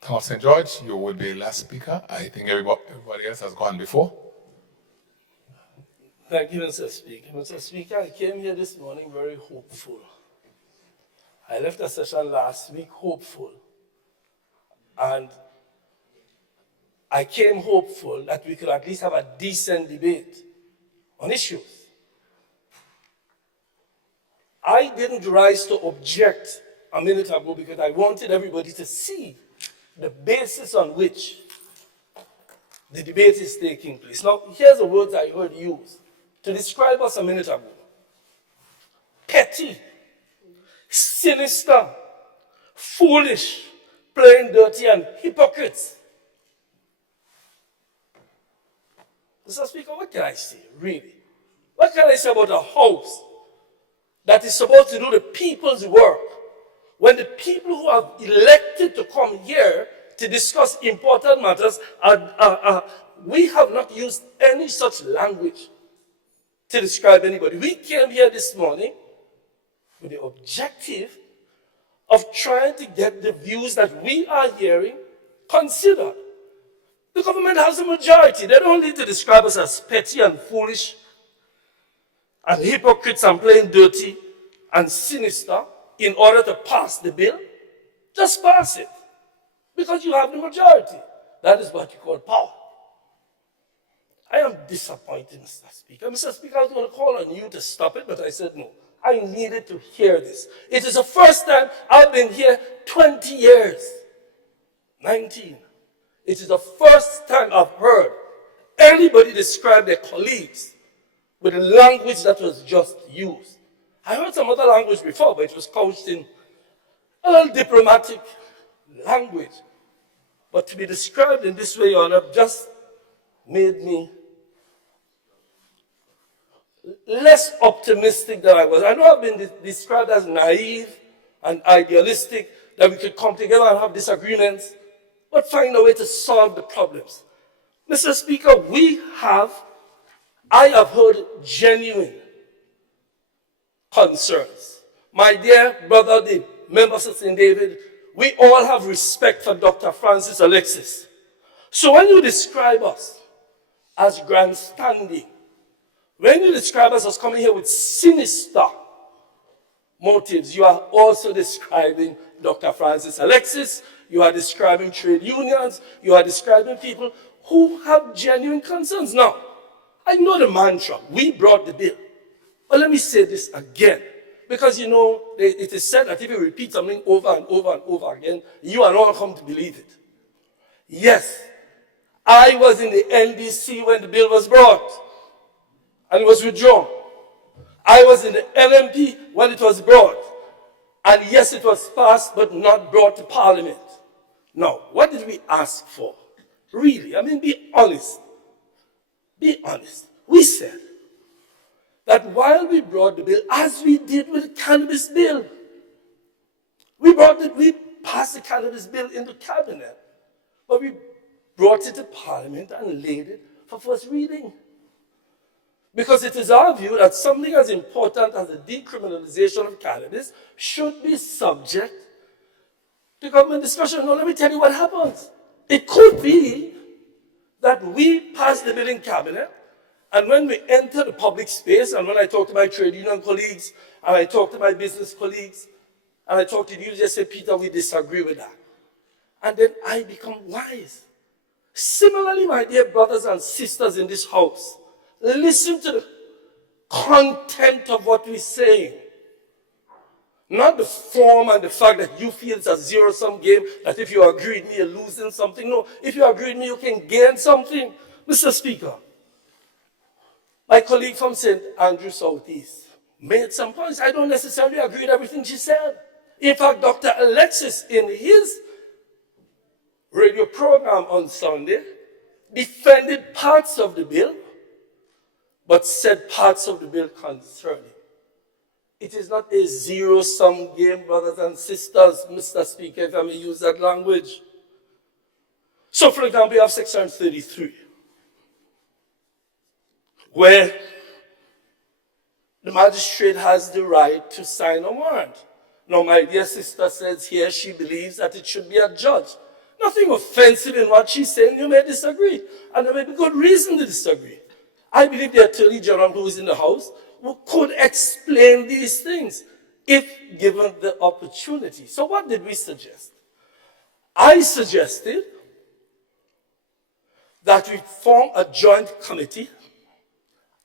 Town of St. George. You will be the last speaker. I think everybody else has gone before. Thank you, Mr. Speaker. Mr. Speaker, I came here this morning very hopeful. I left the session last week hopeful. And I came hopeful that we could at least have a decent debate on issues. I didn't rise to object a minute ago because I wanted everybody to see the basis on which the debate is taking place. Now, here's the words I heard used to describe us a minute ago. Petty, sinister, foolish, plain dirty, and hypocrites. Mr. Speaker, what can I say, really? What can I say about a house that is supposed to do the people's work when the people who have elected to come here to discuss important matters we have not used any such language to describe anybody. We came here this morning with the objective of trying to get the views that we are hearing considered. The government has a majority. They don't need to describe us as petty and foolish and hypocrites and plain dirty and sinister in order to pass the bill. Just pass it. Because you have the majority. That is what you call power. I am disappointed, Mr. Speaker. Mr. Speaker, I was going to call on you to stop it, but I said no. I needed to hear this. It is the first time I've been here 20 years. 19. It is the first time I've heard anybody describe their colleagues with the language that was just used. I heard some other language before, but it was couched in a little diplomatic language. But to be described in this way, Your Honor, just made me less optimistic than I was. I know I've been described as naive and idealistic, that we could come together and have disagreements, but find a way to solve the problems. Mr. Speaker, I have heard genuine concerns. My dear brother, the members of St. David, we all have respect for Dr. Francis Alexis. So when you describe us as grandstanding, when you describe us as coming here with sinister motives, you are also describing Dr. Francis Alexis, you are describing trade unions, you are describing people who have genuine concerns. Now, I know the mantra, we brought the bill. But let me say this again. Because, you know, it is said that if you repeat something over and over and over again, you are not come to believe it. Yes, I was in the NDC when the bill was brought and it was withdrawn. I was in the LMP when it was brought. And yes, it was passed but not brought to Parliament. Now, what did we ask for? Really, I mean, be honest. Be honest. We said that while we brought the bill, as we did with the cannabis bill, we passed the cannabis bill into cabinet, but we brought it to Parliament and laid it for first reading. Because it is our view that something as important as the decriminalization of cannabis should be subject to government discussion. Now, let me tell you what happens. It could be that we pass the bill in cabinet, and when we enter the public space, and when I talk to my trade union colleagues, and I talk to my business colleagues, and I talk to you, just say, Peter, we disagree with that. And then I become wise. Similarly, my dear brothers and sisters in this house, listen to the content of what we're saying. Not the form and the fact that you feel it's a zero-sum game, that if you agree with me, you're losing something. No, if you agree with me, you can gain something. Mr. Speaker, my colleague from St. Andrew Southeast made some points. I don't necessarily agree with everything she said. In fact, Dr. Alexis, in his radio program on Sunday, defended parts of the bill, but said parts of the bill concerning. It is not a zero-sum game, brothers and sisters, Mr. Speaker, if I may use that language. So, for example, we have Section 33, where the magistrate has the right to sign a warrant. Now, my dear sister says here she believes that it should be a judge. Nothing offensive in what she's saying. You may disagree, and there may be good reason to disagree. I believe the Attorney General who is in the House could explain these things if given the opportunity. So what did we suggest? I suggested that we form a joint committee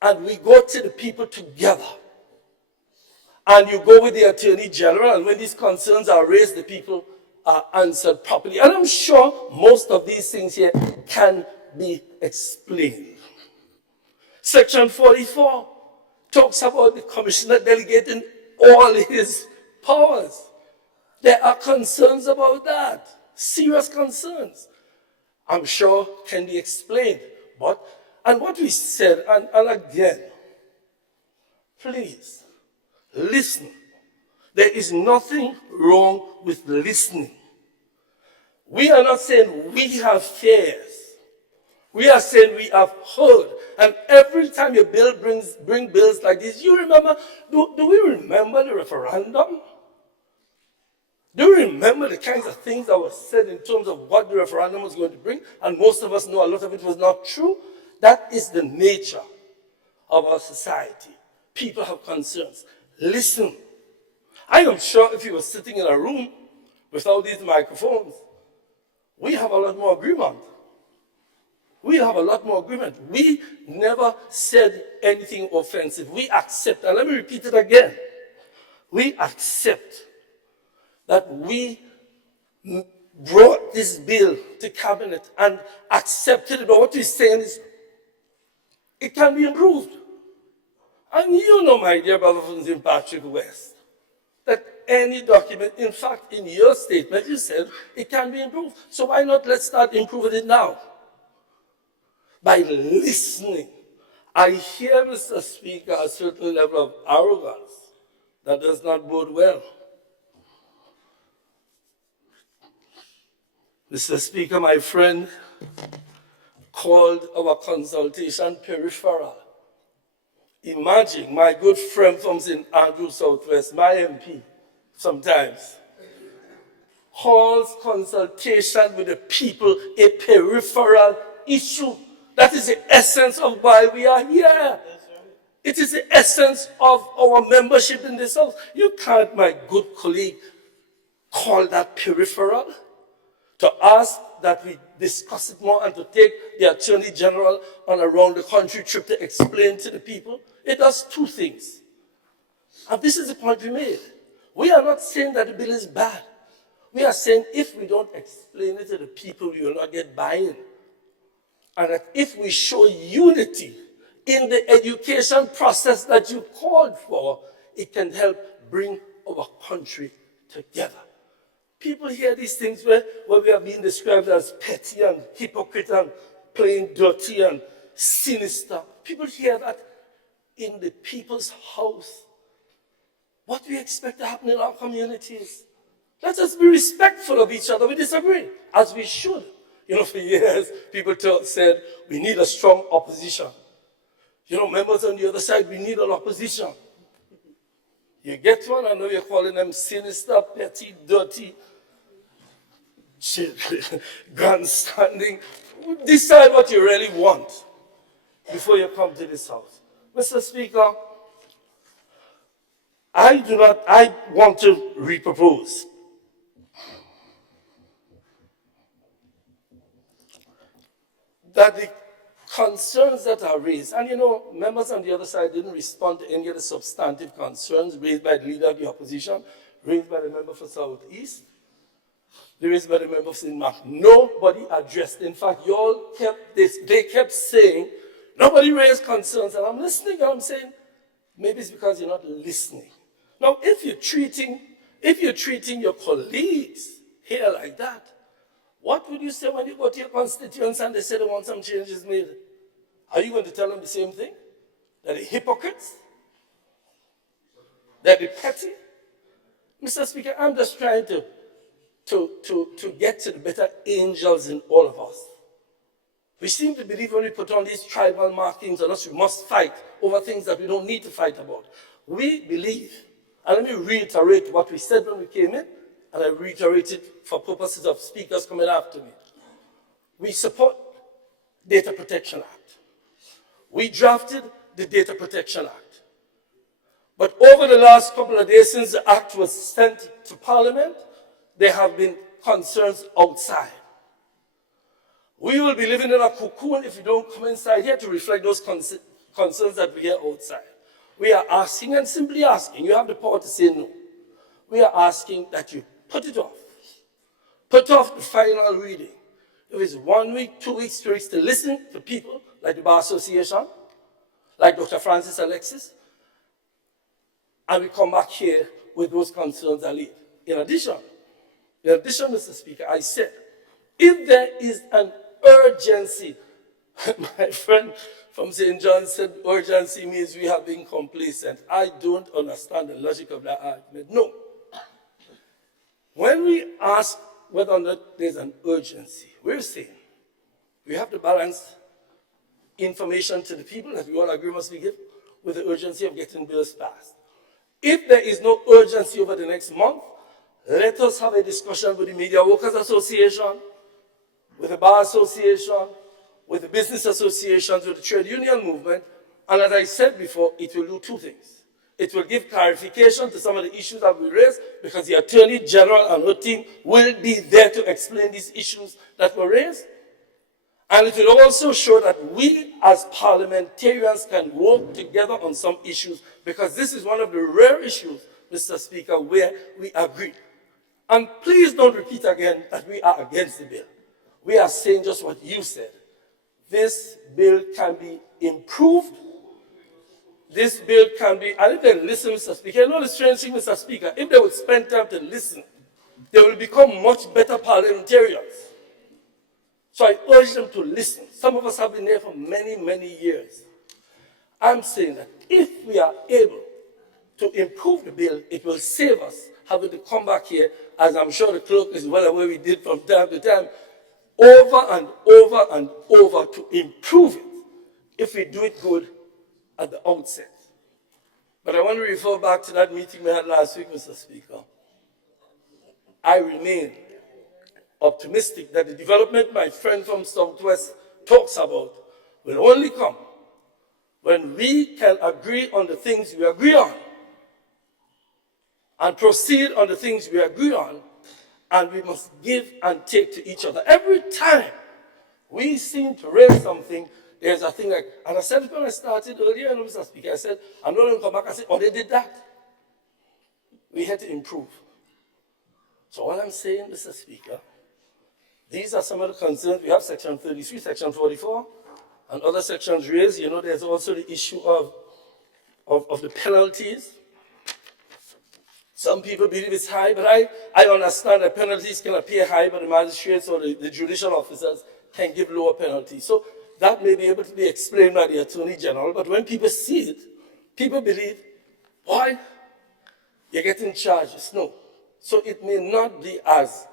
and we go to the people together. And you go with the Attorney General, and when these concerns are raised, the people are answered properly. And I'm sure most of these things here can be explained. Section 44 talks about the commissioner delegating all his powers. There are concerns about that, serious concerns. I'm sure can be explained. And what we said, and again, please, listen. There is nothing wrong with listening. We are not saying we have fears. We are saying we have heard. And every time a bill bring bills like this, you remember, do we remember the referendum? Do you remember the kinds of things that were said in terms of what the referendum was going to bring? And most of us know a lot of it was not true. That is the nature of our society. People have concerns. Listen. I am sure if you were sitting in a room without these microphones, we have a lot more agreement. We have a lot more agreement. We never said anything offensive. We accept, and let me repeat it again. We accept that we brought this bill to cabinet and accepted it. But what we're saying is it can be improved. And you know, my dear brother from St. Patrick West, that any document, in fact, in your statement, you said it can be improved. So why not let's start improving it now? By listening. I hear, Mr. Speaker, a certain level of arrogance that does not bode well. Mr. Speaker, my friend called our consultation peripheral. Imagine my good friend from St. Andrew Southwest, my MP, sometimes, calls consultation with the people a peripheral issue. That is the essence of why we are here. It is the essence of our membership in this house. You can't, my good colleague, call that peripheral. To ask that we discuss it more and to take the Attorney General on a round-the-country trip to explain to the people. It does two things. And this is the point we made. We are not saying that the bill is bad. We are saying if we don't explain it to the people, we will not get buy-in. And that if we show unity in the education process that you called for, it can help bring our country together. People hear these things where we are being described as petty and hypocrite and plain dirty and sinister. People hear that in the people's house. What do we expect to happen in our communities? Let us be respectful of each other. We disagree, as we should. You know, for years, people said, we need a strong opposition. You know, members on the other side, we need an opposition. You get one, I know you're calling them sinister, petty, dirty, grandstanding. Decide what you really want before you come to this house. Mr. Speaker, I want to repropose. That the concerns that are raised, and you know, members on the other side didn't respond to any of the substantive concerns raised by the leader of the opposition, raised by the member for Southeast, raised by the member of St. Mark. Nobody addressed. In fact, you all kept this. They kept saying, nobody raised concerns. And I'm listening and I'm saying, maybe it's because you're not listening. Now, if you're treating your colleagues here like that, what would you say when you go to your constituents and they say they want some changes made? Are you going to tell them the same thing? That they're hypocrites? That they're petty? Mr. Speaker, I'm just trying to get to the better angels in all of us. We seem to believe when we put on these tribal markings on us, we must fight over things that we don't need to fight about. We believe, and let me reiterate what we said when we came in, and I reiterate it for purposes of speakers coming after me. We support Data Protection Act. We drafted the Data Protection Act. But over the last couple of days since the act was sent to Parliament, there have been concerns outside. We will be living in a cocoon if we don't come inside here to reflect those concerns that we hear outside. We are asking and simply asking. You have the power to say no. We are asking that you put it off. Put off the final reading. If it's 1 week, 2 weeks, 3 weeks to listen to people like the Bar Association, like Dr. Francis Alexis, and we come back here with those concerns are laid. In addition, Mr. Speaker, I said, if there is an urgency, my friend from St. John said urgency means we have been complacent. I don't understand the logic of that argument. No. When we ask whether or not there's an urgency, we're saying we have to balance information to the people that we all agree must be given with the urgency of getting bills passed. If there is no urgency over the next month, let us have a discussion with the Media Workers Association, with the Bar Association, with the business associations, with the trade union movement, and as I said before, it will do two things. It will give clarification to some of the issues that we raised, because the Attorney General and her team will be there to explain these issues that were raised. And it will also show that we as parliamentarians can work together on some issues, because this is one of the rare issues, Mr. Speaker, where we agree. And please don't repeat again that we are against the bill. We are saying just what you said. This bill can be improved. This bill can be, and if they listen, Mr. Speaker, you know the strange thing, Mr. Speaker, if they would spend time to listen, they will become much better parliamentarians. So I urge them to listen. Some of us have been there for many, many years. I'm saying that if we are able to improve the bill, it will save us having to come back here, as I'm sure the clerk is well aware we did from time to time, over and over and over to improve it if we do it good at the outset. But I want to refer back to that meeting we had last week, Mr. Speaker. I remain optimistic that the development my friend from Southwest talks about will only come when we can agree on the things we agree on and proceed on the things we agree on, and we must give and take to each other. Every time we seem to raise something, there's a thing like, and I said it when I started earlier, Mr. Speaker, I said, I'm not going to come back and say, oh, they did that. We had to improve. So all I'm saying, Mr. Speaker, these are some of the concerns. We have Section 33, Section 44, and other sections raised. You know, there's also the issue of the penalties. Some people believe it's high, but I understand that penalties can appear high, but the magistrates or the judicial officers can give lower penalties. So that may be able to be explained by the Attorney General, but when people see it, people believe, why? You're getting charges. No. So it may not be as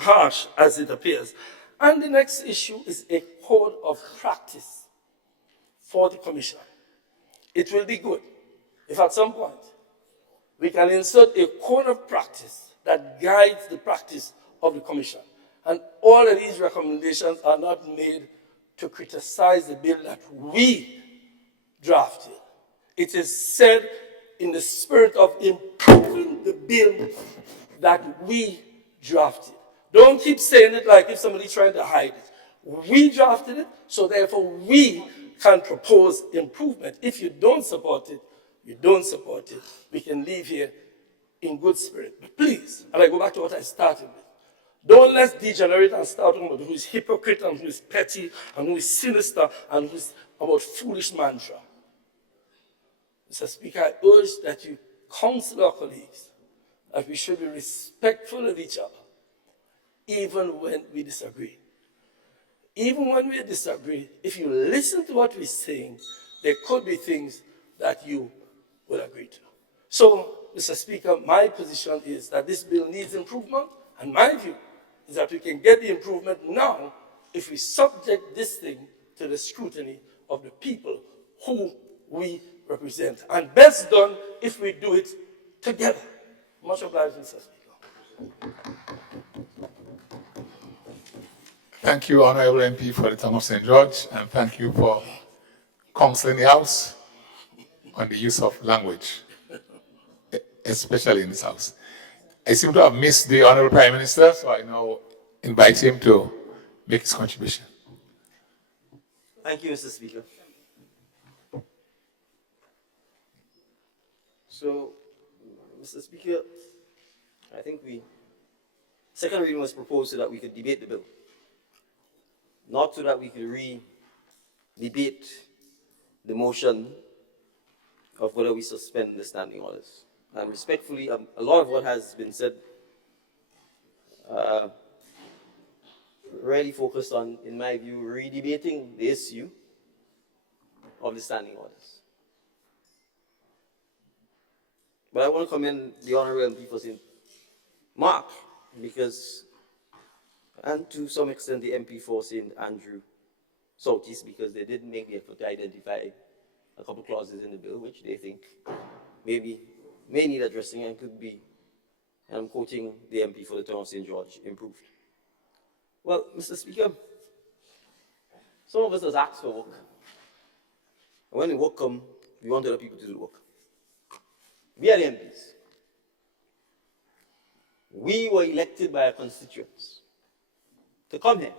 harsh as it appears. And the next issue is a code of practice for the Commission. It will be good if at some point we can insert a code of practice that guides the practice of the Commission. And all of these recommendations are not made to criticize the bill that we drafted. It is said in the spirit of improving the bill that we drafted. Don't keep saying it like if somebody's trying to hide it. We drafted it, so therefore we can propose improvement. If you don't support it, you don't support it. We can leave here in good spirit. But please, and I go back to what I started with, don't let's degenerate and start talking about who is hypocrite and who is petty and who is sinister and who is about foolish mantra. Mr. Speaker, I urge that you counsel our colleagues that we should be respectful of each other, even when we disagree. Even when we disagree, if you listen to what we're saying, there could be things that you will agree to. So, Mr. Speaker, my position is that this bill needs improvement, and my view is that we can get the improvement now if we subject this thing to the scrutiny of the people who we represent. And best done if we do it together. Much obliged, Mr. Speaker. Thank you, Honorable MP for the town of St. George, and thank you for counseling the House on the use of language, especially in this House. I seem to have missed the Honorable Prime Minister, so I now invite him to make his contribution. Thank you, Mr. Speaker. So, Mr. Speaker, I think second reading was proposed so that we could debate the bill, not so that we could re-debate the motion of whether we suspend the standing orders. And respectfully, a lot of what has been said really focused on, in my view, re-debating the issue of the standing orders. But I want to commend the Honorable MP for St. Mark, and to some extent the MP for St. Andrew Southeast, because they did make the effort to identify a couple clauses in the bill which they think may need addressing and could be, and I'm quoting the MP for the town of St. George, improved. Well, Mr. Speaker, some of us has asked for work. And when the work comes, we want other people to do the work. We are the MPs. We were elected by our constituents to come here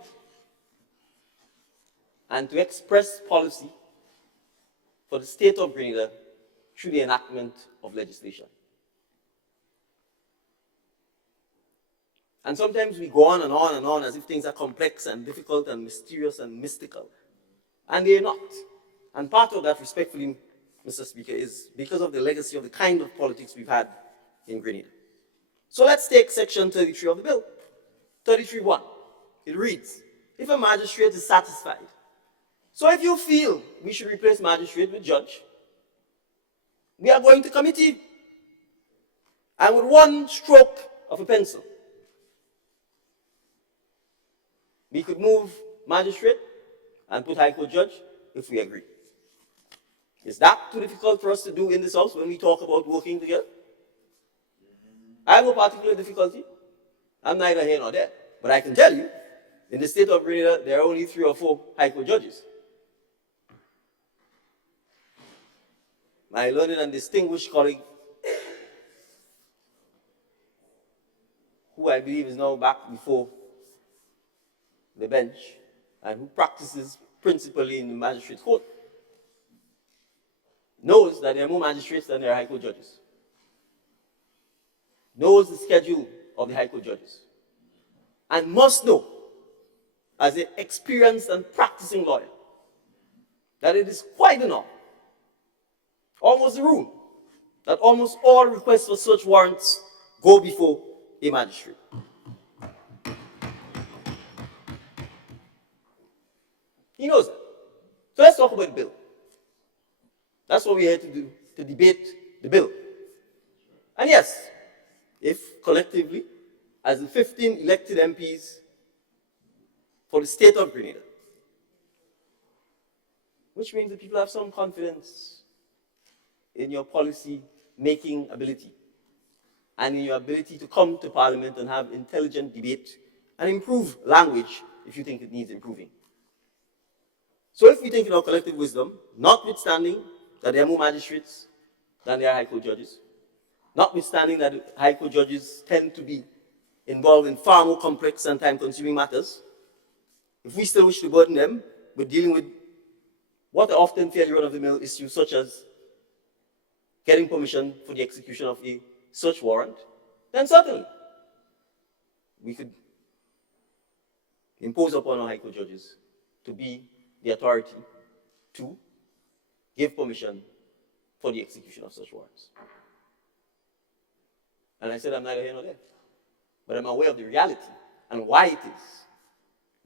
and to express policy for the state of Grenada through the enactment of legislation. And sometimes we go on and on and on as if things are complex and difficult and mysterious and mystical. And they're not. And part of that, respectfully, Mr. Speaker, is because of the legacy of the kind of politics we've had in Grenada. So let's take section 33 of the bill. 33.1. It reads, if a magistrate is satisfied. So if you feel we should replace magistrate with judge, we are going to committee. And with one stroke of a pencil, we could move magistrate and put High Court judge if we agree. Is that too difficult for us to do in this house when we talk about working together? I have no particular difficulty. I'm neither here nor there. But I can tell you, in the state of Grenada, there are only 3 or 4 High Court judges. My learned and distinguished colleague, who I believe is now back before the bench, and who practices principally in the magistrate court, knows that there are more magistrates than there are High Court judges. Knows the schedule of the High Court judges. And must know, as an experienced and practicing lawyer, that it is quite enough, almost the rule, that almost all requests for search warrants go before a magistrate. He knows that. So let's talk about the bill. That's what we're here to do, to debate the bill. And yes, if collectively, as the 15 elected MPs for the state of Grenada, which means that people have some confidence in your policy-making ability and in your ability to come to Parliament and have intelligent debate and improve language if you think it needs improving. So if we think in our collective wisdom, notwithstanding that there are more magistrates than there are High Court judges, notwithstanding that High Court judges tend to be involved in far more complex and time-consuming matters, if we still wish to burden them with dealing with what are often fairly run-of-the-mill issues such as getting permission for the execution of a search warrant, then certainly we could impose upon our High Court judges to be the authority to give permission for the execution of such warrants. And I said I'm neither here nor there. But I'm aware of the reality and why it is.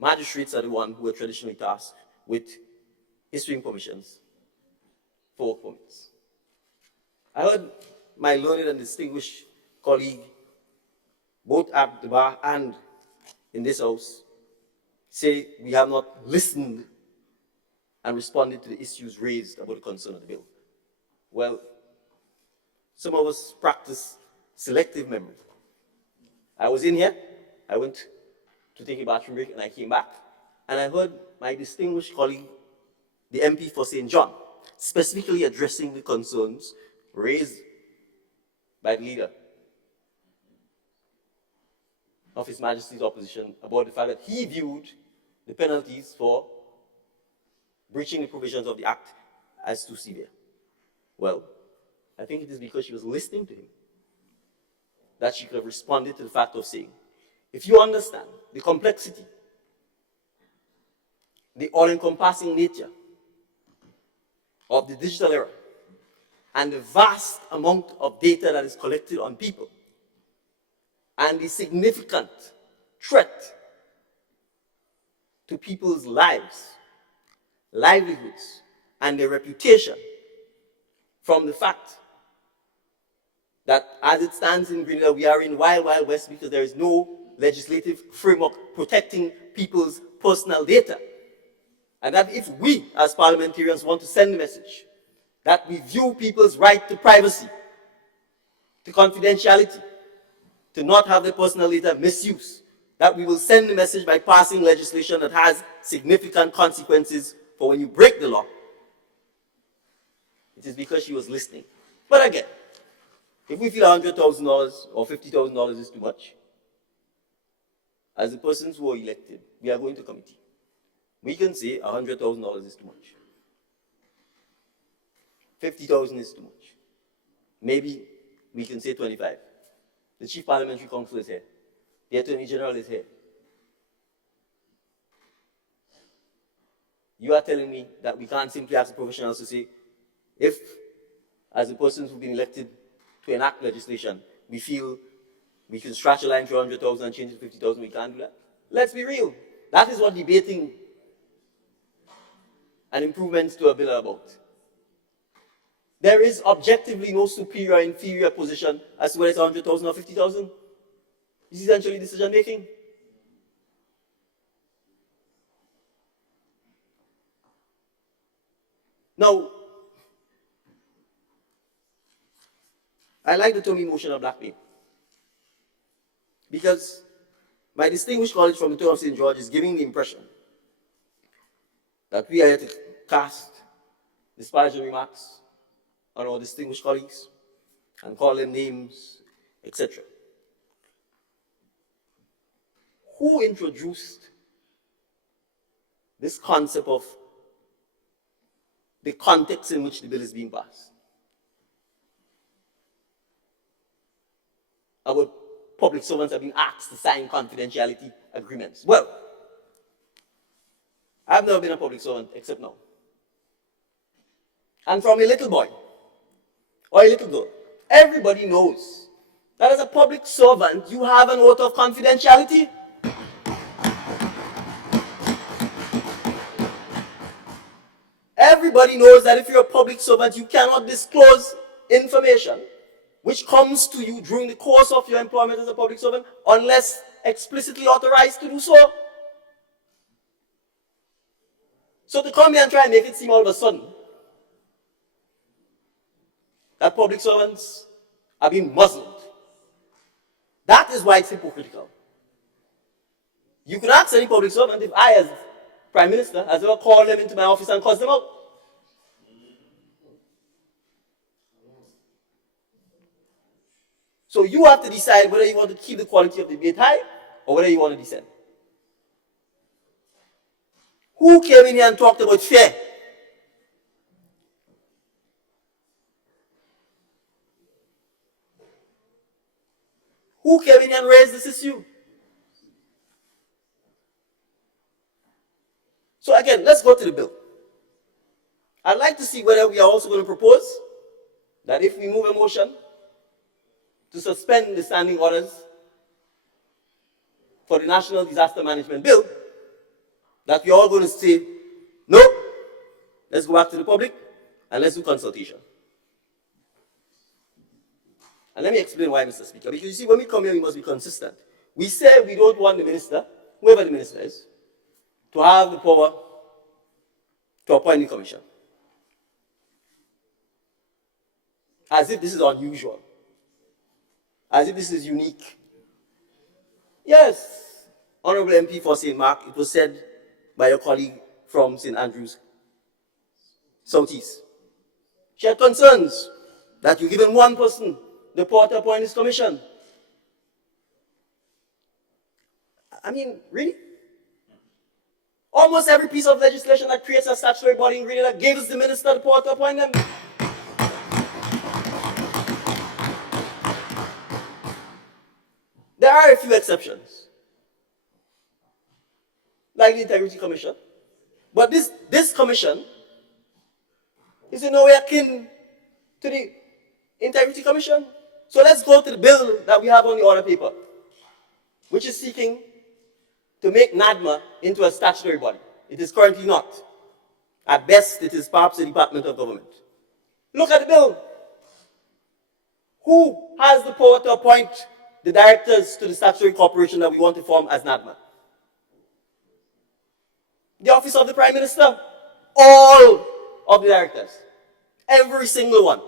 Magistrates are the ones who are traditionally tasked with issuing permissions for work permits. I heard my learned and distinguished colleague, both at the bar and in this house, say we have not listened and responded to the issues raised about the concern of the bill. Well, some of us practice selective memory. I was in here, I went to take a bathroom break, and I came back, and I heard my distinguished colleague, the MP for St. John, specifically addressing the concerns raised by the leader of His Majesty's opposition about the fact that he viewed the penalties for breaching the provisions of the Act as too severe. Well, I think it is because she was listening to him that she could have responded to the fact of saying, if you understand the complexity, the all-encompassing nature of the digital era, and the vast amount of data that is collected on people, and the significant threat to people's lives, livelihoods, and their reputation from the fact that as it stands in Grenada, we are in wild, wild west because there is no legislative framework protecting people's personal data. And that if we, as parliamentarians, want to send a message that we view people's right to privacy, to confidentiality, to not have their personal data misused, that we will send the message by passing legislation that has significant consequences for when you break the law. It is because she was listening. But again, if we feel $100,000 or $50,000 is too much, as the persons who are elected, we are going to committee. We can say $100,000 is too much. 50,000 is too much. Maybe we can say 25. The Chief Parliamentary Counsel is here. The Attorney General is here. You are telling me that we can't simply ask the professionals to say, if, as the persons who've been elected to enact legislation, we feel we can stretch a line to 100,000 and change it to 50,000, we can't do that. Let's be real. That is what debating and improvements to a bill are about. There is objectively no superior or inferior position as to whether it's 100,000 or 50,000. It's essentially decision making. Now, I like the term emotional blackmail because my distinguished colleague from the town of St. George is giving the impression that we are here to cast disparaging remarks on our distinguished colleagues and call them names, etc. Who introduced this concept of the context in which the bill is being passed? About public servants are being asked to sign confidentiality agreements. Well, I've never been a public servant except now. And from a little boy or a little girl, everybody knows that as a public servant, you have an oath of confidentiality. Everybody knows that if you're a public servant, you cannot disclose information which comes to you during the course of your employment as a public servant unless explicitly authorized to do so. So to come here and try and make it seem all of a sudden that public servants are being muzzled, that is why it's hypocritical. You could ask any public servant if I, as Prime Minister, has ever called them into my office and cussed them out. So you have to decide whether you want to keep the quality of the debate high or whether you want to descend. Who came in here and talked about fear? Who came in here and raised this issue? So again, let's go to the bill. I'd like to see whether we are also going to propose that if we move a motion to suspend the standing orders for the National Disaster Management Bill, that we're all going to say, no, let's go back to the public and let's do consultation. And let me explain why, Mr. Speaker. Because you see, when we come here, we must be consistent. We say we don't want the minister, whoever the minister is, to have the power to appoint the commission. As if this is unusual. As if this is unique. Yes, Honorable MP for St. Mark, it was said by your colleague from St. Andrews, Southeast. She had concerns that you've given one person the power to appoint this commission. I mean, really? Almost every piece of legislation that creates a statutory body in Grenada gives the minister the power to appoint them. There are a few exceptions, like the Integrity Commission. But this commission is in no way akin to the Integrity Commission. So let's go to the bill that we have on the order paper, which is seeking to make NADMA into a statutory body. It is currently not. At best, it is perhaps a department of government. Look at the bill. Who has the power to appoint the directors to the statutory corporation that we want to form as NADMA? The Office of the Prime Minister. All of the directors. Every single one.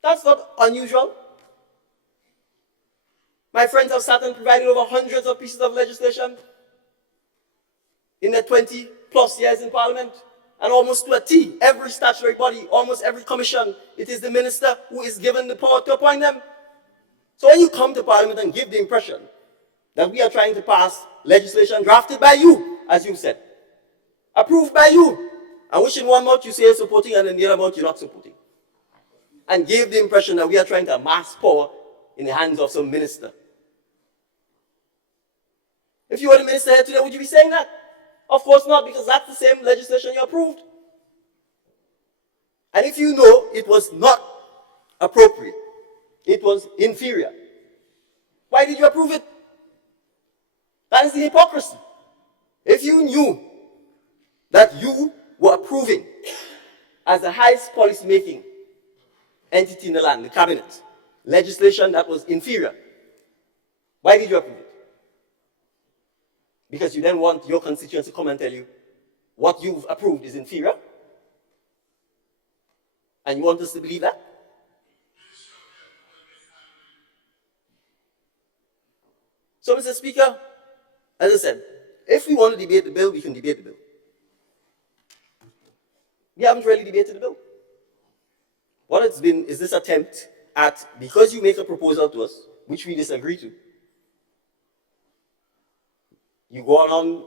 That's not unusual. My friends have sat and provided over hundreds of pieces of legislation in their 20 plus years in Parliament, and almost to a T, every statutory body, almost every commission, it is the minister who is given the power to appoint them. So when you come to Parliament and give the impression that we are trying to pass legislation drafted by you, as you said, approved by you, and which in one month you say you're supporting and in the other month you're not supporting, and give the impression that we are trying to amass power in the hands of some minister. If you were the minister here today, would you be saying that? Of course not, because that's the same legislation you approved. And if you know it was not appropriate, it was inferior, why did you approve it? That is the hypocrisy. If you knew that you were approving, as the highest policy-making entity in the land, the cabinet, legislation that was inferior, why did you approve it? Because you then want your constituents to come and tell you what you've approved is inferior? And you want us to believe that? So, Mr. Speaker, as I said, if we want to debate the bill, we can debate the bill. We haven't really debated the bill. What it's been is this attempt at, because you make a proposal to us, which we disagree to, you go on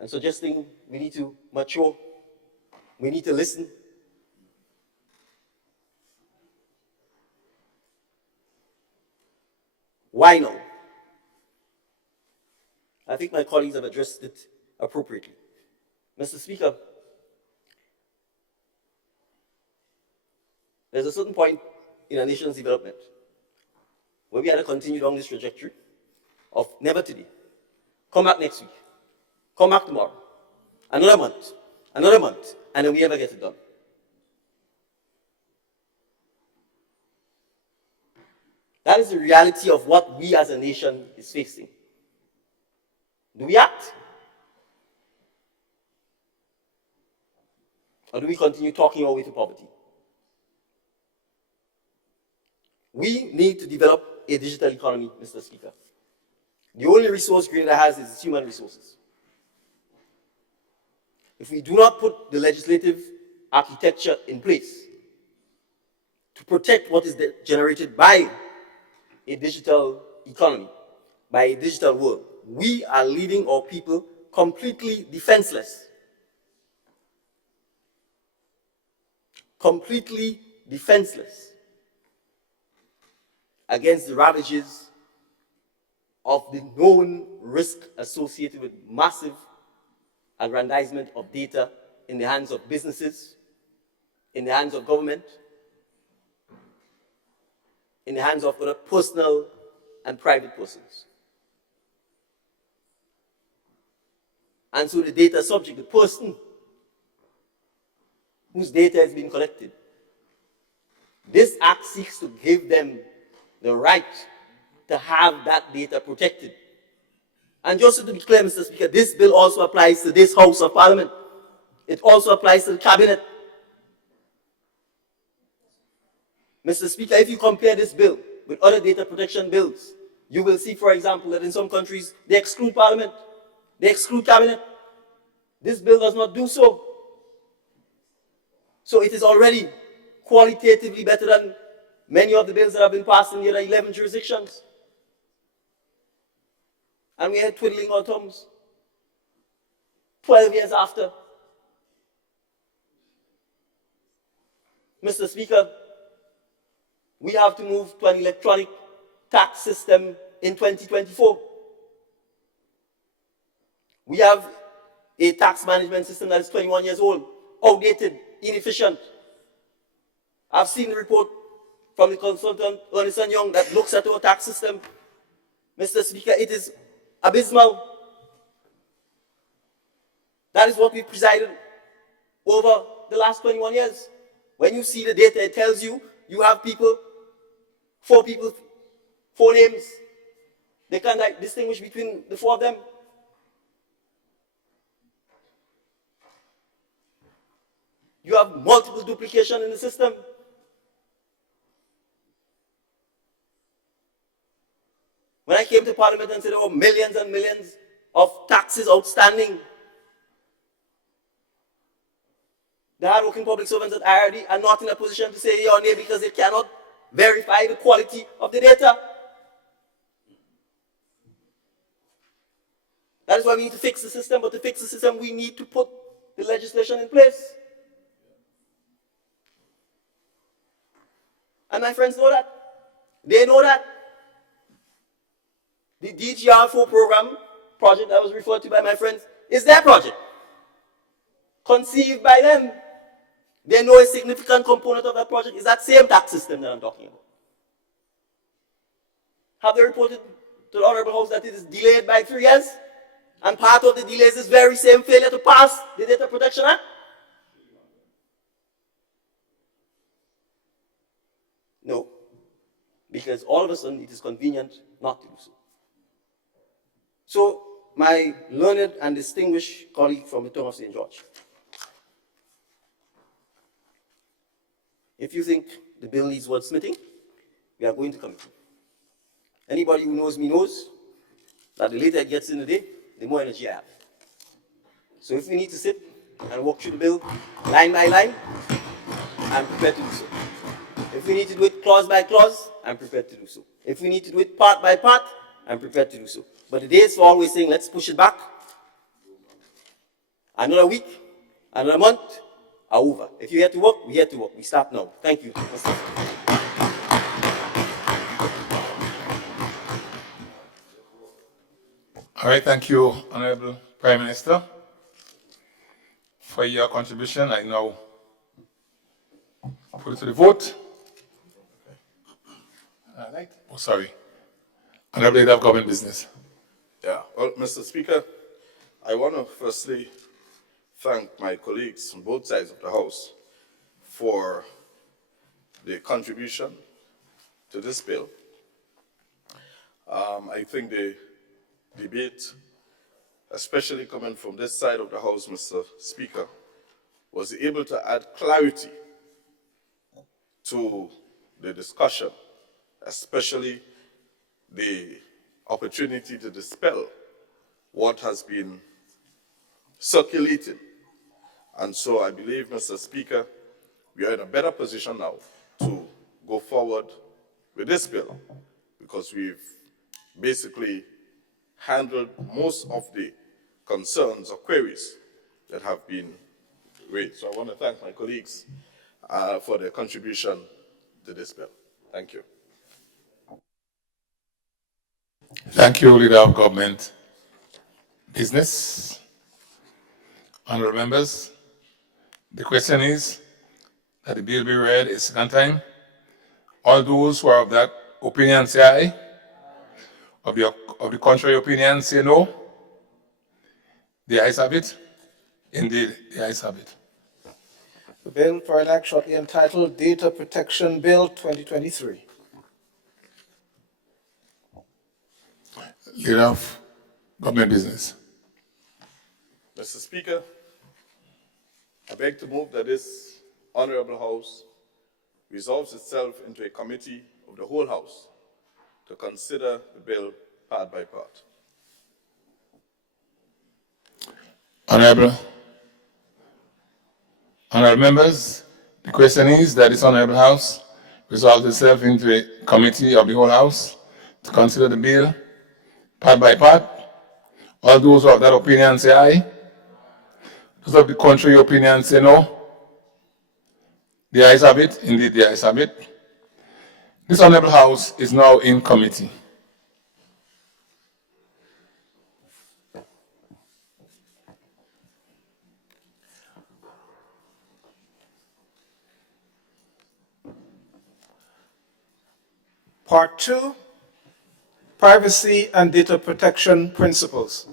and suggesting we need to mature, we need to listen. Why no? I think my colleagues have addressed it appropriately. Mr. Speaker, there's a certain point in our nation's development where we had to continue down this trajectory of never today, come back next week, come back tomorrow, another month, and then we never get it done. That is the reality of what we as a nation is facing. Do we act? Or do we continue talking our way to poverty? We need to develop a digital economy, Mr. Speaker. The only resource Grenada has is human resources. If we do not put the legislative architecture in place to protect what is generated by a digital economy, by a digital world, we are leaving our people completely defenseless. Completely defenseless against the ravages of the known risk associated with massive aggrandizement of data in the hands of businesses, in the hands of government, in the hands of other personal and private persons. And so the data subject, the person whose data is being collected, this act seeks to give them the right to have that data protected. And just to be clear, Mr. Speaker, this bill also applies to this House of Parliament. It also applies to the Cabinet. Mr. Speaker, if you compare this bill with other data protection bills, you will see, for example, that in some countries, they exclude Parliament, they exclude Cabinet. This bill does not do so. So it is already qualitatively better than many of the bills that have been passed in the other 11 jurisdictions. And we are twiddling our thumbs. 12 years after. Mr. Speaker, we have to move to an electronic tax system in 2024. We have a tax management system that is 21 years old, outdated, inefficient. I've seen the report from the consultant Ernst & Young that looks at our tax system. Mr. Speaker, it is abysmal. That is what we presided over the last 21 years. When you see the data, it tells you you have people, four names. They can't distinguish between the four of them. You have multiple duplication in the system. When I came to Parliament and said there were millions and millions of taxes outstanding, the hardworking public servants at IRD are not in a position to say yea or nay because they cannot verify the quality of the data. That is why we need to fix the system, but to fix the system, we need to put the legislation in place. And my friends know that. They know that. The DGR4 program project that was referred to by my friends is their project. Conceived by them. They know a significant component of that project is that same tax system that I'm talking about. Have they reported to the Honorable House that it is delayed by 3 years? And part of the delay is this very same failure to pass the Data Protection Act? No. Because all of a sudden it is convenient not to do so. So, my learned and distinguished colleague from the town of St. George, if you think the bill needs wordsmithing, we are going to committee. Anybody who knows me knows that the later it gets in the day, the more energy I have. So if we need to sit and walk through the bill line by line, I'm prepared to do so. If we need to do it clause by clause, I'm prepared to do so. If we need to do it part by part, I'm prepared to do so. But the days for always saying, let's push it back, another week, another month, are over. If you're here to work, we're here to work. We start now. Thank you. All right, thank you, Honorable Prime Minister, for your contribution. I now put it to the vote. All right. Oh, sorry. Honorable Leader of Government Business. Yeah, well, Mr. Speaker, I want to firstly thank my colleagues on both sides of the House for their contribution to this bill. I think the debate, especially coming from this side of the House, Mr. Speaker, was able to add clarity to the discussion, especially the opportunity to dispel what has been circulating. And so I believe, Mr. Speaker, we are in a better position now to go forward with this bill because we've basically handled most of the concerns or queries that have been raised. So I want to thank my colleagues for their contribution to this bill. Thank you. Thank you, Leader of Government Business. Honorable members, the question is that the bill be read a second time. All those who are of that opinion say aye. Of the contrary opinion say no. The ayes have it. Indeed, the ayes have it. The bill for an act shortly entitled Data Protection Bill 2023. Leader of Government Business. Mr. Speaker, I beg to move that this Honorable House resolves itself into a committee of the whole House to consider the bill part by part. Honorable members, the question is that this Honorable House resolves itself into a committee of the whole House to consider the bill part by part. All those who have that opinion say aye. Those of the contrary opinion say no. The ayes have it. Indeed, the ayes have it. This Honorable House is now in committee. Part 2, Privacy and Data Protection Principles.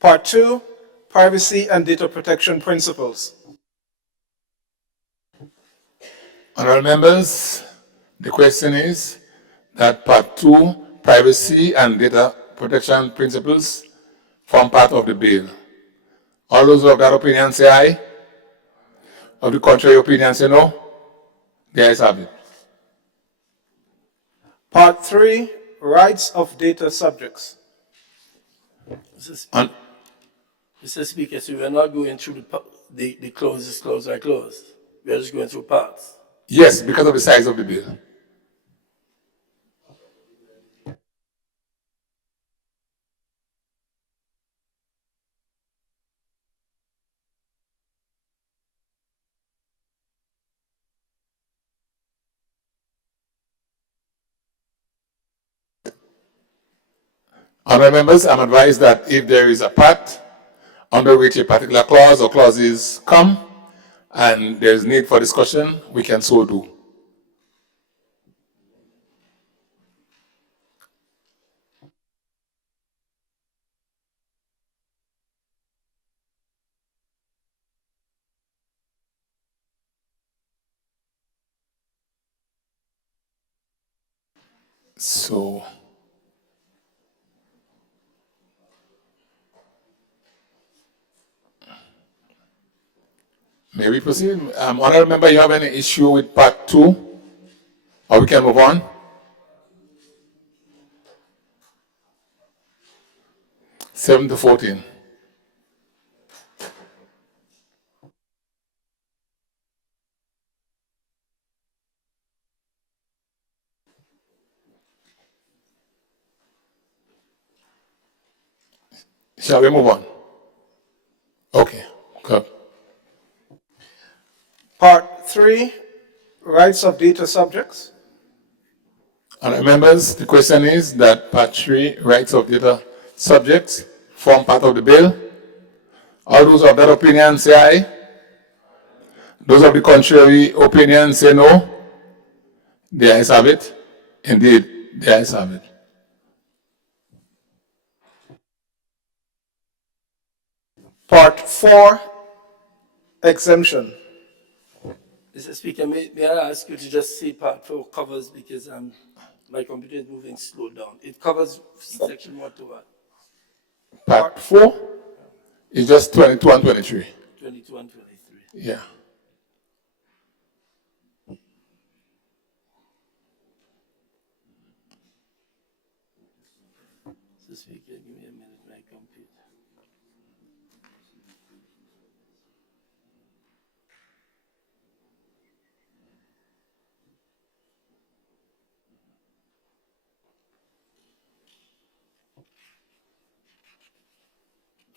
Part 2, Privacy and Data Protection Principles. Honorable members, the question is that Part 2, Privacy and Data Protection Principles, form part of the bill. All those who have that opinion say aye. Of the contrary opinion say no. The ayes have it. Part 3, Rights of Data Subjects. Mr. Speaker, so we're not going through the clauses clause by clause. We're just going through parts. Yes, because of the size of the bill. Honorable members, I'm advised that if there is a part under which a particular clause or clauses come and there's need for discussion, we can so do. So, may we proceed? Honorable member, you have any issue with part 2? Or we can move on? Seven to 14. Shall we move on? Okay, good. Part 3, Rights of Data Subjects. Honorable members, the question is that part 3, rights of data subjects, form part of the bill. All those of that opinion say aye. Those of the contrary opinion say no. The ayes have it. Indeed, the ayes have it. Part 4, Exemption. Mr. Speaker, may I ask you to just say part 4 covers because my computer is moving slow down. It covers section 1 to what? Part 4 is just 22 and 23. 22 and 23. Yeah. Mr. Speaker, give me a minute, my computer.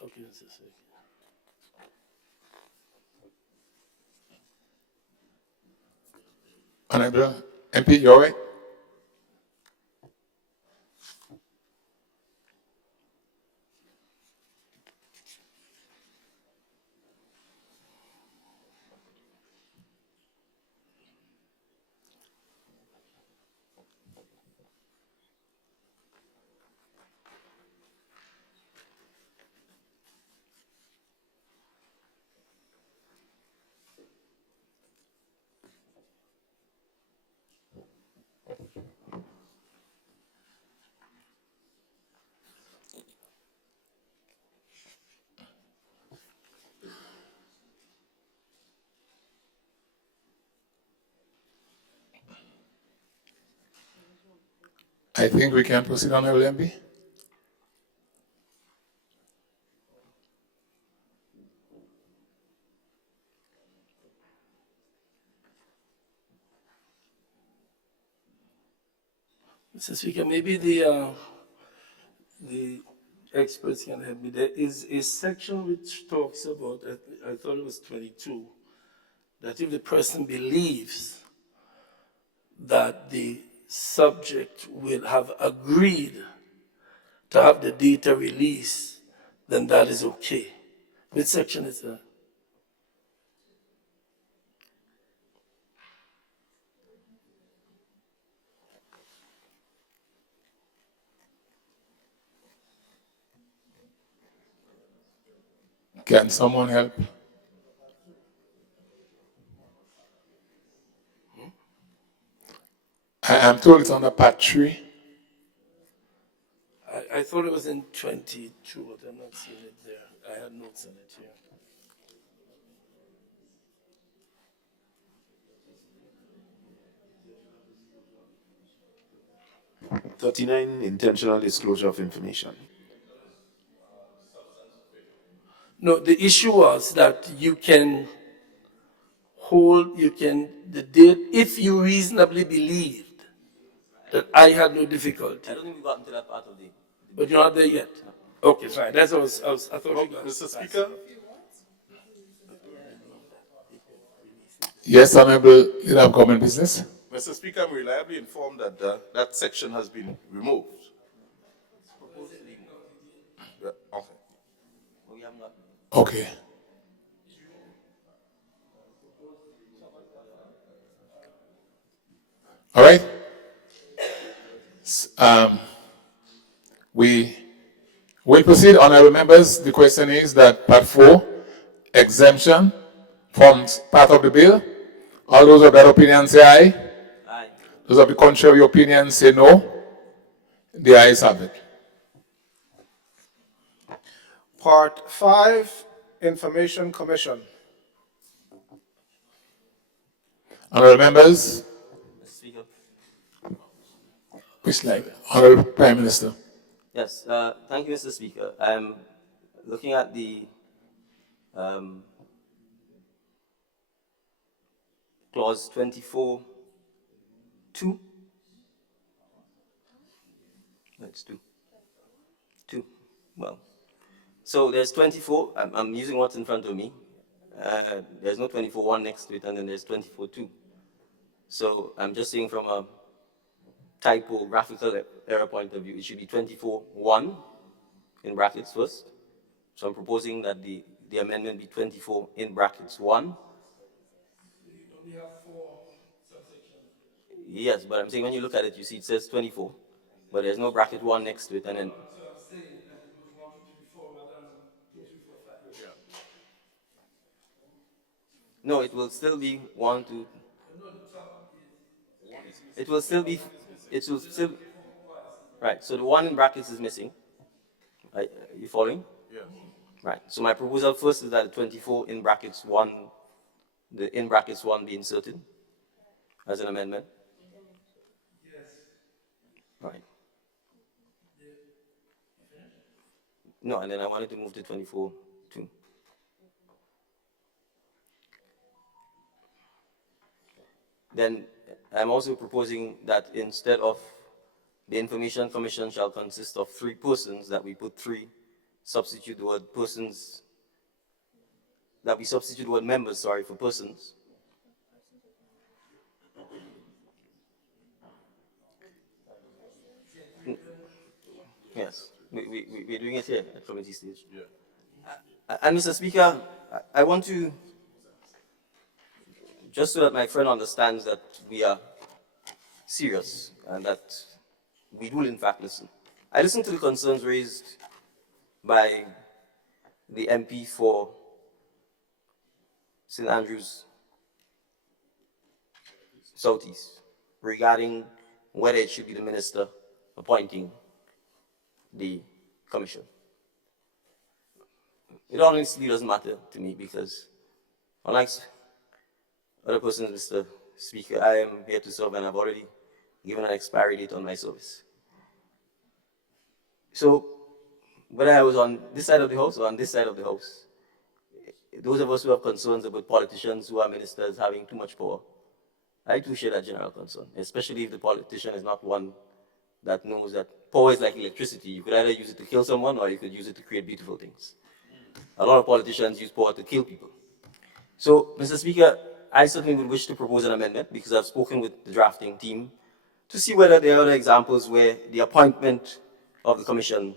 Okay, Mr. Speaker. Honorable MP, you all right? I think we can proceed, Honorable MP. Mr. Speaker, maybe the experts can help me. There is a section which talks about, I thought it was 22, that if the person believes that the subject will have agreed to have the data released, then that is okay. Which section is that? Can someone help? I am told it's under part 3. I thought it was in 22, but I'm not seeing it there. I had notes on it here. 39, intentional disclosure of information. No, the issue was that you can hold, the date, if you reasonably believed that I had no difficulty. I don't think we got into that part of the. But you're not there yet? Okay, fine. That's what I thought Well, we got. Mr. Speaker, Yes, Honorable Leader of Government Business. Mr. Speaker, I'm reliably informed that that section has been removed. Yeah, okay. Okay. All right. We will proceed, honorable members. The question is that part 4, exemption, forms part of the bill. All those of that opinion say aye. Aye. Those of the contrary opinion say no. The ayes have it. Part 5, Information Commission. Honorable members, Mr. Speaker. which slide? Honorable Prime Minister. Yes, thank you, Mr. Speaker. I'm looking at the clause 24(2). That's 2. 2. Well, so there's 24. I'm using what's in front of me. There's no 24(1) next to it, and then there's 24(2). So I'm just saying from a typographical error point of view, it should be 24(1) in brackets first. So I'm proposing that the amendment be 24 in brackets 1. You have 4 subsections. Yes, but I'm saying when you look at it, you see it says 24, but there's no bracket 1 next to it, and then. So I'm saying that it was 1, 2, 3, 4 rather than 2, 3, 4, 5. Yeah. No, it will still be 1, 2. No, the top is. It will still be. It will still. Right. So the 1 in brackets is missing. Are you following? Yes. Right. So my proposal first is that 24 in brackets 1, the in brackets 1 be inserted as an amendment. Yes. Right. No, and then I wanted to move to 24(2). Then I'm also proposing that instead of the Information Commission shall consist of 3 persons, that we put 3, substitute the word persons, that we substitute the word members, sorry, for persons. Yes, we're doing it here at committee stage. Yeah. And Mr. Speaker, I want to, just so that my friend understands that we are serious and that we will in fact listen. I listened to the concerns raised by the MP for St. Andrews Southeast regarding whether it should be the minister appointing the commission. It honestly doesn't matter to me because, unlike other persons, Mr. Speaker, I am here to serve and I've already given an expiry date on my service. So whether I was on this side of the house or on this side of the house, those of us who have concerns about politicians who are ministers having too much power, I too share that general concern, especially if the politician is not one that knows that power is like electricity. You could either use it to kill someone or you could use it to create beautiful things. A lot of politicians use power to kill people. So, Mr. Speaker, I certainly would wish to propose an amendment because I've spoken with the drafting team to see whether there are other examples where the appointment of the commission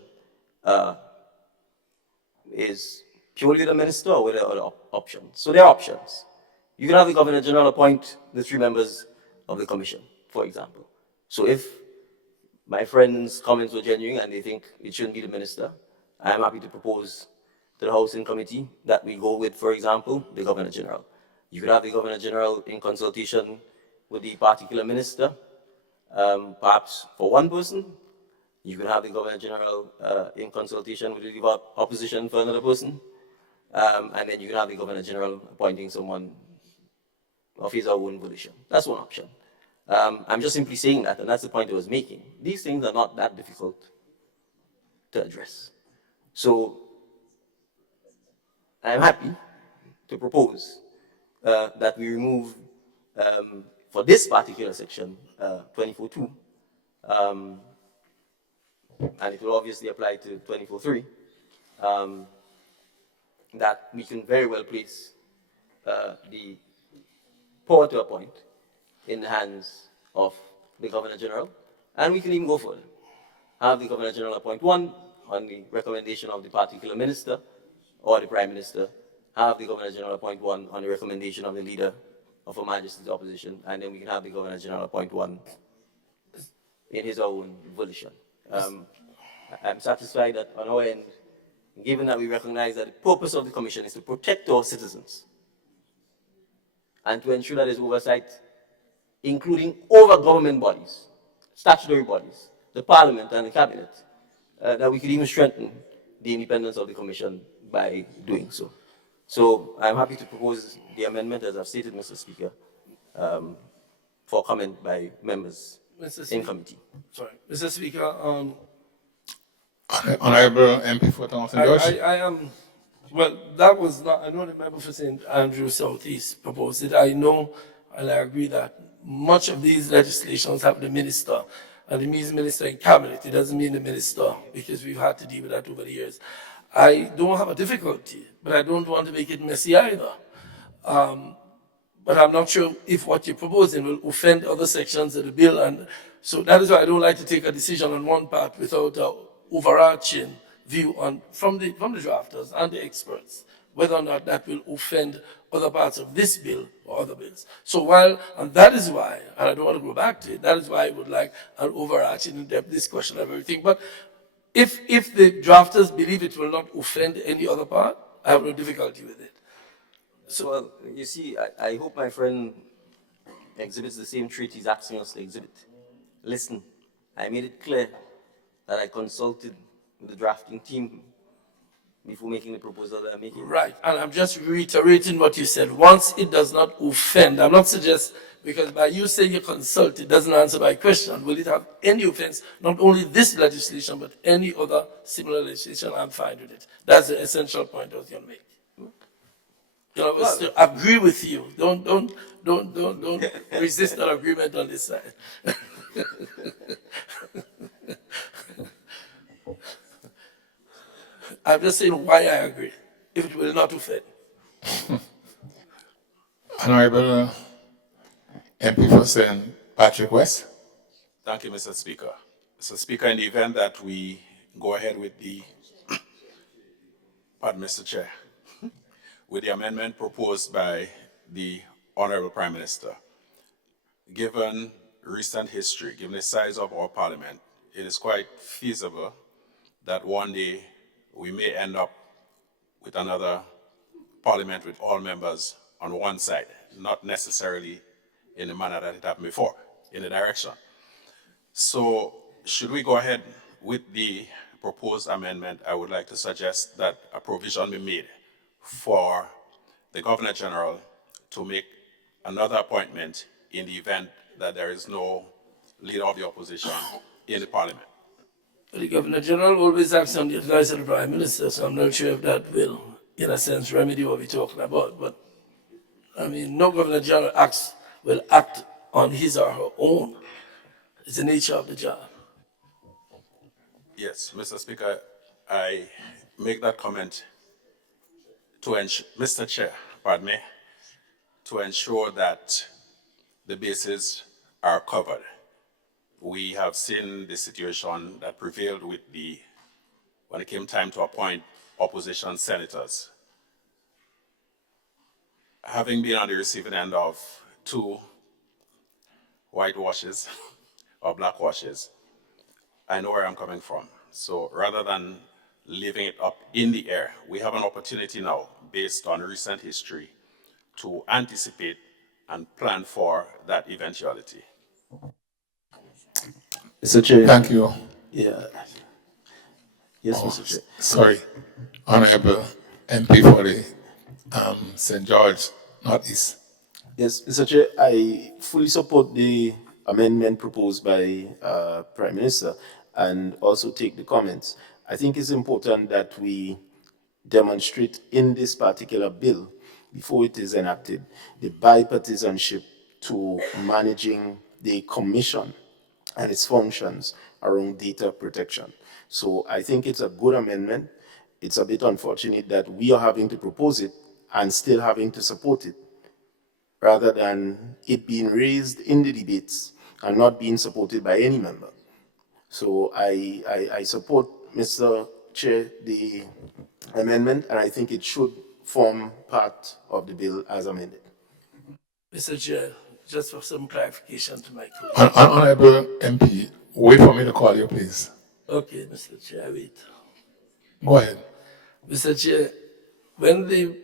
is purely the minister or whether there are other options. So there are options. You can have the Governor General appoint the 3 members of the commission, for example. So if my friends' comments were genuine and they think it shouldn't be the minister, I am happy to propose to the Housing Committee that we go with, for example, the Governor General. You could have the Governor General in consultation with the particular minister, perhaps for one person. You could have the Governor General in consultation with the opposition for another person. And then you can have the Governor General appointing someone of his or her own volition. That's one option. I'm just simply saying that, and that's the point I was making. These things are not that difficult to address. So I'm happy to propose that we remove, for this particular section, 24.2, and it will obviously apply to 24.3, that we can very well place the power to appoint in the hands of the Governor General, and we can even go further. Have the Governor General appoint one on the recommendation of the particular minister or the Prime Minister. Have the Governor General appoint one on the recommendation of the Leader of Her Majesty's Opposition, and then we can have the Governor General appoint one in his own volition. I'm satisfied that on our end, given that we recognize that the purpose of the Commission is to protect our citizens and to ensure that there's oversight, including over government bodies, statutory bodies, the Parliament and the Cabinet, that we could even strengthen the independence of the Commission by doing so. So I'm happy to propose the amendment, as I've stated, Mr. Speaker, for comment by members in committee. Sorry, Mr. Speaker, Honorable MP for Thompson Josh. I am, well, that was not, I know the member for St. Andrew Southeast proposed it. I know and I agree that much of these legislations have the minister, and it means minister in cabinet. It doesn't mean the minister, because we've had to deal with that over the years. I don't have a difficulty, but I don't want to make it messy either. But I'm not sure if what you're proposing will offend other sections of the bill, and so that is why I don't like to take a decision on one part without an overarching view on from the drafters and the experts, whether or not that will offend other parts of this bill or other bills. So while, and that is why, and I don't want to go back to it, that is why I would like an overarching in-depth discussion of everything. But if the drafters believe it will not offend any other part, I have no difficulty with it. So, well, you see, I hope my friend exhibits the same trait he's asking us to exhibit. Listen, I made it clear that I consulted with the drafting team before making the proposal that I'm making. Right, and I'm just reiterating what you said. Once it does not offend, I'm not suggesting, because by you saying you consult, it doesn't answer my question. Will it have any offense, not only this legislation, but any other similar legislation? I'm fine with it. That's the essential point I was going to make. You know, well, agree with you. Don't resist that agreement on this side. I'm just saying why I agree, if it will not offend. Honorable MP for St. Patrick West. Thank you, Mr. Speaker. Mr. Speaker, in the event that we go ahead with the, pardon, Mr. Chair, with the amendment proposed by the Honorable Prime Minister, given recent history, given the size of our Parliament, it is quite feasible that one day we may end up with another Parliament with all members on one side, not necessarily in the manner that it happened before, in the direction. So should we go ahead with the proposed amendment, I would like to suggest that a provision be made for the Governor General to make another appointment in the event that there is no leader of the opposition in the Parliament. The Governor General always acts on the advice of the Prime Minister, so I'm not sure if that will, in a sense, remedy what we're talking about. But, I mean, no Governor General will act on his or her own. It's the nature of the job. Yes, Mr. Speaker, I make that comment to ensure, Mr. Chair, pardon me, to ensure that the bases are covered. We have seen the situation that prevailed when it came time to appoint opposition senators. Having been on the receiving end of 2 whitewashes or blackwashes, I know where I'm coming from. So rather than leaving it up in the air, we have an opportunity now, based on recent history, to anticipate and plan for that eventuality. Mr. Chair. Thank you. Yeah. Yes, Mr. Chair. Sorry, Honorable MP for the St. George Northeast. Yes, Mr. Chair, I fully support the amendment proposed by Prime Minister and also take the comments. I think it's important that we demonstrate in this particular bill, before it is enacted, the bipartisanship to managing the commission and its functions around data protection. So I think it's a good amendment. It's a bit unfortunate that we are having to propose it and still having to support it, rather than it being raised in the debates and not being supported by any member. So I support, Mr. Chair, the amendment, and I think it should form part of the bill as amended. Mr. Chair, just for some clarification to my colleague. Honorable MP, wait for me to call you, please. Okay, Mr. Chair, I wait. Go ahead. Mr. Chair, when the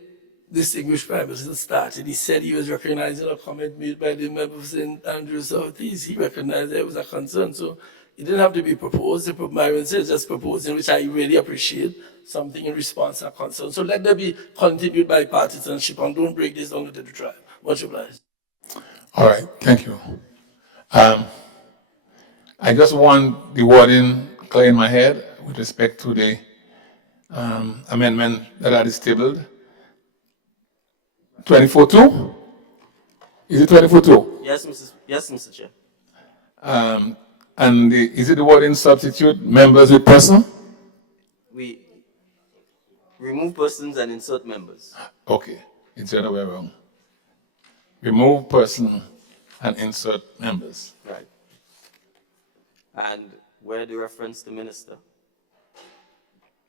distinguished Prime Minister started, he said he was recognizing a comment made by the member of St. Andrews Southeast. He recognized there was a concern, so it didn't have to be proposed. The Prime Minister is just proposing, which I really appreciate, something in response to a concern. So let there be continued bipartisanship and don't break this down to the tribe. Much obliged. All right, thank you. I just want the wording clear in my head with respect to the amendment that is tabled. 24-2? Is it 24-2? Yes, Mr. Chair. And is it the wording substitute members with person? We remove persons and insert members. Okay, it's the other way around. Remove person and insert members. Right. And where the reference to minister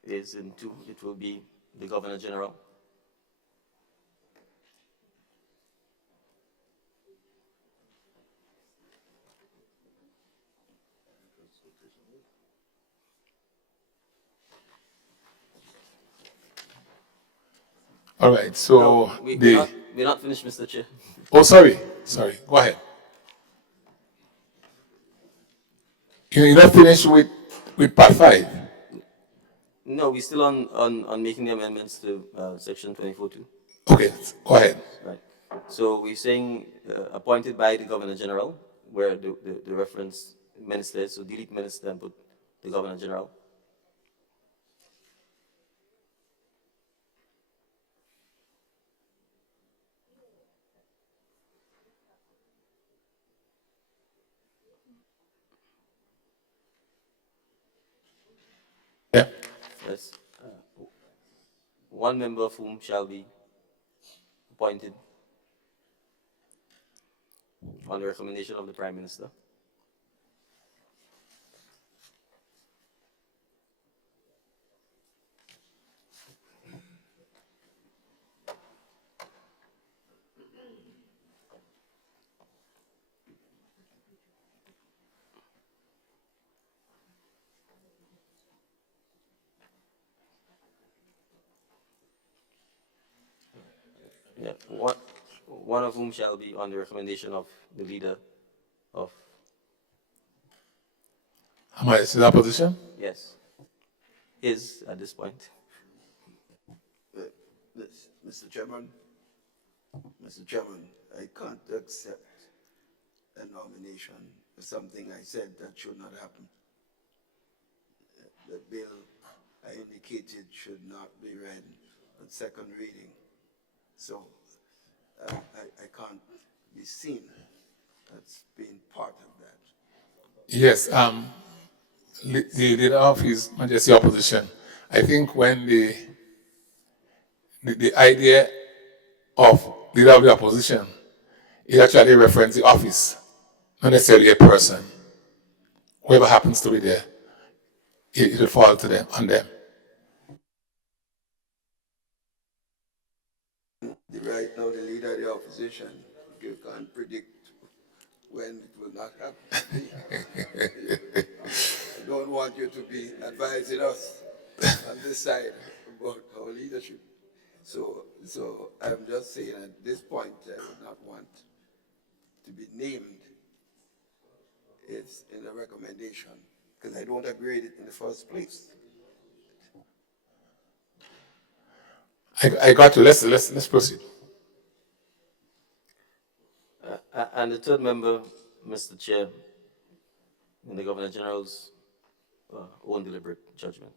is in 2, it will be the Governor General. All right, so No, we're not finished, Mr. Chair. Oh, sorry. Go ahead. You're not finished with part 5? No, we're still on making the amendments to section 24.2. Okay, go ahead. Right. So we're saying appointed by the Governor General, where the reference minister is, so delete minister and put the Governor General. Yeah. Yes. One member of whom shall be appointed on the recommendation of the Prime Minister. Yeah, one of whom shall be on the recommendation of the leader of. Am I in that position? Yes. Is at this point. Mr. Chairman, I can't accept a nomination for something I said that should not happen. indicated should not be read on second reading. So I can't be seen as being part of that. Yes, the leader of His Majesty Opposition, I think when the idea of leader of the opposition, it actually references the office, not necessarily a person. Whoever happens to be there, it will fall to them, on them. Right now, the leader of the opposition, you can't predict when it will not happen. I don't want you to be advising us on this side about our leadership. So I'm just saying at this point, I would not want to be named is in the recommendation because I don't agree with it in the first place. I got you. Let's proceed. And the third member, Mr. Chair, in the Governor General's own deliberate judgment.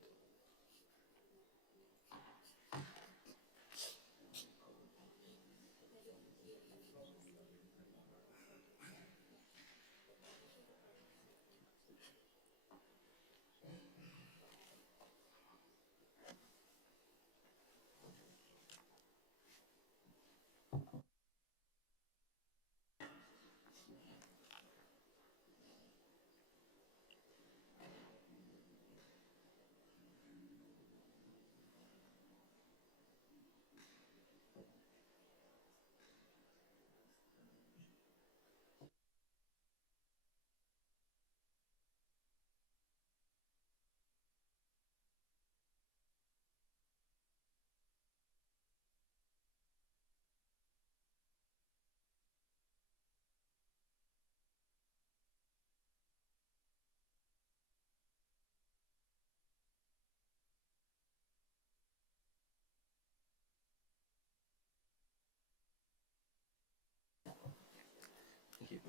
Thank you.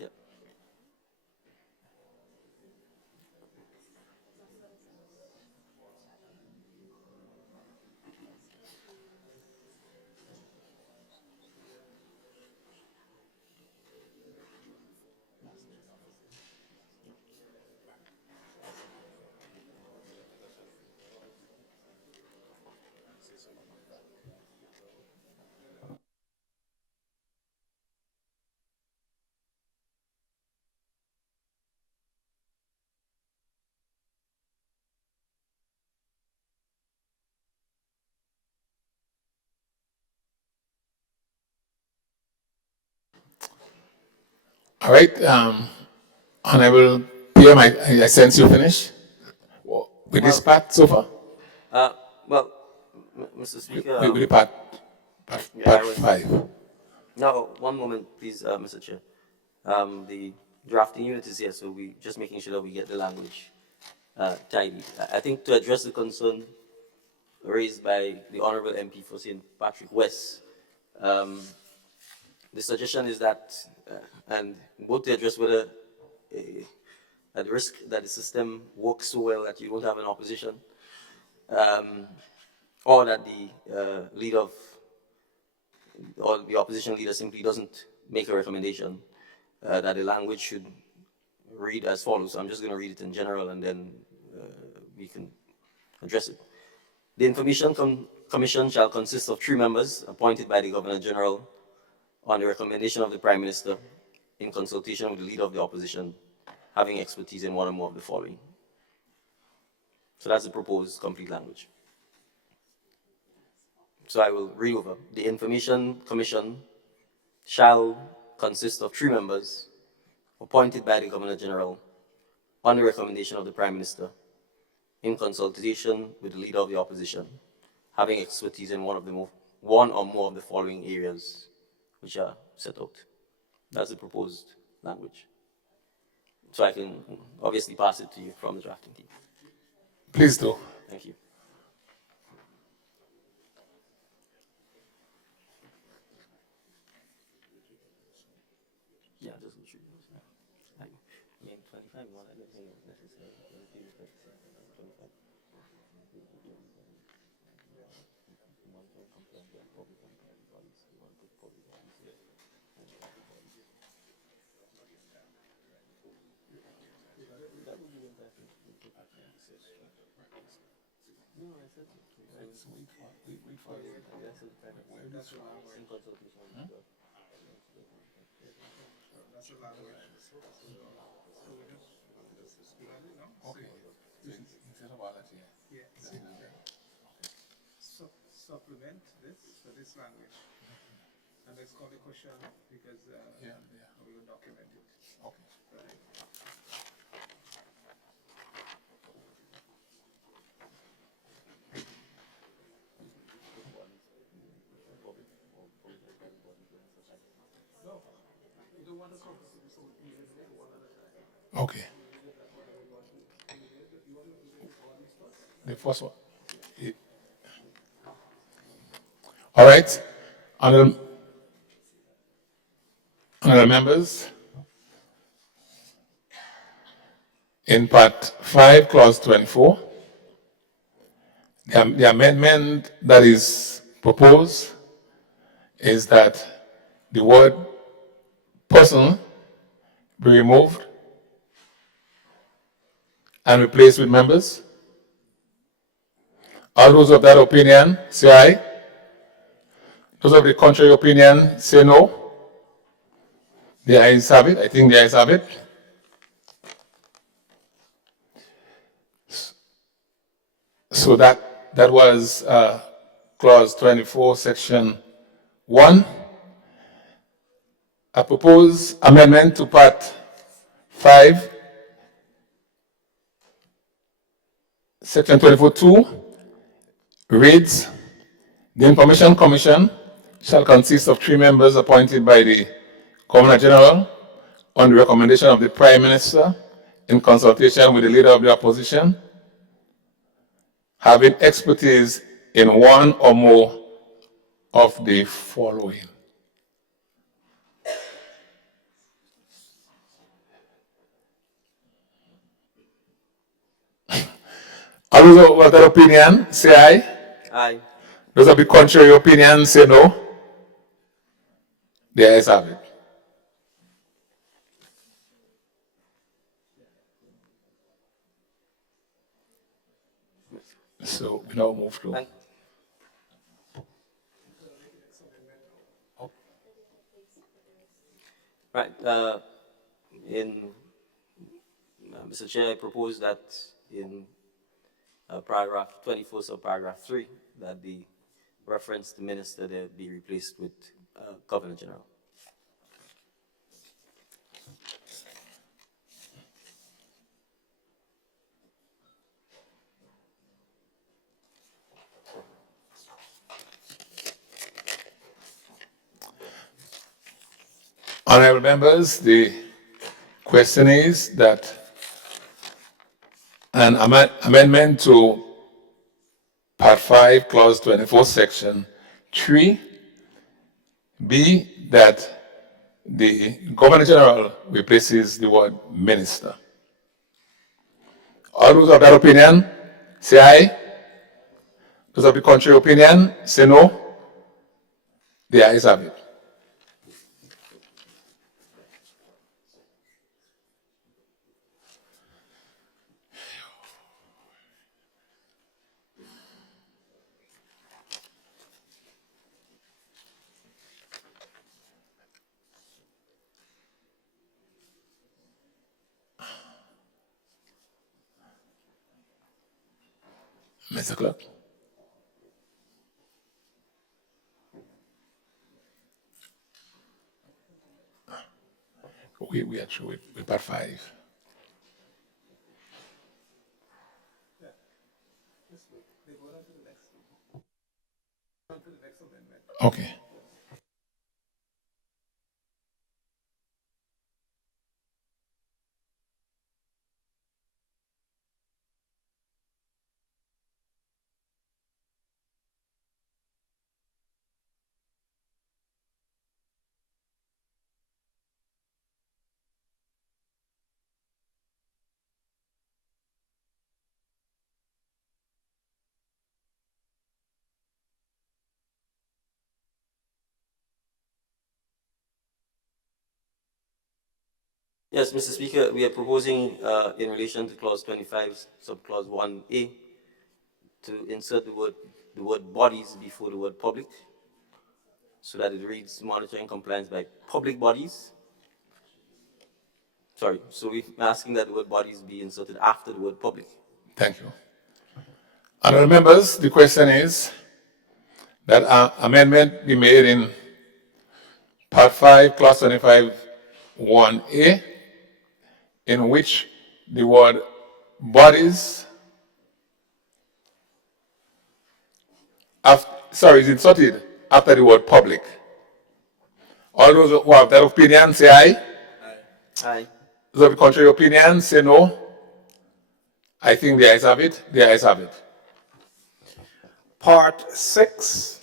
Yep. All right, Honorable PM, I sense you finish with this part so far. Well, Mr. Speaker, With the part yeah, I was. 5. Now, one moment, please, Mr. Chair. The drafting unit is here, so we just making sure that we get the language tidy. I think to address the concern raised by the Honorable MP for St. Patrick West, the suggestion is that, and both to address whether at risk that the system works so well that you don't have an opposition, or that the leader of, or the opposition leader simply doesn't make a recommendation, that the language should read as follows. So I'm just going to read it in general and then we can address it. The Information Commission shall consist of 3 members appointed by the Governor General on the recommendation of the Prime Minister in consultation with the leader of the opposition, having expertise in one or more of the following. So that's the proposed complete language. So I will read over. The Information Commission shall consist of 3 members appointed by the Governor General on the recommendation of the Prime Minister in consultation with the leader of the opposition, having expertise in one or more of the following areas which are set out. That's the proposed language. So I can obviously pass it to you from the drafting team. Please do. Thank you. Yeah, just go through those. I mean, 25 more, I don't think it's necessary. 25. That would be interesting. No, I said so. Yes, in consultation with the That's a language. Okay. Instead of all that here. Yeah. Supplement this for this language. And let's call the question because we will document it. Okay. Right. No, you don't want to come so we can do one at a time. Okay. The first one. All right. Honorable members, in Part 5, Clause 24, the amendment that is proposed is that the word person be removed and replaced with members. All those of that opinion, say aye. Those of the contrary opinion, say no. The ayes have it. I think the ayes have it. So that was Clause 24, Section 1. I propose amendment to Part 5, Section 24(2) reads, the Information Commission shall consist of 3 members appointed by the Governor General on the recommendation of the Prime Minister in consultation with the Leader of the Opposition, having expertise in one or more of the following. All those of that opinion, say aye. Aye. Those of the contrary opinion, say no. The ayes have it. So we now move to. Right. Mr. Chair, I propose that in paragraph 24, so paragraph 3, that the reference to minister there be replaced with Governor General. Honorable members, the question is that an amendment to Part 5, Clause 24, Section 3 be that the Governor General replaces the word minister. All those of that opinion, say aye. Those of the contrary opinion, say no. The ayes have it. Mr. Clerk. We are through with Part 5. Okay. Yes, Mr. Speaker, we are proposing in relation to clause 25, subclause 1A, to insert the word bodies before the word public, so that it reads monitoring compliance by public bodies. Sorry, so we're asking that the word bodies be inserted after the word public. Thank you. Honourable members, the question is that amendment be made in Part 5, Clause 25, 1A, in which the word bodies, is inserted after the word public. All those who have that opinion say aye. Aye. Those of the contrary opinion say no. I think the ayes have it. The ayes have it. Part 6.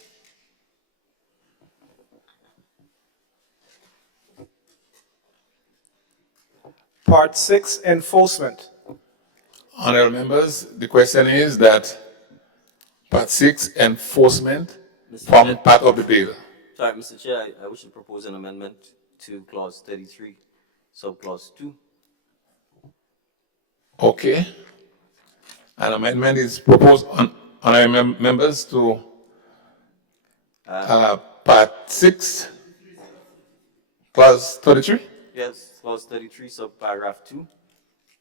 Part 6, enforcement. Honourable members, the question is that Part 6, enforcement, form part of the bill. Sorry, Mr. Chair, I wish to propose an amendment to clause 33, subclause 2. Okay. An amendment is proposed on honourable members to Part 6, Clause 33? Yes, clause 33, subparagraph 2.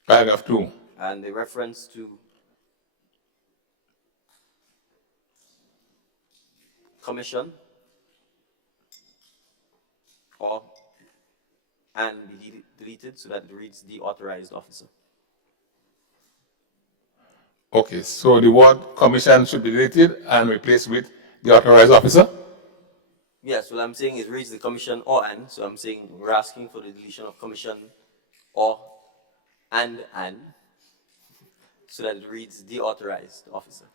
Paragraph 2. And the reference to commission and be deleted so that it reads the authorized officer. Okay, so the word commission should be deleted and replaced with the authorized officer? Yes, what I'm saying is reads the commission or and, so I'm saying we're asking for the deletion of commission or and, so that it reads the authorized officer.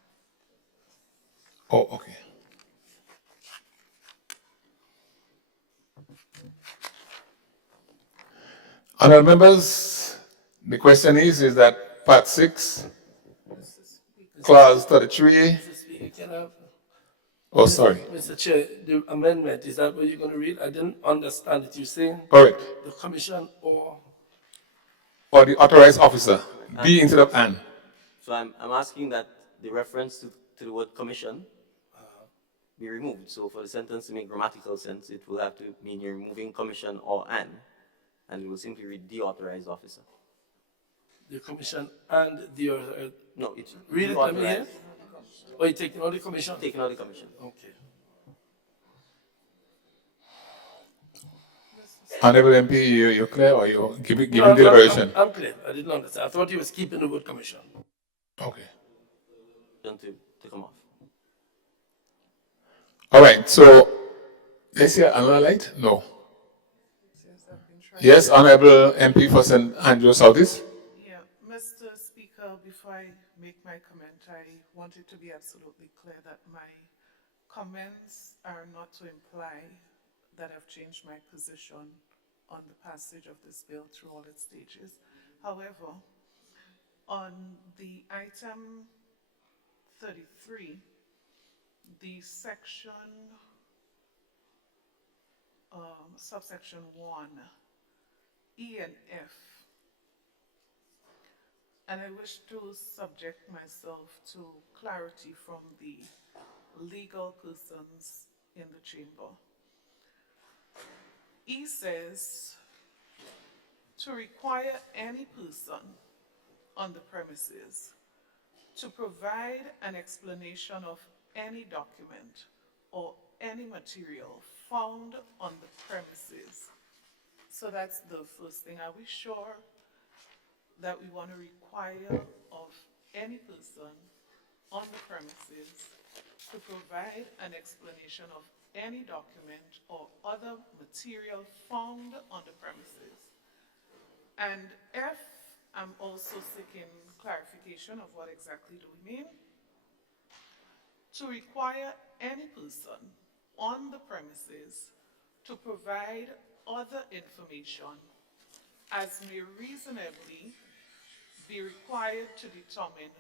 Oh, okay. Honourable members, the question is that Part 6, Clause 33. Oh, sorry. Mr. Chair, the amendment, is that what you're going to read? I didn't understand it. You're saying? Correct. The commission or the authorized officer, B instead of an. So I'm asking that the reference to the word commission be removed. So for the sentence to make grammatical sense, it will have to mean you're removing commission or and it will simply read the authorized officer. the commission and the No, it's read it, let me hear. Or you taking out the commission? Taking out the commission. Okay. Honourable MP, you're clear or you're giving No, deliberation? I'm clear. I didn't understand. I thought he was keeping the word commission. Okay. To come off. All right, so let's hear another light? No. Yes, Honourable MP for St. Andrew Southeast. Yeah, Mr. Speaker, before I make my comment, I wanted to be absolutely clear that my comments are not to imply that I've changed my position on the passage of this bill through all its stages. However, on the item 33, the section, subsection 1, E and F, and I wish to subject myself to clarity from the legal persons in the chamber. E says to require any person on the premises to provide an explanation of any document or any material found on the premises. So that's the first thing. Are we sure that we want to require of any person on the premises to provide an explanation of any document or other material found on the premises? And F, I'm also seeking clarification of what exactly do we mean. To require any person on the premises to provide other information as may reasonably be required to determine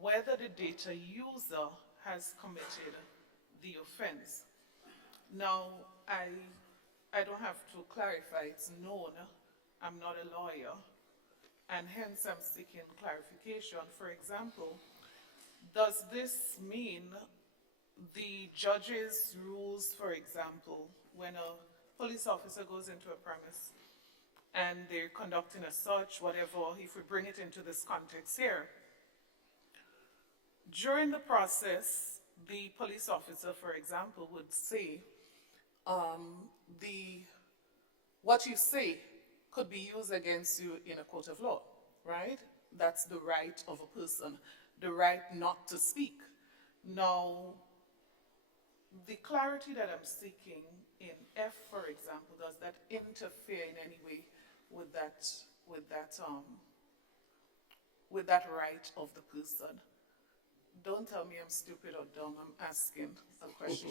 whether the data user has committed the offense. Now, I don't have to clarify, it's known I'm not a lawyer, and hence I'm seeking clarification. For example, does this mean the judge's rules, for example, when a police officer goes into a premise and they're conducting a search, whatever, if we bring it into this context here, during the process, the police officer, for example, would say, what you say could be used against you in a court of law, right? That's the right of a person, the right not to speak. Now, the clarity that I'm seeking in F, for example, does that interfere in any way with that right of the person? Don't tell me I'm stupid or dumb. I'm asking a question.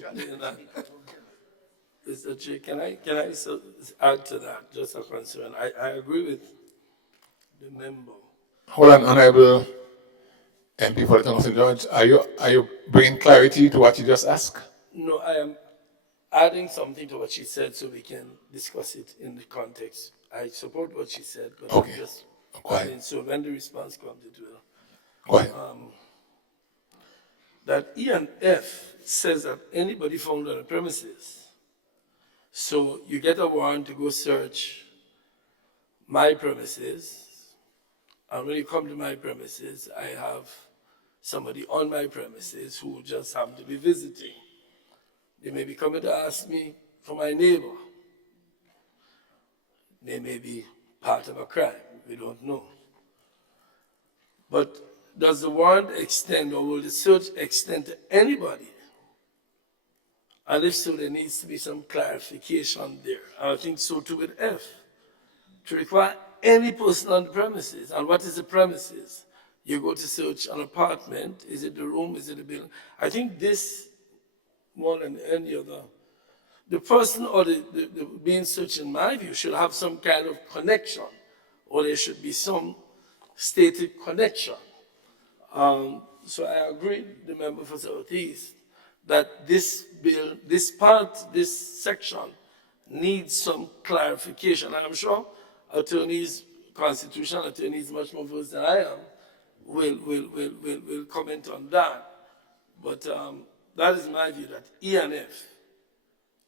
Mr. Chair, can I add to that, just a concern? I agree with the member. Hold on, Honorable MP for the Town of St. George. Are you bringing clarity to what you just asked? No, I am adding something to what she said so we can discuss it in the context. I support what she said, but Okay. I'm just Go ahead. adding, so when the response comes, it will. Go ahead. That E and F says that anybody found on the premises. So you get a warrant to go search my premises, and when you come to my premises, I have somebody on my premises who just happen to be visiting. They may be coming to ask me for my neighbor. They may be part of a crime, we don't know. But does the warrant extend, or will the search extend to anybody? And if so, there needs to be some clarification there. And I think so too with F, to require any person on the premises. And what is the premises? You go to search an apartment, is it the room, is it the building? I think this, more than any other, the person or the being searched, in my view, should have some kind of connection, or there should be some stated connection. So I agree with the member for Southeast that this bill, this section needs some clarification. And I'm sure attorneys, constitutional attorneys, much more versed than I am, will comment on that. But that is my view, that E and F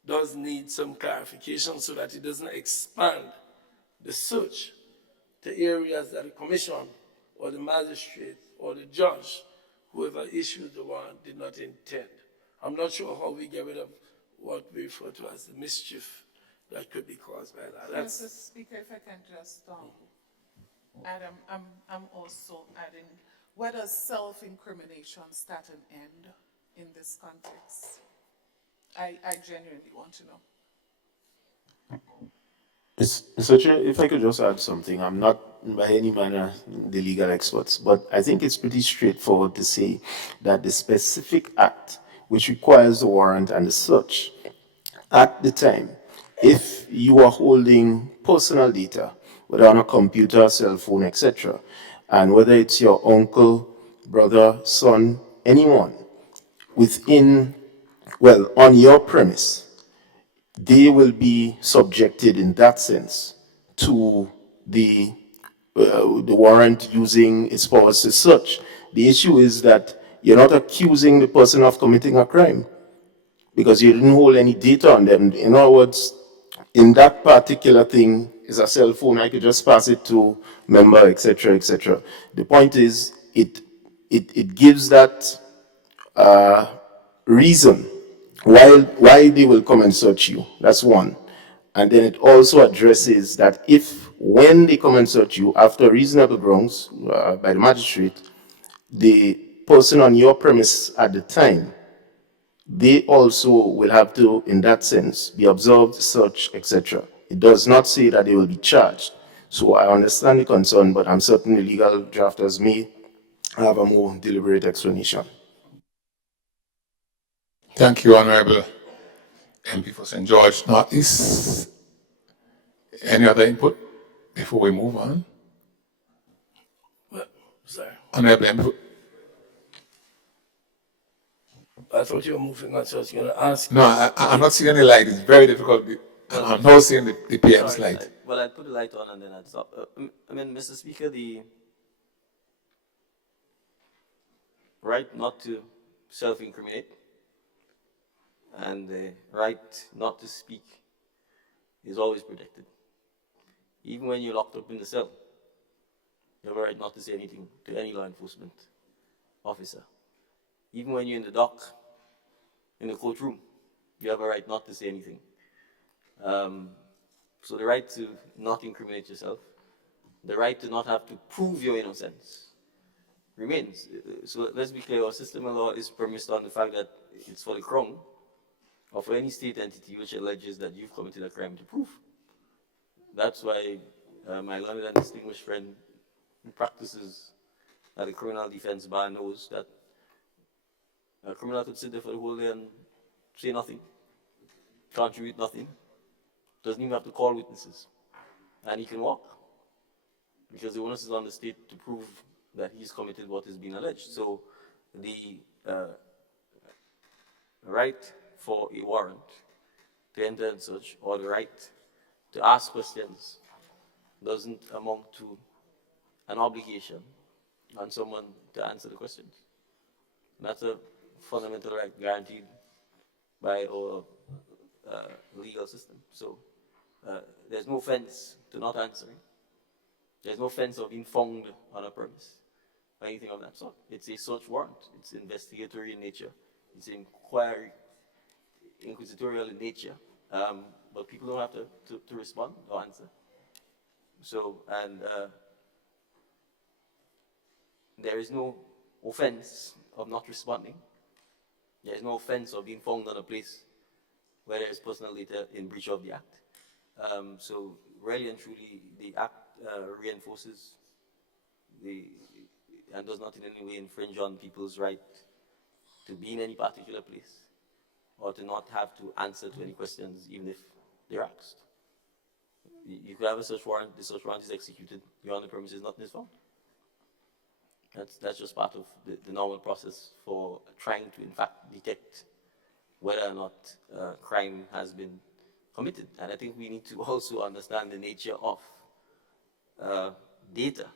does need some clarification so that it doesn't expand the search to areas that the commission or the magistrate or the judge, whoever issued the warrant, did not intend. I'm not sure how we get rid of what we refer to as the mischief that could be caused by that. Mr. Speaker, if I can just add, I'm also adding, where does self-incrimination start and end in this context? I genuinely want to know. Mr. Chair, if I could just add something, I'm not by any manner the legal experts, but I think it's pretty straightforward to say that the specific act which requires the warrant and the search, at the time, if you are holding personal data, whether on a computer, cell phone, etc., and whether it's your uncle, brother, son, anyone within, well, on your premise, they will be subjected in that sense to the warrant using its powers to search. The issue is that you're not accusing the person of committing a crime because you didn't hold any data on them. In other words, in that particular thing is a cell phone, I could just pass it to member, etc., etc. The point is, it gives that reason why they will come and search you. That's one. And then it also addresses that if, when they come and search you, after reasonable grounds by the magistrate, the person on your premise at the time, they also will have to, in that sense, be observed, searched, etc. It does not say that they will be charged. So I understand the concern, but I'm certain the legal drafters may have a more deliberate explanation. Thank you, Honorable MP for St. George Northeast. Any other input before we move on? Well, sorry. Honorable MP. I thought you were moving on, so I was going to ask. No, I'm not seeing any light. It's very difficult. I'm not seeing the PM slide. well, I'd put the light on and then I'd stop. I mean, Mr. Speaker, the right not to self-incriminate and the right not to speak is always protected. Even when you're locked up in the cell, you have a right not to say anything to any law enforcement officer. Even when you're in the dock, in the courtroom, you have a right not to say anything. So the right to not incriminate yourself, the right to not have to prove your innocence remains. So let's be clear, our system of law is premised on the fact that it's for the Crown or for any state entity which alleges that you've committed a crime to prove. That's why my learned and distinguished friend who practices at the criminal defense bar knows that a criminal could sit there for the whole day and say nothing, contribute nothing, doesn't even have to call witnesses, and he can walk because the onus is on the state to prove that he's committed what is being alleged. So the right for a warrant to enter and search, or the right to ask questions, doesn't amount to an obligation on someone to answer the questions. And that's a fundamental right guaranteed by our legal system. So there's no offense to not answering. There's no offense of being found on a premise or anything of that sort. It's a search warrant. It's investigatory in nature. It's inquisitorial in nature. But people don't have to respond or answer. So, and there is no offense of not responding. There is no offense of being found on a place where there is personal data in breach of the act. So really and truly, the act reinforces and does not in any way infringe on people's right to be in any particular place or to not have to answer to any questions even if they're asked. You could have a search warrant, the search warrant is executed, you're on the premises, nothing is found. That's just part of the normal process for trying to, in fact, detect whether or not crime has been committed. And I think we need to also understand the nature of data.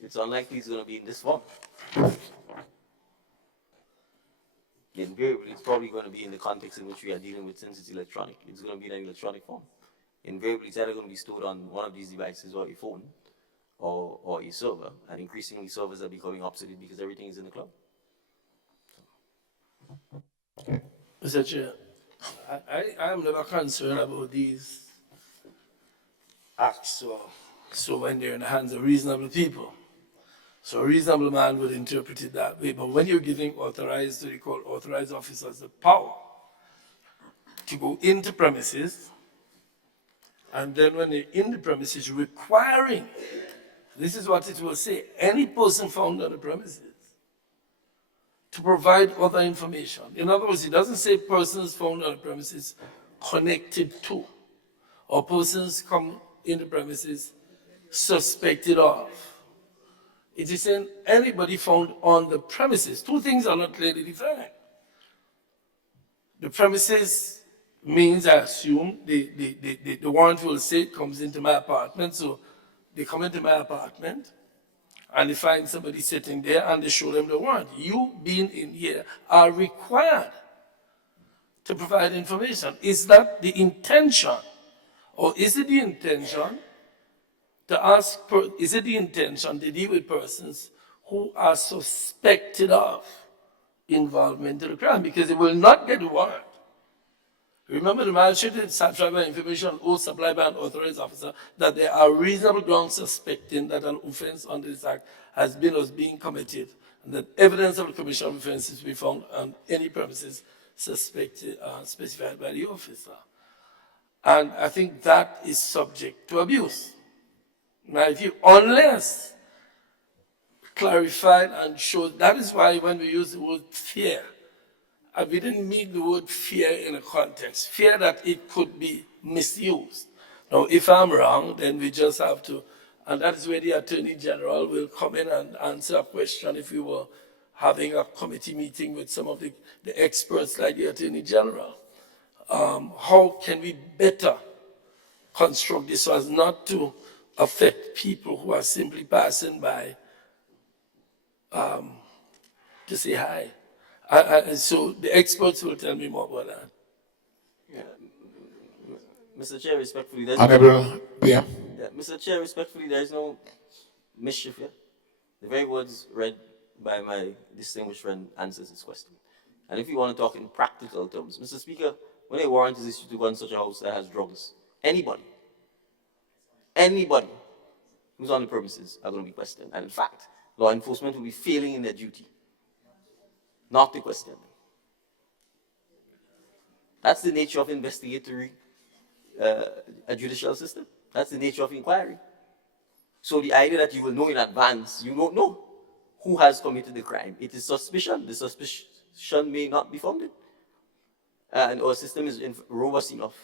It's unlikely it's going to be in this form. Invariably, it's probably going to be in the context in which we are dealing with, since it's electronic. It's going to be in an electronic form. Invariably, it's either going to be stored on one of these devices, or a phone, or a server. And increasingly, servers are becoming obsolete because everything is in the cloud. Mr. Chair, I am never concerned about these acts, so when they're in the hands of reasonable people. So a reasonable man would interpret it that way. But when you're giving authorized, what you call authorized officers, the power to go into premises, and then when they're in the premises, requiring, this is what it will say, any person found on the premises to provide other information. In other words, it doesn't say persons found on the premises connected to, or persons come in the premises suspected of. It is saying anybody found on the premises. Two things are not clearly defined. The premises means, I assume, the warrant will say it comes into my apartment, so they come into my apartment and they find somebody sitting there and they show them the warrant. You being in here are required to provide information. Is that the intention? Or is it the intention to ask, is it the intention to deal with persons who are suspected of involvement in the crime? Because they will not get the warrant. Remember, the magistrate satisfied by information or supplied by an authorized officer that there are reasonable grounds suspecting that an offense under this act has been or is being committed, and that evidence of the commission of offenses be found on any premises suspected, specified by the officer. And I think that is subject to abuse. In my view, unless clarified and shown. That is why when we use the word fear, we didn't mean the word fear in a context. Fear that it could be misused. Now, if I'm wrong, then we just have to, and that is where the Attorney General will come in and answer a question if we were having a committee meeting with some of the experts like the Attorney General. How can we better construct this so as not to affect people who are simply passing by to say hi. So the experts will tell me more about that. Mr. Chair, respectfully, there's Honorable PM. yeah, Mr. Chair, respectfully, there is no mischief here. The very words read by my distinguished friend answers this question. And if you want to talk in practical terms, Mr. Speaker, when a warrant is issued to go in such a house that has drugs, anybody who's on the premises are going to be questioned. And in fact, law enforcement will be failing in their duty not to question them. That's the nature of investigatory a judicial system. That's the nature of inquiry. So the idea that you will know in advance, you don't know who has committed the crime. It is suspicion. The suspicion may not be founded. And our system is robust enough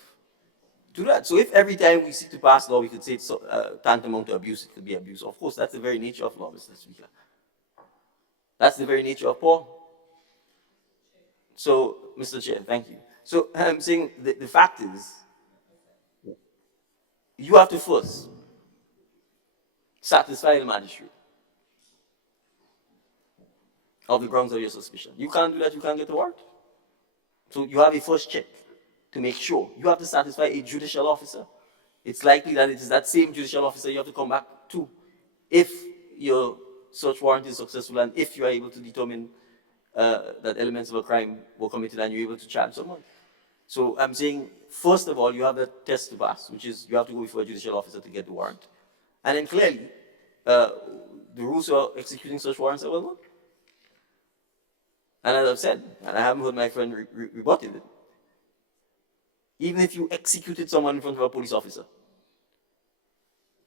to do that. So if every time we seek to pass law, we could say it's tantamount to abuse, it could be abuse. Of course, that's the very nature of law, Mr. Speaker. That's the very nature of power. So, Mr. Chair, thank you. So I'm saying the fact is, you have to first satisfy the magistrate of the grounds of your suspicion. You can't do that, you can't get a warrant. So you have a first check to make sure. You have to satisfy a judicial officer. It's likely that it is that same judicial officer you have to come back to if your search warrant is successful and if you are able to determine that elements of a crime were committed and you're able to charge someone. So I'm saying, first of all, you have that test to pass, which is you have to go before a judicial officer to get the warrant. And then clearly, the rules for executing such warrants are well known. And as I've said, and I haven't heard my friend rebutted it, even if you executed someone in front of a police officer,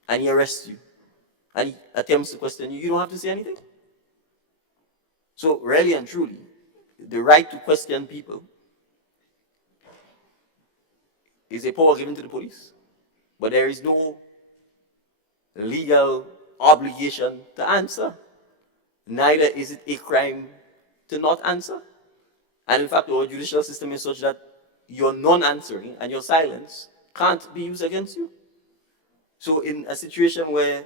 and he arrests you, and he attempts to question you, you don't have to say anything. So really and truly, the right to question people is a power given to the police, but there is no legal obligation to answer. Neither is it a crime to not answer. And in fact, our judicial system is such that your non-answering and your silence can't be used against you. So in a situation where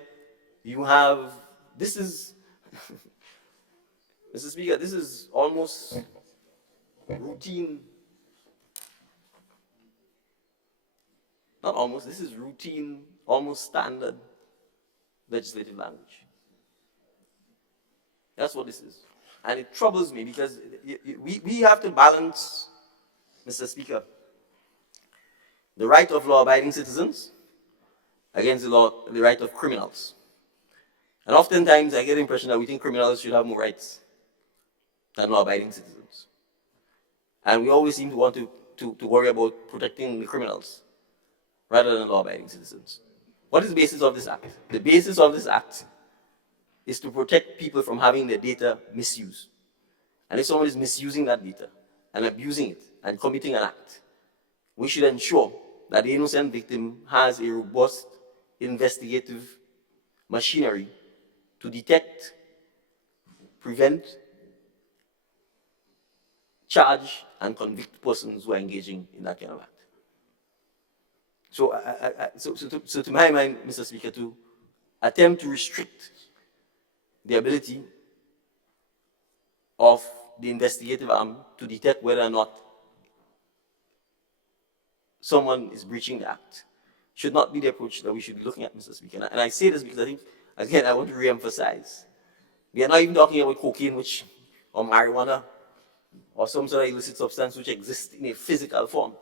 you have, this is, Mr. Speaker, this is almost routine, not almost, this is routine, almost standard legislative language. That's what this is. And it troubles me because we have to balance, Mr. Speaker, the right of law-abiding citizens against the right of criminals. And oftentimes I get the impression that we think criminals should have more rights than law-abiding citizens. And we always seem to want to worry about protecting the criminals rather than law-abiding citizens. What is the basis of this act? The basis of this act is to protect people from having their data misused. And if someone is misusing that data and abusing it and committing an act, we should ensure that the innocent victim has a robust investigative machinery to detect, prevent, charge, and convict persons who are engaging in that kind of act. So to my mind, Mr. Speaker, to attempt to restrict the ability of the investigative arm to detect whether or not someone is breaching the act should not be the approach that we should be looking at, Mr. Speaker. And I say this because I think, again, I want to re-emphasize. We are not even talking about cocaine, or marijuana, or some sort of illicit substance which exists in a physical form.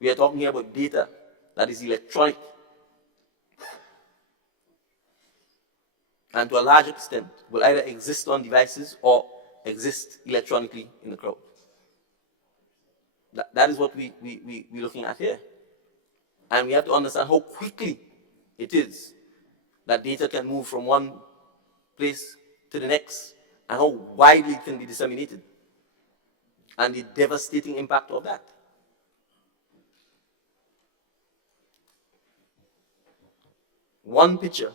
We are talking here about data that is electronic. And to a large extent, will either exist on devices or exist electronically in the cloud. That is what we're looking at here. And we have to understand how quickly it is that data can move from one place to the next, and how widely it can be disseminated, and the devastating impact of that. One picture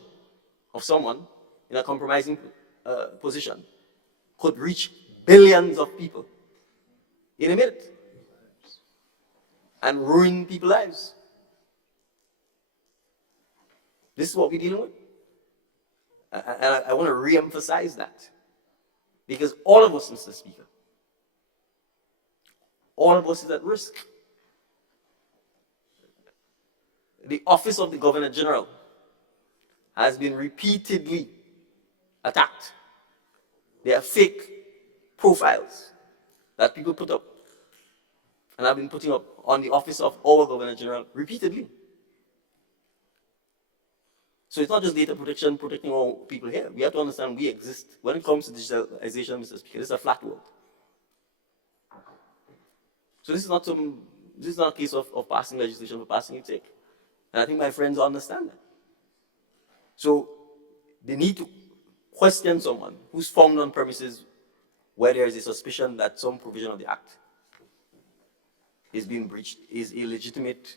of someone in a compromising position could reach billions of people in a minute and ruin people's lives. This is what we're dealing with. And I want to re-emphasize that. Because all of us, Mr. Speaker, all of us is at risk. The office of the Governor General has been repeatedly attacked. There are fake profiles that people put up, and I've been putting up on the office of our Governor General repeatedly. So it's not just data protection, protecting all people here. We have to understand we exist. When it comes to digitalization, Mr. Speaker, this is a flat world. So this is not a case of passing legislation for passing its sake. And I think my friends understand that. So they need to question someone who's found on premises where there is a suspicion that some provision of the Act is being breached, is a legitimate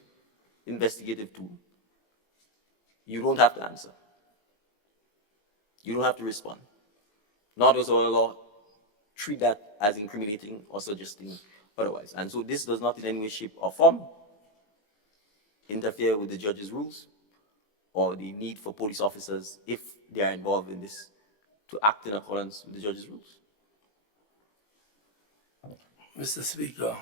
investigative tool. You don't have to answer. You don't have to respond. Nor does our law treat that as incriminating or suggesting otherwise. And so this does not in any way, shape, or form interfere with the judge's rules or the need for police officers, if they are involved in this, to act in accordance with the judge's rules. Mr. Speaker,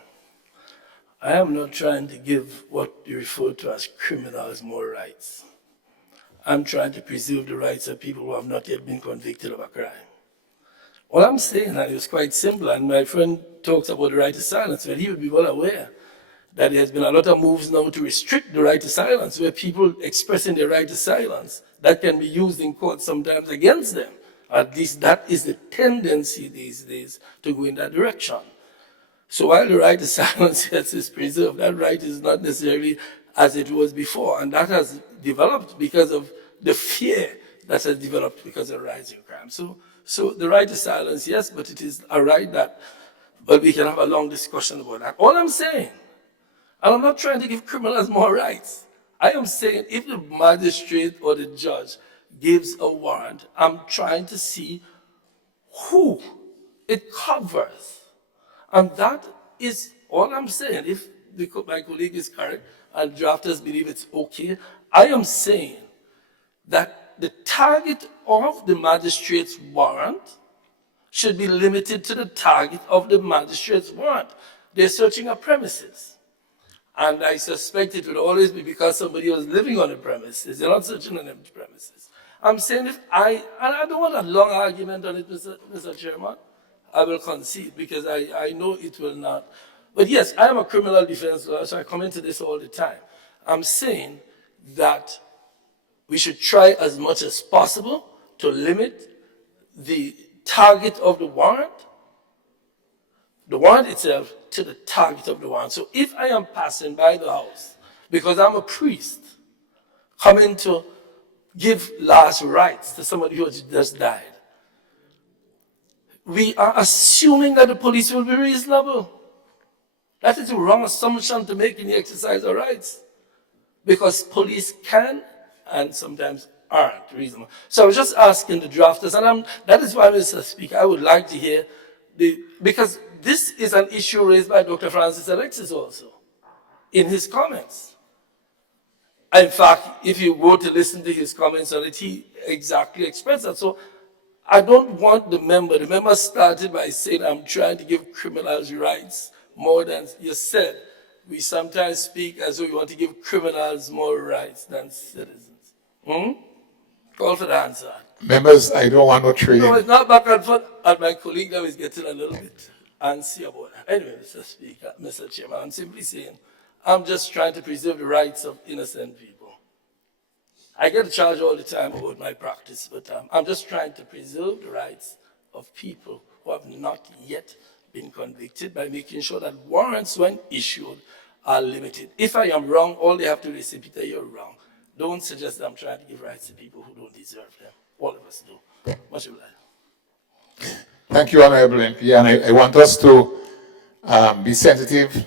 I am not trying to give what you refer to as criminals more rights. I'm trying to preserve the rights of people who have not yet been convicted of a crime. All I'm saying, and it's quite simple, and my friend talks about the right to silence, but he would be well aware that there has been a lot of moves now to restrict the right to silence, where people expressing their right to silence, that can be used in court sometimes against them. At least that is the tendency these days to go in that direction. So while the right to silence, yes, is preserved, that right is not necessarily as it was before. And that has developed because of the fear that has developed because of rising crime. So the right to silence, yes, but it is a right that, but we can have a long discussion about that. All I'm saying, and I'm not trying to give criminals more rights. I am saying if the magistrate or the judge gives a warrant, I'm trying to see who it covers. And that is all I'm saying. If my colleague is correct and drafters believe it's okay, I am saying that the target of the magistrate's warrant should be limited to the target of the magistrate's warrant. They're searching a premises. And I suspect it would always be because somebody was living on the premises. They're not searching an empty premises. I'm saying and I don't want a long argument on it, Mr. Chairman. I will concede because I know it will not. But yes, I am a criminal defense lawyer, so I come into this all the time. I'm saying that we should try as much as possible to limit the target of the warrant itself, to the target of the warrant. So if I am passing by the house, because I'm a priest, coming to give last rites to somebody who has just died, we are assuming that the police will be reasonable. That is the wrong assumption to make in the exercise of rights. Because police can and sometimes aren't reasonable. So I was just asking the drafters, and that is why, Mr. Speaker, I would like to hear because this is an issue raised by Dr. Francis Alexis also in his comments. In fact, if you go to listen to his comments on it, he exactly expressed that. So I don't want the member started by saying, I'm trying to give criminals rights more than you said. We sometimes speak as though we want to give criminals more rights than citizens. Call for the answer. Members, I don't want no trading. No, it's not back and forth. And my colleague now is getting a little bit antsy about that. Anyway, Mr. Speaker, Mr. Chairman, I'm simply saying, I'm just trying to preserve the rights of innocent people. I get charged all the time about my practice, but I'm just trying to preserve the rights of people who have not yet been convicted by making sure that warrants, when issued, are limited. If I am wrong, all they have to do is say, Peter, you're wrong. Don't suggest that I'm trying to give rights to people who don't deserve them. All of us do. Much obliged. Thank you, Honorable MP. And I want us to be sensitive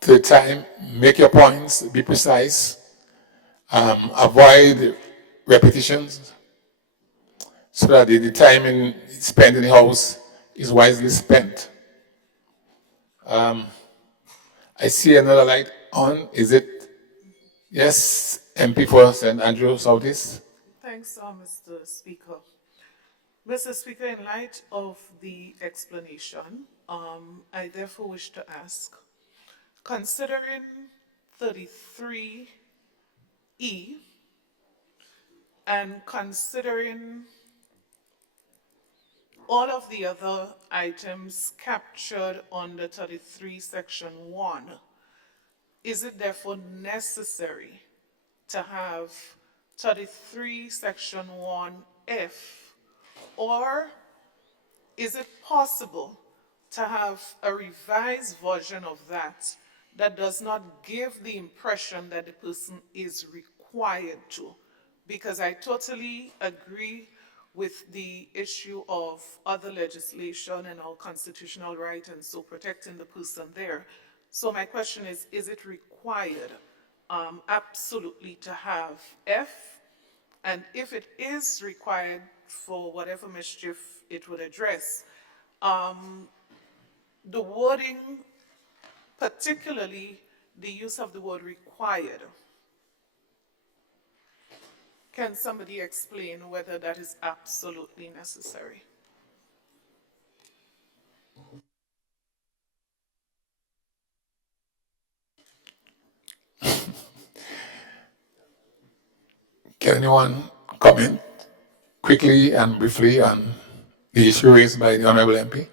to the time, make your points, be precise, avoid repetitions, so that the time spent in the house is wisely spent. I see another light on. Is it? Yes, MP for St. Andrew Southeast. Thanks, Mr. Speaker. Mr. Speaker, in light of the explanation, I therefore wish to ask, considering 33E and considering all of the other items captured under 33 Section 1, is it therefore necessary to have 33 Section 1F, or is it possible to have a revised version of that that does not give the impression that the person is required to? Because I totally agree with the issue of other legislation and our constitutional right, and so protecting the person there. So my question is it required absolutely to have F? And if it is required for whatever mischief it would address, the wording, particularly the use of the word required, can somebody explain whether that is absolutely necessary? Can anyone comment quickly and briefly on the issue raised by the Honorable MP?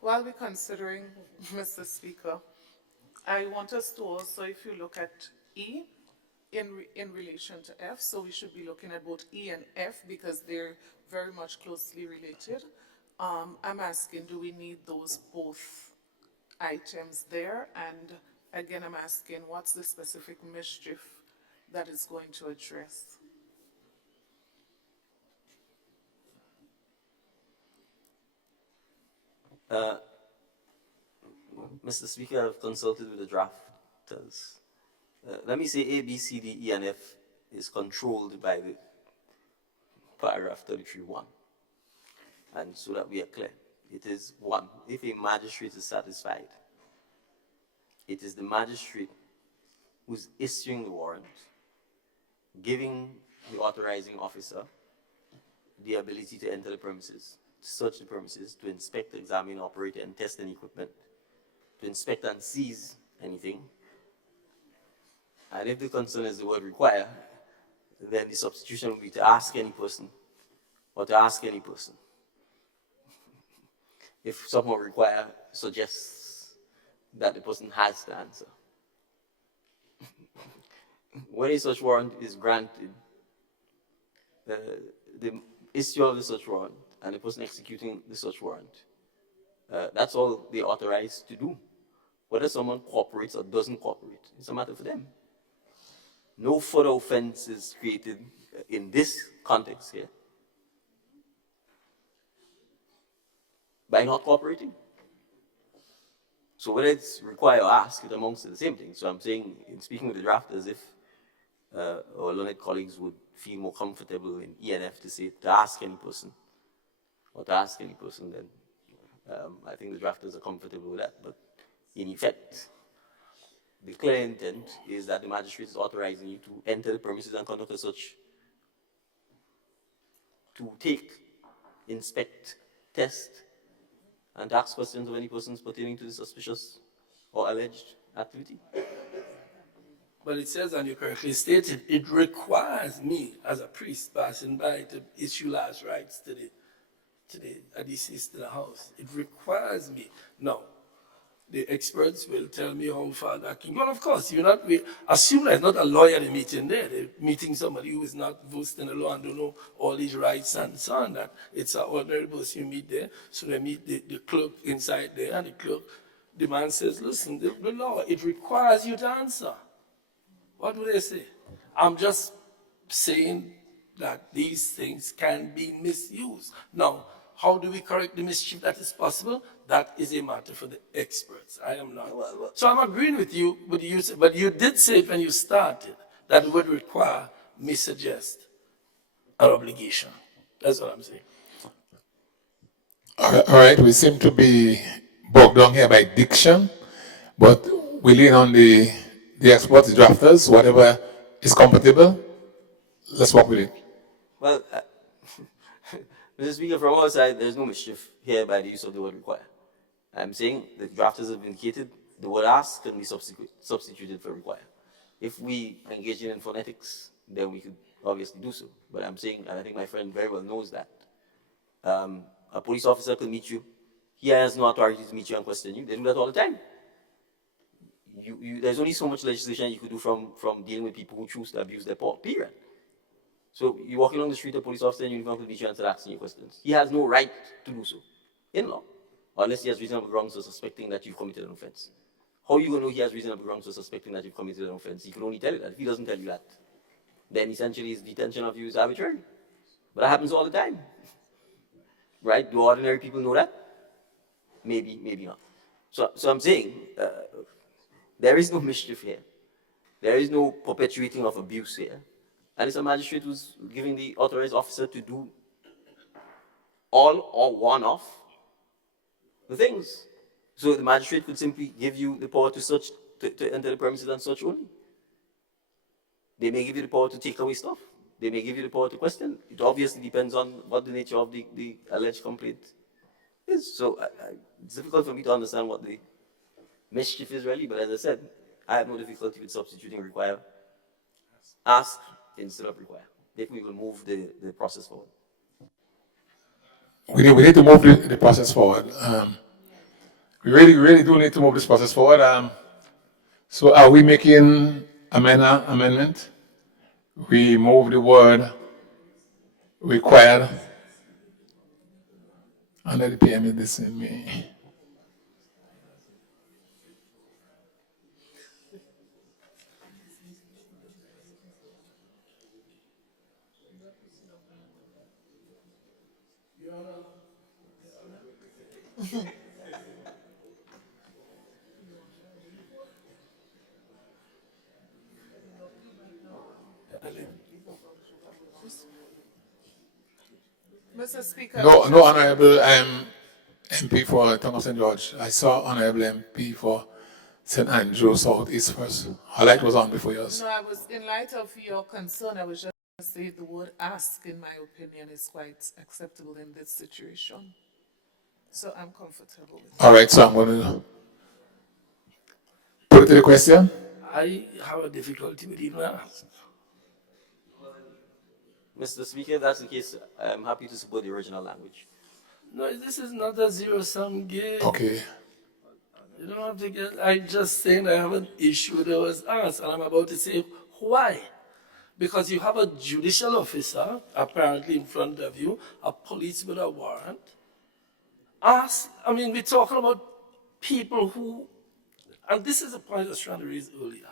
While we're considering, Mr. Speaker, I want us to also, if you look at E in relation to F, so we should be looking at both E and F because they're very much closely related. I'm asking, do we need those both items there? And again, I'm asking, what's the specific mischief that is going to address? Mr. Speaker, I've consulted with the drafters. Let me say A, B, C, D, E, and F is controlled by the paragraph 33(1). And so that we are clear, it is one, if a magistrate is satisfied, it is the magistrate who's issuing the warrant, giving the authorizing officer the ability to enter the premises, to search the premises, to inspect, examine, operate, and test any equipment, to inspect and seize anything. And if the concern is the word require, then the substitution will be to ask any person, or to ask any person. If someone require suggests that the person has the answer. When a search warrant is granted, the issue of the search warrant and the person executing the search warrant, that's all they're authorized to do. Whether someone cooperates or doesn't cooperate, it's a matter for them. No further offense is created in this context here by not cooperating. So whether it's require or ask, it's amongst the same thing. So I'm saying, in speaking with the drafters, if our learned colleagues would feel more comfortable in ENF to say to ask any person, or to ask any person, then I think the drafters are comfortable with that. But in effect, the clear intent is that the magistrate is authorizing you to enter the premises and conduct a search, to take, inspect, test, and ask questions of any persons pertaining to the suspicious or alleged activity. But it says, and you correctly stated, it requires me as a priest passing by to issue last rites to the deceased in the house. It requires me. Now, the experts will tell me how far that can go. And of course, we assume there's not a lawyer they're meeting there. They're meeting somebody who is not versed in the law and don't know all these rights and so on. That it's an ordinary person you meet there. So they meet the clerk inside there, and the clerk, the man says, listen, the law, it requires you to answer. What do they say? I'm just saying that these things can be misused. Now, how do we correct the mischief that is possible? That is a matter for the experts. I am not. So I'm agreeing with you, but you did say when you started that it would require, me suggest, an obligation. That's what I'm saying. All right, we seem to be bogged down here by diction, but we lean on the experts, the drafters, whatever is compatible. Let's work with it. Well, Mr. Speaker, from our side, there's no mischief here by the use of the word require. I'm saying the drafters have indicated the word ask can be substituted for require. If we engage in phonetics, then we could obviously do so. But I'm saying, and I think my friend very well knows that, a police officer could meet you. He has no authority to meet you and question you. They do that all the time. There's only so much legislation you could do from dealing with people who choose to abuse their power, period. So you're walking along the street, a police officer in uniform could meet you and start asking you questions. He has no right to do so, in law, unless he has reasonable grounds for suspecting that you've committed an offense. How are you going to know he has reasonable grounds for suspecting that you've committed an offense? He can only tell you that. If he doesn't tell you that, then essentially his detention of you is arbitrary. But that happens all the time. Right? Do ordinary people know that? Maybe, maybe not. So I'm saying there is no mischief here. There is no perpetuating of abuse here. And it's a magistrate who's giving the authorized officer to do all or one of the things. So the magistrate could simply give you the power to search, to enter the premises and search only. They may give you the power to take away stuff. They may give you the power to question. It obviously depends on what the nature of the alleged complaint is. So it's difficult for me to understand what the mischief is really, but as I said, I have no difficulty with substituting require, ask instead of require. If we will move the process forward. We need to move the process forward. We really do need to move this process forward. So are we making amendment? We move the word required under the PM in this in me. Mr. Speaker. No honorable MP for Tongue of St. George. I saw honorable MP for St. Andrew Southeast first. Her light was on before yours. No, I was, in light of your concern, I was just going to say the word ask, in my opinion, is quite acceptable in this situation. So I'm comfortable with it. All right, so I'm going to put it to the question. I have a difficulty with even ask. Mr. Speaker, if that's the case, I'm happy to support the original language. No, this is not a zero-sum game. Okay. You don't have to get, I'm just saying I have an issue that was asked, and I'm about to say why. Because you have a judicial officer, apparently in front of you, a police with a warrant. We're talking about people who, and this is a point I was trying to raise earlier.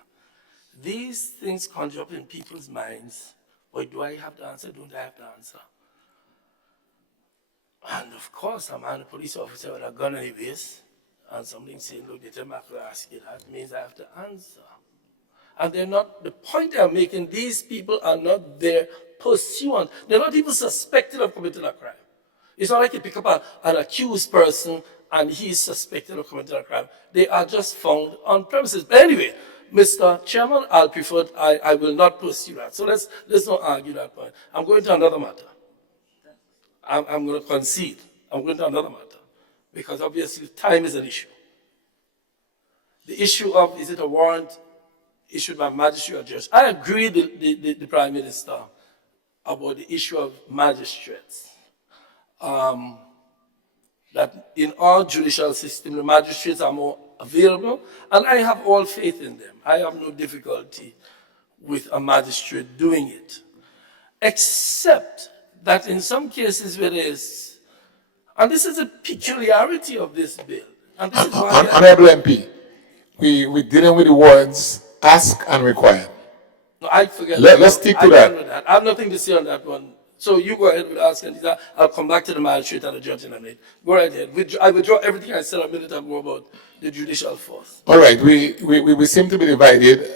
These things conjure up in people's minds. Why do I have the answer? Don't I have the answer? And of course, I'm a police officer with a gun anyways, and something saying, look, they tell me I could ask you that, means I have to answer. And they're not, the point I'm making, these people are not there pursuant. They're not even suspected of committing a crime. It's not like you pick up an accused person and he's suspected of committing a crime. They are just found on premises. But anyway, Mr. Chairman, I will not pursue that. So let's not argue that point. I'm going to another matter. I'm going to concede. I'm going to another matter. Because obviously time is an issue. The issue of, is it a warrant issued by magistrate or judge? I agree with the Prime Minister about the issue of magistrates. That in our judicial system, the magistrates are more available, and I have all faith in them. I have no difficulty with a magistrate doing it, except that in some cases where there is, and this is a peculiarity of this bill, and this is why Honorable MP, we're dealing with the words ask and require. No, I forget. Let's stick to I that. done with that. I have nothing to say on that one. So you go ahead with asking. I'll come back to the magistrate and the judge in a minute. Go right ahead. I withdraw everything I said a minute ago about the judicial force. All right, we seem to be divided.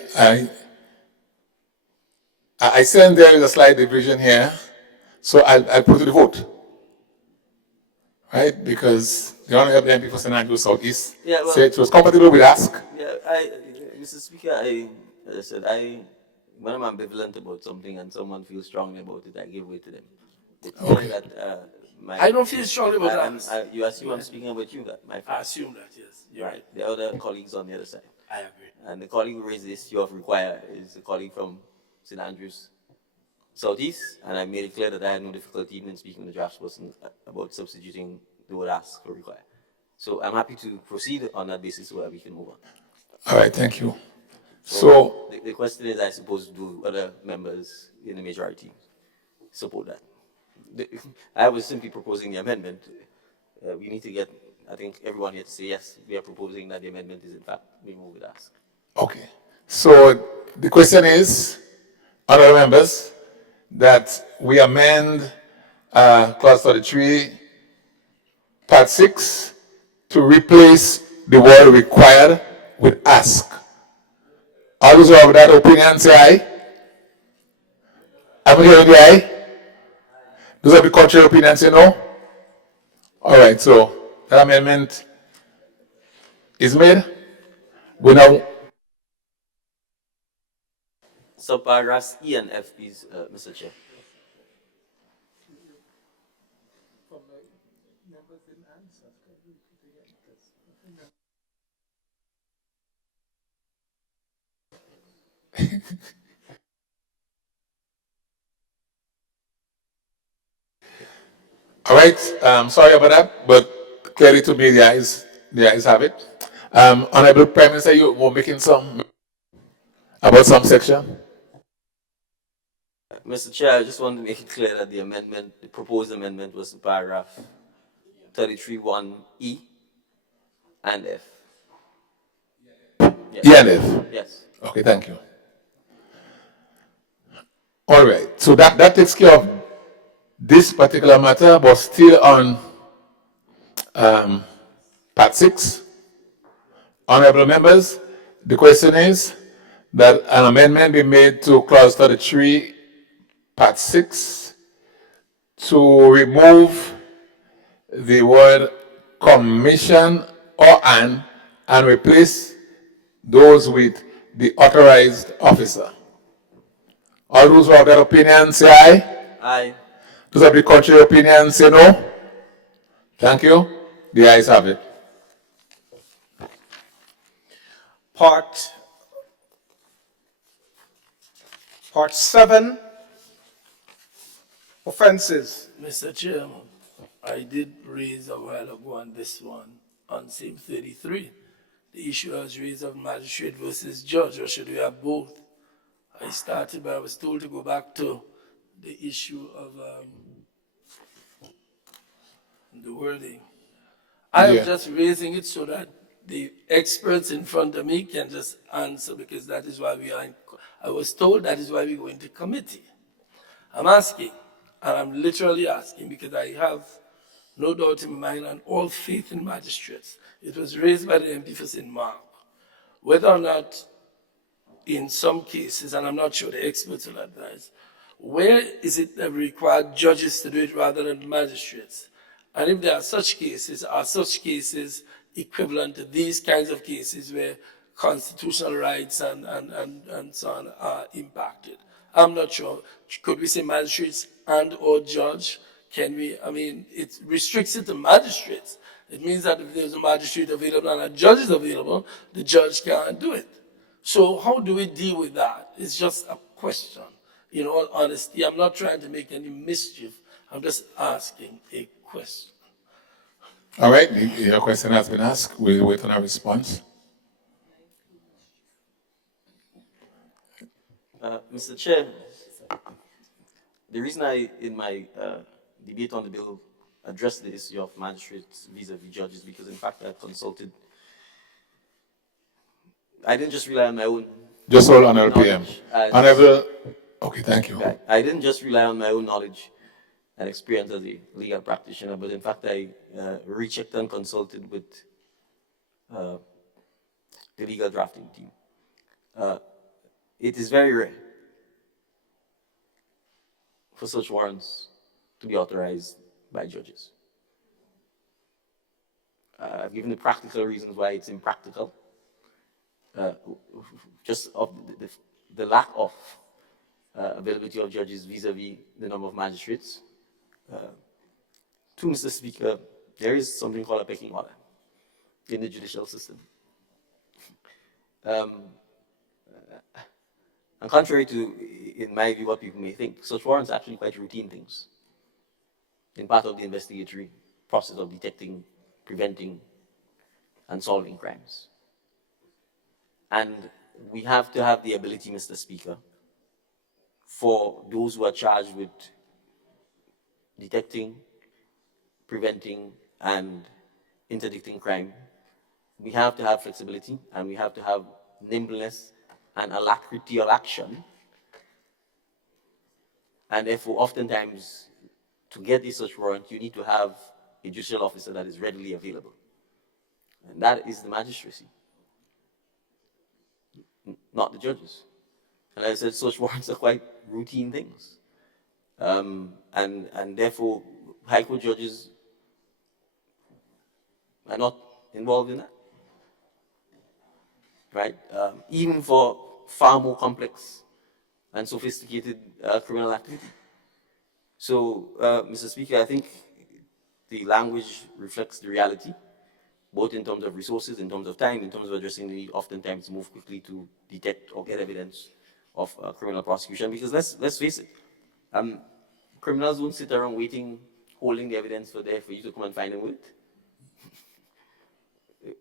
I sense there is a slight division here, so I'll put to the vote. Right, because the Honorable MP for St. Andrews Southeast said it was compatible with ask. Yeah, Mr. Speaker, as I said, when I'm ambivalent about something and someone feels strongly about it, I give way to them. Okay. I don't feel strongly about that. You assume I'm speaking about you, my friend. I assume that, yes. You're right. The other colleagues on the other side. I agree. And the colleague who raised the issue of require is a colleague from St. Andrews Southeast, and I made it clear that I had no difficulty even speaking with the draftsperson about substituting the word ask for require. So I'm happy to proceed on that basis so that we can move on. All right, thank you. So the question is, I suppose, do other members in the majority support that? I was simply proposing the amendment. We need to get, I think, everyone here to say yes, we are proposing that the amendment is in fact removed with ask. Okay. So the question is, honorable members, that we amend clause 33, part 6, to replace the word required with ask. All those who have that opinion say aye. I'm hearing the aye. Those of the contrary opinion say no. All right, so that amendment is made. We now. Subparagraphs E and F, please, Mr. Chair. All right, sorry about that, but clearly to me the ayes have it. Honorable Prime Minister, you were making some about some section. Mr. Chair, I just want to make it clear that the proposed amendment was to paragraph 33(1)E and F. Yes. E and F? Yes. Okay, thank you. All right, so that takes care of this particular matter, but still on part 6. Honorable members, the question is that an amendment be made to clause 33, part 6, to remove the word commission or and replace those with the authorized officer. All those who have that opinion say aye. Aye. Those of the contrary opinion say no. Thank you. The ayes have it. Part 7, offenses. Mr. Chairman, I did raise a while ago on this one, on same 33. The issue was raised of magistrate versus judge, or should we have both? I started, but I was told to go back to the issue of the wording. I am just raising it so that the experts in front of me can just answer, because that is why I was told that is why we go into committee. I'm asking, and I'm literally asking, because I have no doubt in my mind and all faith in magistrates. It was raised by the MP for St. Mark, whether or not in some cases, and I'm not sure the experts will advise, where is it that we require judges to do it rather than magistrates? And if there are such cases equivalent to these kinds of cases where constitutional rights and so on are impacted? I'm not sure. Could we say magistrates and or judge? Can we, I mean, it restricts it to magistrates. It means that if there's a magistrate available and a judge is available, the judge can't do it. So how do we deal with that? It's just a question. In all honesty, I'm not trying to make any mischief. I'm just asking a question. All right, your question has been asked. We'll wait on a response. Mr. Chair, the reason I, in my debate on the bill, addressed the issue of magistrates vis-a-vis judges, because in fact I consulted. I didn't just rely on my own Just hold on, LPM. knowledge as Honorable, okay, thank you. right. I didn't just rely on my own knowledge and experience as a legal practitioner, but in fact I rechecked and consulted with the legal drafting team. It is very rare for such warrants to be authorized by judges. I've given the practical reasons why it's impractical. Just of the lack of availability of judges vis-a-vis the number of magistrates. To Mr. Speaker, there is something called a pecking order in the judicial system. And contrary to, in my view, what people may think, such warrants are actually quite routine things in part of the investigatory process of detecting, preventing, and solving crimes. And we have to have the ability, Mr. Speaker, for those who are charged with detecting, preventing, and interdicting crime. We have to have flexibility, and we have to have nimbleness and alacrity of action. And therefore, oftentimes, to get a search warrant, you need to have a judicial officer that is readily available. And that is the magistracy, not the judges. And as I said, search warrants are quite routine things. And therefore, High Court judges are not involved in that, right? Even for far more complex and sophisticated criminal activity. So, Mr. Speaker, I think the language reflects the reality, both in terms of resources, in terms of time, in terms of addressing the need oftentimes to move quickly to detect or get evidence of criminal prosecution. Because let's face it, criminals won't sit around waiting, holding the evidence for you to come and find them with.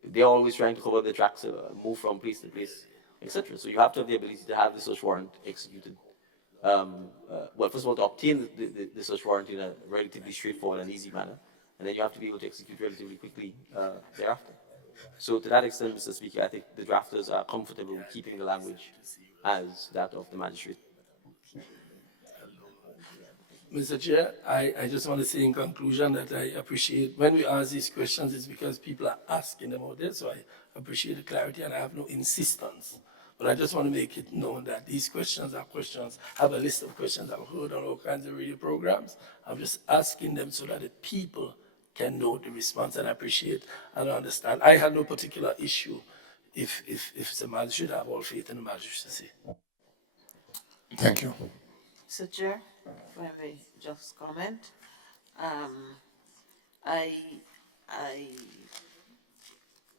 They're always trying to cover the tracks, move from place to place, etc. So you have to have the ability to have the search warrant executed. Well, first of all, to obtain the search warrant in a relatively straightforward and easy manner, and then you have to be able to execute relatively quickly thereafter. So to that extent, Mr. Speaker, I think the drafters are comfortable with keeping the language as that of the magistrate. Mr. Chair, I just want to say in conclusion that I appreciate when we ask these questions, it's because people are asking them out there, so I appreciate the clarity and I have no insistence. But I just want to make it known that these questions are questions, I have a list of questions I've heard on all kinds of radio programs. I'm just asking them so that the people can know the response, and I appreciate and understand. I have no particular issue if it's a magistrate. I have all faith in the magistracy. Thank you. Mr. Chair, if I may just comment. I, I,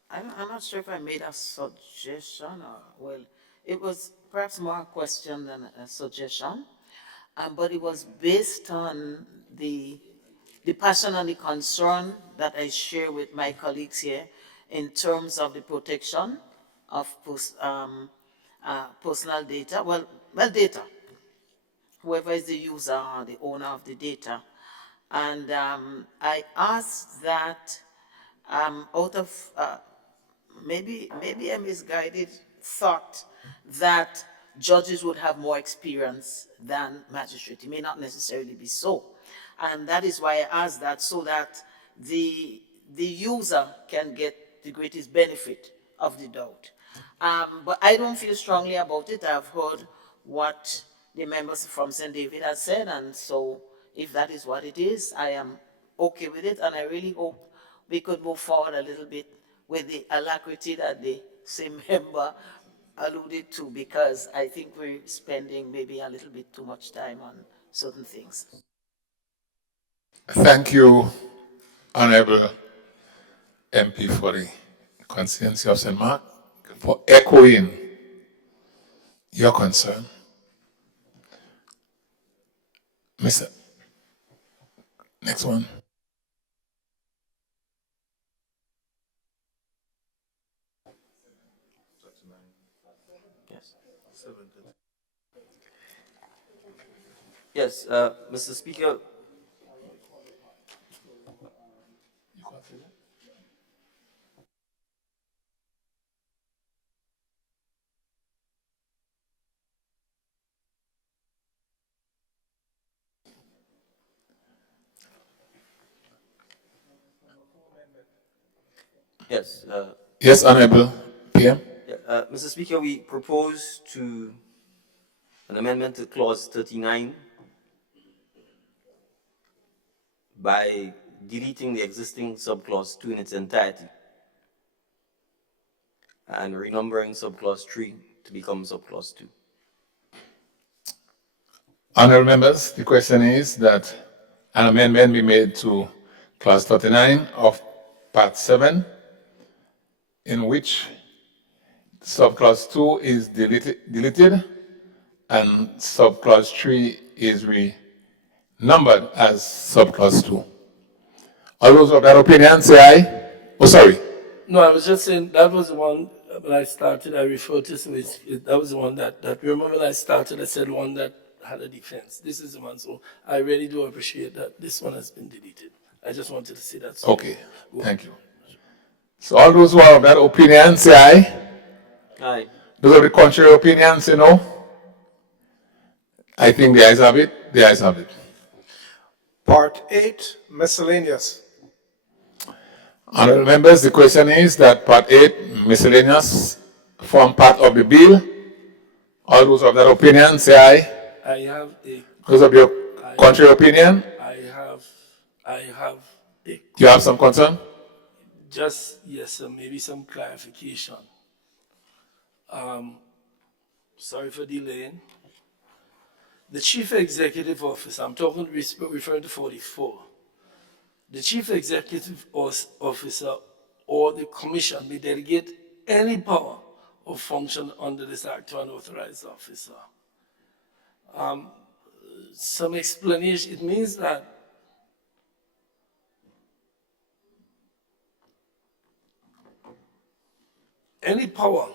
I'm not sure if I made a suggestion or, well, it was perhaps more a question than a suggestion, but it was based on the passion and the concern that I share with my colleagues here in terms of the protection of personal data, data, whoever is the user or the owner of the data. And I asked that out of maybe a misguided thought that judges would have more experience than magistrates. It may not necessarily be so. And that is why I asked that, so that the user can get the greatest benefit of the doubt. But I don't feel strongly about it. I've heard what the members from St. David have said, and so if that is what it is, I am okay with it, and I really hope we could move forward a little bit with the alacrity that the same member alluded to, because I think we're spending maybe a little bit too much time on certain things. Thank you, Honorable MP for the constituency of St. Mark, for echoing your concern. Mr. Next one. Yes. Yes, Mr. Speaker. Yes. Yes, Honorable PM. Yeah, Mr. Speaker, we propose to an amendment to clause 39 by deleting the existing subclause 2 in its entirety and renumbering subclause 3 to become subclause 2. Honorable members, the question is that an amendment be made to clause 39 of part 7, in which subclause 2 is deleted and subclause 3 is renumbered as subclause 2. All those of that opinion say aye. Oh, sorry. No, I was just saying that was the one when I started, I referred to, so that was the one that remember when I started, I said one that had a defense. This is the one, so I really do appreciate that this one has been deleted. I just wanted to say that. So Okay, thank you. So all those who are of that opinion say aye. Aye. Those of the contrary opinion say no. I think the ayes have it. The ayes have it. Part 8, miscellaneous. Honorable members, the question is that part 8, miscellaneous, form part of the bill. All those of that opinion say aye. I have a. Those of your contrary opinion? I have a. You have some concern? Just, yes, sir, maybe some clarification. Sorry for delaying. The chief executive officer, I'm talking referring to 44. The chief executive officer or the commission may delegate any power or function under this act to an authorized officer. Some explanation, it means that any power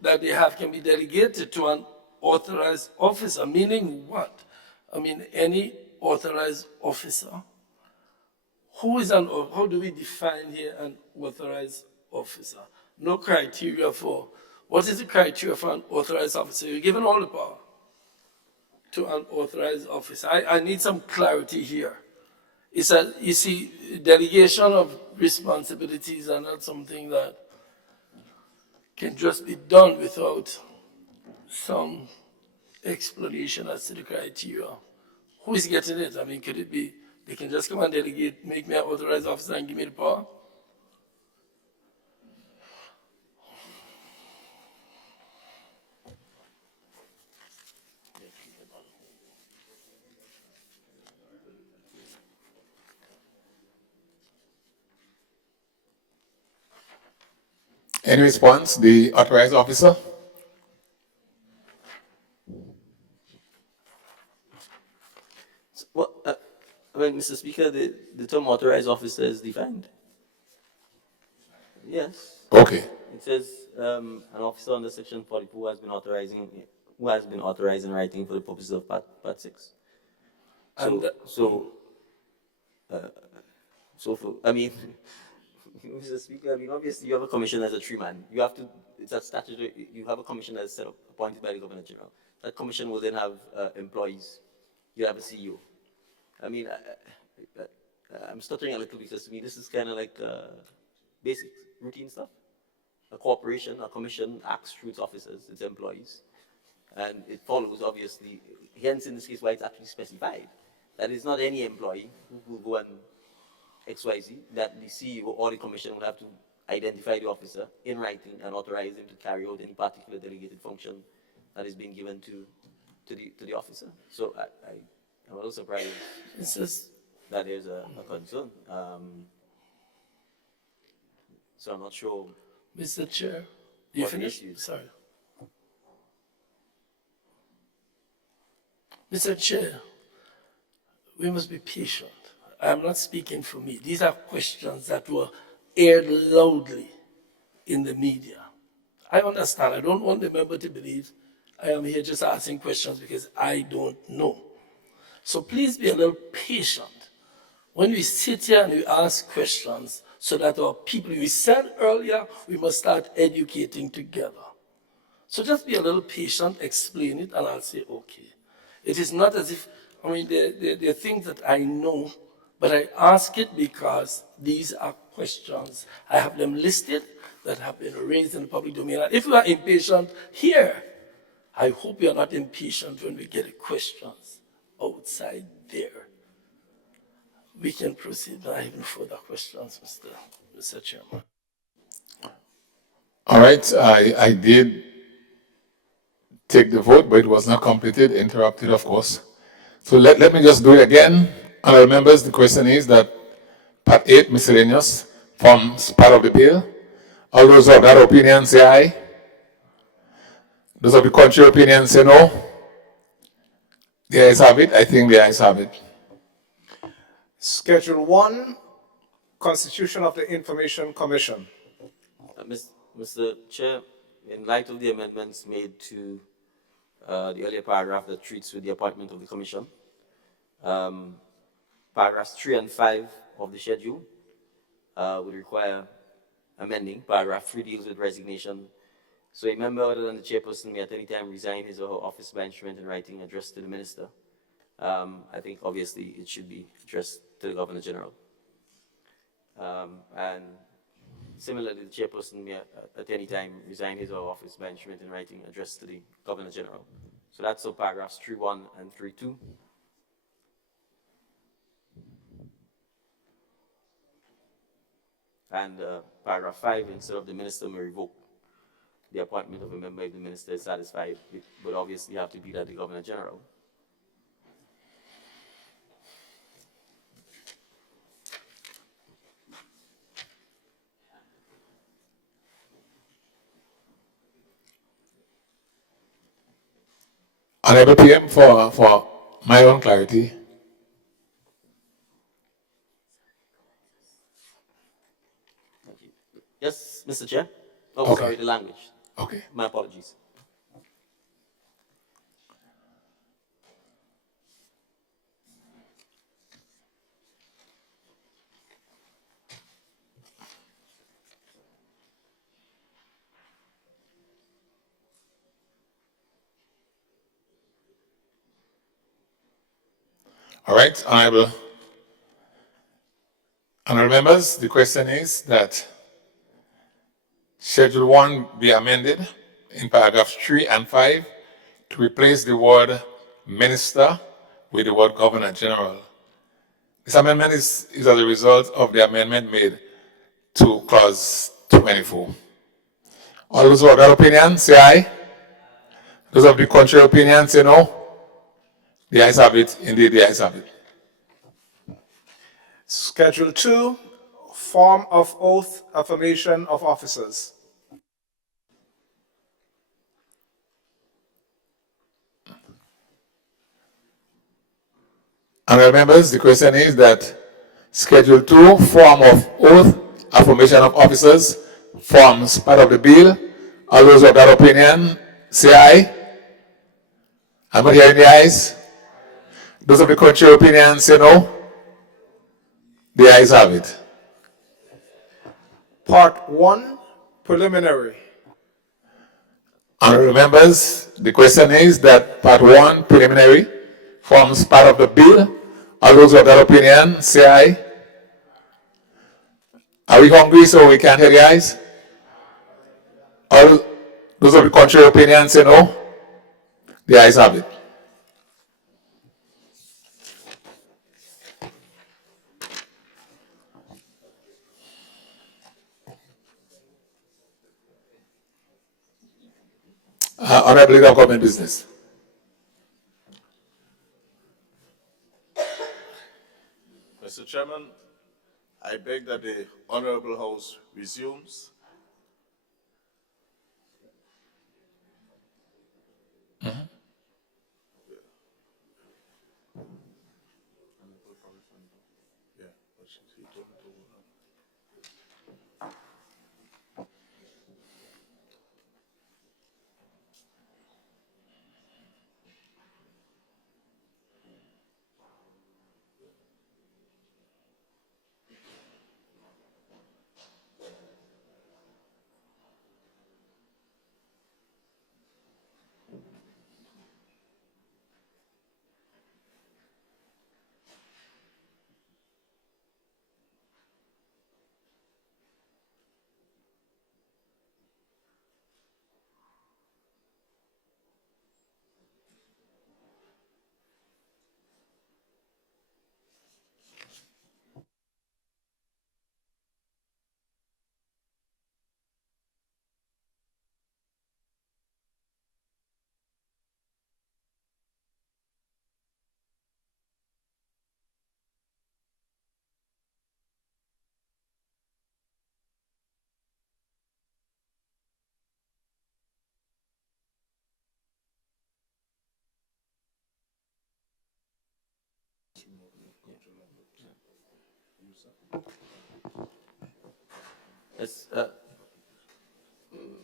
that they have can be delegated to an authorized officer, meaning what? I mean, any authorized officer. How do we define here an authorized officer? No criteria for, what is the criteria for an authorized officer? You're given all the power to an authorized officer. I need some clarity here. You see, delegation of responsibilities are not something that can just be done without some explanation as to the criteria. Who is getting it? I mean, could it be they can just come and delegate, make me an authorized officer and give me the power? Any response? The authorized officer? Well, Mr. Speaker, the term authorized officer is defined. Yes. Okay. It says an officer under Section 44 who has been authorized in writing for the purposes of Part 6. Mr. Speaker, I mean, obviously you have a commission as a three-man. You have to, it's a statutory, you have a commission that's set up, appointed by the Governor General. That commission will then have employees. You have a CEO. I mean, I'm stuttering a little because to me this is kind of like basic routine stuff. A corporation, a commission acts through its officers, its employees. And it follows, obviously, hence in this case why it's actually specified, that it's not any employee who will go and XYZ, that the CEO or the commission will have to identify the officer in writing and authorize him to carry out any particular delegated function that is being given to the officer. So I'm a little surprised that there's a concern. So I'm not sure. Mr. Chair, do you finish? Sorry. Mr. Chair, we must be patient. I'm not speaking for me. These are questions that were aired loudly in the media. I understand. I don't want the member to believe I am here just asking questions because I don't know. So please be a little patient when we sit here and we ask questions so that our people, we said earlier, we must start educating together. So just be a little patient, explain it, and I'll say, okay. It is not as if, there are things that I know, but I ask it because these are questions. I have them listed that have been raised in the public domain. And if you are impatient here, I hope you are not impatient when we get questions outside there. We can proceed. I have no further questions, Mr. Chairman. All right, I did take the vote, but it was not completed, interrupted, of course. So let me just do it again. Honorable members, the question is that Part 8, miscellaneous, forms part of the bill. All those of that opinion say aye. Those of the contrary opinion say no. The ayes have it. I think the ayes have it. Schedule 1, Constitution of the Information Commission. Mr. Chair, in light of the amendments made to the earlier paragraph that treats with the appointment of the commission, paragraphs 3 and 5 of the schedule would require amending. Paragraph 3 deals with resignation. So a member other than the chairperson may at any time resign his or her office by instrument in writing addressed to the minister. I think obviously it should be addressed to the Governor General. And similarly, the chairperson may at any time resign his or her office by instrument in writing addressed to the Governor General. So that's so paragraphs 3.1 and 3.2. And paragraph 5, instead of the minister may revoke the appointment of a member if the minister is satisfied, it would obviously have to be that the Governor General. Honorable PM, for my own clarity, Yes, Mr. Chair? Oh, okay. sorry, the language. Okay. My apologies. All right, honorable members, the question is that Schedule 1 be amended in paragraphs 3 and 5 to replace the word minister with the word governor general. This amendment is as a result of the amendment made to clause 24. All those who have that opinion, say aye. Those of the contrary opinion, say no. The ayes have it. Indeed, the ayes have it. Schedule 2, Form of Oath, Affirmation of Officers. Honorable members, the question is that Schedule 2, Form of Oath, Affirmation of Officers, forms part of the bill. All those of that opinion, say aye. I'm not hearing the ayes. Those of the contrary opinion, say no. The ayes have it. Part 1, Preliminary. Honorable members, the question is that Part 1, Preliminary, forms part of the bill. All those of that opinion, say aye. Are we hungry so we can't hear the ayes? All those of the contrary opinion, say no. The ayes have it. Honorable Leader of Government Business. Mr. Chairman, I beg that the Honorable House resumes. Yes,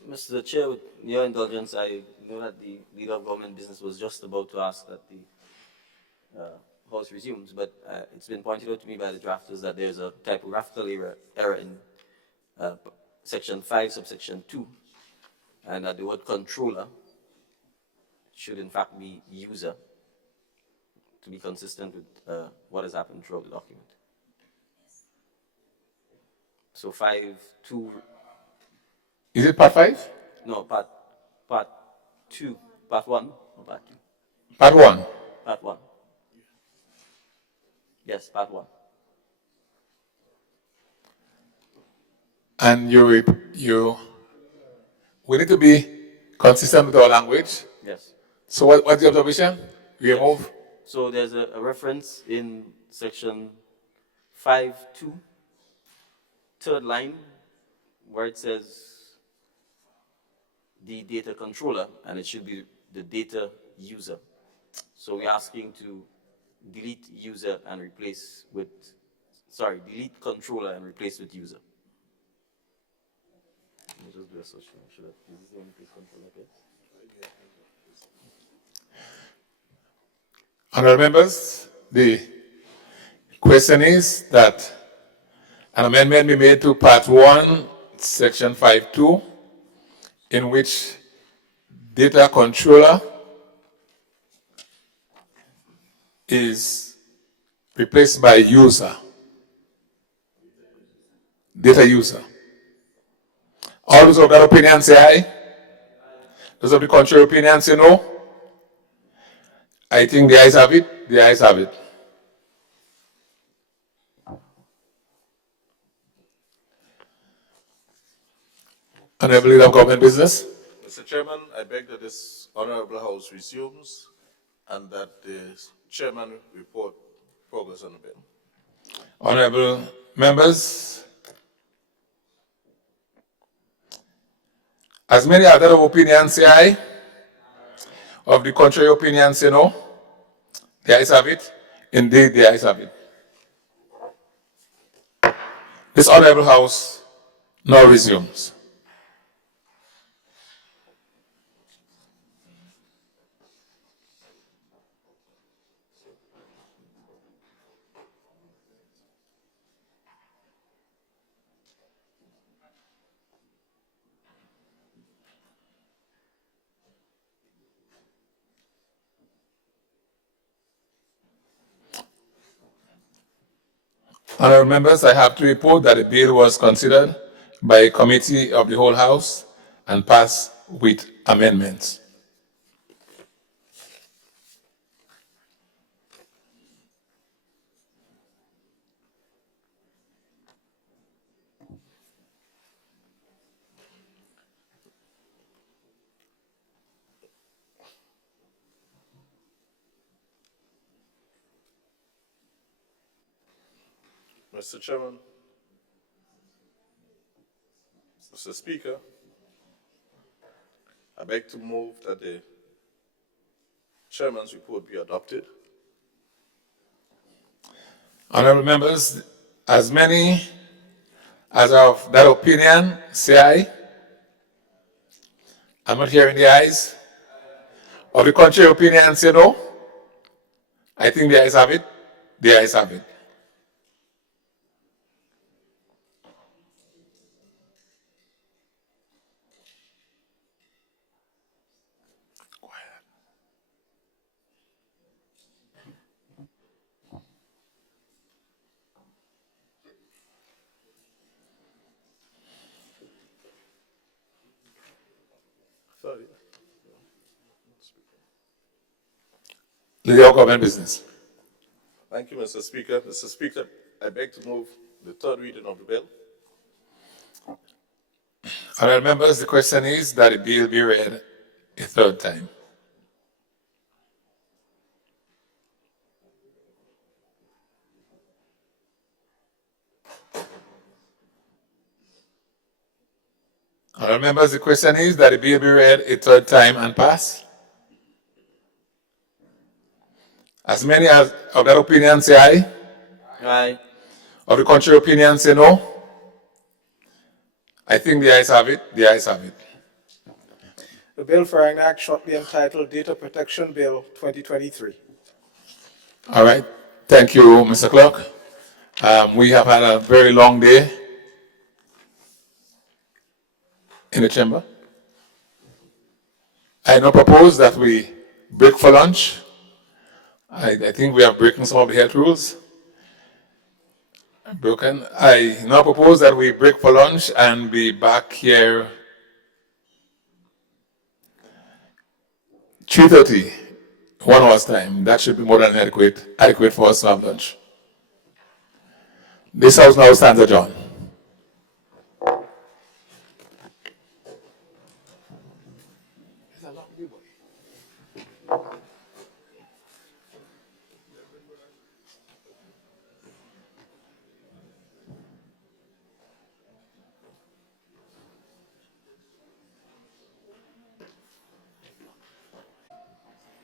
Mr. Chair, with your indulgence, I know that the leader of government business was just about to ask that the House resumes, but it's been pointed out to me by the drafters that there's a typographical error in section 5, subsection 2, and that the word controller should in fact be user to be consistent with what has happened throughout the document. So 5.2. Is it part 5? No, part 2, part 1 or part 2? Part 1. Part 1. Yes, part 1. And we need to be consistent with our language. Yes. So what's the observation? We Yes. remove? So there's a reference in section 5.2, third line, where it says the data controller, and it should be the data user. So we're asking to delete user and replace with, sorry, delete controller and replace with user. Let me just do a search. Should I, is this the only place controller gets? Honourable members, the question is that an amendment be made to part 1, section 5.2, in which data controller is replaced by user. Data user. All those of that opinion say aye. Those of the contrary opinion say no. I think the ayes have it. The ayes have it. Honourable Leader of Government Business. Mr. Chairman, I beg that this honorable House resumes and that the chairman report progress on the bill. Honourable members, as many other opinions say aye, of the contrary opinion say no. The ayes have it. Indeed, the ayes have it. This honourable House now resumes. Honourable members, I have to report that the bill was considered by a committee of the whole House and passed with amendments. Mr. Chairman, Mr. Speaker, I beg to move that the chairman's report be adopted. Honourable members, as many as of that opinion say aye. I'm not hearing the ayes. Of the contrary opinion say no. I think the ayes have it. The ayes have it. Leader of Government Business. Thank you, Mr. Speaker. Mr. Speaker, I beg to move the third reading of the bill. Honourable members, the question is that the bill be read a third time. Honourable members, the question is that the bill be read a third time and pass. As many as of that opinion say aye. Aye. Of the contrary opinion say no. I think the ayes have it. The ayes have it. The bill for an act shortly entitled Data Protection Bill 2023. All right. Thank you, Mr. Clerk. We have had a very long day in the chamber. I now propose that we break for lunch. I think we have broken some of the health rules. Broken. I now propose that we break for lunch and be back here 3:30, 1 hour's time. That should be more than adequate for us to have lunch. This house now stands adjourned.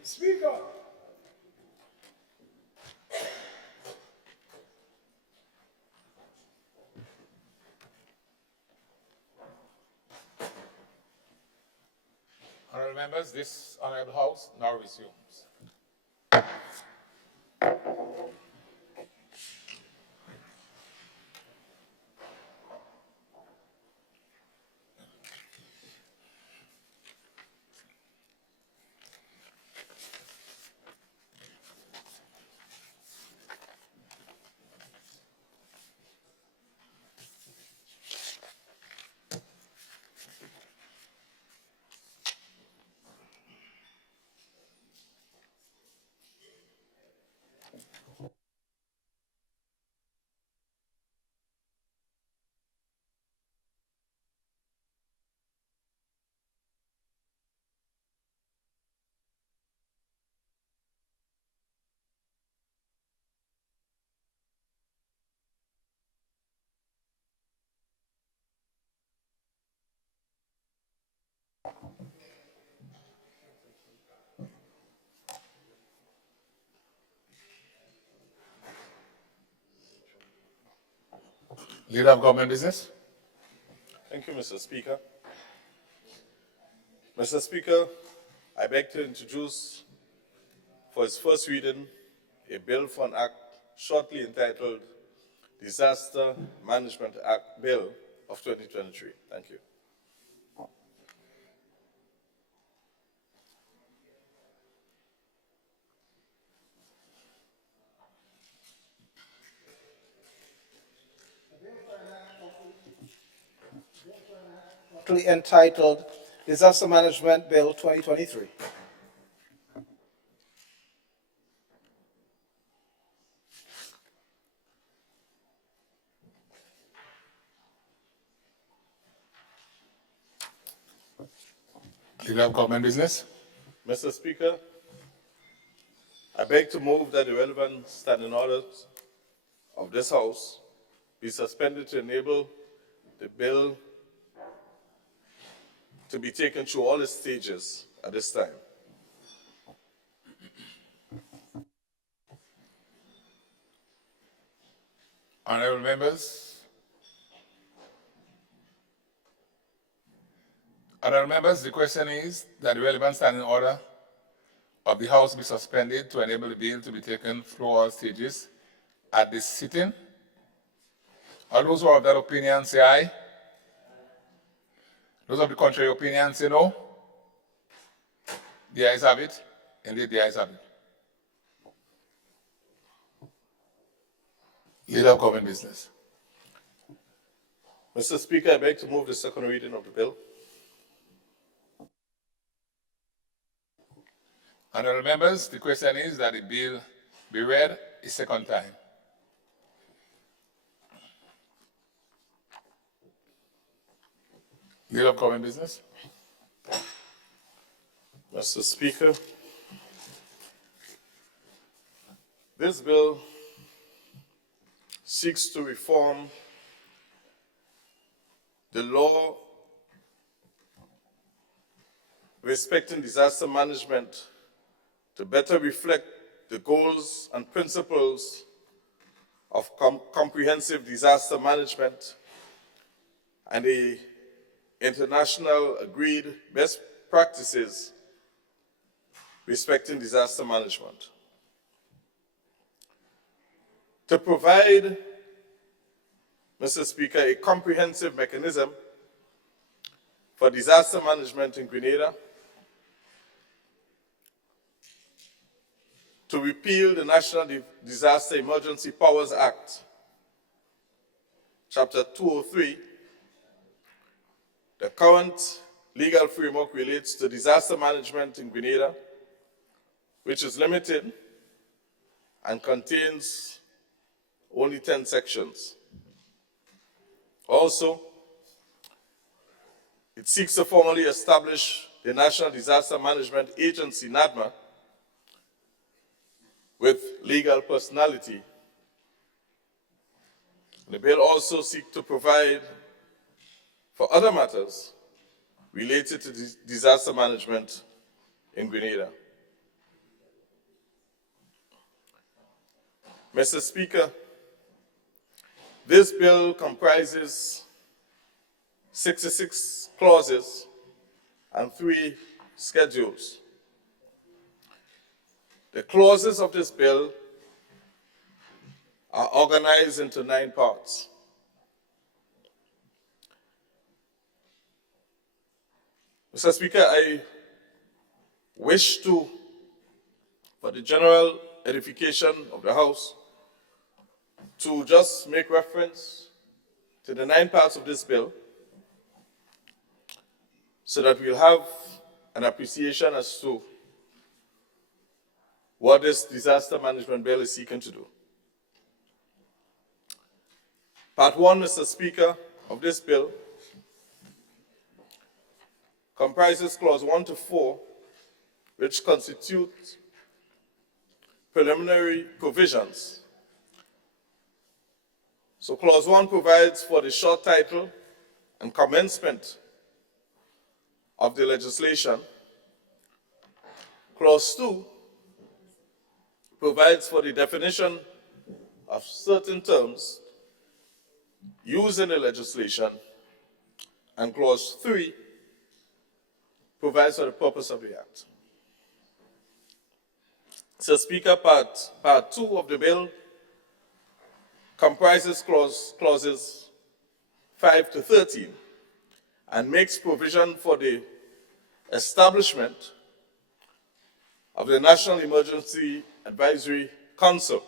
Speaker. Honorable members, this honorable house now resumes. Leader of government business. Thank you, Mr. Speaker. Mr. Speaker, I beg to introduce for its first reading a bill for an act shortly entitled Disaster Management Act Bill of 2023. Thank you. Shortly entitled Disaster Management Bill 2023. Leader of government business. Mr. Speaker, I beg to move that the relevant standing orders of this House be suspended to enable the bill to be taken through all its stages at this time. Honorable members. Honorable members, the question is that the relevant standing order of the House be suspended to enable the bill to be taken through all stages at this sitting. All those who are of that opinion say aye. Those of the contrary opinion say no. The ayes have it. Indeed, the ayes have it. Leader of government business. Mr. Speaker, I beg to move the second reading of the bill. Honorable members, the question is that the bill be read a second time. Leader of government business. Mr. Speaker, this bill seeks to reform the law respecting disaster management to better reflect the the goals and principles of comprehensive disaster management and the international agreed best practices respecting disaster management. To provide, Mr. Speaker, a comprehensive mechanism for disaster management in Grenada, to repeal the National Disaster Emergency Powers Act, Chapter 203, the current legal framework relates to disaster management in Grenada, which is limited and contains only 10 sections. Also, it seeks to formally establish the National Disaster Management Agency, NADMA, with legal personality. The bill also seeks to provide for other matters related to disaster management in Grenada. Mr. Speaker, this bill comprises 66 clauses and 3 schedules. The clauses of this bill are organized into 9 parts. Mr. Speaker, I wish to, for the general edification of the House, to just make reference to the 9 parts of this bill so that we'll have an appreciation as to what this disaster management bill is seeking to do. Part 1, Mr. Speaker, of this bill comprises clause 1 to 4, which constitute preliminary provisions. So clause 1 provides for the short title and commencement of the legislation. Clause 2 provides for the definition of certain terms used in the legislation, and clause 3 provides for the purpose of the act. So, Speaker, part 2 of the bill comprises clauses 5 to 13 and makes provision for the establishment of the National Emergency Advisory Council.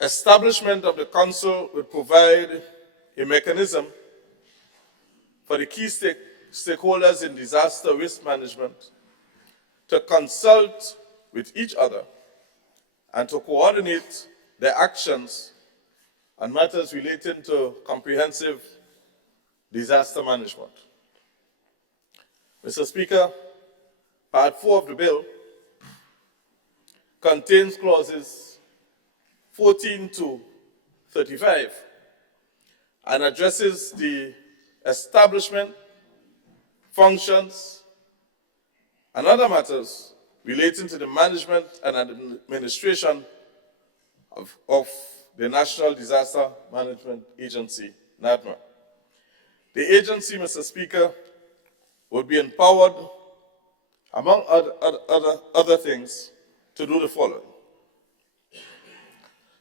Establishment of the council would provide a mechanism for the key stakeholders in disaster risk management to consult with each other and to coordinate their actions on matters relating to comprehensive disaster management. Mr. Speaker, Part 4 of the bill contains clauses 14 to 35 and addresses the establishment, functions, and other matters relating to the management and administration of the National Disaster Management Agency, NADMA. The agency, Mr. Speaker, would be empowered, among other things, to do the following: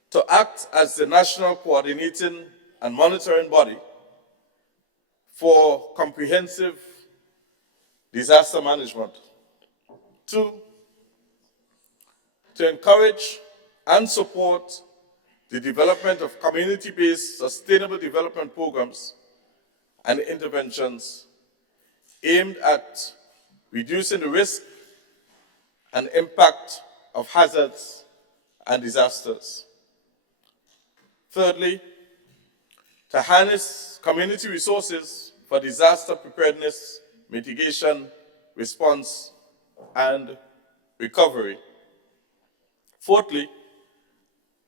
to act as the national coordinating and monitoring body for comprehensive disaster management. 2, to encourage and support the development of community-based sustainable development programs and interventions aimed at reducing the risk and impact of hazards and disasters. Thirdly, to harness community resources for disaster preparedness, mitigation, response, and recovery. Fourthly,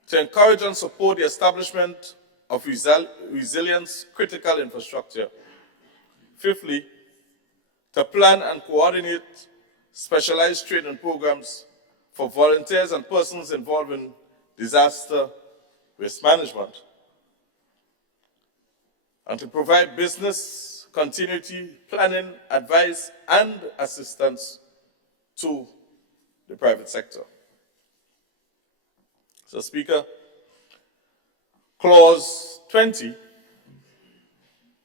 to encourage and support the establishment of resilience critical infrastructure. Fifthly, to plan and coordinate specialized training programs for volunteers and persons involved in disaster risk management, and to provide business continuity, planning, advice, and assistance to the private sector. So, Speaker, Clause 20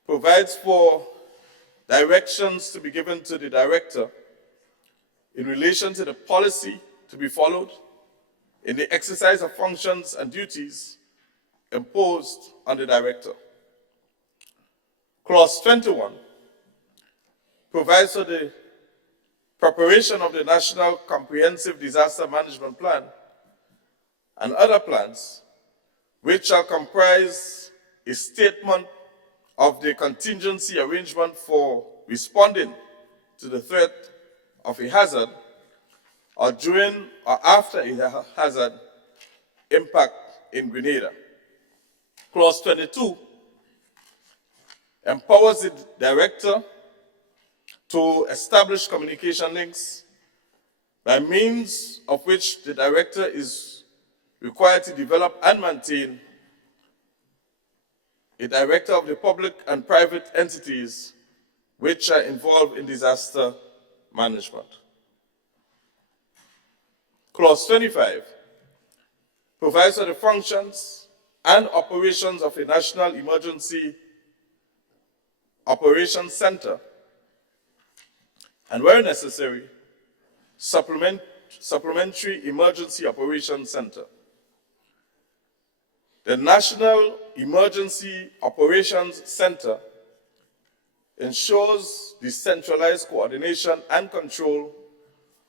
provides for directions to be given to the Director in relation to the policy to be followed in the exercise of functions and duties imposed on the Director. Clause 21 provides for the preparation of the National Comprehensive Disaster Management Plan and other plans, which shall comprise a statement of the contingency arrangement for responding to the threat of a hazard or during or after a hazard impact in Grenada. Clause 22 empowers the Director to establish communication links by means of which the Director is required to develop and maintain a Director of the public and private entities which are involved in disaster management. Clause 25 provides for the functions and operations of a National Emergency Operations Center, and where necessary, supplementary Emergency Operations Center. The National Emergency Operations Center ensures the centralized coordination and control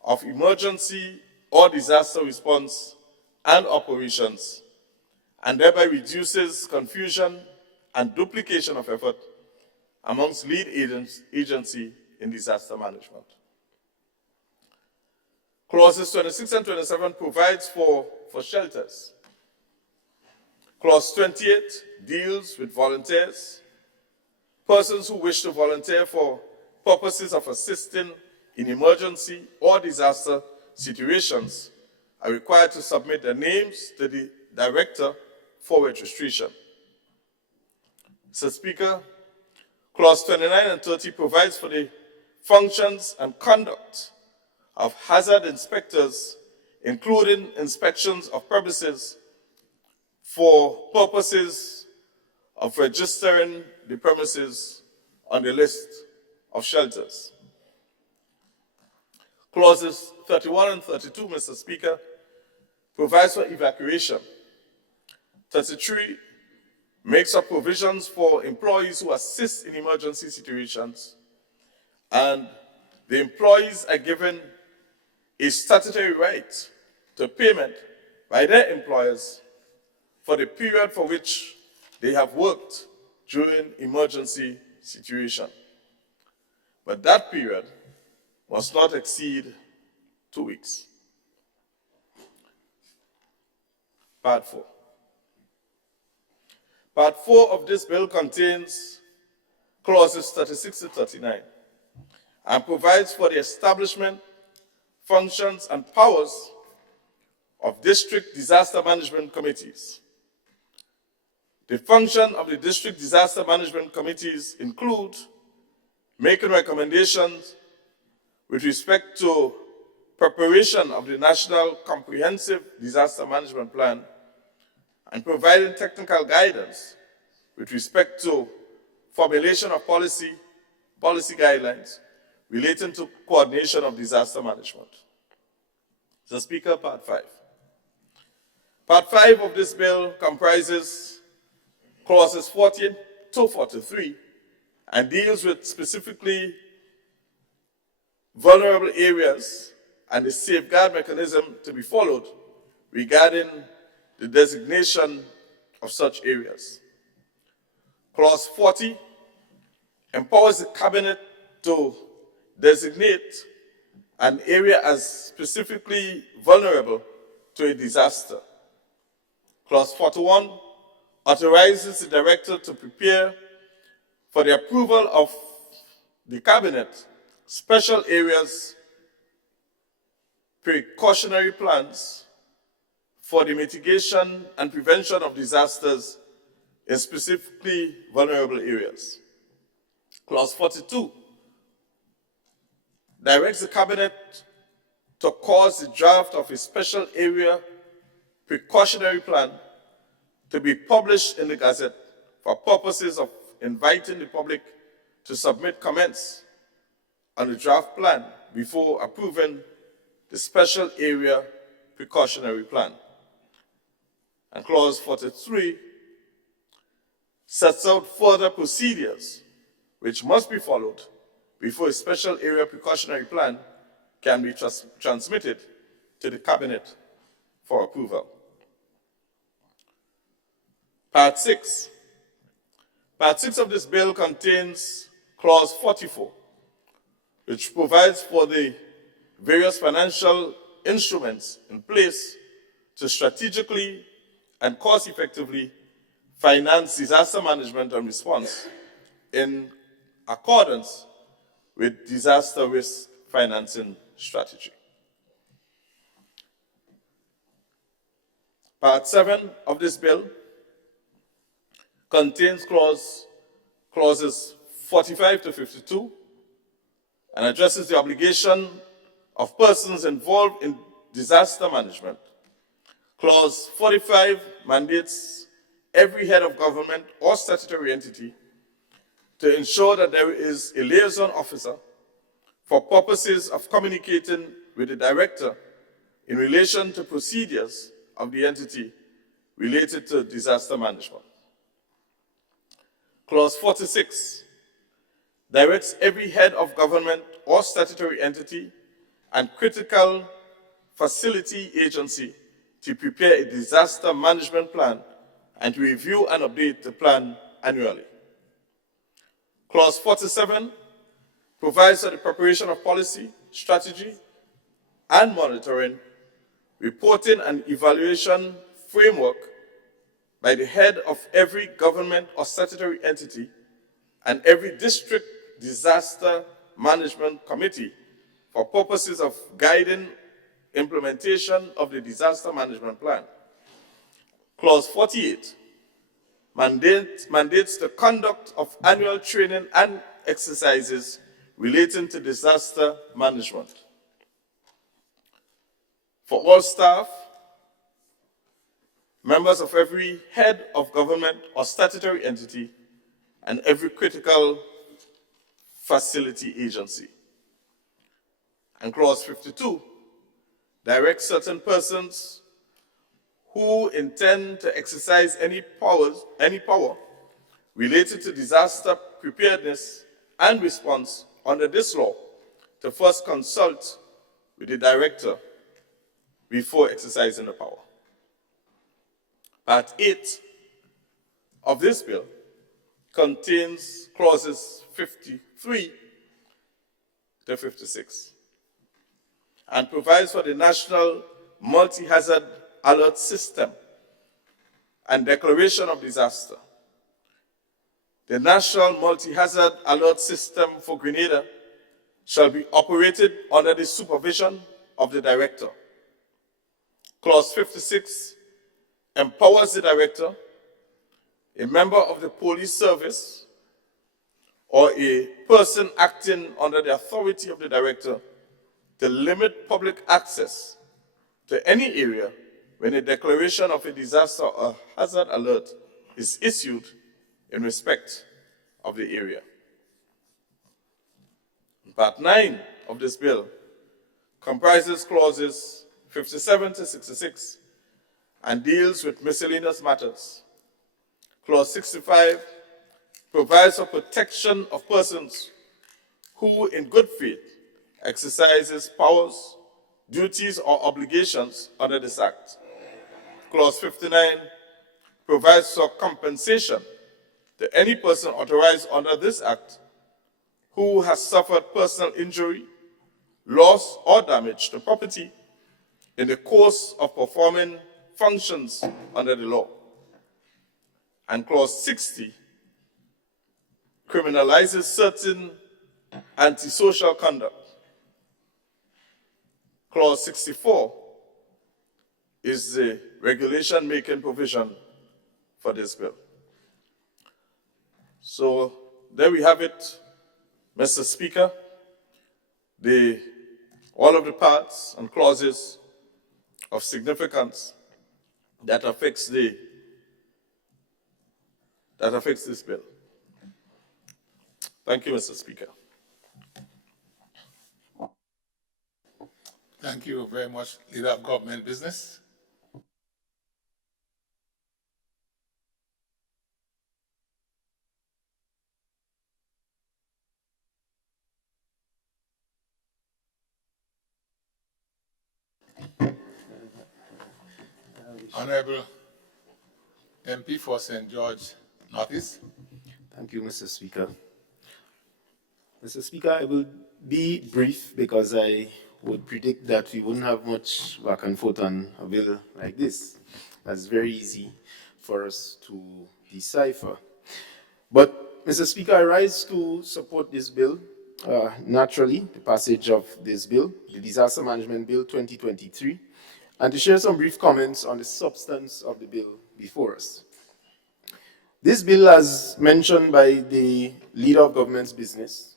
of emergency or disaster response and operations, and thereby reduces confusion and duplication of effort amongst lead agency in disaster management. Clauses 26 and 27 provides for shelters. Clause 28 deals with volunteers. Persons who wish to volunteer for purposes of assisting in emergency or disaster situations are required to submit their names to the Director for registration. Mr. Speaker, Clause 29 and 30 provides for the functions and conduct of hazard inspectors, including inspections of premises for purposes of registering the premises on the list of shelters. Clauses 31 and 32, Mr. Speaker, provides for evacuation. 33 makes up provisions for employees who assist in emergency situations, and the employees are given a statutory right to payment by their employers for the period for which they have worked during emergency situation. But that period must not exceed 2 weeks. Part 4. Part 4 of this bill contains clauses 36 to 39 and provides for the establishment, functions, and powers of district disaster management committees. The function of the district disaster management committees include making recommendations with respect to preparation of the National Comprehensive Disaster Management Plan and providing technical guidance with respect to formulation of policy guidelines relating to coordination of disaster management. Mr. Speaker, Part 5. Part 5 of this bill comprises clauses 40 to 43 and deals with specifically vulnerable areas and the safeguard mechanism to be followed regarding the designation of such areas. Clause 40 empowers the Cabinet to designate an area as specifically vulnerable to a disaster. Clause 41 authorizes the Director to prepare for the approval of the Cabinet special areas precautionary plans for the mitigation and prevention of disasters in specifically vulnerable areas. Clause 42 directs the Cabinet to cause the draft of a special area precautionary plan to be published in the Gazette for purposes of inviting the public to submit comments on the draft plan before approving the special area precautionary plan. And clause 43 sets out further procedures which must be followed before a special area precautionary plan can be transmitted to the Cabinet for approval. Part 6. Part 6 of this bill contains clause 44, which provides for the various financial instruments in place to strategically and cost-effectively finance disaster management and response in accordance with disaster risk financing strategy. Part 7 of this bill contains clauses 45 to 52 and addresses the obligation of persons involved in disaster management. Clause 45 mandates every head of government or statutory entity to ensure that there is a liaison officer for purposes of communicating with the director in relation to procedures of the entity related to disaster management. Clause 46 directs every head of government or statutory entity and critical facility agency to prepare a disaster management plan and to review and update the plan annually. Clause 47 provides for the preparation of policy, strategy, and monitoring, reporting and evaluation framework by the head of every government or statutory entity and every district disaster management committee for purposes of guiding implementation of the disaster management plan. Clause 48 mandates the conduct of annual training and exercises relating to disaster management for all staff, members of every head of government or statutory entity, and every critical facility agency. And clause 52 directs certain persons who intend to exercise any power related to disaster preparedness and response under this law to first consult with the director before exercising the power. Part 8 of this bill contains clauses 53 to 56 and provides for the National Multi-Hazard Alert System and Declaration of Disaster. The National Multi-Hazard Alert System for Grenada shall be operated under the supervision of the Director. Clause 56 empowers the Director, a member of the police service, or a person acting under the authority of the Director to limit public access to any area when a declaration of a disaster or hazard alert is issued in respect of the area. Part 9 of this bill comprises clauses 57 to 66 and deals with miscellaneous matters. Clause 65 provides for protection of persons who, in good faith, exercises powers, duties, or obligations under this Act. Clause 59 provides for compensation to any person authorized under this Act who has suffered personal injury, loss, or damage to property in the course of performing functions under the law. And Clause 60 criminalizes certain antisocial conduct. Clause 64 is the regulation making provision for this bill. So there we have it, Mr. Speaker. All of the parts and clauses of significance that affects this bill. Thank you, Mr. Speaker. Thank you very much, Leader of Government Business. Honorable MP for St. George Northeast. Thank you, Mr. Speaker. Mr. Speaker, I will be brief because I would predict that we wouldn't have much back and forth on a bill like this. That's very easy for us to decipher. But, Mr. Speaker, I rise to support this bill. Naturally, the passage of this bill, the Disaster Management Bill 2023, and to share some brief comments on the substance of the bill before us. This bill, as mentioned by the Leader of Government's Business,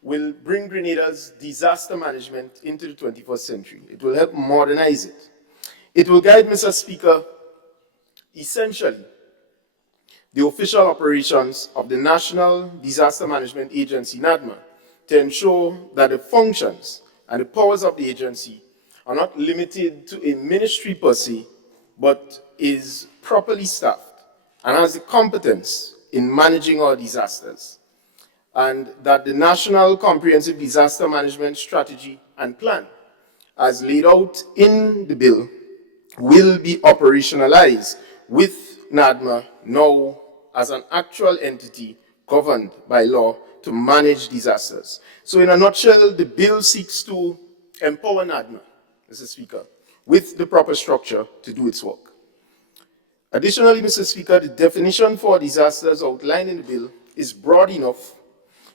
will bring Grenada's disaster management into the 21st century. It will help modernize it. It will guide, Mr. Speaker, essentially, the official operations of the National Disaster Management Agency, NADMA, to ensure that the functions and the powers of the agency are not limited to a ministry per se, but is properly staffed and has the competence in managing our disasters, and that the National Comprehensive Disaster Management Strategy and Plan, as laid out in the bill, will be operationalized with NADMA now as an actual entity governed by law to manage disasters. So in a nutshell, the bill seeks to empower NADMA, Mr. Speaker, with the proper structure to do its work. Additionally, Mr. Speaker, the definition for disasters outlined in the bill is broad enough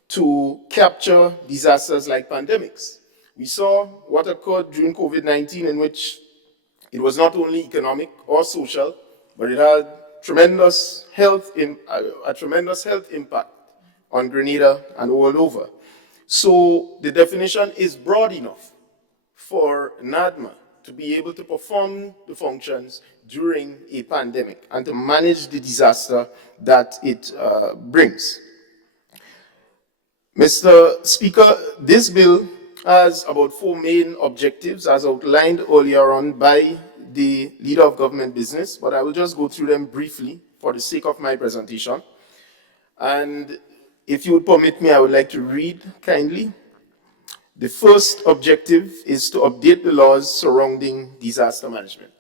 to capture disasters like pandemics. We saw what occurred during COVID-19, in which it was not only economic or social, but it had a tremendous health impact on Grenada and all over. So the definition is broad enough for NADMA to be able to perform the functions during a pandemic and to manage the disaster that it brings. Mr. Speaker, this bill has about 4 main objectives as outlined earlier on by the Leader of Government Business, but I will just go through them briefly for the sake of my presentation. And if you would permit me, I would like to read kindly. The first objective is to update the laws surrounding disaster management.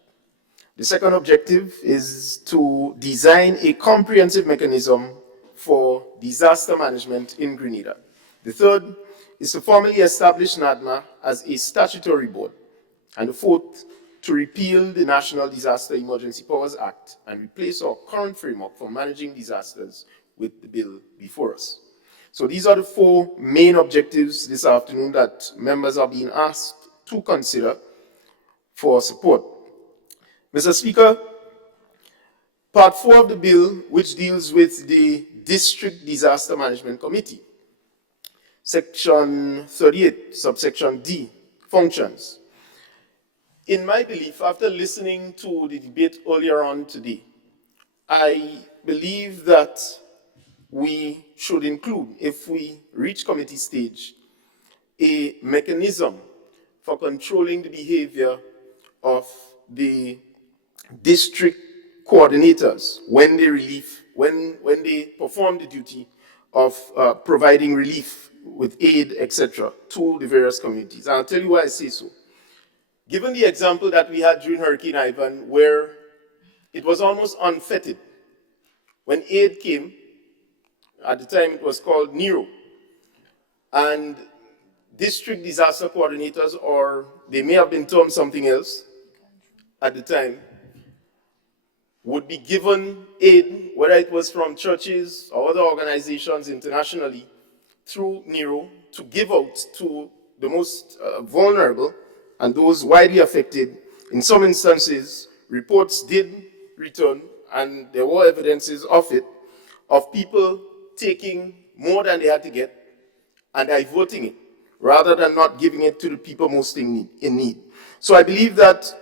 The second objective is to design a comprehensive mechanism for disaster management in Grenada. The third is to formally establish NADMA as a statutory board. And the fourth, to repeal the National Disaster Emergency Powers Act and replace our current framework for managing disasters with the bill before us. So these are the 4 main objectives this afternoon that members are being asked to consider for support. Mr. Speaker, Part 4 of the bill, which deals with the District Disaster Management Committee, Section 38, subsection D, functions. In my belief, after listening to the debate earlier on today, I believe that we should include, if we reach committee stage, a mechanism for controlling the behavior of the district coordinators when they perform the duty of providing relief with aid, etc., to the various communities. And I'll tell you why I say so. Given the example that we had during Hurricane Ivan, where it was almost unfettered, when aid came, at the time it was called Nero, and district disaster coordinators, or they may have been termed something else at the time, would be given aid, whether it was from churches or other organizations internationally, through Nero, to give out to the most vulnerable and those widely affected. In some instances, reports did return, and there were evidences of it, of people taking more than they had to get and diverting it, rather than not giving it to the people most in need. So I believe that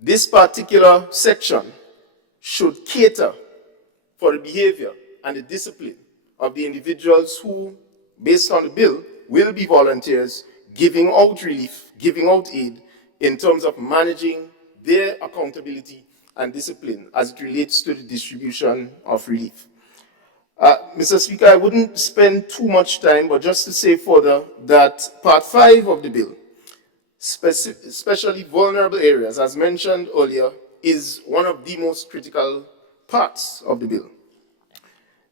this particular section should cater for the behavior and the discipline of the individuals who, based on the bill, will be volunteers giving out relief, giving out aid in terms of managing their accountability and discipline as it relates to the distribution of relief. Mr. Speaker, I wouldn't spend too much time, but just to say further that Part 5 of the bill, especially vulnerable areas, as mentioned earlier, is one of the most critical parts of the bill,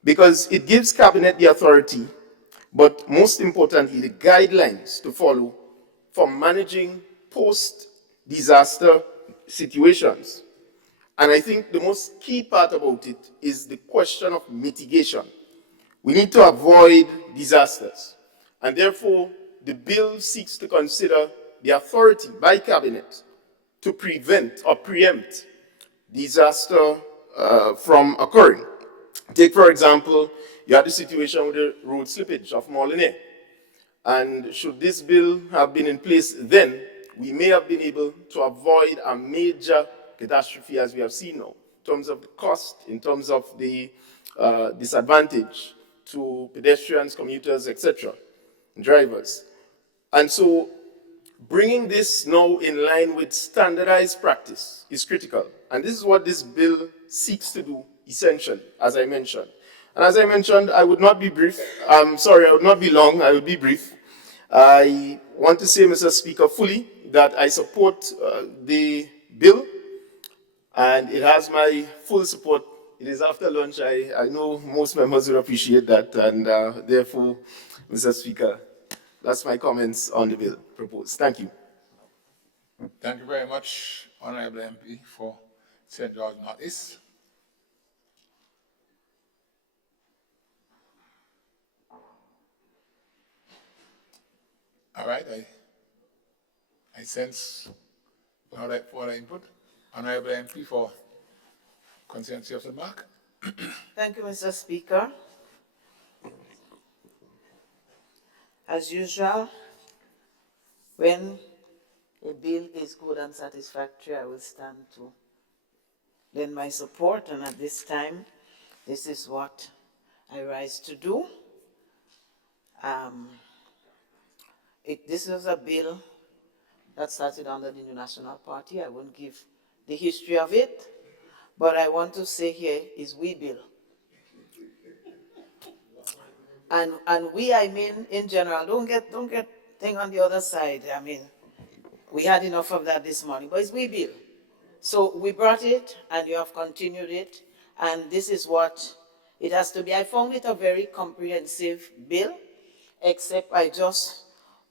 because it gives Cabinet the authority, but most importantly, the guidelines to follow for managing post-disaster situations. And I think the most key part about it is the question of mitigation. We need to avoid disasters, and therefore the bill seeks to consider the authority by Cabinet to prevent or preempt disaster from occurring. Take, for example, you had the situation with the road slippage of Morlanet. And should this bill have been in place then, we may have been able to avoid a major catastrophe as we have seen now, in terms of the cost, in terms of the disadvantage to pedestrians, commuters, etc., drivers. And so bringing this now in line with standardized practice is critical. And this is what this bill seeks to do, essentially, as I mentioned. And as I mentioned, I would not be brief. I'm sorry, I would not be long. I will be brief. I want to say, Mr. Speaker, fully that I support the bill, and it has my full support. It is after lunch. I know most members will appreciate that, and therefore, Mr. Speaker, that's my comments on the bill proposed. Thank you. Thank you very much, Honorable MP for St. George Northeast. All right, I sense further input. Honorable MP for constituency of St. Mark. Thank you, Mr. Speaker. As usual, when a bill is good and satisfactory, I will stand to lend my support, and at this time, this is what I rise to do. This is a bill that started under the New National Party. I won't give the history of it, but I want to say here is we bill. And we, I mean, in general, don't get thing on the other side. I mean, we had enough of that this morning, but it's we bill. So we brought it, and you have continued it, and this is what it has to be. I found it a very comprehensive bill, except I just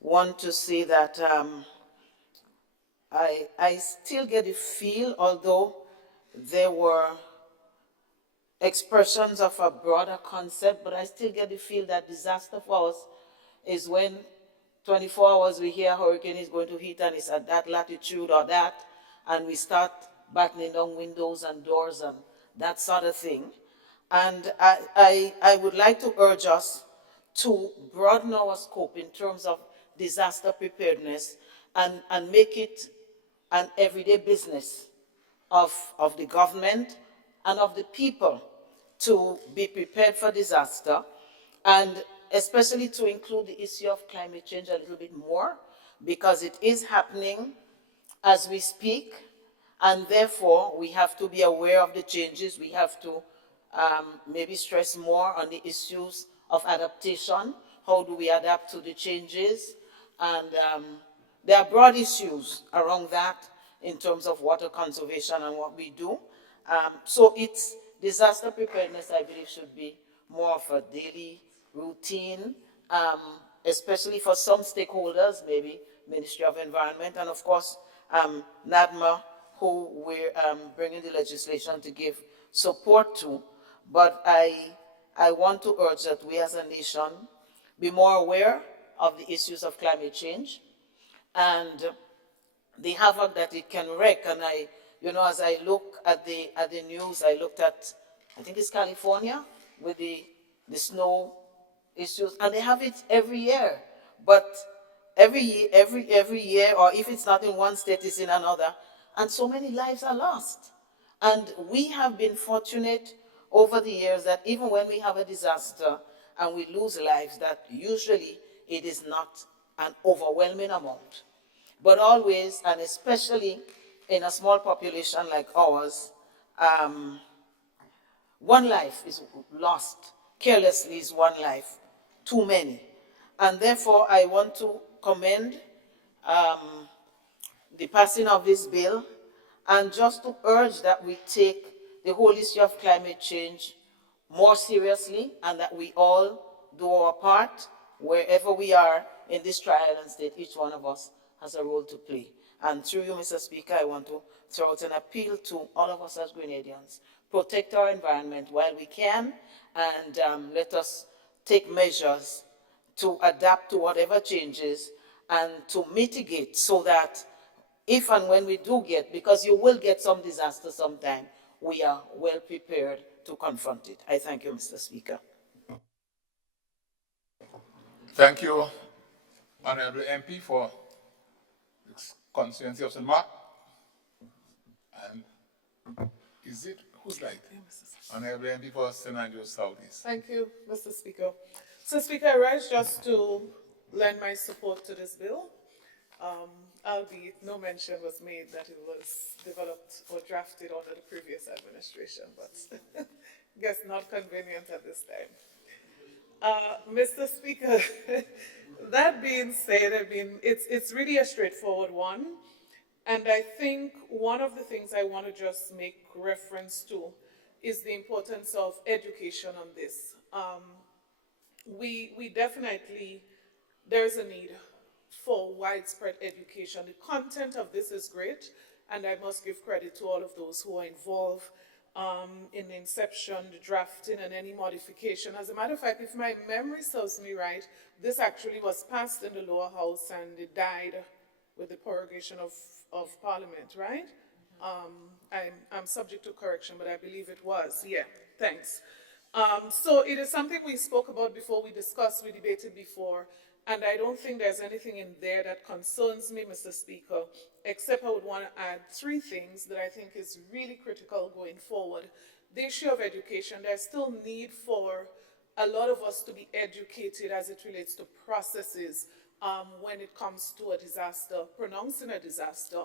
want to say that I still get a feel, although there were expressions of a broader concept, but I still get the feel that disaster for us is when 24 hours we hear a hurricane is going to hit and it's at that latitude or that, and we start battening down windows and doors and that sort of thing. And I would like to urge us to broaden our scope in terms of disaster preparedness and make it an everyday business of the government and of the people to be prepared for disaster, and especially to include the issue of climate change a little bit more, because it is happening as we speak, and therefore we have to be aware of the changes. We have to maybe stress more on the issues of adaptation. How do we adapt to the changes? And there are broad issues around that in terms of water conservation and what we do. So it's disaster preparedness, I believe, should be more of a daily routine, especially for some stakeholders, maybe Ministry of Environment, and of course, NADMA, who we're bringing the legislation to give support to. But I want to urge that we as a nation be more aware of the issues of climate change, and the havoc that it can wreak. And as I look at the news, I looked at, I think it's California, with the snow issues, and they have it every year. But every year, or if it's not in one state, it's in another, and so many lives are lost. And we have been fortunate over the years that even when we have a disaster and we lose lives, that usually it is not an overwhelming amount. But always, and especially in a small population like ours, one life is lost carelessly, is one life too many. And therefore, I want to commend the passing of this bill, and just to urge that we take the whole issue of climate change more seriously, and that we all do our part wherever we are in this tri-island state. Each one of us has a role to play. And through you, Mr. Speaker, I want to throw out an appeal to all of us as Grenadians. Protect our environment while we can, and let us take measures to adapt to whatever changes and to mitigate, so that if and when we do get, because you will get some disaster sometime, we are well prepared to confront it. I thank you, Mr. Speaker. Thank you, Honorable MP, for the constituency of St. Mark. And is it, who's like? Honorable MP for St. Andrews Southeast. Thank you, Mr. Speaker. Mr. Speaker, I rise just to lend my support to this bill. Albeit no mention was made that it was developed or drafted under the previous administration, but guess not convenient at this time. Mr. Speaker, that being said, it's really a straightforward one. And I think one of the things I want to just make reference to is the importance of education on this. We definitely, there's a need for widespread education. The content of this is great, and I must give credit to all of those who are involved in the inception, the drafting, and any modification. As a matter of fact, if my memory serves me right, this actually was passed in the lower house and it died with the prorogation of Parliament, right? I'm subject to correction, but I believe it was. Yeah, thanks. So it is something we spoke about before, we discussed, we debated before, and I don't think there's anything in there that concerns me, Mr. Speaker, except I would want to add three things that I think is really critical going forward. The issue of education, there's still need for a lot of us to be educated as it relates to processes when it comes to a disaster, pronouncing a disaster.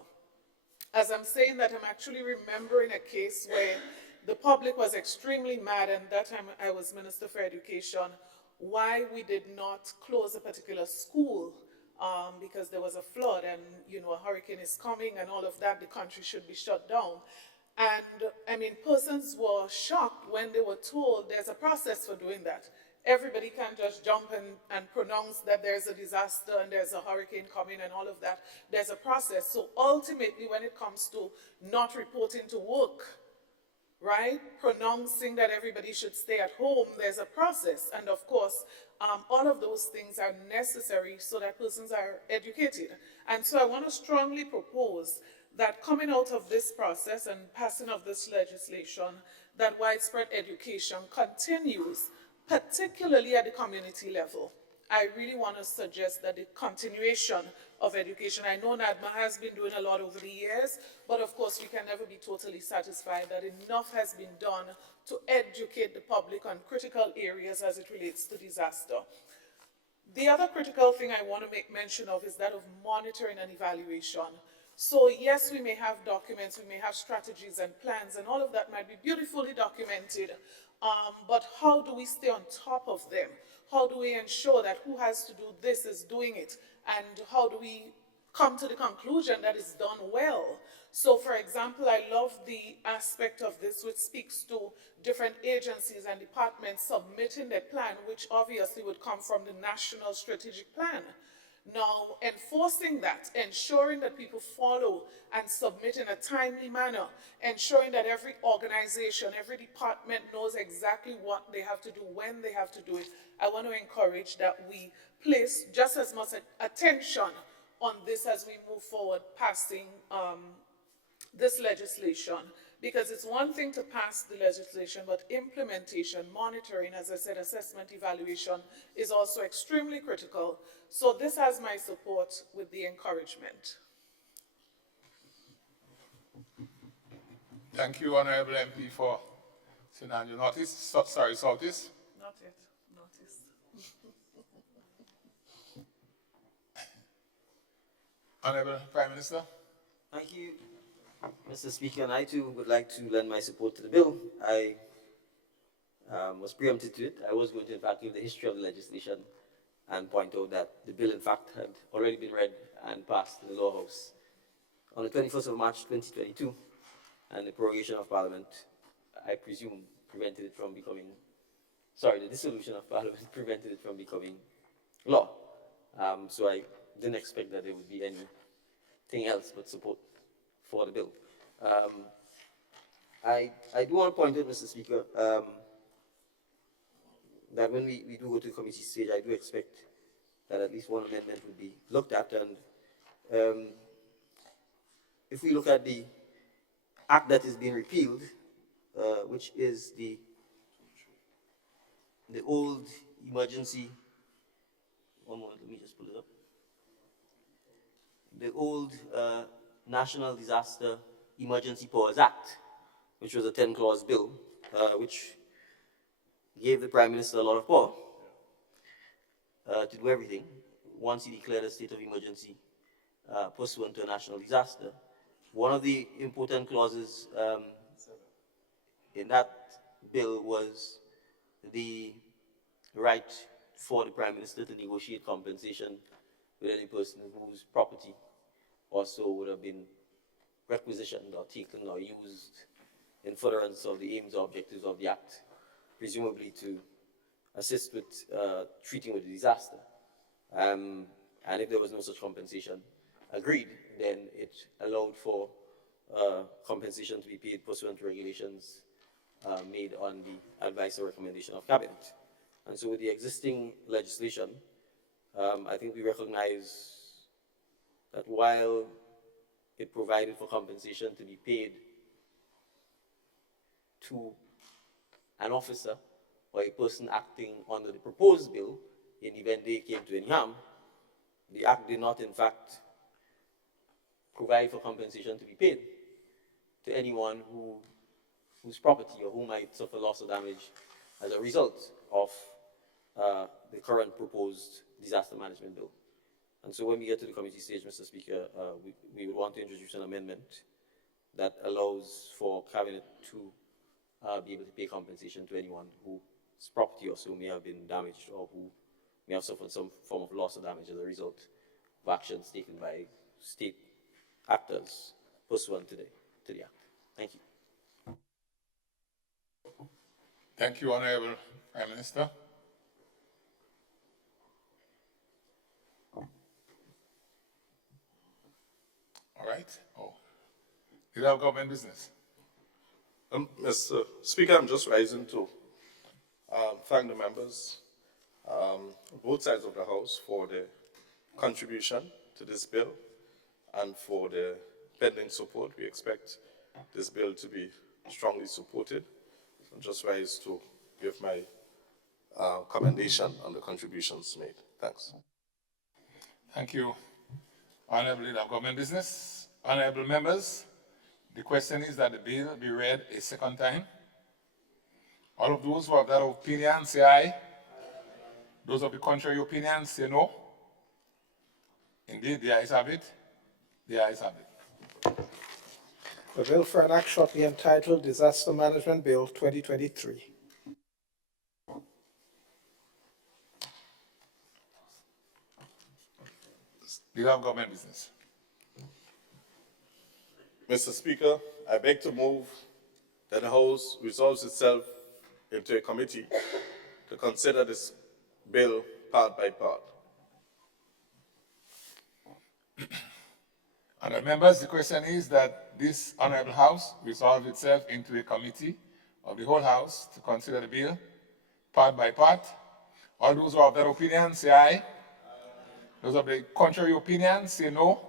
As I'm saying that, I'm actually remembering a case where the public was extremely mad, and that time I was Minister for Education, why we did not close a particular school because there was a flood and, a hurricane is coming and all of that, the country should be shut down. And, persons were shocked when they were told there's a process for doing that. Everybody can't just jump and pronounce that there's a disaster and there's a hurricane coming and all of that. There's a process. So ultimately, when it comes to not reporting to work, right, pronouncing that everybody should stay at home, there's a process. And of course, all of those things are necessary so that persons are educated. And so I want to strongly propose that coming out of this process and passing of this legislation, that widespread education continues, particularly at the community level. I really want to suggest that the continuation of education, I know NADMA has been doing a lot over the years, but of course we can never be totally satisfied that enough has been done to educate the public on critical areas as it relates to disaster. The other critical thing I want to make mention of is that of monitoring and evaluation. So yes, we may have documents, we may have strategies and plans, and all of that might be beautifully documented, but how do we stay on top of them? How do we ensure that who has to do this is doing it? And how do we come to the conclusion that it's done well? So for example, I love the aspect of this which speaks to different agencies and departments submitting their plan, which obviously would come from the National Strategic Plan. Now, enforcing that, ensuring that people follow and submit in a timely manner, ensuring that every organization, every department knows exactly what they have to do, when they have to do it. I want to encourage that we place just as much attention on this as we move forward, passing this legislation, because it's one thing to pass the legislation, but implementation, monitoring, as I said, assessment, evaluation is also extremely critical. So this has my support with the encouragement. Thank you, Honorable MP, for sending on your notice. Sorry, Southeast. Not yet, noticed. Honorable Prime Minister. Thank you, Mr. Speaker, and I too would like to lend my support to the bill. I was preempted to it. I was going to, in fact, give the history of the legislation and point out that the bill, in fact, had already been read and passed in the Lower House on the 21st of March 2022, and the prorogation of Parliament, I presume, prevented it from becoming, the dissolution of Parliament prevented it from becoming law. So I didn't expect that there would be anything else but support for the bill. I do want to point out, Mr. Speaker, that when we do go to the committee stage, I do expect that at least one amendment would be looked at. And if we look at the act that is being repealed, which is the old emergency, one moment, let me just pull it up. The old National Disaster Emergency Powers Act, which was a 10-clause bill, which gave the Prime Minister a lot of power to do everything once he declared a state of emergency pursuant to a national disaster. One of the important clauses in that bill was the right for the Prime Minister to negotiate compensation with any person whose property also would have been requisitioned or taken or used in furtherance of the aims or objectives of the Act, presumably to assist with treating with the disaster. And if there was no such compensation agreed, then it allowed for compensation to be paid pursuant to regulations made on the advice or recommendation of Cabinet. And so with the existing legislation, I think we recognize that while it provided for compensation to be paid to an officer or a person acting under the proposed bill in the event they came to any harm, the Act did not, in fact, provide for compensation to be paid to anyone whose property or who might suffer loss or damage as a result of the current proposed disaster management bill. And so when we get to the committee stage, Mr. Speaker, we would want to introduce an amendment that allows for Cabinet to be able to pay compensation to anyone whose property or so may have been damaged or who may have suffered some form of loss or damage as a result of actions taken by state actors pursuant to the Act. Thank you. Thank you, Honorable Prime Minister. All right. Oh, did you have government business? Mr. Speaker, I'm just rising to thank the members on both sides of the House for their contribution to this bill and for the pending support. We expect this bill to be strongly supported. So I'm just rise to give my commendation on the contributions made. Thanks. Thank you, Honorable Leader of Government Business. Honorable members, the question is that the bill be read a second time. All of those who have that opinion say aye. Those of the contrary opinion say no. Indeed, the ayes have it. The ayes have it. The bill for an act shortly entitled Disaster Management Bill 2023. Leader of Government Business. Mr. Speaker, I beg to move that the House resolves itself into a committee to consider this bill part by part. Honourable members, the question is that this Honourable House resolve itself into a committee of the whole House to consider the bill part by part. All those who have that opinion say aye. Those of the contrary opinion say no.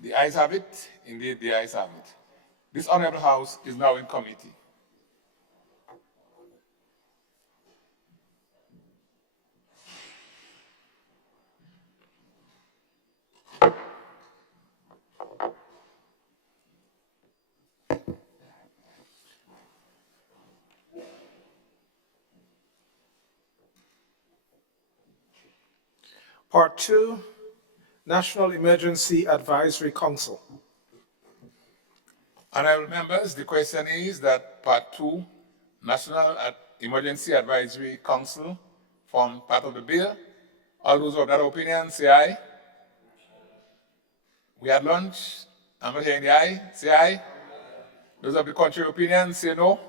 The ayes have it. Indeed, the ayes have it. This Honorable House is now in committee. Part 2, National Emergency Advisory Council. Honorable members, the question is that Part 2, National Emergency Advisory Council, form part of the bill. All those of that opinion say aye. We had lunch. I'm not hearing the aye. Say aye. Those of the contrary opinion say no.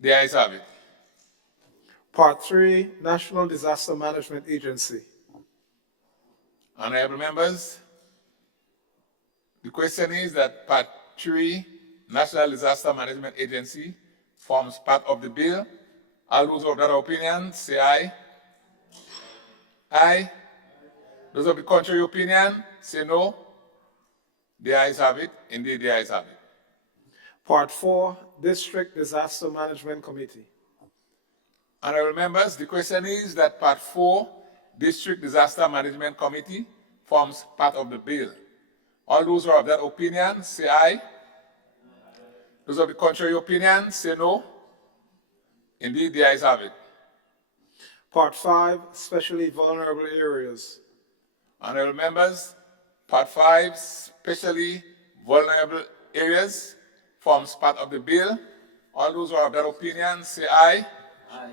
The ayes have it. Part 3, National Disaster Management Agency. Honorable members, the question is that Part 3, National Disaster Management Agency, forms part of the bill. All those of that opinion say aye. Aye. Those of the contrary opinion say no. The ayes have it. Indeed, the ayes have it. Part 4, District Disaster Management Committee. Honorable members, the question is that Part 4, District Disaster Management Committee, forms part of the bill. All those who are of that opinion say aye. Those of the contrary opinion say no. Indeed, the ayes have it. Part 5, Especially Vulnerable Areas. Honorable members, Part 5, Especially Vulnerable Areas, forms part of the bill. All those who are of that opinion say aye. Aye.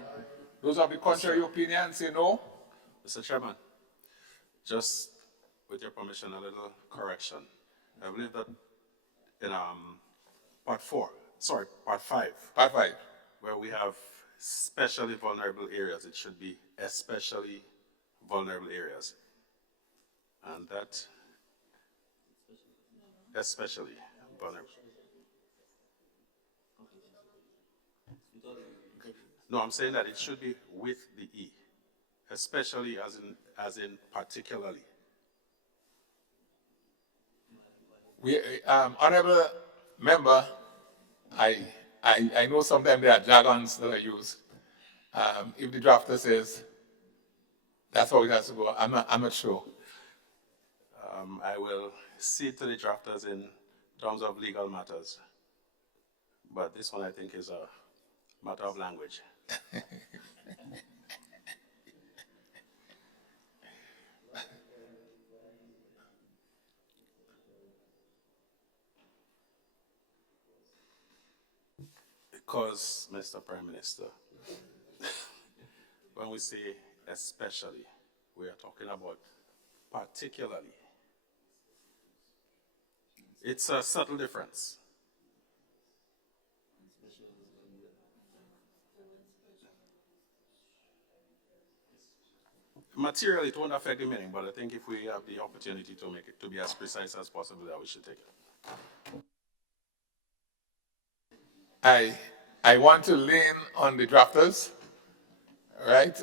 Those of the contrary opinion say no. Mr. Chairman, just with your permission, a little correction. I believe that in Part 5. Part 5. Where we have specially vulnerable areas, it should be especially vulnerable areas. And that, especially vulnerable. No, I'm saying that it should be with the E, especially as in particularly. Honorable member, I know sometimes there are jargons that are used. If the drafter says that's how it has to go, I'm not sure. I will cede to the drafters in terms of legal matters. But this one I think is a matter of language. Because, Mr. Prime Minister, when we say especially, we are talking about particularly. It's a subtle difference. Materially, it won't affect the meaning, but I think if we have the opportunity to make it to be as precise as possible, that we should take it. I want to lean on the drafters, right?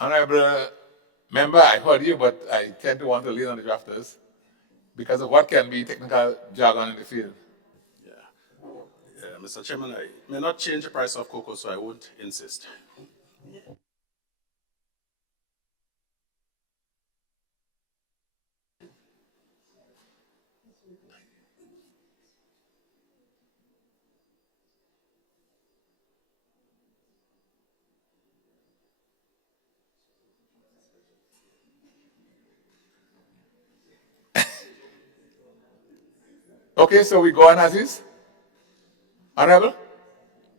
Honorable member, I heard you, but I tend to want to lean on the drafters because of what can be technical jargon in the field. Yeah, Mr. Chairman, I may not change the price of cocoa, so I won't insist. Okay, so we go on as is? Honorable?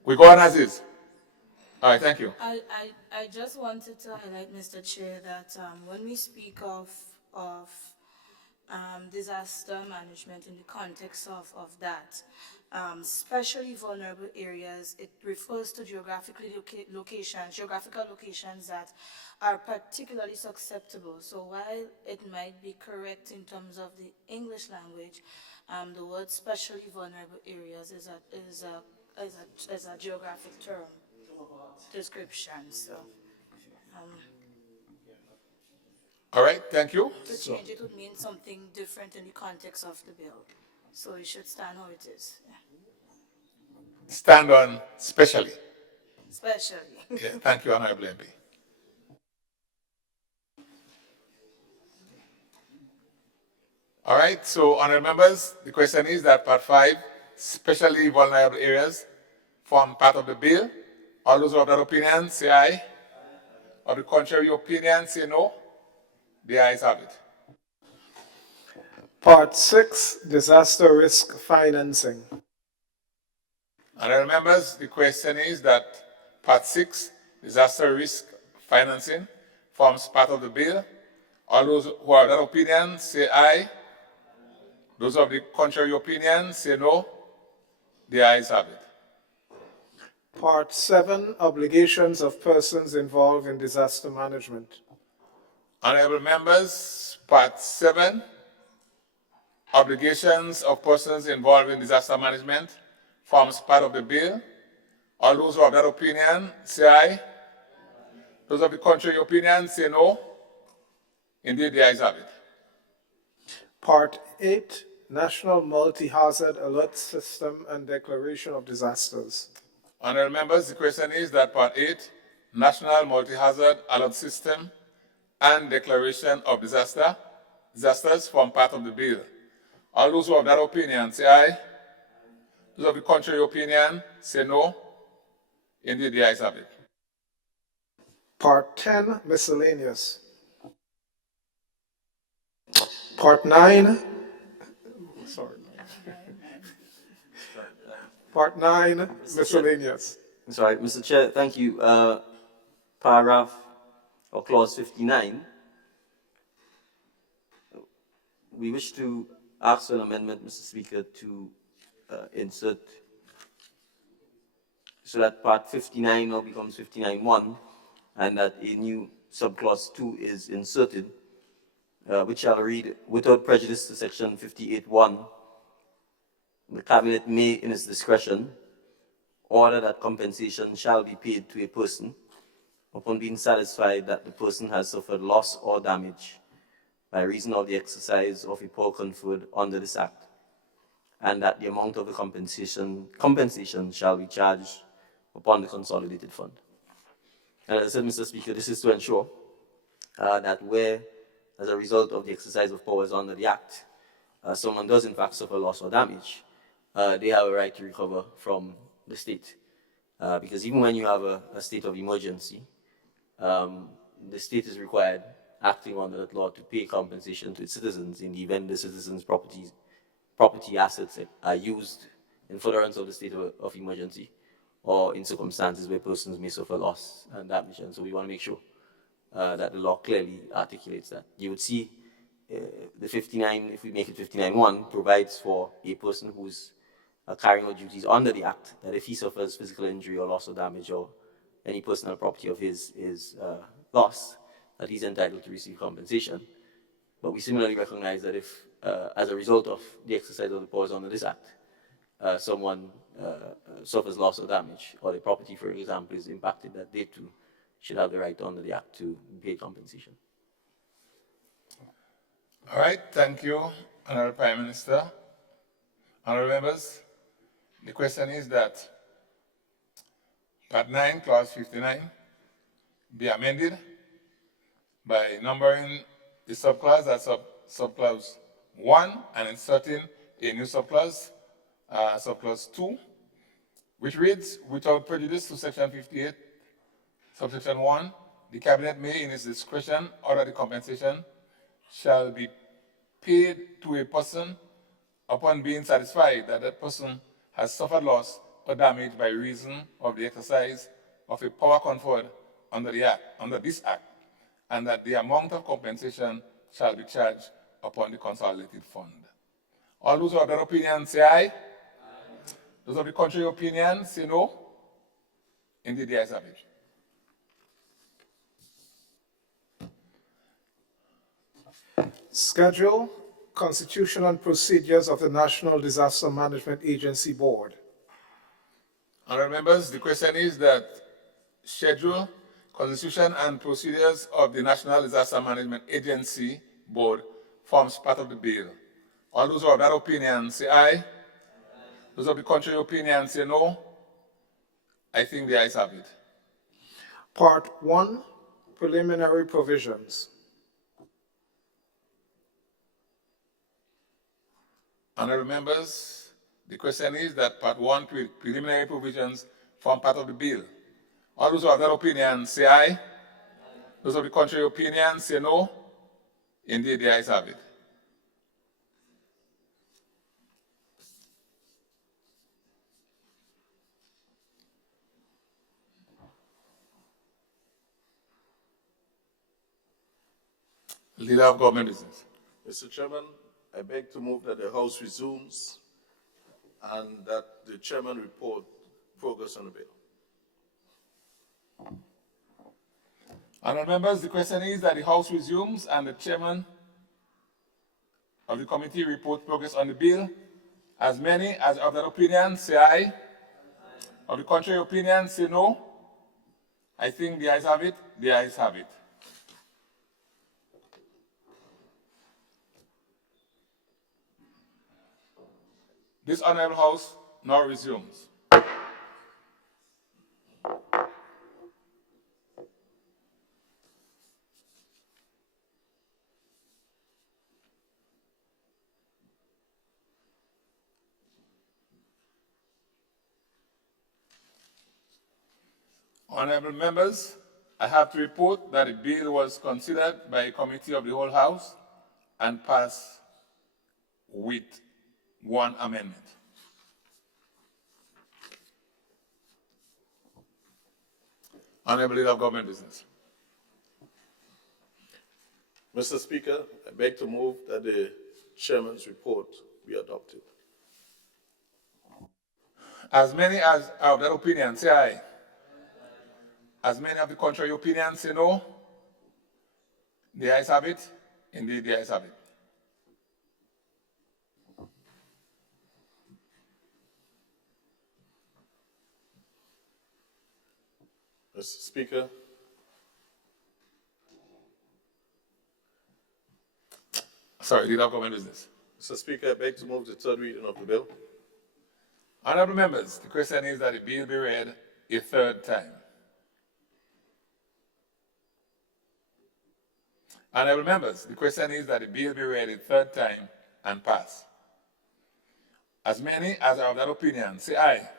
We go on as is? All right, thank you. I just wanted to highlight, Mr. Chair, that when we speak of disaster management in the context of that. Especially vulnerable areas, it refers to geographical locations that are particularly susceptible. So while it might be correct in terms of the English language, the word especially vulnerable areas is a geographic term description. So All right, thank you. to change it would mean something different in the context of the bill. So it should stand how it is. Yeah. Stand on specially. Especially. Yeah, thank you, Honorable MP. All right, so honorable members, the question is that Part 5, especially vulnerable areas, form part of the bill. All those who have that opinion, say aye. Of the contrary opinion, say no. The ayes have it. Part 6, disaster risk financing. Honorable members, the question is that Part 6, disaster risk financing, forms part of the bill. All those who have that opinion, say aye. Those of the contrary opinion, say no. The ayes have it. Part 7, obligations of persons involved in disaster management. Honorable members, Part 7, obligations of persons involved in disaster management, forms part of the bill. All those who have that opinion, say aye. Those of the contrary opinion, say no. Indeed, the ayes have it. Part 8, national multi-hazard alert system and declaration of disasters. Honorable members, the question is that Part 8, national multi-hazard alert system and declaration of disasters form part of the bill. All those who have that opinion, say aye. Those of the contrary opinion, say no. Indeed, the ayes have it. Part 10, miscellaneous. Part 9, Part 9, miscellaneous. Sorry, Mr. Chair, thank you. Paragraph or clause 59. We wish to ask for an amendment, Mr. Speaker, to insert so that part 59 now becomes 59.1 and that a new subclause 2 is inserted, which shall read, without prejudice to section 58.1, the Cabinet may, in its discretion, order that compensation shall be paid to a person upon being satisfied that the person has suffered loss or damage by reason of the exercise of a power conferred under this Act, and that the amount of the compensation shall be charged upon the consolidated fund. And as I said, Mr. Speaker, this is to ensure that where, as a result of the exercise of powers under the Act, someone does in fact suffer loss or damage, they have a right to recover from the state. Because even when you have a state of emergency, the state is required, acting under that law, to pay compensation to its citizens in the event the citizens' property assets are used in furtherance of the state of emergency, or in circumstances where persons may suffer loss and damage. And so we want to make sure that the law clearly articulates that. You would see the 59, if we make it 59.1, provides for a person who's carrying out duties under the Act, that if he suffers physical injury or loss or damage or any personal property of his is lost, that he's entitled to receive compensation. But we similarly recognize that if, as a result of the exercise of the powers under this Act, someone suffers loss or damage, or the property, for example, is impacted, that they too should have the right under the Act to pay compensation. All right, thank you, Honorable Prime Minister. Honorable members, the question is that Part 9, Clause 59, be amended by numbering the subclause as subclause 1 and inserting a new subclause, subclause 2, which reads, without prejudice to section 58, subsection 1, the Cabinet may, in its discretion, order the compensation shall be paid to a person upon being satisfied that that person has suffered loss or damage by reason of the exercise of a power conferred under this Act, and that the amount of compensation shall be charged upon the consolidated fund. All those who have that opinion say aye. Those of the contrary opinion say no. Indeed, the ayes have it. Schedule, Constitution and Procedures of the National Disaster Management Agency Board. Honourable members, the question is that schedule, constitution and procedures of the National Disaster Management Agency Board forms part of the bill. All those who have that opinion say aye. Those of the contrary opinion say no. I think the ayes have it. Part 1, Preliminary Provisions. Honourable members, the question is that Part 1, preliminary provisions, form part of the bill. All those who have that opinion say aye. Those of the contrary opinion say no. Indeed, the ayes have it. Leader of Government Business. Mr. Chairman, I beg to move that the House resumes and that the Chairman report progress on the bill. Honourable members, the question is that the House resumes and the Chairman of the committee report progress on the bill. As many as of that opinion say aye. Of the contrary opinion say no. I think the ayes have it. The ayes have it. This Honourable House now resumes. Honourable members, I have to report that the bill was considered by a committee of the whole House and passed with one amendment. Honourable Leader of Government Business. Mr. Speaker, I beg to move that the Chairman's report be adopted. As many as are of that opinion say aye. As many of the contrary opinion say no. The ayes have it. Indeed, the ayes have it. Mr. Speaker, Sorry, Leader of Government Business. Mr. Speaker, I beg to move the third reading of the bill. Honourable members, the question is that the bill be read a third time. Honourable members, the question is that the bill be read a third time and pass. As many as are of that opinion say aye.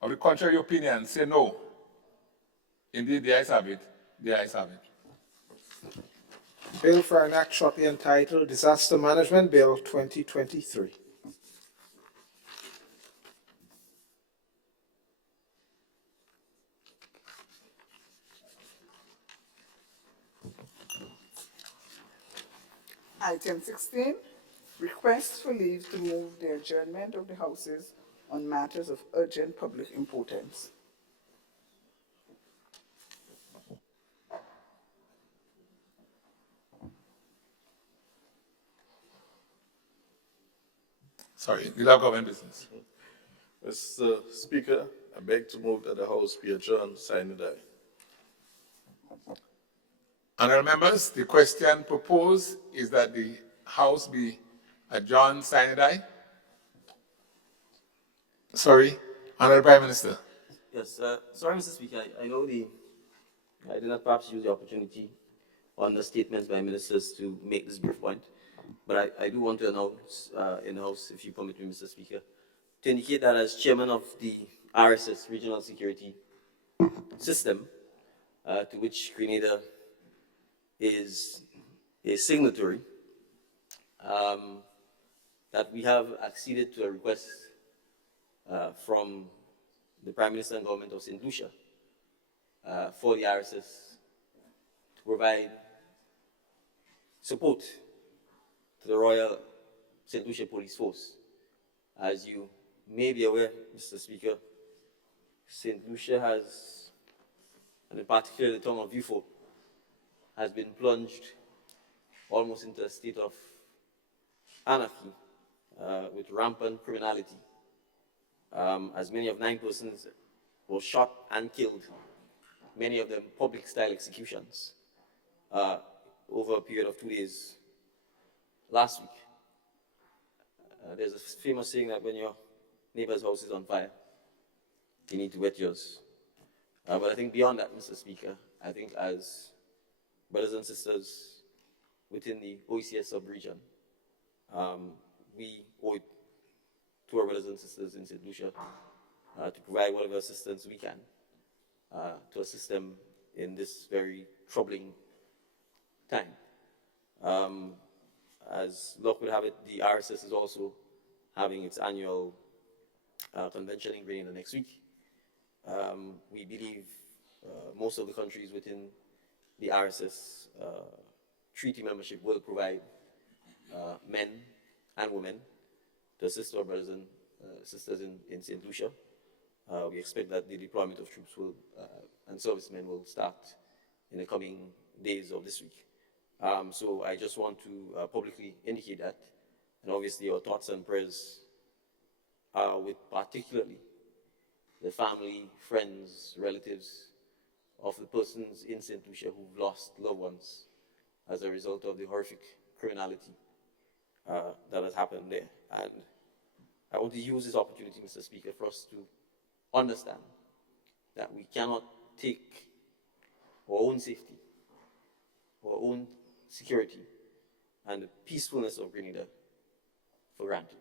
Of the contrary opinion say no. Indeed, the ayes have it. The ayes have it. Bill for an Act shortly entitled Disaster Management Bill 2023. Item 16, request for leave to move the adjournment of the Houses on matters of urgent public importance. Sorry, Leader of Government Business. Mr. Speaker, I beg to move that the House be adjourned, sine die. Honourable members, the question proposed is that the House be adjourned sine die. Sorry, Honourable Prime Minister. Yes, sorry, Mr. Speaker. I know I did not perhaps use the opportunity on the statements by ministers to make this brief point, but I do want to announce in the House, if you permit me, Mr. Speaker, to indicate that as chairman of the RSS, Regional Security System, to which Grenada is a signatory, that we have acceded to a request from the Prime Minister and Government of St. Lucia for the RSS to provide support to the Royal St. Lucia Police Force. As you may be aware, Mr. Speaker, St. Lucia has, and in particular the town of Vieux has been plunged almost into a state of anarchy with rampant criminality. As many of 9 persons were shot and killed, many of them public-style executions over a period of 2 days last week. There's a famous saying that when your neighbor's house is on fire, you need to wet yours. But I think beyond that, Mr. Speaker, I think as brothers and sisters within the OECS sub-region, we owe it to our brothers and sisters in St. Lucia to provide whatever assistance we can to assist them in this very troubling time. As luck would have it, the RSS is also having its annual convention in Grenada next week. We believe most of the countries within the RSS treaty membership will provide men and women to assist our brothers and sisters in St. Lucia. We expect that the deployment of troops will, and servicemen will start in the coming days of this week. So I just want to publicly indicate that, and obviously our thoughts and prayers are with particularly the family, friends, relatives of the persons in St. Lucia who've lost loved ones as a result of the horrific criminality that has happened there. And I want to use this opportunity, Mr. Speaker, for us to understand that we cannot take our own safety, our own security, and the peacefulness of Grenada for granted.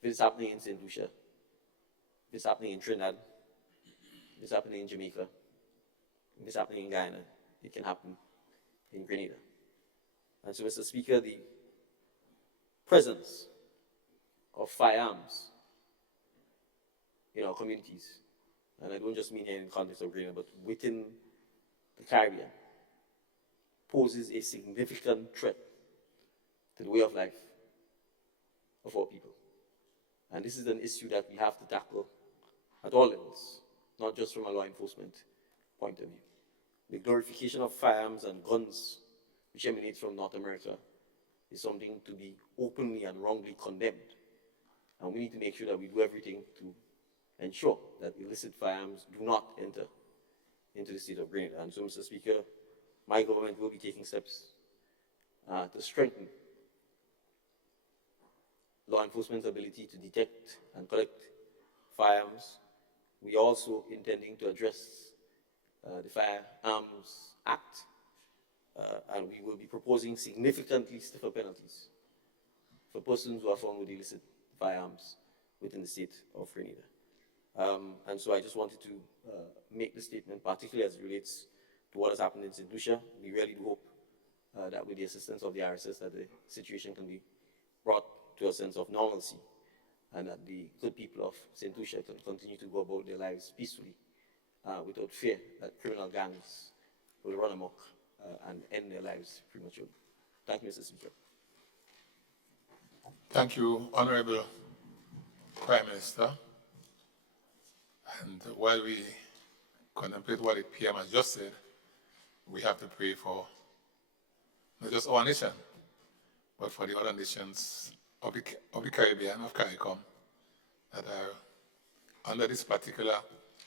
If it's happening in St. Lucia, if it's happening in Trinidad, if it's happening in Jamaica, if it's happening in Guyana, it can happen in Grenada. And so, Mr. Speaker, the presence of firearms in our communities, and I don't just mean here in the context of Grenada, but within the Caribbean, poses a significant threat to the way of life of our people. And this is an issue that we have to tackle at all levels, not just from a law enforcement point of view. The glorification of firearms and guns, which emanates from North America, is something to be openly and wrongly condemned. And we need to make sure that we do everything to ensure that illicit firearms do not enter into the state of Grenada. And so, Mr. Speaker, my government will be taking steps to strengthen law enforcement's ability to detect and collect firearms. We are also intending to address the Firearms Act, and we will be proposing significantly stiffer penalties for persons who are found with illicit firearms within the state of Grenada. And so I just wanted to make the statement, particularly as it relates to what has happened in St. Lucia. We really do hope that with the assistance of the RSS, that the situation can be brought to a sense of normalcy, and that the good people of St. Lucia can continue to go about their lives peacefully without fear that criminal gangs will run amok and end their lives prematurely. Thank you, Mr. Speaker. Thank you, Honorable Prime Minister. And while we contemplate what the PM has just said, we have to pray for not just our nation, but for the other nations of the Caribbean, of CARICOM, that are under this particular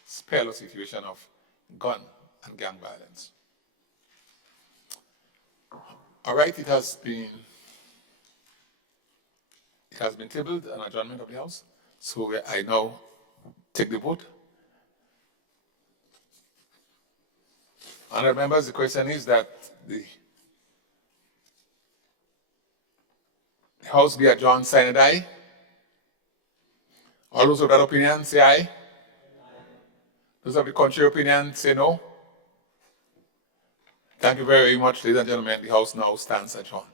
spell or situation of gun and gang violence. All right, it has been tabled, an adjournment of the House. So I now take the vote. Honourable members, the question is that the House be adjourned, sign and aye. All those of that opinion say aye. Those of the contrary opinion say no. Thank you very much, ladies and gentlemen. The House now stands adjourned.